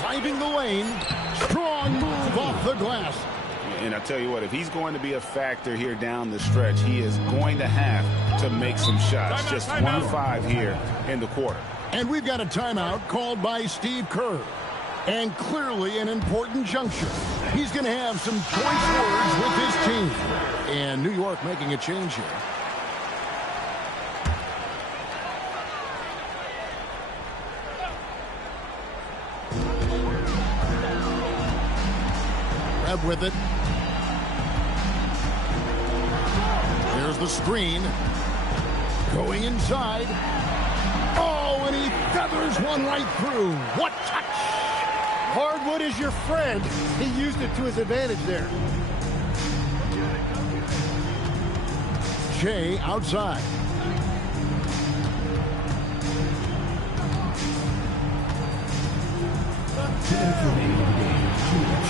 Driving the lane. Strong move off the glass. And I tell you what, if he's going to be a factor here down the stretch, he is going to have to make some shots. Just 1-5 here in the quarter. And we've got a timeout called by Steve Kerr. And clearly an important juncture. He's going to have some choice words with his team. And New York making a change here. Grab with it. There's the screen. Going inside. Oh, and he feathers one right through. What touch! Hardwood is your friend. He used it to his advantage there. Che outside.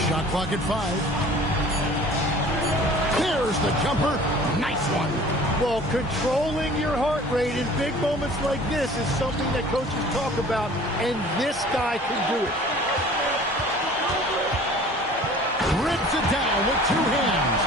Shot clock at 5. There's the jumper. Nice one. Well, controlling your heart rate in big moments like this is something that coaches talk about, and this guy can do it. Rips it down with 2 hands.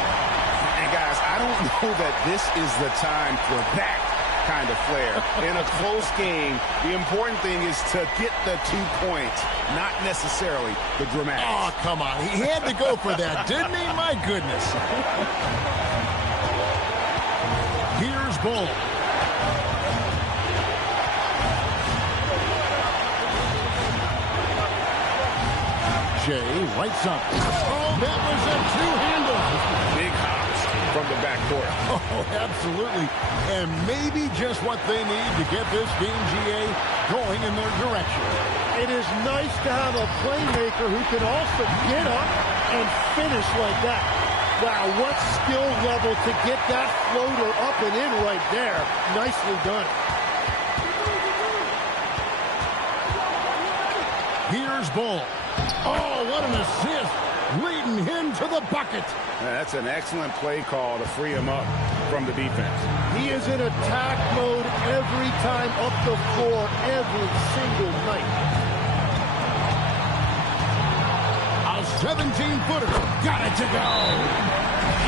And guys, I don't know that this is the time for that kind of flair. In a close game, the important thing is to get the 2 points, not necessarily the dramatics. Oh, come on. He had to go for that, didn't he? My goodness. Here's Bull. Jay lights up. Oh, that was a two-hander. Big hops from the backcourt. Oh, absolutely. And maybe just what they need to get this game, GA, going in their direction. It is nice to have a playmaker who can also get up and finish like that. Wow, what skill level to get that floater up and in right there. Nicely done. Here's Bull. Oh, what an assist. Leading him to the bucket. That's an excellent play call to free him up from the defense. He is in attack mode every time up the floor, every single night. A 17-footer. Got it to go.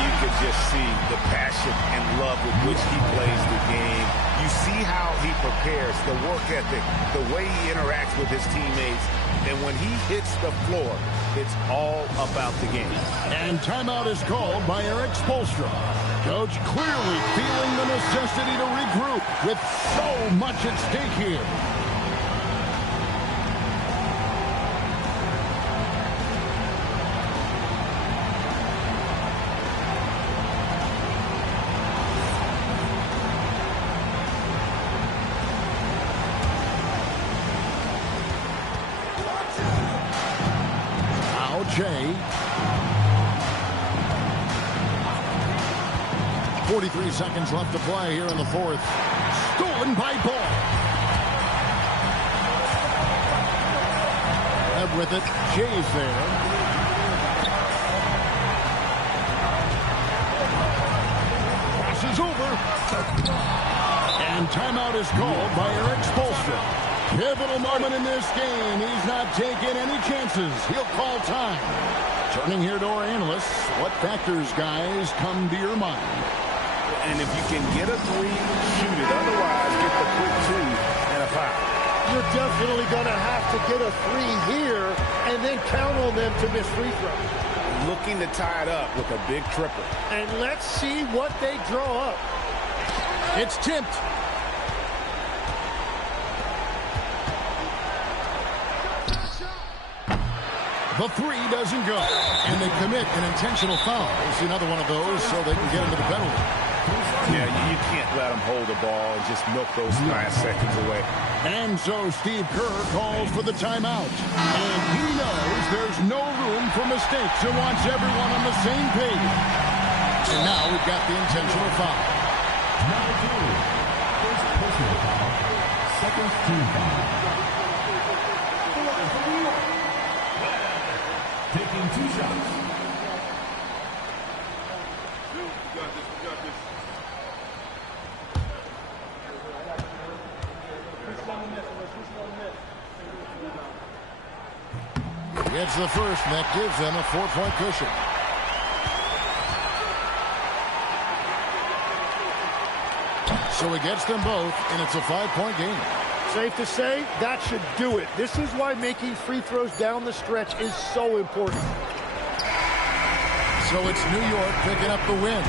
You can just see the passion and love with which he plays the game. You see how he prepares, the work ethic, the way he interacts with his teammates. And when he hits the floor, it's all about the game. And timeout is called by Eric Spoelstra. Coach clearly feeling the necessity to regroup with so much at stake here. Jay. 43 seconds left to play here in the fourth. Stolen by Ball. Webb with it. Jay's there. Crosses over. And timeout is called by Eric Spoelstra. Pivotal moment in this game. He's not taking any chances. He'll call time. Turning here to our analysts. What factors, guys, come to your mind? And if you can get a three, shoot it. Otherwise, get the quick two and a foul. You're definitely going to have to get a three here and then count on them to miss free throws. Looking to tie it up with a big triple. And let's see what they draw up. It's tipped. The three doesn't go. And they commit an intentional foul. See another one of those so they can get into the penalty. Yeah, you can't let them hold the ball and just milk those last seconds away. And so Steve Kerr calls for the timeout. And he knows there's no room for mistakes and wants everyone on the same page. And now we've got the intentional foul. Number 2. First personal foul. Second team foul. Taking 2 shots. It's the first, and that gives them a 4-point cushion. So he gets them both, and it's a 5-point game. Safe to say, that should do it. This is why making free throws down the stretch is so important. So it's New York picking up the win.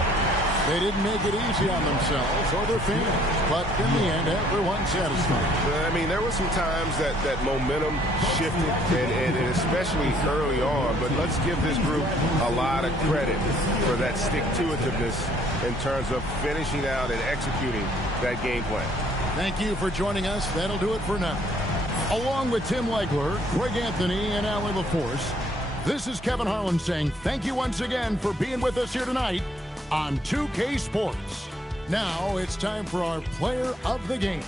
They didn't make it easy on themselves or their fans, but in the end, everyone's satisfied. I mean, there were some times that momentum shifted, and especially early on, but let's give this group a lot of credit for that stick-to-itiveness in terms of finishing out and executing that game plan. Thank you for joining us. That'll do it for now. Along with Tim Legler, Greg Anthony, and Allie LaForce, this is Kevin Harlan saying thank you once again for being with us here tonight on 2K Sports. Now it's time for our player of the game.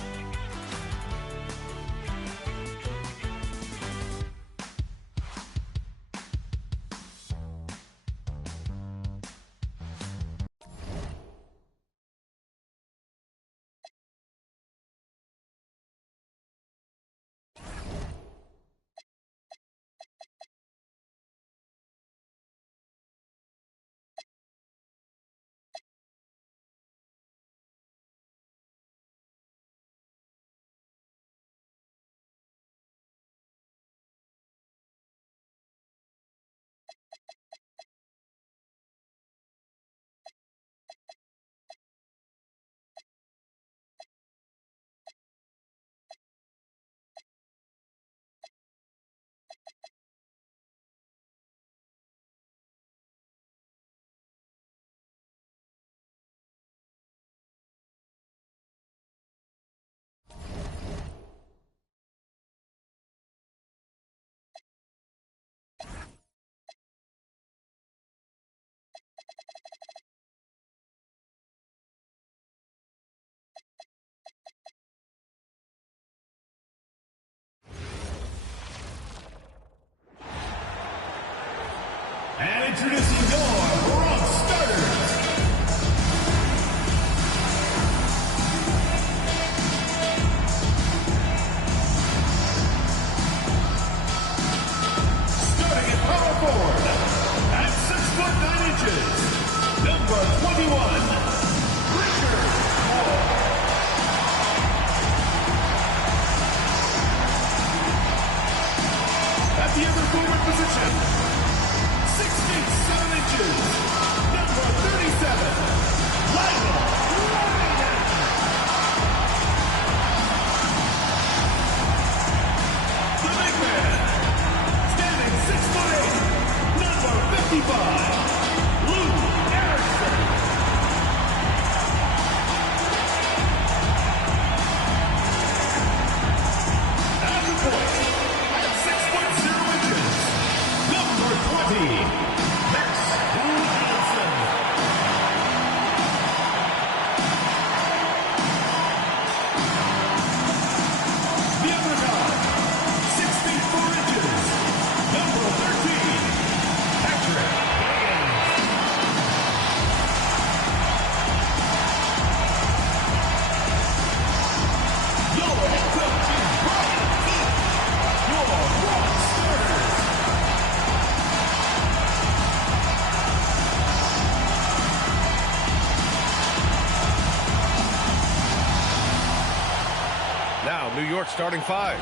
York starting five.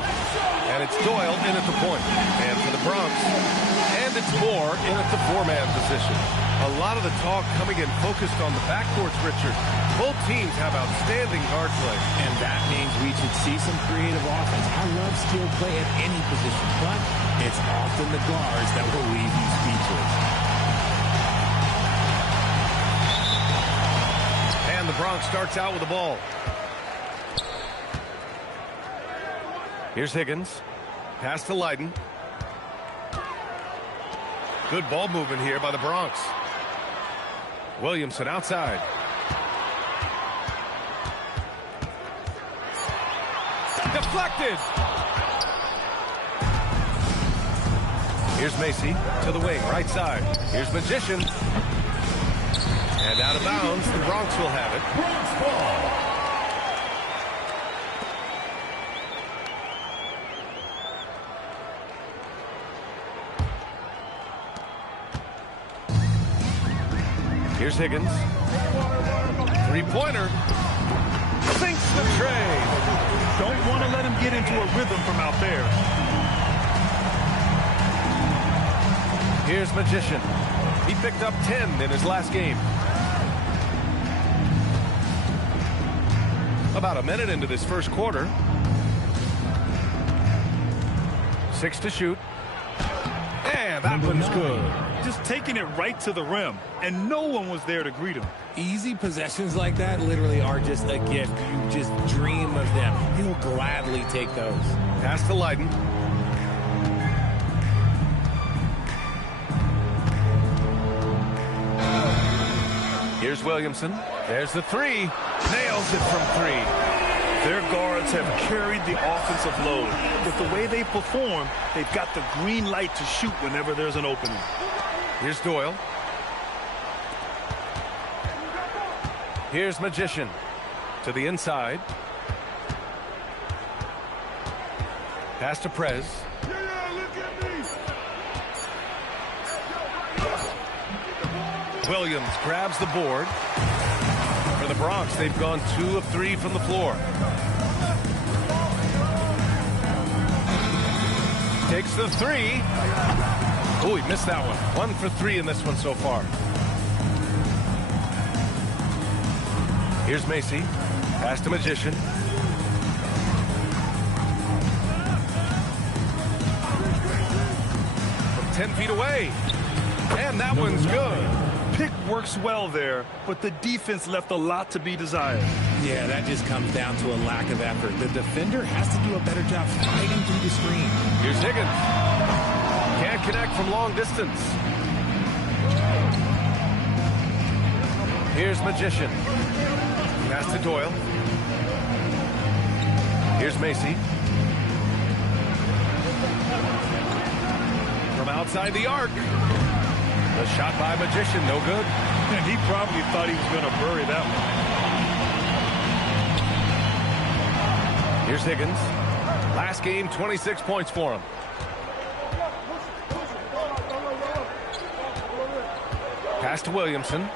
And it's Doyle in at the point. And for the Bronx. And it's Moore in at the four-man position. A lot of the talk coming in focused on the backcourts, Richard. Both teams have outstanding guard play. And that means we should see some creative offense. I love skilled play at any position, but it's often the guards that will leave you speechless. And the Bronx starts out with the ball. Here's Higgins. Pass to Leiden. Good ball movement here by the Bronx. Williamson outside. Deflected. Here's Macy to the wing, right side. Here's Magician. And out of bounds, the Bronx will have it. Bronx ball. Here's Higgins. Three-pointer. Sinks the tray. Don't want to let him get into a rhythm from out there. Here's Magician. He picked up 10 in his last game. About a minute into this first quarter. 6 to shoot. And that one's good. Just taking it right to the rim, and no one was there to greet him. Easy possessions like that literally are just a gift. You just dream of them. He'll gladly take those. Pass to Leiden. Here's Williamson. There's the three. Nails it from three. Their guards have carried the offensive load. With the way they perform, they've got the green light to shoot whenever there's an opening. Here's Doyle. Here's Magician to the inside. Pass to Prez. Williams grabs the board. For the Bronx, they've gone 2 of 3 from the floor. Takes the three. Oh, he missed that one. 1 for 3 in this one so far. Here's Macy. Pass to Magician. From 10 feet away. And that one's good. Pick works well there, but the defense left a lot to be desired. Yeah, that just comes down to a lack of effort. The defender has to do a better job fighting through the screen. Here's Higgins. Can't connect from long distance. Here's Magician. Pass to Doyle. Here's Macy. From outside the arc. The shot by Magician, no good. And he probably thought he was going to bury that one. Here's Higgins. Last game, 26 points for him. Pass to Williamson.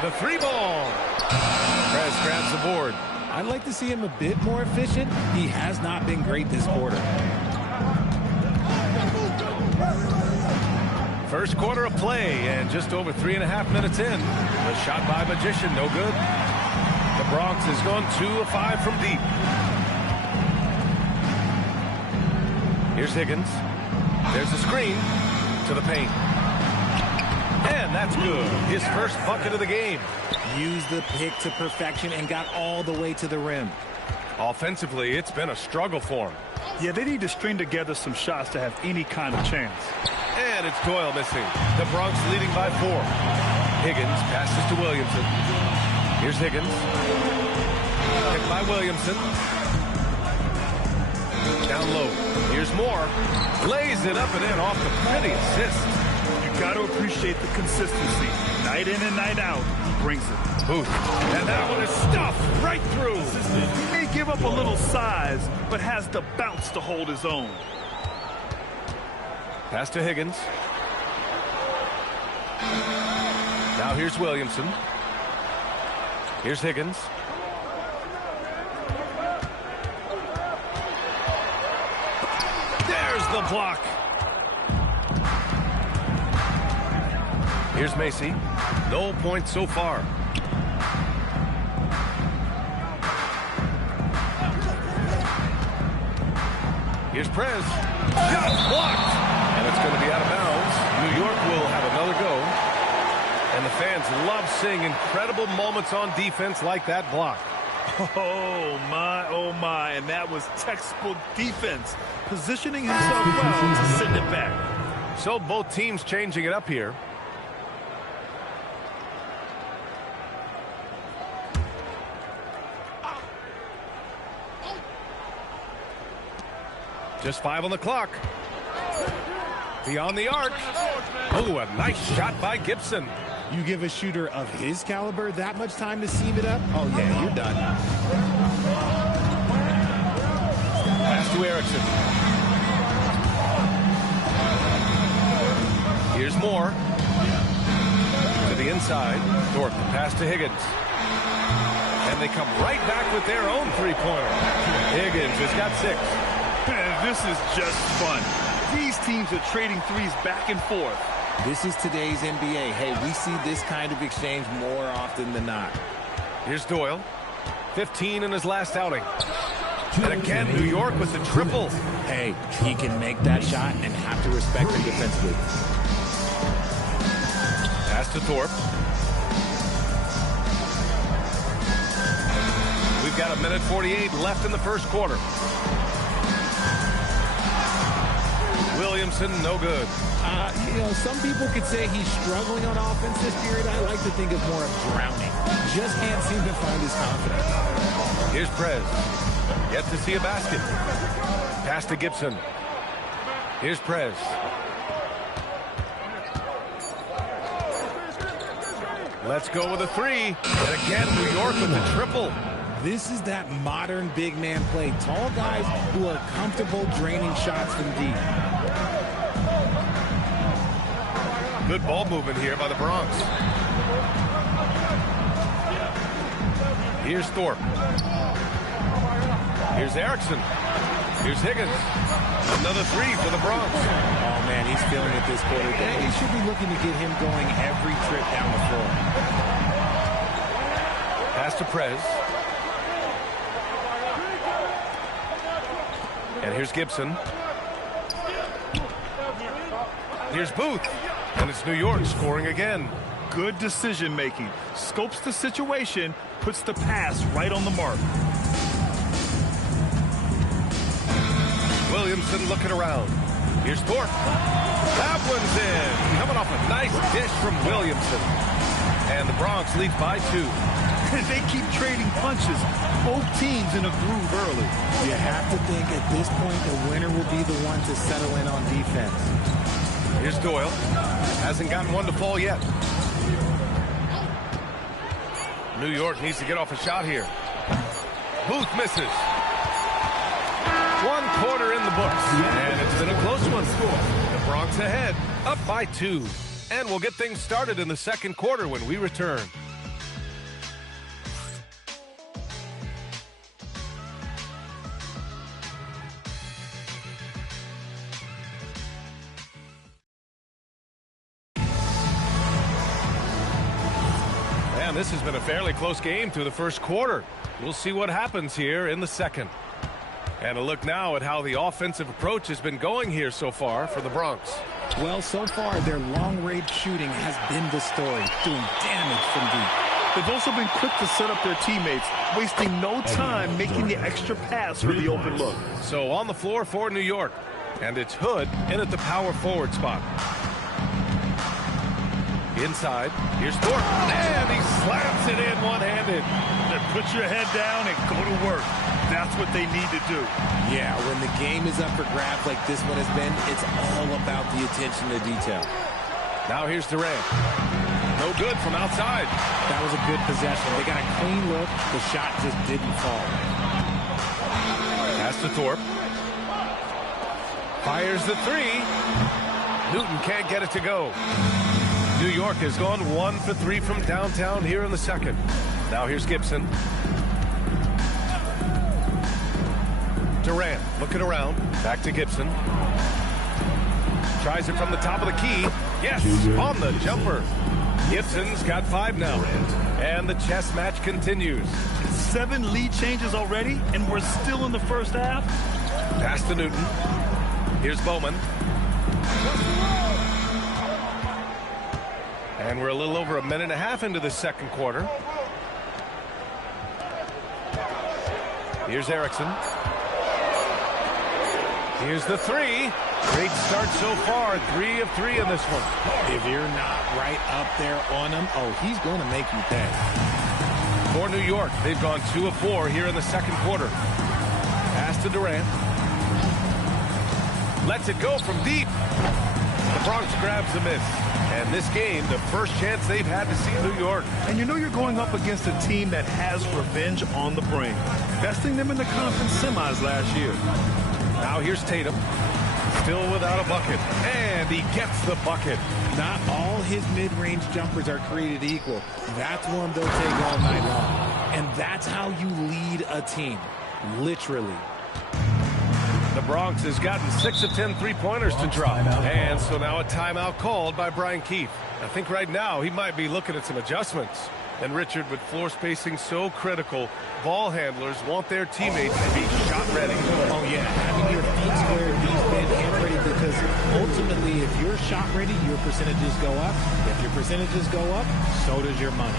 The three ball. Prez grabs the board. I'd like to see him a bit more efficient. He has not been great this quarter. First quarter of play, and just over 3.5 minutes in. The shot by Magician, no good. The Bronx has gone 2 of 5 from deep. Here's Higgins. There's a screen to the paint. And that's good. His first bucket of the game. Used the pick to perfection and got all the way to the rim. Offensively, it's been a struggle for him. Yeah, they need to string together some shots to have any kind of chance. And it's Doyle missing. The Bronx leading by 4. Higgins passes to Williamson. Here's Higgins. Picked by Williamson. Down low. Here's Moore. Lays it up and in off the pretty assist. You got to appreciate the consistency. Night in and night out, he brings it. Ooh. And that one is stuffed right through. He may give up a little size, but has the bounce to hold his own. Pass to Higgins. Now here's Williamson. Here's Higgins. the block. Here's Macy. No points so far. Here's Prez. Shot blocked. And it's going to be out of bounds. New York will have another go. And the fans love seeing incredible moments on defense like that block. Oh, my. And that was textbook defense. Positioning himself well to send it back. So both teams changing it up here. Just 5 on the clock. Beyond the arc. Oh, a nice shot by Gibson. You give a shooter of his caliber that much time to seam it up? Oh, yeah, you're done. Pass to Erickson. Here's Moore. To the inside. Thorpe, pass to Higgins. And they come right back with their own three-pointer. Higgins has got 6. This is just fun. These teams are trading threes back and forth. This is today's NBA. Hey, we see this kind of exchange more often than not. Here's Doyle. 15 in his last outing. And again, New York with the triple. Hey, he can make that shot and have to respect him defensively. Pass to Thorpe. We've got 1:48 left in the first quarter. Williamson, no good. Some people could say he's struggling on offense this period. I like to think of more of drowning. Just can't seem to find his confidence. Here's Prez. Yet to see a basket. Pass to Gibson. Here's Prez. Let's go with a 3. And again, New York with the triple. This is that modern big man play. Tall guys who are comfortable draining shots from deep. Good ball movement here by the Bronx. Here's Thorpe. Here's Erickson. Here's Higgins. Another 3 for the Bronx. Oh, man, he's feeling it this quarter. They should be looking to get him going every trip down the floor. Pass to Prez. And here's Gibson. Here's Booth. And it's New York scoring again. Good decision making. Scopes the situation, puts the pass right on the mark. Williamson looking around. Here's Thorpe. That one's in. Coming off a nice dish from Williamson. And the Bronx lead by 2. They keep trading punches. Both teams in a groove early. You have to think at this point the winner will be the one to settle in on defense. Here's Doyle. Hasn't gotten one to fall yet. New York needs to get off a shot here. Booth misses. 1 quarter in the books. And it's been a close one. The Bronx ahead, up by 2. And we'll get things started in the second quarter when we return. This has been a fairly close game through the first quarter. We'll see what happens here in the second. And a look now at how the offensive approach has been going here so far for the Bronx. Well, so far, their long-range shooting has been the story, doing damage from deep. They've also been quick to set up their teammates, wasting no time making the extra pass for the open look. So on the floor for New York. And it's Hood in at the power forward spot. Inside, here's Thorpe, and he slams it in one-handed. Put your head down and go to work. That's what they need to do. Yeah, when the game is up for grabs like this one has been, it's all about the attention to detail. Now here's Durant. No good from outside. That was a good possession. They got a clean look. The shot just didn't fall. Pass to Thorpe. Fires the 3. Newton can't get it to go. New York has gone 1 for 3 from downtown here in the second. Now here's Gibson. Durant looking around. Back to Gibson. Tries it from the top of the key. Yes, on the jumper. Gibson's got 5 now. And the chess match continues. 7 lead changes already, and we're still in the first half. Pass to Newton. Here's Bowman. And we're a little over a minute and a half into the second quarter. Here's Erickson. Here's the 3. Great start so far. 3 of 3 in this one. If you're not right up there on him, oh, he's going to make you pay. For New York, they've gone 2 of 4 here in the second quarter. Pass to Durant. Lets it go from deep. The Bronx grabs the miss. And this game, the first chance they've had to see New York. And you know you're going up against a team that has revenge on the brain. Besting them in the conference semis last year. Now here's Tatum. Still without a bucket. And he gets the bucket. Not all his mid-range jumpers are created equal. That's one they'll take all night long. And that's how you lead a team. Literally. The Bronx has gotten 6 of 10 3-pointers to drop. And so now a timeout called by Brian Keefe. I think right now he might be looking at some adjustments. And Richard, with floor spacing so critical, ball handlers want their teammates to be shot ready. Oh, yeah. Having your feet square, knees bent, hand ready, because ultimately if you're shot ready, your percentages go up. If your percentages go up, so does your money.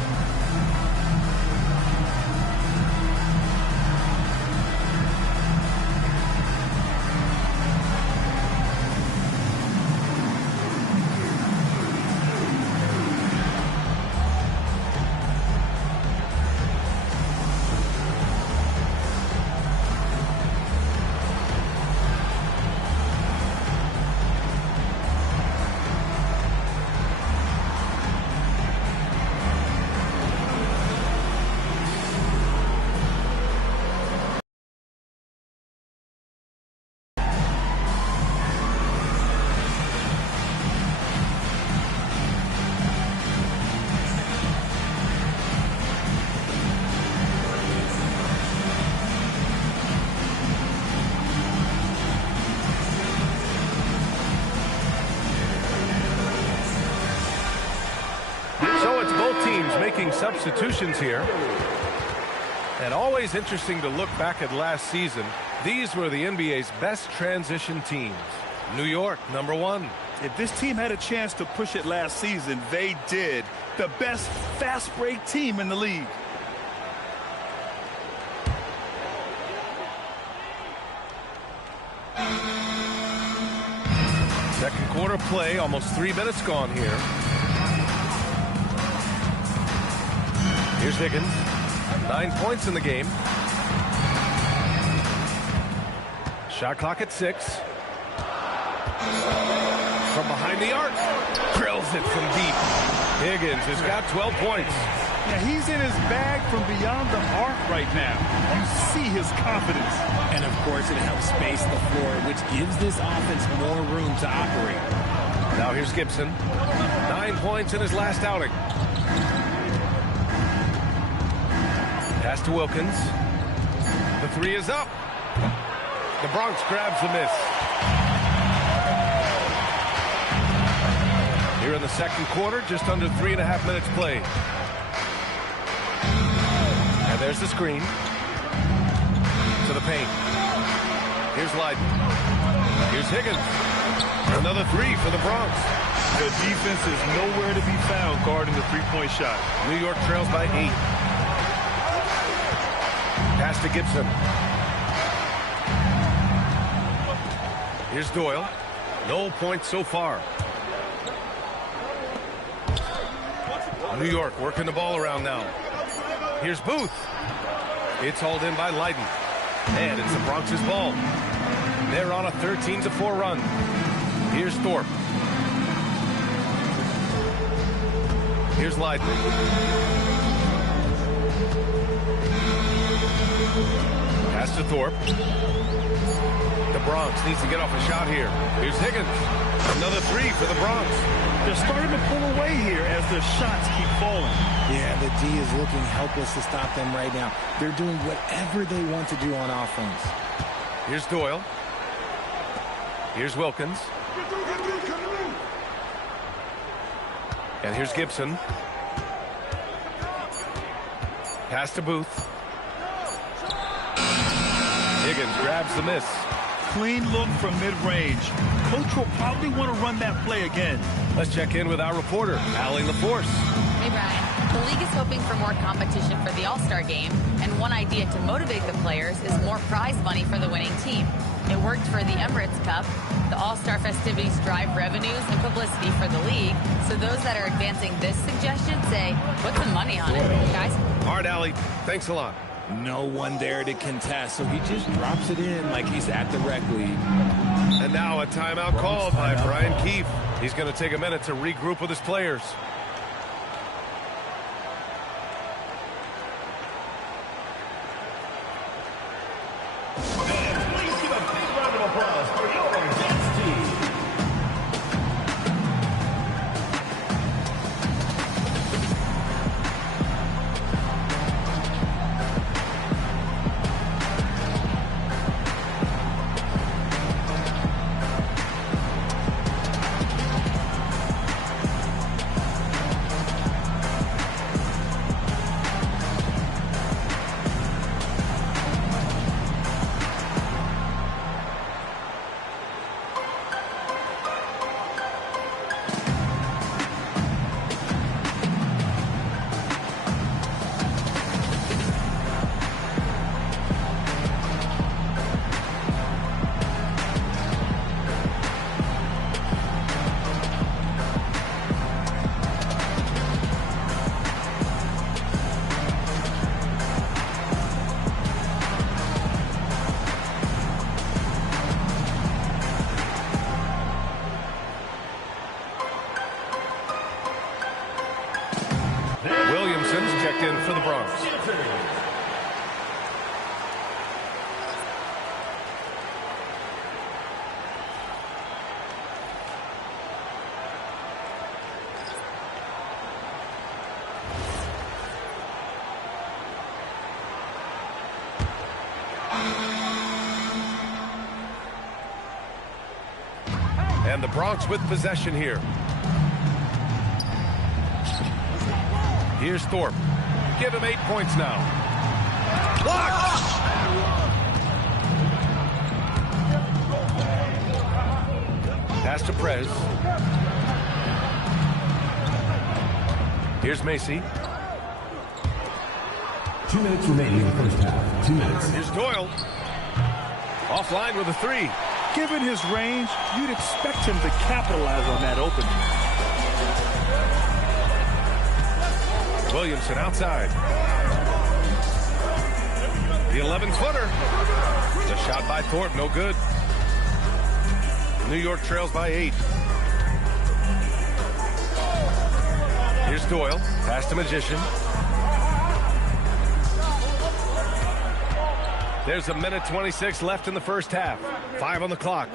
Making substitutions here. And always interesting to look back at last season. These were the NBA's best transition teams. New York, number 1. If this team had a chance to push it last season, they did. The best fast break team in the league. Second quarter play, almost 3 minutes gone here. Here's Higgins. 9 points in the game. Shot clock at 6. From behind the arc. Drills it from deep. Higgins has got 12 points. Yeah, he's in his bag from beyond the arc right now. You see his confidence. And of course it helps space the floor, which gives this offense more room to operate. Now here's Gibson. 9 points in his last outing. Pass to Wilkins. The 3 is up. The Bronx grabs the miss. Here in the second quarter, just under 3.5 minutes played. And there's the screen. To the paint. Here's Leiden. Here's Higgins. Another 3 for the Bronx. The defense is nowhere to be found guarding the three-point shot. New York trails by 8. Pass to Gibson. Here's Doyle. No points so far. New York working the ball around now. Here's Booth. It's hauled in by Leiden. And it's the Bronx's ball. They're on a 13-4 run. Here's Thorpe. Here's Leiden. Pass to Thorpe. The Bronx needs to get off a shot here. Here's Higgins. Another 3 for the Bronx. They're starting to pull away here as the shots keep falling. Yeah, the D is looking helpless to stop them right now. They're doing whatever they want to do on offense. Here's Doyle. Here's Wilkins. And here's Gibson. Pass to Booth. Higgins grabs the miss. Clean look from mid-range. Coach will probably want to run that play again. Let's check in with our reporter, Allie LaForce. Hey, Brian. The league is hoping for more competition for the All-Star game, and one idea to motivate the players is more prize money for the winning team. It worked for the Emirates Cup. The All-Star festivities drive revenues and publicity for the league, so those that are advancing this suggestion say, put some money on it, guys. All right, Allie. Thanks a lot. No one there to contest, so he just drops it in like he's at the rec league. And now a timeout called by Brian Keefe. He's going to take a minute to regroup with his players. Please give a big round of applause for your dance team. Williamson's checked in for the Bronx. And the Bronx with possession here. Here's Thorpe. Give him 8 points now. Blocked! Pass to Prez. Here's Macy. 2 minutes remaining in the first half. 2 minutes. Here's Doyle. Offline with a 3. Given his range, you'd expect him to capitalize on that opening. Williamson outside. The 11-footer. The shot by Thorpe, no good. New York trails by 8. Here's Doyle. Pass to Magician. There's a minute 26 left in the first half. 5 on the clock.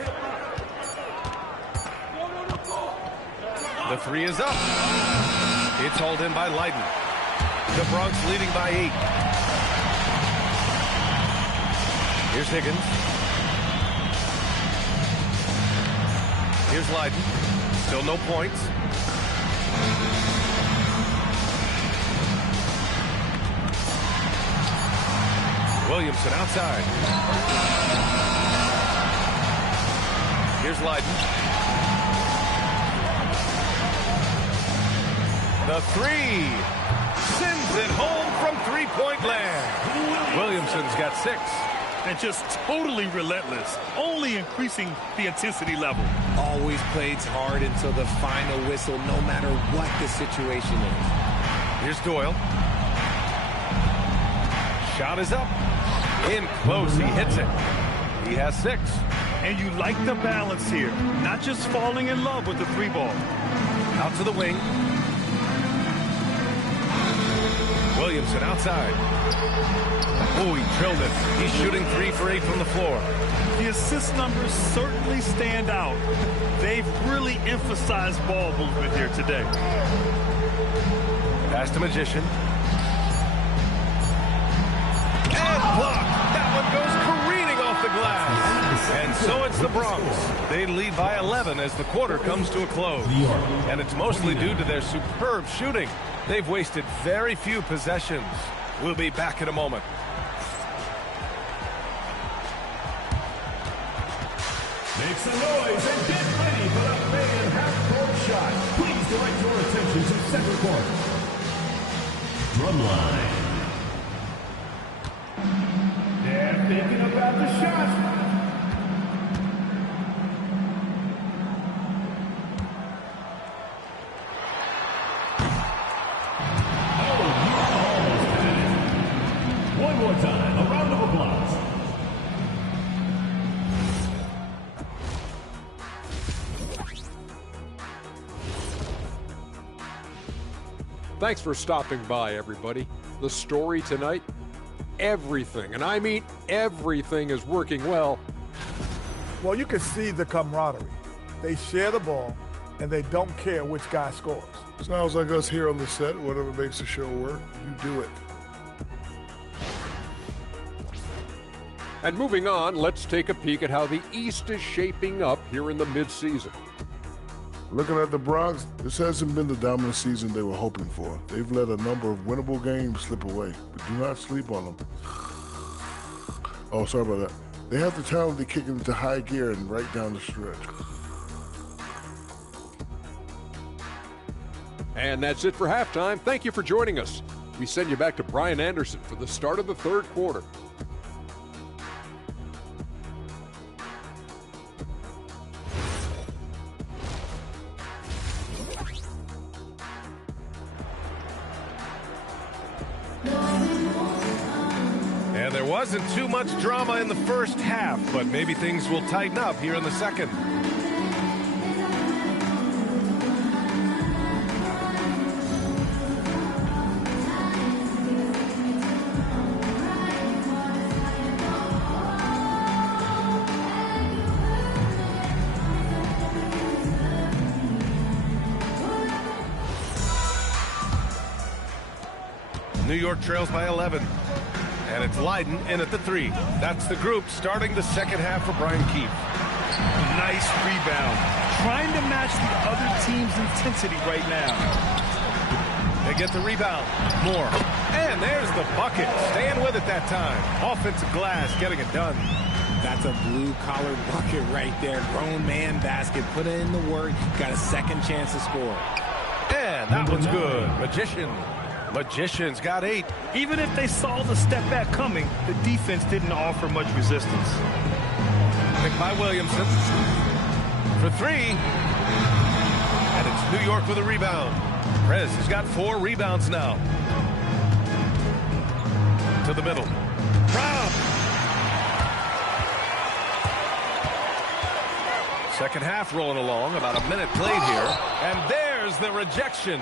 The 3 is up. It's hauled in by Leiden. The Bronx leading by 8. Here's Higgins. Here's Leiden. Still no points. Williamson outside. Here's Leiden. The 3. Sends it home from three-point land. Williamson's got 6. And just totally relentless, only increasing the intensity level. Always plays hard until the final whistle, no matter what the situation is. Here's Doyle. Shot is up. In close, he hits it. He has 6. And you like the balance here, not just falling in love with the 3 ball. Out to the wing. Williamson outside. Oh, he drilled it. He's shooting 3 for 8 from the floor. The assist numbers certainly stand out. They've really emphasized ball movement here today. Pass to Magician. And blocked. That one goes careening off the glass. And so it's the Bronx. They lead by 11 as the quarter comes to a close. And it's mostly due to their superb shooting. They've wasted very few possessions. We'll be back in a moment. Make some noise and get ready for the main half-court shot. Please direct your attention to center court. Drumline. They're thinking about the shot. Oh, you're almost at it. One more time, a round of applause. Thanks for stopping by, everybody. The story tonight, everything, and I mean everything, is working well. Well, you can see the camaraderie. They share the ball, and they don't care which guy scores. Sounds like us here on the set. Whatever makes the show work, you do it. And moving on, let's take a peek at how the East is shaping up here in the midseason. Looking at the Bronx, this hasn't been the dominant season they were hoping for. They've let a number of winnable games slip away, but do not sleep on them. Oh, sorry about that. They have the talent to kick it into high gear and right down the stretch. And that's it for halftime. Thank you for joining us. We send you back to Brian Anderson for the start of the third quarter. And there wasn't too much drama in the first half, but maybe things will tighten up here in the second. New York trails by 11. And it's Leiden in at the 3. That's the group starting the second half for Brian Keefe. Nice rebound. Trying to match the other team's intensity right now. They get the rebound. Moore. And there's the bucket. Staying with it that time. Offensive glass getting it done. That's a blue-collar bucket right there. Grown man basket. Put in the work. Got a second chance to score. And that one's good. Magician's got 8. Even if they saw the step back coming, the defense didn't offer much resistance. Picked by Williamson. For 3. And it's New York with a rebound. Prez has got 4 rebounds now. To the middle. Rob! Second half rolling along. About a minute played here. And there's the rejection.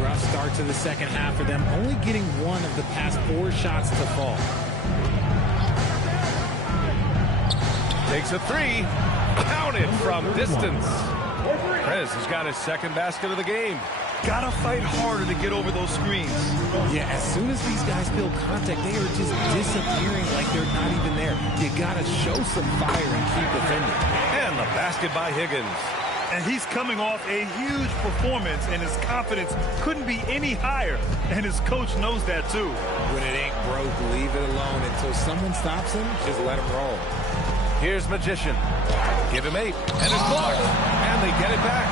Rough start to the second half for them, only getting 1 of the past 4 shots to fall. Takes a 3. Counted from distance. Prez has got his second basket of the game. Gotta fight harder to get over those screens. Yeah, as soon as these guys feel contact, they are just disappearing like they're not even there. You gotta show some fire and keep defending. And the basket by Higgins. And he's coming off a huge performance, and his confidence couldn't be any higher. And his coach knows that, too. When it ain't broke, leave it alone. Until someone stops him, just let him roll. Here's Magician. Give him 8. And it's blocked. And they get it back.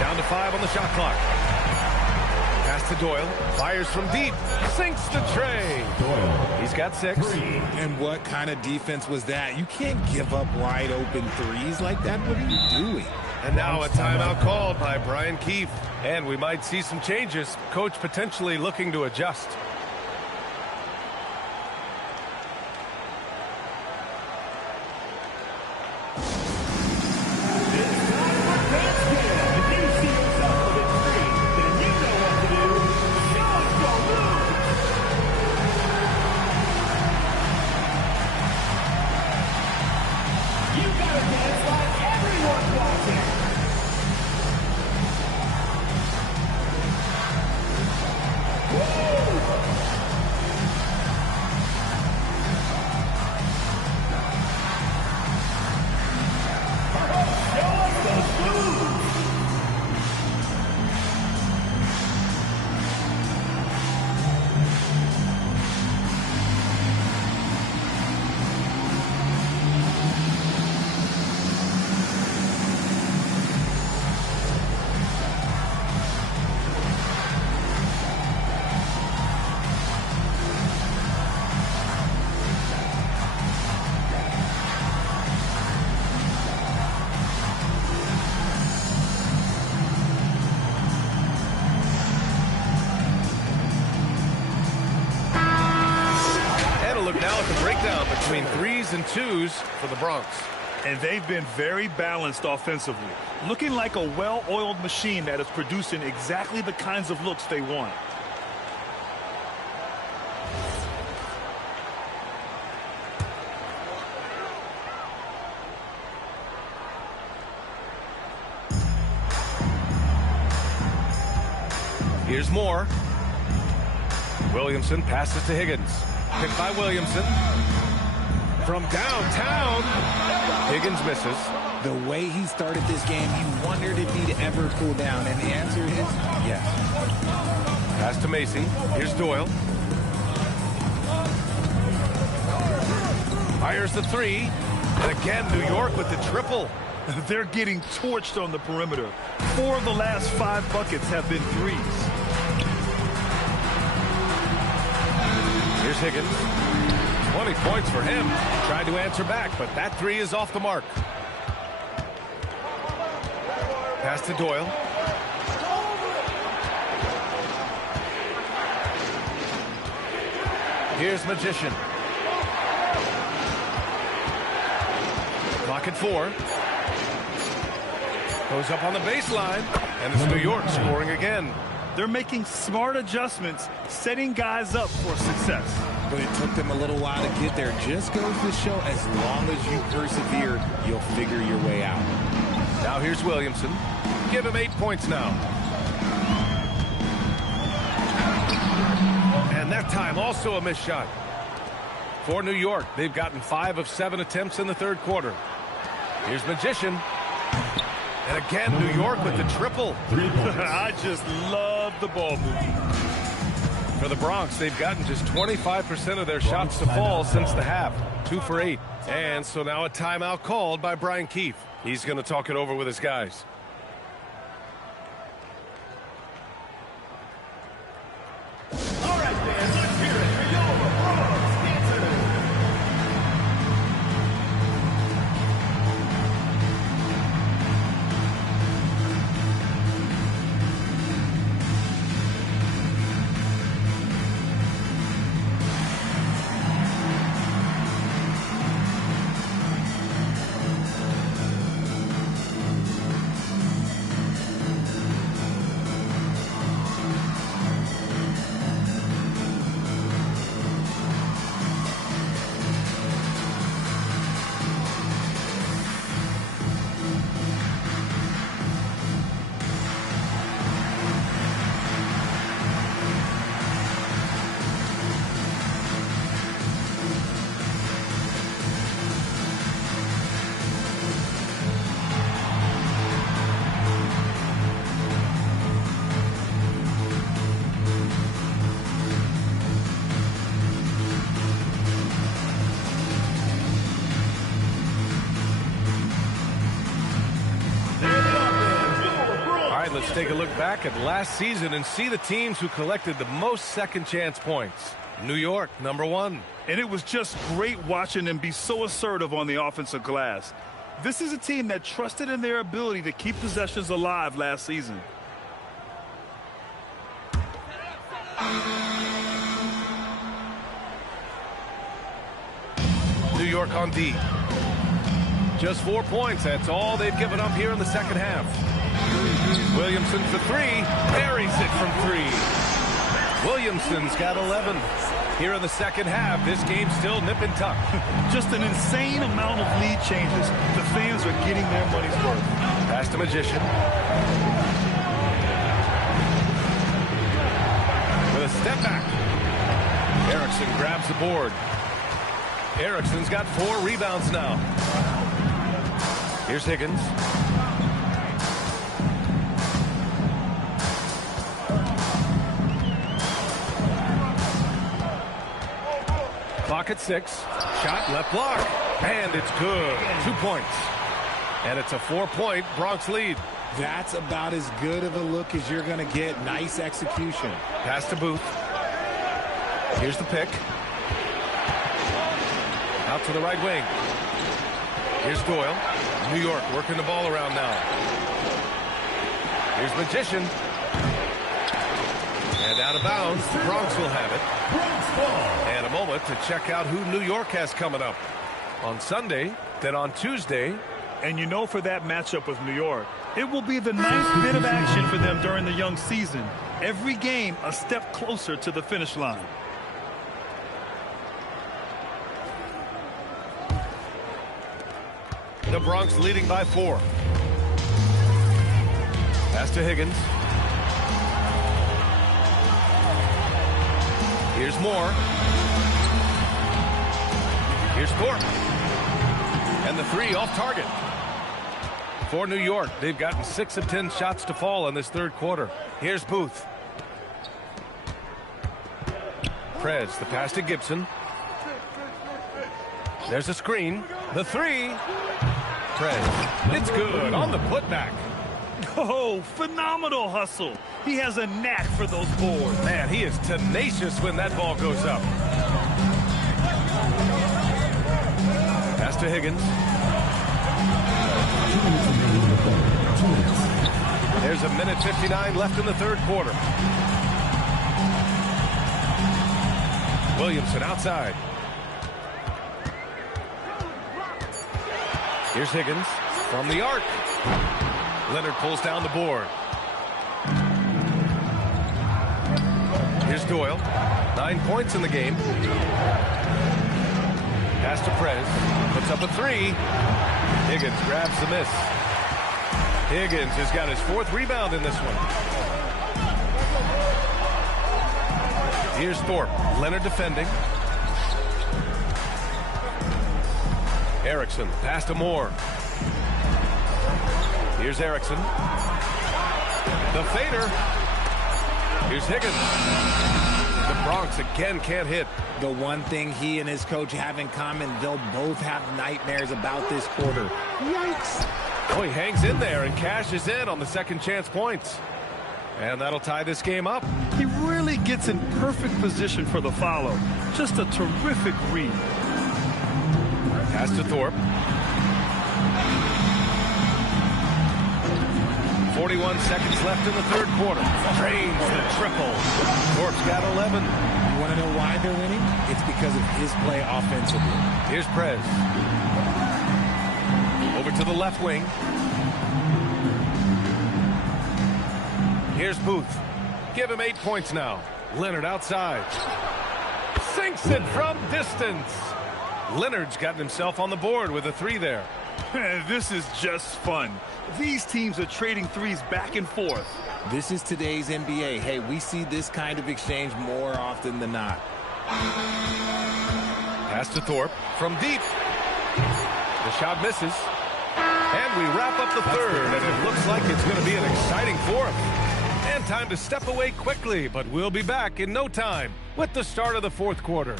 Down to 5 on the shot clock. Pass to Doyle. Fires from deep. Sinks the tray. Doyle. He's got 6. And what kind of defense was that? You can't give up wide open threes like that. What are you doing? And now a timeout called by Brian Keefe. And we might see some changes. Coach potentially looking to adjust. between 3s and 2s for the Bronx. And they've been very balanced offensively, looking like a well-oiled machine that is producing exactly the kinds of looks they want. Here's more. Williamson passes to Higgins. Picked by Williamson. From downtown. Higgins misses. The way he started this game, you wondered if he'd ever cool down, and the answer is yes. Pass to Macy. Here's Doyle. Fires the 3. And again, New York with the triple. They're getting torched on the perimeter. 4 of the last 5 buckets have been 3s. Here's Higgins. 20 points for him. Tried to answer back, but that 3 is off the mark. Pass to Doyle. Here's Magician. Clock at 4. Goes up on the baseline, and it's New York scoring again. They're making smart adjustments, setting guys up for success. But it took them a little while to get there. Just goes to show, as long as you persevere, you'll figure your way out. Now here's Williamson. Give him 8 points now. And that time also a missed shot. For New York, they've gotten 5 of 7 attempts in the third quarter. Here's Magician. And again, New York with the triple. I just love the ball movement. For the Bronx, they've gotten just 25% of their shots to fall since the half. 2 for 8. And so now a timeout called by Brian Keefe. He's going to talk it over with his guys. All right, fans, let's hear it for your Bronx Panthers. Let's take a look back at last season and see the teams who collected the most second chance points. New York, number 1. And it was just great watching them be so assertive on the offensive glass. This is a team that trusted in their ability to keep possessions alive last season. New York on D. Just 4 points. That's all they've given up here in the second half. Williamson for 3. Buries it from 3. Williamson's got 11. Here in the second half, this game's still nip and tuck. Just an insane amount of lead changes. The fans are getting their money's worth. Pass to Magician. With a step back. Erickson grabs the board. Erickson's got 4 rebounds now. Here's Higgins. Clock at 6. Shot left block. And it's good. 2 points. And it's a 4-point Bronx lead. That's about as good of a look as you're going to get. Nice execution. Pass to Booth. Here's the pick. Out to the right wing. Here's Doyle. New York working the ball around now. Here's Magician. And out of bounds, the Bronx will have it. And a moment to check out who New York has coming up on Sunday, then on Tuesday. And you know, for that matchup with New York, it will be the ninth bit of action for them during the young season. Every game a step closer to the finish line. The Bronx leading by 4. Pass to Higgins. Here's Moore. Here's Thorpe. And the 3 off target. For New York, they've gotten 6 of 10 shots to fall in this third quarter. Here's Booth. Prez, the pass to Gibson. There's a screen. The 3. Prez. It's good on the putback. Oh, phenomenal hustle. He has a knack for those boards. Man, he is tenacious when that ball goes up. Pass to Higgins. There's a minute 59 left in the third quarter. Williamson outside. Here's Higgins from the arc. Leonard pulls down the board. Here's Doyle. 9 points in the game. Pass to Prez. Puts up a 3. Higgins grabs the miss. Higgins has got his 4th rebound in this one. Here's Thorpe. Leonard defending. Erickson. Pass to Moore. Here's Erickson. The fader. Here's Higgins. The Bronx again can't hit. The one thing he and his coach have in common, they'll both have nightmares about this quarter. Yikes. Oh, he hangs in there and cashes in on the second chance points. And that'll tie this game up. He really gets in perfect position for the follow. Just a terrific read. Pass to Thorpe. 41 seconds left in the third quarter. Drains the triple. Thorpe's got 11. You want to know why they're winning? It's because of his play offensively. Here's Prez. Over to the left wing. Here's Booth. Give him 8 points now. Leonard outside. Sinks it from distance. Leonard's gotten himself on the board with a 3 there. This is just fun. These teams are trading threes back and forth. This is today's NBA. Hey, we see this kind of exchange more often than not. Pass to Thorpe from deep. The shot misses. And we wrap up the third, and it looks like it's going to be an exciting fourth. And time to step away quickly, but we'll be back in no time with the start of the fourth quarter.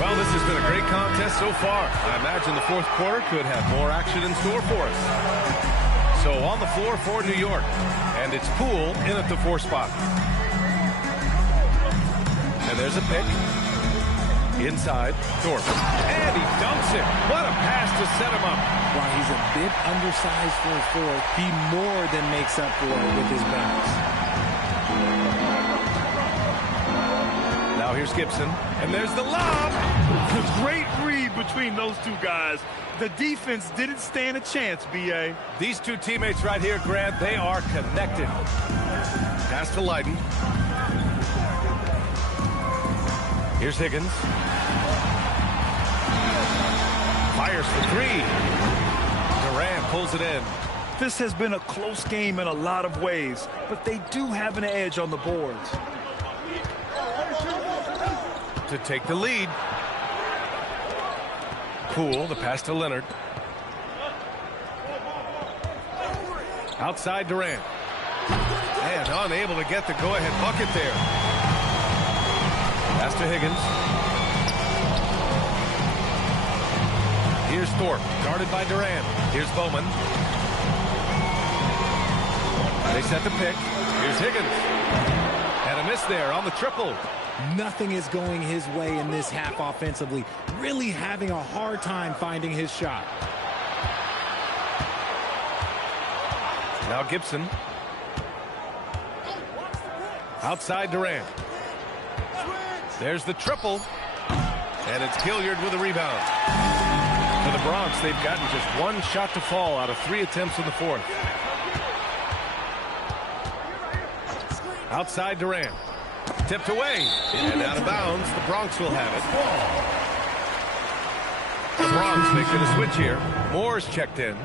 Well, this has been a great contest so far. I imagine the fourth quarter could have more action in store for us. So on the floor for New York, and it's Poole in at the 4 spot. And there's a pick. Inside, Thorpe. And he dumps it. What a pass to set him up. While he's a bit undersized for a 4, he more than makes up for it with his bounce. Now here's Gibson, and there's the lob. Great read between those two guys. The defense didn't stand a chance, B.A. These two teammates right here, Grant, they are connected. Pass to Leiden. Here's Higgins. Fires for 3. Durant pulls it in. This has been a close game in a lot of ways, but they do have an edge on the boards. To take the lead. Poole, the pass to Leonard. Outside Durant. And unable to get the go-ahead bucket there. Pass to Higgins. Here's Thorpe, guarded by Durant. Here's Bowman. They set the pick. Here's Higgins. And a miss there on the triple. Nothing is going his way in this half offensively. Really having a hard time finding his shot. Now Gibson. Outside Durant. There's the triple. And it's Hilliard with a rebound. For the Bronx, they've gotten just one shot to fall out of 3 attempts in the fourth. Outside Durant. Tipped away. And out of bounds. The Bronx will have it. The Bronx making a switch here. Moore's checked in.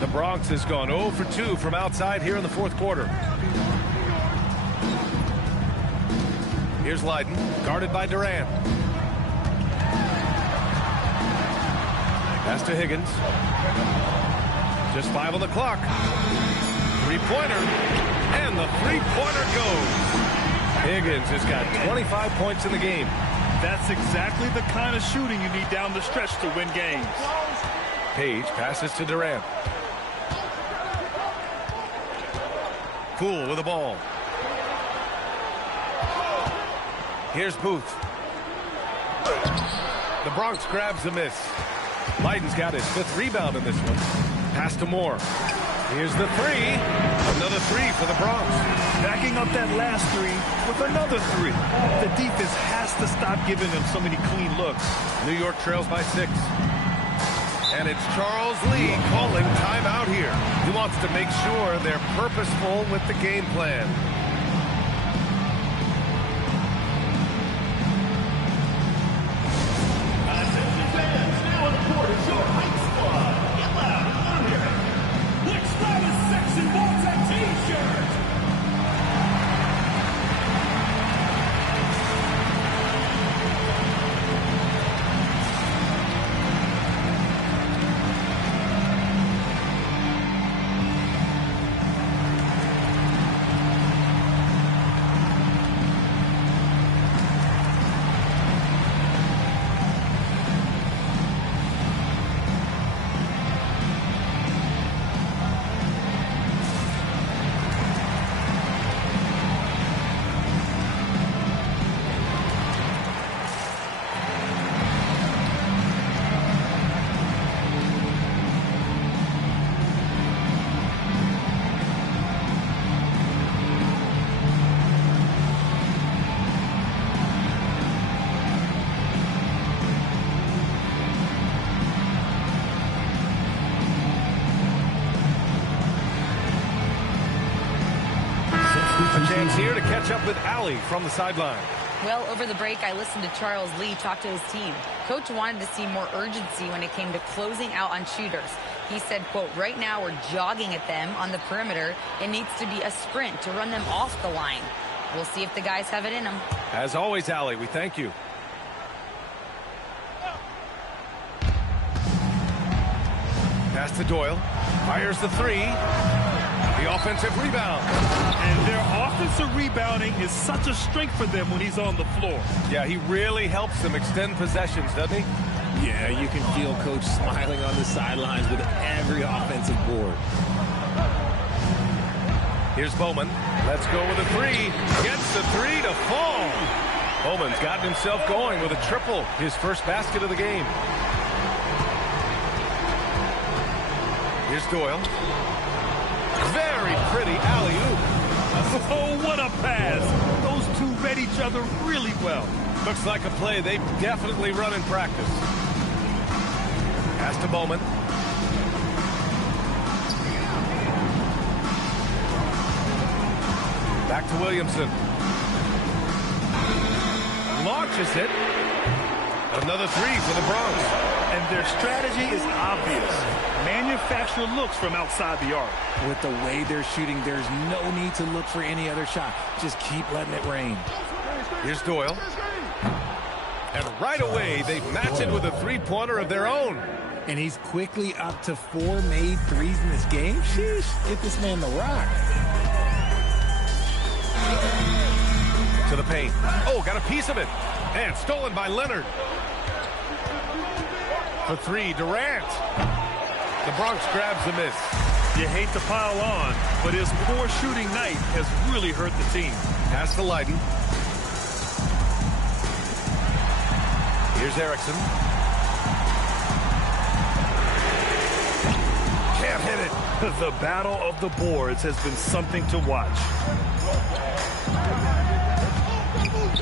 The Bronx has gone 0 for 2 from outside here in the fourth quarter. Here's Leiden, guarded by Durant. Pass to Higgins. Just 5 on the clock. Three-pointer. And the three-pointer goes. Higgins has got 25 points in the game. That's exactly the kind of shooting you need down the stretch to win games. Page passes to Durant. Poole with the ball. Here's Booth. The Bronx grabs the miss. Leiden's got his 5th rebound in this one. Pass to Moore. Here's the three. Another three for the Bronx. Backing up that last three with another three. The defense has to stop giving them so many clean looks. New York trails by 6. And it's Charles Lee calling timeout here. He wants to make sure they're purposeful with the game plan. Attention fans, now in the court is your hype squad. Get loud and thunder. Which loudest section wants a t-shirt? A chance here to catch up with Allie from the sideline. Well, over the break, I listened to Charles Lee talk to his team. Coach wanted to see more urgency when it came to closing out on shooters. He said, quote, right now we're jogging at them on the perimeter. It needs to be a sprint to run them off the line. We'll see if the guys have it in them. As always, Allie, we thank you. Pass to Doyle. Fires the three. The offensive rebound. And their offensive rebounding is such a strength for them when he's on the floor. Yeah, he really helps them extend possessions, doesn't he? Yeah, you can feel Coach smiling on the sidelines with every offensive board. Here's Bowman. Let's go with a three. Gets the three to fall. Bowman's gotten himself going with a triple. His first basket of the game. Here's Doyle. Very pretty alley-oop. Oh, what a pass. Those two read each other really well. Looks like a play they've definitely run in practice. Pass to Bowman. Back to Williamson. Launches it. Another three for the Bronx. And their strategy is obvious. Manufacture looks from outside the arc. With the way they're shooting, there's no need to look for any other shot. Just keep letting it rain. Here's Doyle. And right away, they match it with a three-pointer of their own. And he's quickly up to 4 made threes in this game. Sheesh, get this man the rock. To the paint. Oh, got a piece of it. And stolen by Leonard. For three, Durant. The Bronx grabs a miss. You hate to pile on, but his poor shooting night has really hurt the team. Pass to Leiden. Here's Erickson. Can't hit it. The battle of the boards has been something to watch.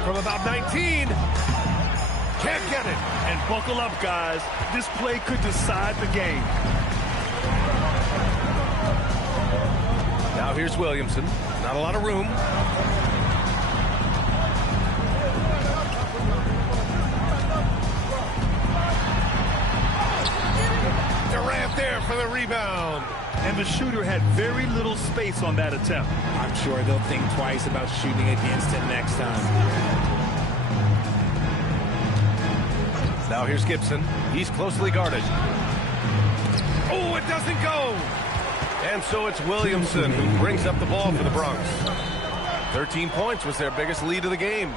From about 19. Can't get it. And buckle up, guys. This play could decide the game. Now here's Williamson. Not a lot of room. Durant there for the rebound. And the shooter had very little space on that attempt. I'm sure they'll think twice about shooting against him next time. Now here's Gibson. He's closely guarded. Oh, it doesn't go. And so it's Williamson who brings up the ball for the Bronx. 13 points was their biggest lead of the game.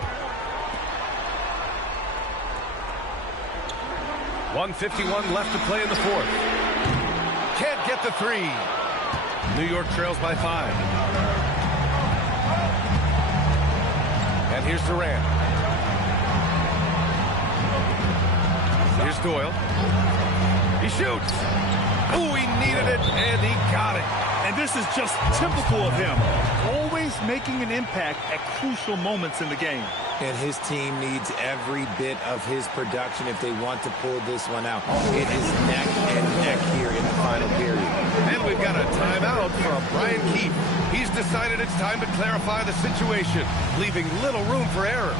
1:51 left to play in the fourth. Can't get the three. New York trails by 5. And here's Durant. Here's Doyle. He shoots. Oh, he needed it, and he got it. And this is just typical of him. Always making an impact at crucial moments in the game. And his team needs every bit of his production if they want to pull this one out. It is neck and neck here in the final period. And we've got a timeout from Brian Keefe. He's decided it's time to clarify the situation, leaving little room for error.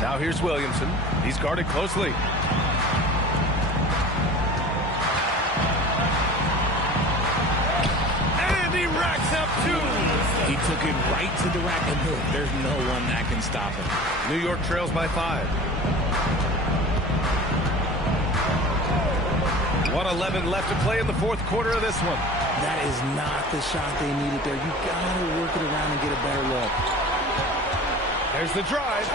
Now here's Williamson. He's guarded closely. And he racks up 2. He took it right to the rack, and there's no one that can stop him. New York trails by 5. 1:11 left to play in the fourth quarter of this one. That is not the shot they needed there. You gotta work it around and get a better look. There's the drive.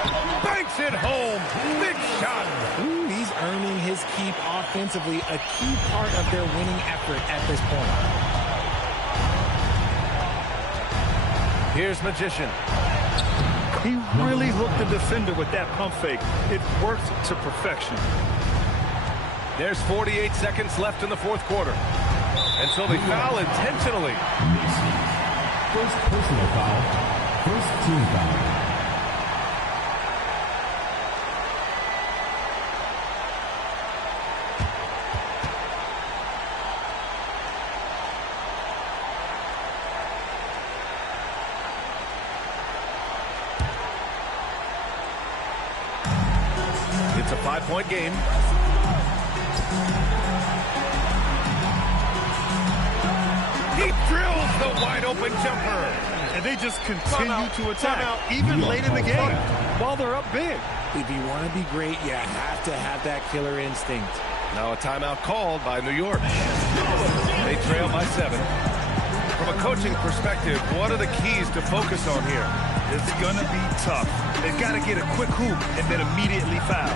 Banks it home. Big shot. Ooh, he's earning his keep offensively, a key part of their winning effort at this point. Here's Magician. He really hooked the defender with that pump fake. It worked to perfection. There's 48 seconds left in the fourth quarter. And so they foul intentionally. First personal foul. First team foul. It's a 5-point game. He drills the wide-open jumper. And they just continue to attack, even late in the game, while they're up big. If you want to be great, you have to have that killer instinct. Now a timeout called by New York. They trail by 7. From a coaching perspective, what are the keys to focus on here? It's going to be tough. They've got to get a quick hoop and then immediately foul.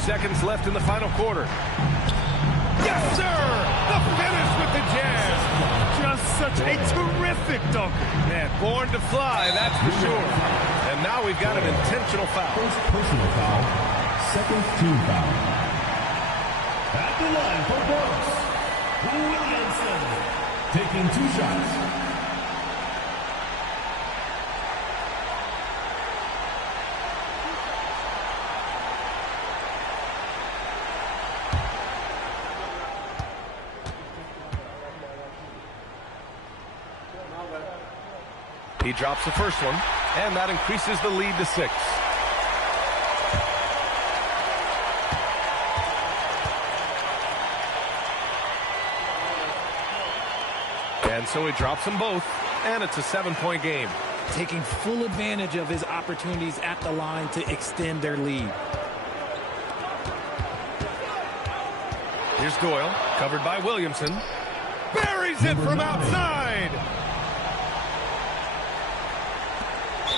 Seconds left in the final quarter. Yes, sir! The finish with the jam. Just such a terrific dunker. Man, born to fly, that's for sure. And now we've got an intentional foul. First personal foul, second team foul. At the line for Brooks, Williamson, taking 2 shots. He drops the first one, and that increases the lead to 6. And so he drops them both, and it's a 7-point game. Taking full advantage of his opportunities at the line to extend their lead. Here's Doyle, covered by Williamson. Buries it from outside!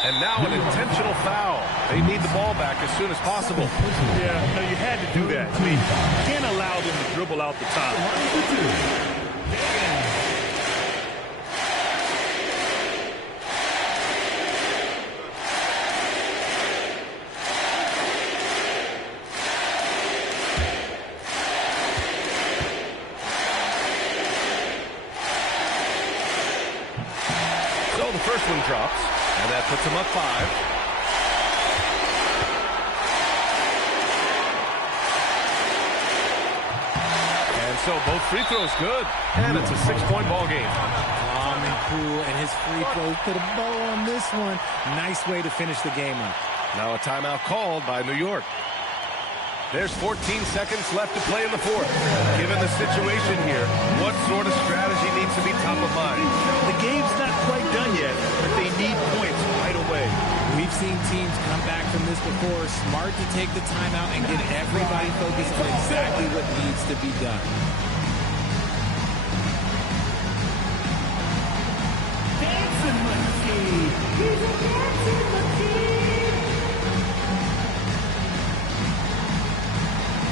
And now an intentional foul. They need the ball back as soon as possible. Yeah, no, you had to do that. I mean, you can't allow them to dribble out the top. So the first one drops. And that puts him up 5. And so both free throws good. And it's a 6-point ball game. Calm and cool, and his free throws put a bow on this one. Nice way to finish the game up. Now a timeout called by New York. There's 14 seconds left to play in the fourth. Given the situation here, what sort of strategy needs to be top of mind? The game's not quite done yet, but they need points right away. We've seen teams come back from this before. Smart to take the timeout and get everybody focused on exactly what needs to be done. Dancing monkey. He's a dancing monkey.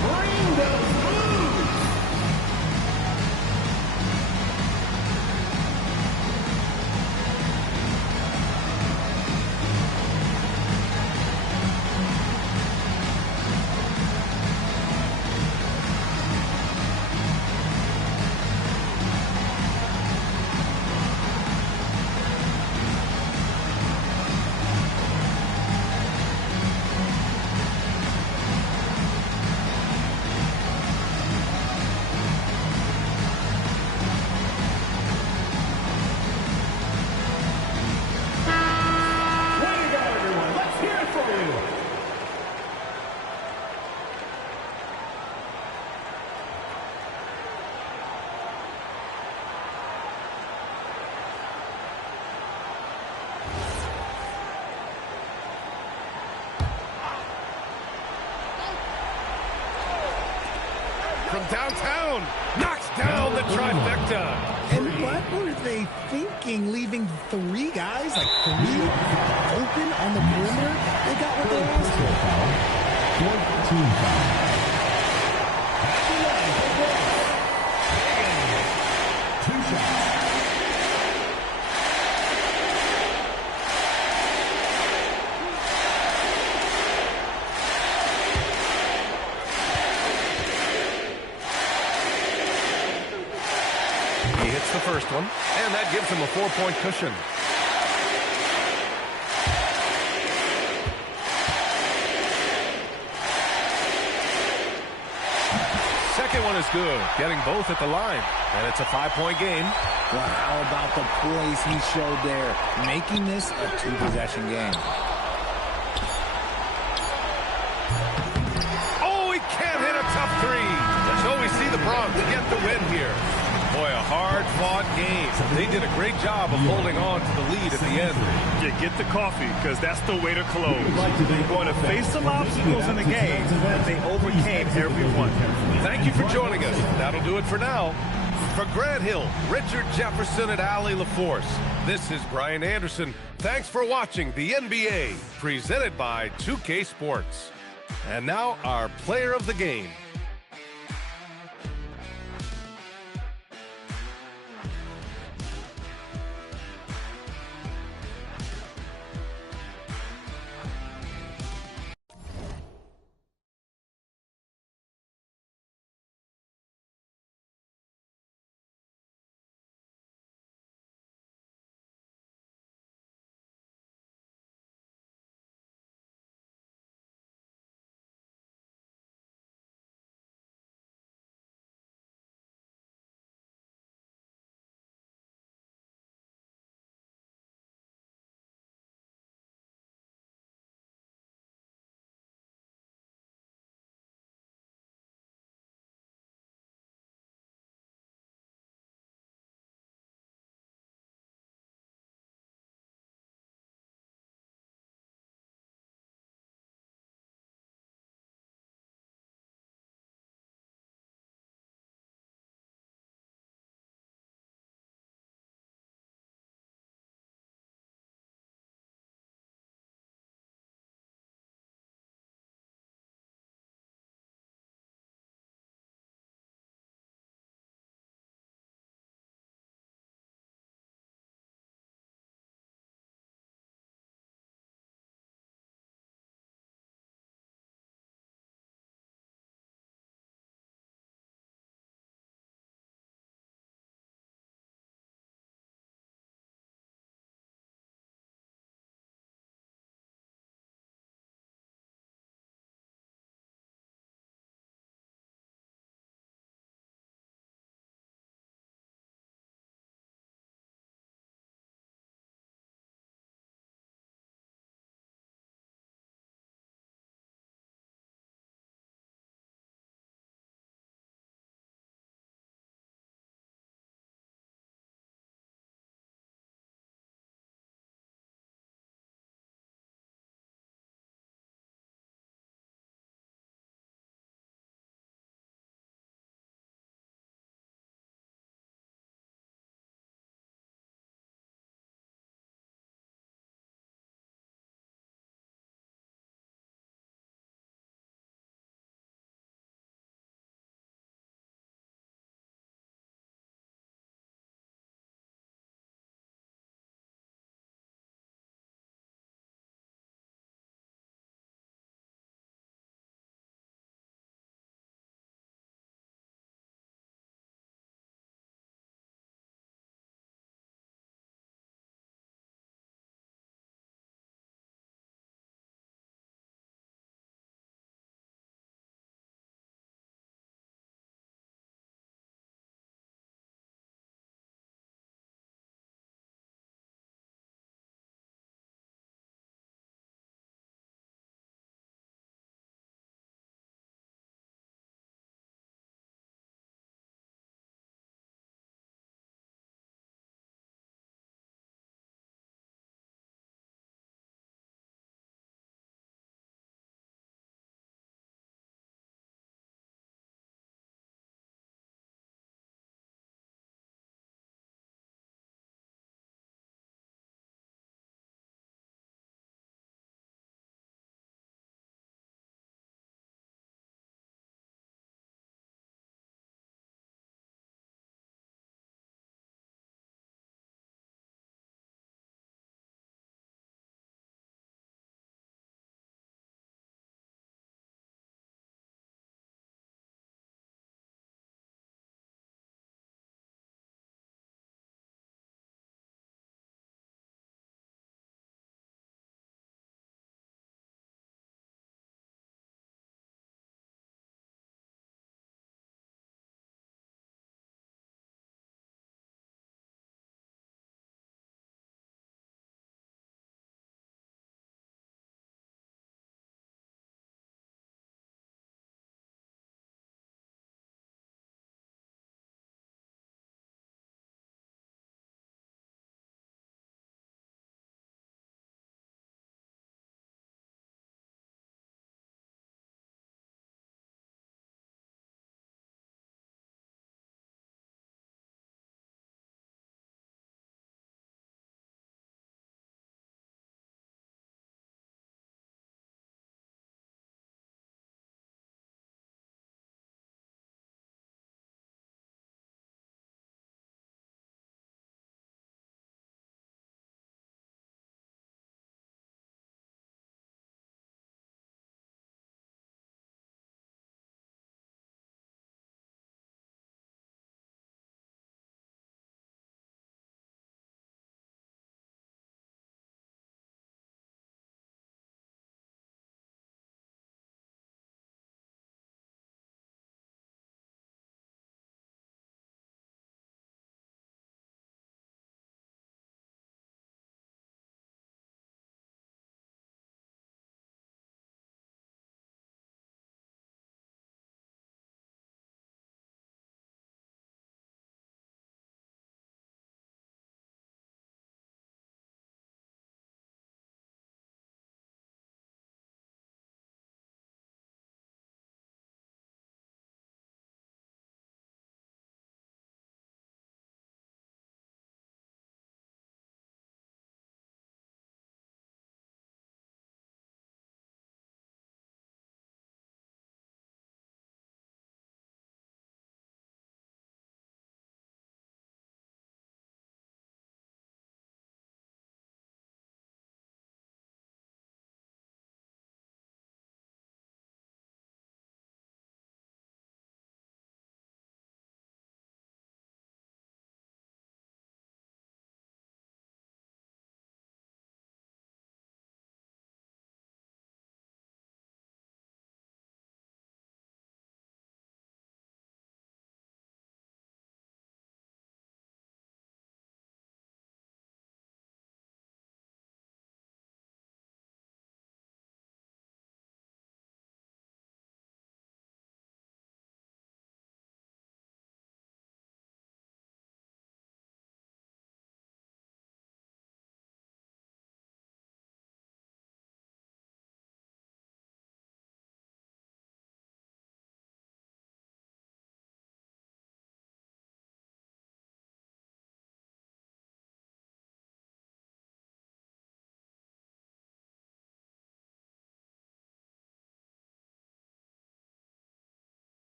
Bring those moves. from downtown. Knocks down the trifecta. And what were they thinking, leaving 3 guys, like 3 open on the perimeter? They got what they asked for. 14 foul. Two shots. He hits the first one, and that gives him a 4-point cushion. Second one is good, getting both at the line, and it's a 5-point game. Well, how about the poise he showed there, making this a 2-possession game. Oh, he can't hit a tough 3. So we see the Bronx get the win here. Boy, a hard-fought game. They did a great job of holding on to the lead at the end. Yeah, get the coffee, because that's the way to close. You're going to face some obstacles in the game, but they overcame every one. Thank you for joining us. That'll do it for now. For Grant Hill, Richard Jefferson, and Allie LaForce, this is Brian Anderson. Thanks for watching the NBA, presented by 2K Sports. And now, our player of the game.